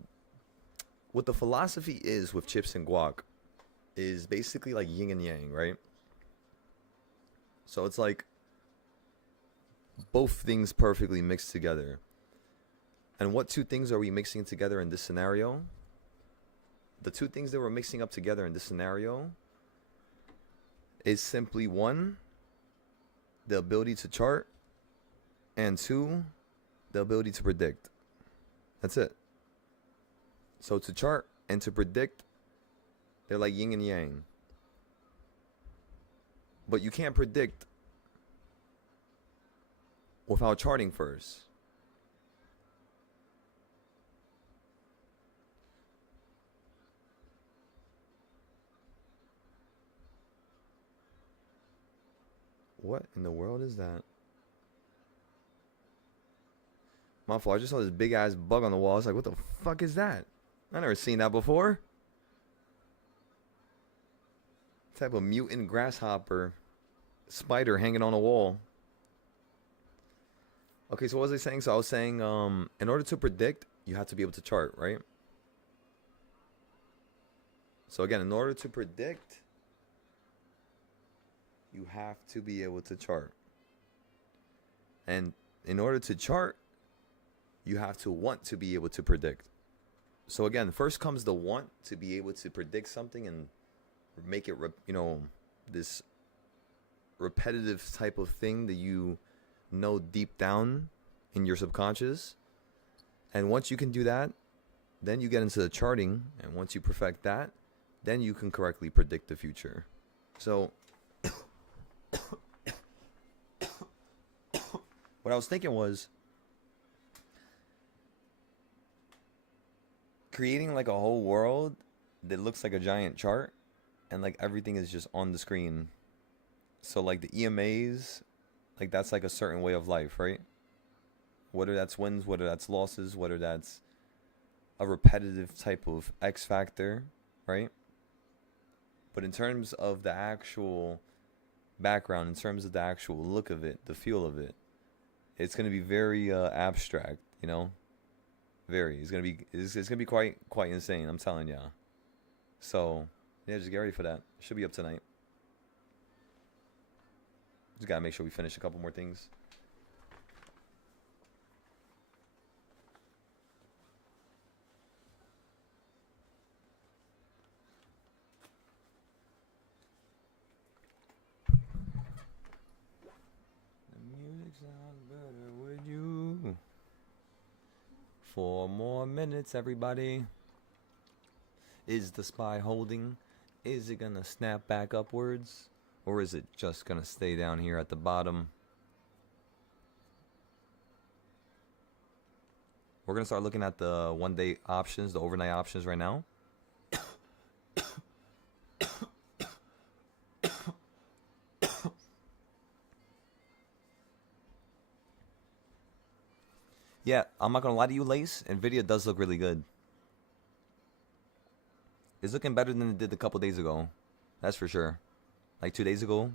philosophy is with Chips and Guac is basically like yin and yang, right? So it's like both things perfectly mixed together. And what two things are we mixing together in this scenario? The two things that we're mixing up together in this scenario is simply one, the ability to chart, and two, the ability to predict. That's it. So to chart and to predict, they're like yin and yang. But you can't predict without charting first. What in the world is that? My fault. I just saw this big ass bug on the wall. I was like, what the fuck is that? I never seen that before. Type of mutant grasshopper spider hanging on a wall. Okay, so what was I saying? So I was saying, in order to predict, you have to be able to chart, right? So again, in order to predict, you have to be able to chart. And in order to chart, you have to want to be able to predict. So again, first comes the want to be able to predict something and make it, this repetitive type of thing that you know deep down in your subconscious. And once you can do that, then you get into the charting. And once you perfect that, then you can correctly predict the future. So what I was thinking was creating like a whole world that looks like a giant chart and like everything is just on the screen. So like the EMAs, like that's like a certain way of life, right? Whether that's wins, whether that's losses, whether that's a repetitive type of X factor, right? But in terms of the actual background, in terms of the actual look of it, the feel of it, it's going to be very abstract, very. It's gonna be quite insane, I'm telling ya. So yeah, just get ready for that. Should be up tonight. Just gotta make sure we finish a couple more things. The music sounds better with you. 4 more minutes, everybody. Is the spy holding? Is it gonna snap back upwards? Or is it just gonna stay down here at the bottom? We're gonna start looking at the 1-day options, the overnight options right now. Yeah, I'm not gonna lie to you, Lace. Nvidia does look really good. It's looking better than it did a couple days ago. That's for sure. Like 2 days ago,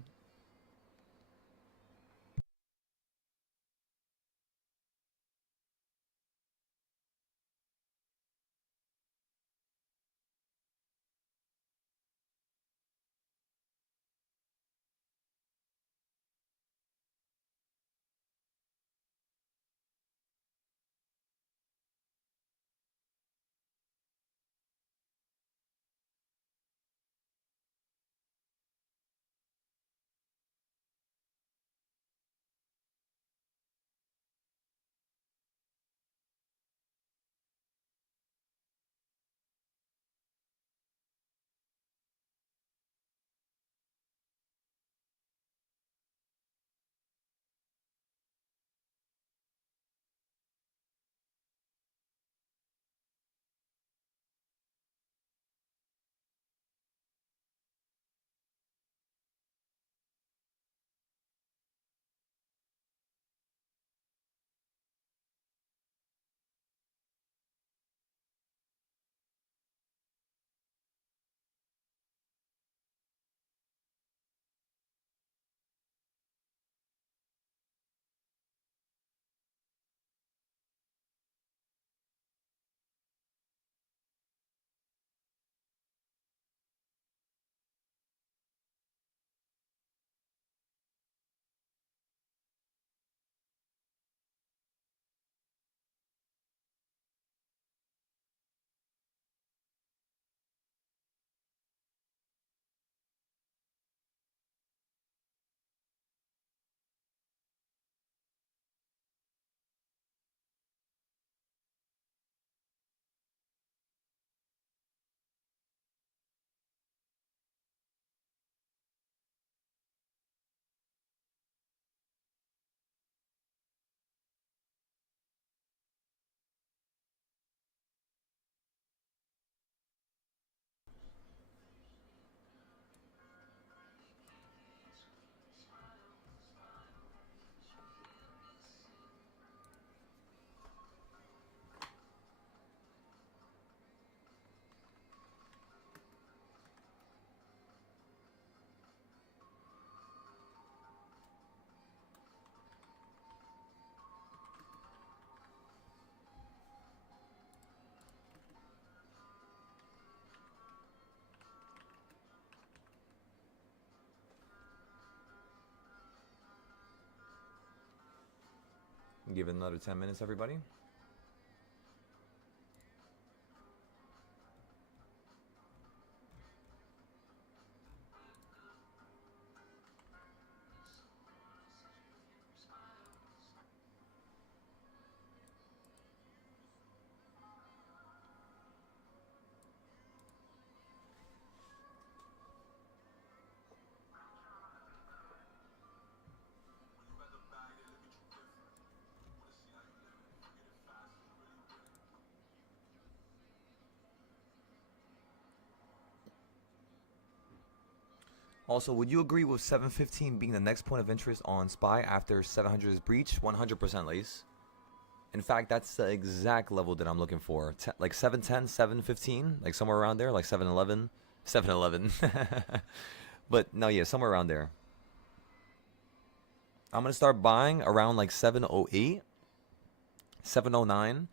Give it another 10 minutes, everybody. Also, would you agree with 715 being the next point of interest on SPY after 700 is breached? 100% Lace. In fact, that's the exact level that I'm looking for. Like 710, 715, like somewhere around there, like 711. 711. But no, yeah, somewhere around there. I'm going to start buying around like 708, 709.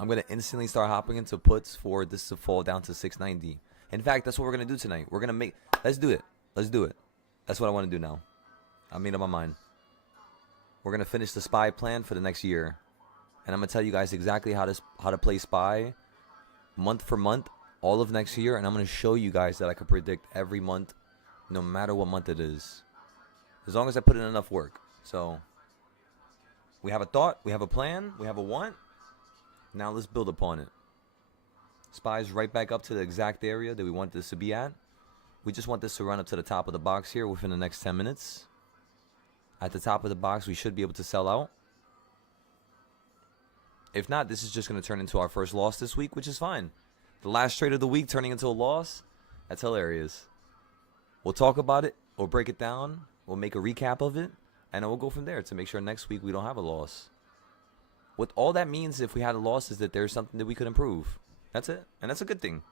I'm going to instantly start hopping into puts for this to fall down to 690. In fact, that's what we're going to do tonight. We're going to make, let's do it. Let's do it. That's what I want to do now. I made up my mind. We're going to finish the SPY plan for the next year. And I'm going to tell you guys exactly how to play SPY month for month, all of next year. And I'm going to show you guys that I can predict every month, no matter what month it is. As long as I put in enough work. So, we have a thought, we have a plan, we have a want. Now let's build upon it. SPY's right back up to the exact area that we want this to be at. We just want this to run up to the top of the box here within the next 10 minutes. At the top of the box, we should be able to sell out. If not, this is just going to turn into our first loss this week, which is fine. The last trade of the week turning into a loss, that's hilarious. We'll talk about it, we'll break it down, we'll make a recap of it, and then we'll go from there to make sure next week we don't have a loss. What all that means if we had a loss is that there's something that we could improve. That's it. And that's a good thing.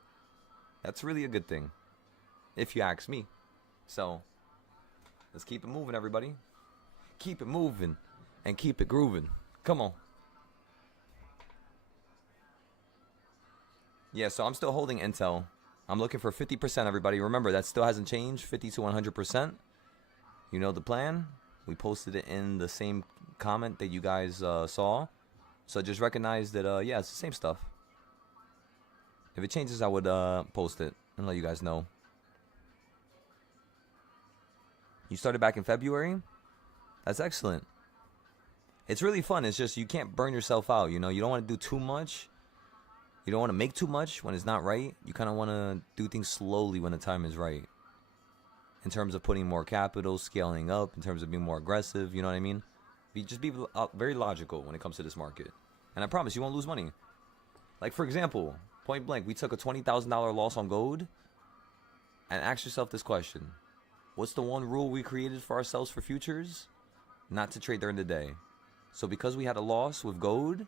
That's really a good thing. If you ask me. So, let's keep it moving, everybody. Keep it moving and keep it grooving. Come on. Yeah, so I'm still holding Intel. I'm looking for 50%, everybody. Remember, that still hasn't changed. 50 to 100%. You know the plan. We posted it in the same comment that you guys saw. So just recognize that, yeah, it's the same stuff. If it changes, I would post it and let you guys know. You started back in February? That's excellent. It's really fun. It's just you can't burn yourself out, you know? You don't want to do too much. You don't want to make too much when it's not right. You kind of want to do things slowly when the time is right. In terms of putting more capital, scaling up, in terms of being more aggressive, you know what I mean? Just be very logical when it comes to this market. And I promise you won't lose money. Like, for example, point blank, we took a $20,000 loss on gold. And ask yourself this question. What's the one rule we created for ourselves for futures? Not to trade during the day. So because we had a loss with gold,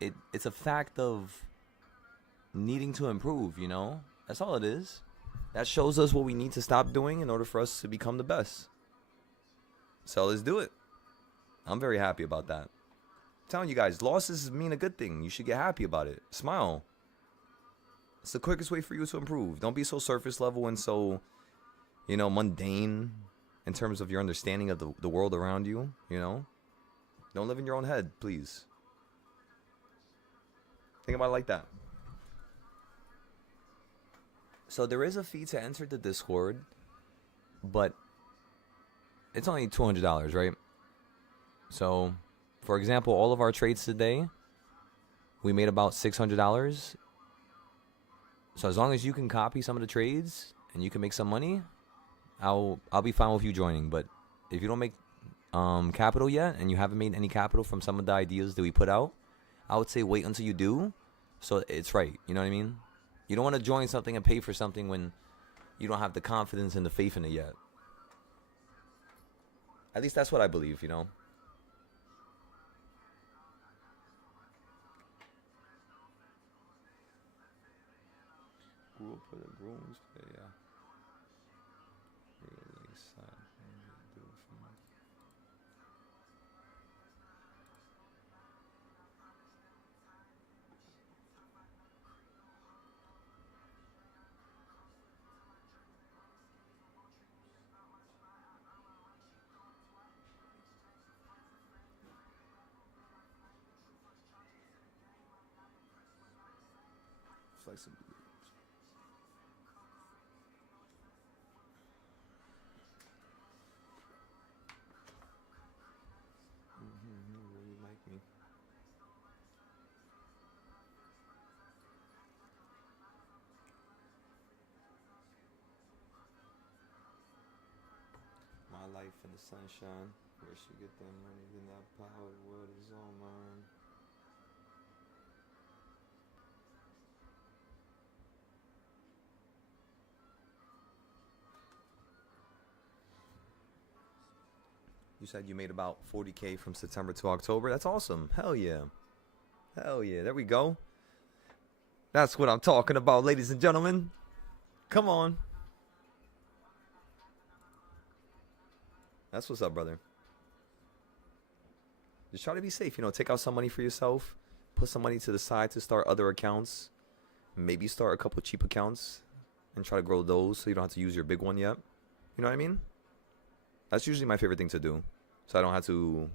it's a fact of needing to improve, you know? That's all it is. That shows us what we need to stop doing in order for us to become the best. So let's do it. I'm very happy about that. I'm telling you guys, losses mean a good thing. You should get happy about it. Smile. It's the quickest way for you to improve. Don't be so surface level and so, you know, mundane in terms of your understanding of the world around you, you know? Don't live in your own head, please. Think about it like that. So there is a fee to enter the Discord, but it's only $200, right? So, for example, all of our trades today, we made about $600. So as long as you can copy some of the trades and you can make some money, I'll be fine with you joining. But if you don't make capital yet and you haven't made any capital from some of the ideas that we put out, I would say wait until you do, so it's right. You know what I mean? You don't want to join something and pay for something when you don't have the confidence and the faith in it yet. At least that's what I believe, you know? Grew up with the grooms, yeah. Really sad. Do it for me. flexibility. You really like me. My life in the sunshine. Where she get that money, then that power, what is all mine? You said you made about 40K from September to October. That's awesome. Hell yeah. Hell yeah. There we go. That's what I'm talking about, ladies and gentlemen. Come on. That's what's up, brother. Just try to be safe. You know, take out some money for yourself. Put some money to the side to start other accounts. Maybe start a couple cheap accounts and try to grow those so you don't have to use your big one yet. You know what I mean? That's usually my favorite thing to do, so I don't have to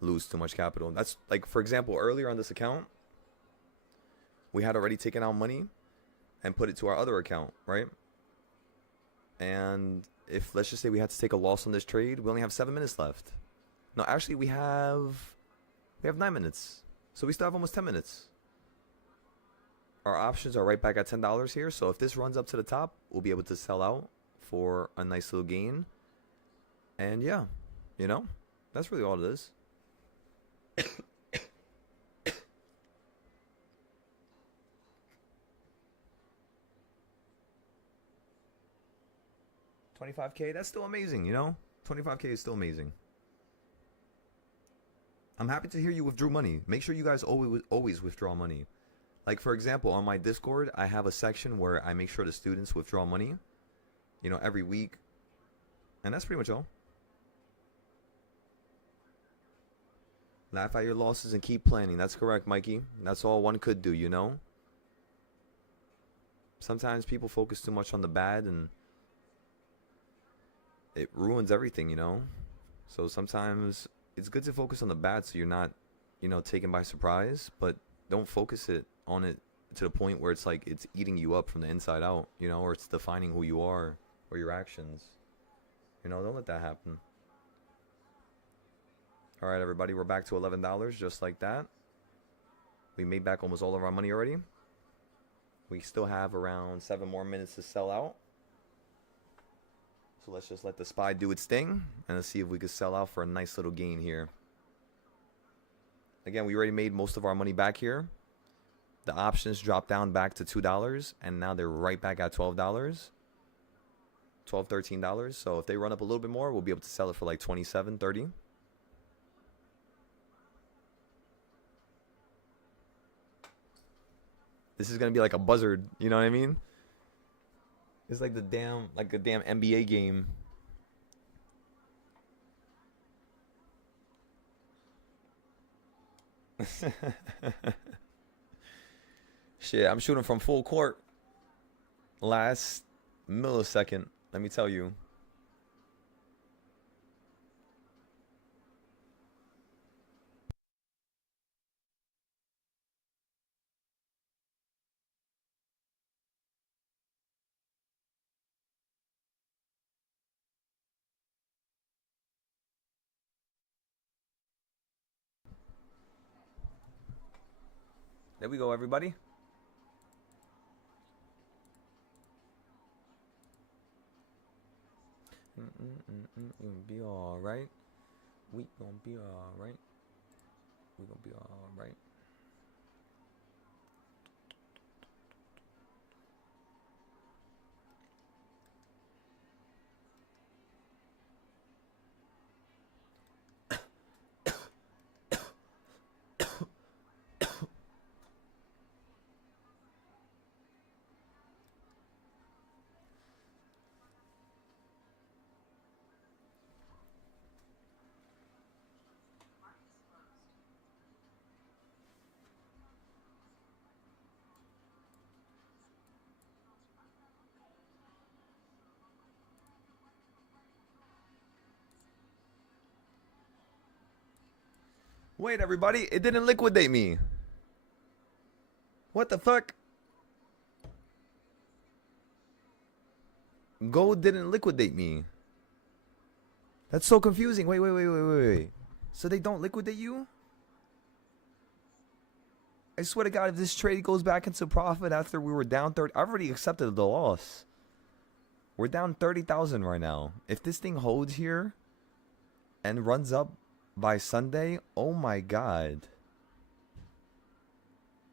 lose too much capital. That's like, for example, earlier on this account, we had already taken out money and put it to our other account, right? And if, let's just say we had to take a loss on this trade, we only have 7 minutes left. No, actually we have 9 minutes. So we still have almost 10 minutes. Our options are right back at $10 here. So if this runs up to the top, we'll be able to sell out for a nice little gain. And yeah, you know, that's really all it is. $25K, that's still amazing, you know? 25K is still amazing. I'm happy to hear you withdrew money. Make sure you guys always withdraw money. Like, for example, on my Discord, I have a section where I make sure the students withdraw money, you know, every week. And that's pretty much all. Laugh at your losses and keep planning. That's correct, Mikey. That's all one could do, you know? Sometimes people focus too much on the bad and it ruins everything, you know? So sometimes it's good to focus on the bad so you're not, you know, taken by surprise, but don't focus on it to the point where it's like it's eating you up from the inside out, you know, or it's defining who you are or your actions. You know, don't let that happen. All right, everybody, we're back to $11 just like that. We made back almost all of our money already. We still have around 7 more minutes to sell out. So let's just let the SPY do its thing and let's see if we can sell out for a nice little gain here. Again, we already made most of our money back here. The options dropped down back to $2 and now they're right back at $12. $12, $13. So if they run up a little bit more, we'll be able to sell it for like $27, $30. This is gonna be like a buzzard, you know what I mean? It's like a damn NBA game. Shit, I'm shooting from full court. Last millisecond, let me tell you. There we go, everybody. We'll be all right. We gonna be all right. We gonna be all right. Wait, everybody, it didn't liquidate me. What the fuck? Gold didn't liquidate me. That's so confusing. Wait. So they don't liquidate you? I swear to God, if this trade goes back into profit after we were down 30, I've already accepted the loss. We're down 30,000 right now. If this thing holds here and runs up by Sunday, oh my God.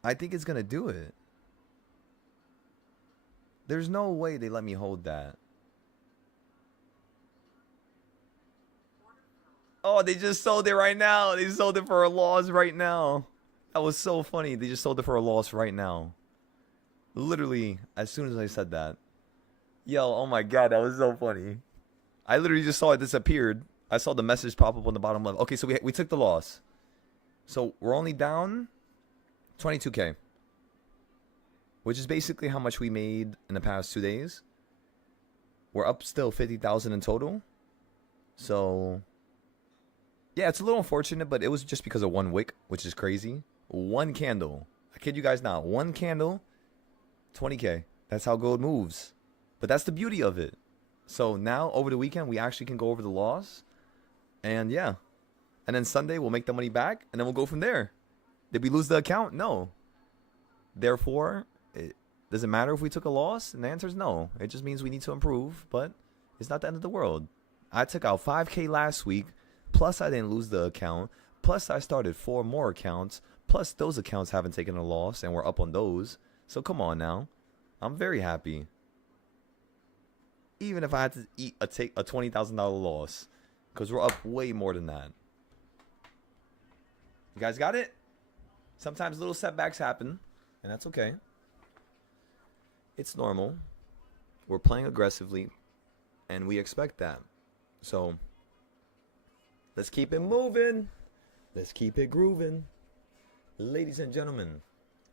I think it's going to do it. There's no way they let me hold that. Oh, they just sold it right now. They sold it for a loss right now. That was so funny. They just sold it for a loss right now. Literally, as soon as I said that. Yo, oh my God, that was so funny. I literally just saw it disappeared. I saw the message pop up on the bottom left. Okay, so we took the loss. So we're only down 22K. Which is basically how much we made in the past 2 days. We're up still 50,000 in total. So, yeah, it's a little unfortunate, but it was just because of one wick, which is crazy. One candle. I kid you guys not. One candle, 20K. That's how gold moves. But that's the beauty of it. So now, over the weekend, we actually can go over the loss. And yeah. And then Sunday, we'll make the money back, and then we'll go from there. Did we lose the account? No. Therefore, does it matter if we took a loss? And the answer is no. It just means we need to improve, but it's not the end of the world. I took out 5K last week, plus I didn't lose the account, plus I started 4 more accounts, plus those accounts haven't taken a loss, and we're up on those. So come on now. I'm very happy. Even if I had to take a $20,000 loss, because we're up way more than that. You guys got it? Sometimes little setbacks happen, and that's okay. It's normal. We're playing aggressively, and we expect that. So, let's keep it moving. Let's keep it grooving. Ladies and gentlemen,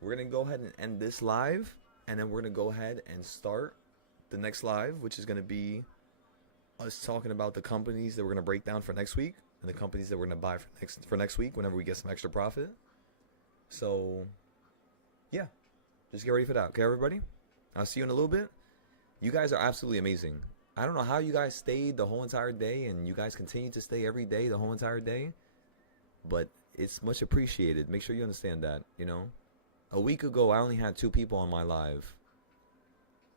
we're going to go ahead and end this live, and then we're going to go ahead and start the next live, which is going to be us talking about the companies that we're going to break down for next week, and the companies that we're going to buy for next week whenever we get some extra profit. So, yeah, just get ready for that, okay, everybody? I'll see you in a little bit. You guys are absolutely amazing. I don't know how you guys stayed the whole entire day, and you guys continue to stay every day the whole entire day, but it's much appreciated. Make sure you understand that, you know? A week ago, I only had 2 people on my live.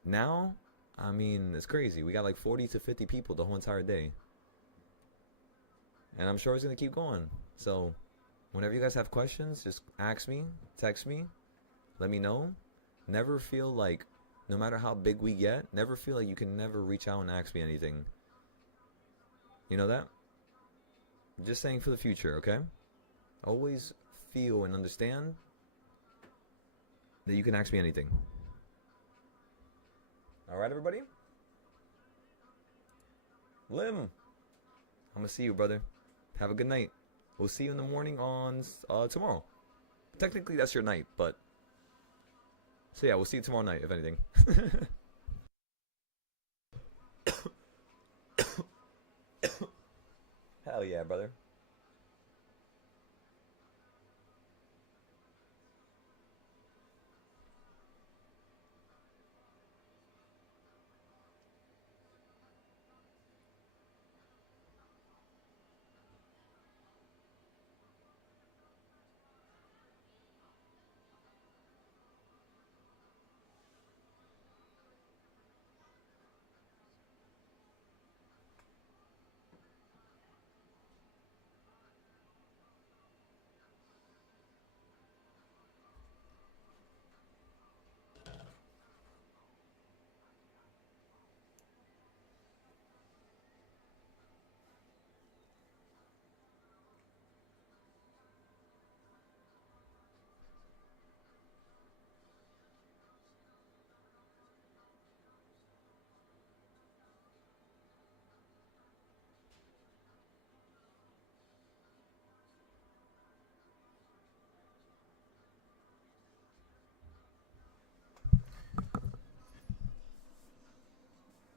Now, I mean, it's crazy. We got like 40 to 50 people the whole entire day. And I'm sure it's going to keep going. So, whenever you guys have questions, just ask me, text me, let me know. Never feel like, no matter how big we get, never feel like you can never reach out and ask me anything. You know that? Just saying for the future, okay? Always feel and understand that you can ask me anything. Alright, everybody? Lim, I'm gonna see you, brother. Have a good night. We'll see you in the morning on tomorrow. Technically, that's your night, but... So yeah, we'll see you tomorrow night, if anything. Hell yeah, brother.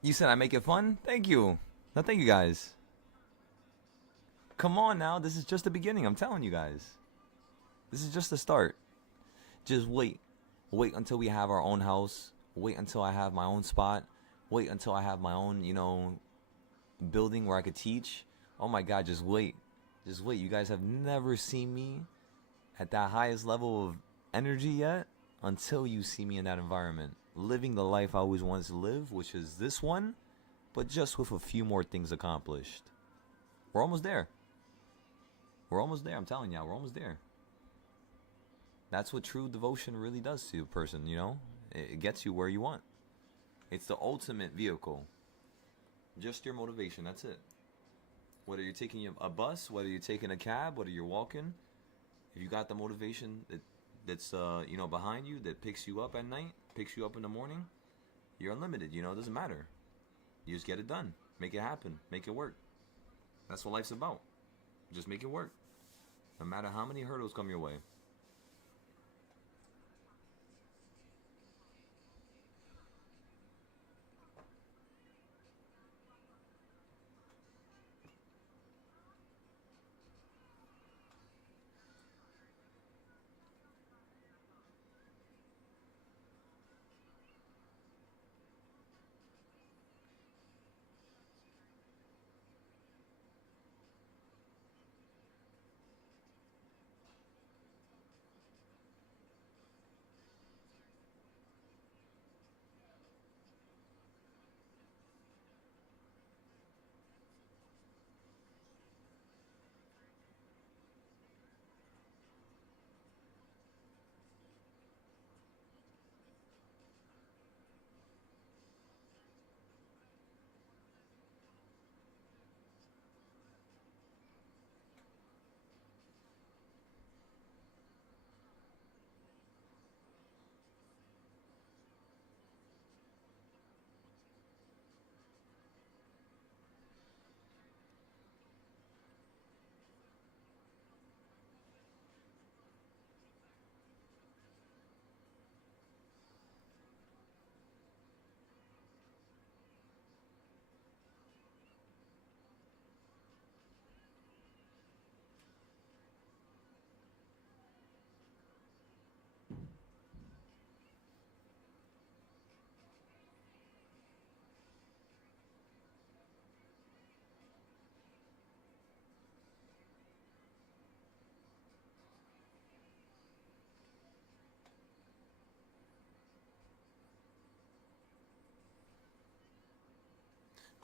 You said I make it fun? Thank you. No, thank you guys. Come on now. This is just the beginning. I'm telling you guys. This is just the start. Just wait. Wait until we have our own house. Wait until I have my own spot. wait until I have my own, you know, building where I could teach. Oh my God, just wait. Just wait. You guys have never seen me at that highest level of energy yet until you see me in that environment. Living the life I always wanted to live, which is this one, but just with a few more things accomplished. We're almost there. We're almost there. I'm telling y'all, we're almost there. That's what true devotion really does to a person, you know? It gets you where you want. It's the ultimate vehicle. Just your motivation, that's it. Whether you're taking a bus, whether you're taking a cab, whether you're walking, if you got the motivation that's you know, behind you, that picks you up at night, picks you up in the morning, you're unlimited, you know, it doesn't matter. You just get it done. Make it happen. Make it work. That's what life's about. Just make it work. No matter how many hurdles come your way.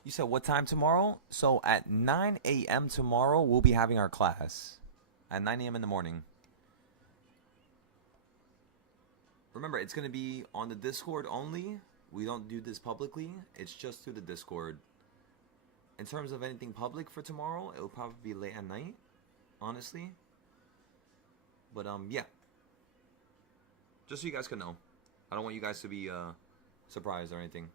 You said what time tomorrow? So at 9 a.m. tomorrow, we'll be having our class. At 9 a.m. in the morning. Remember, it's going to be on the Discord only. We don't do this publicly. It's just through the Discord. In terms of anything public for tomorrow, it'll probably be late at night, honestly. But, yeah. Just so you guys can know. I don't want you guys to be surprised or anything.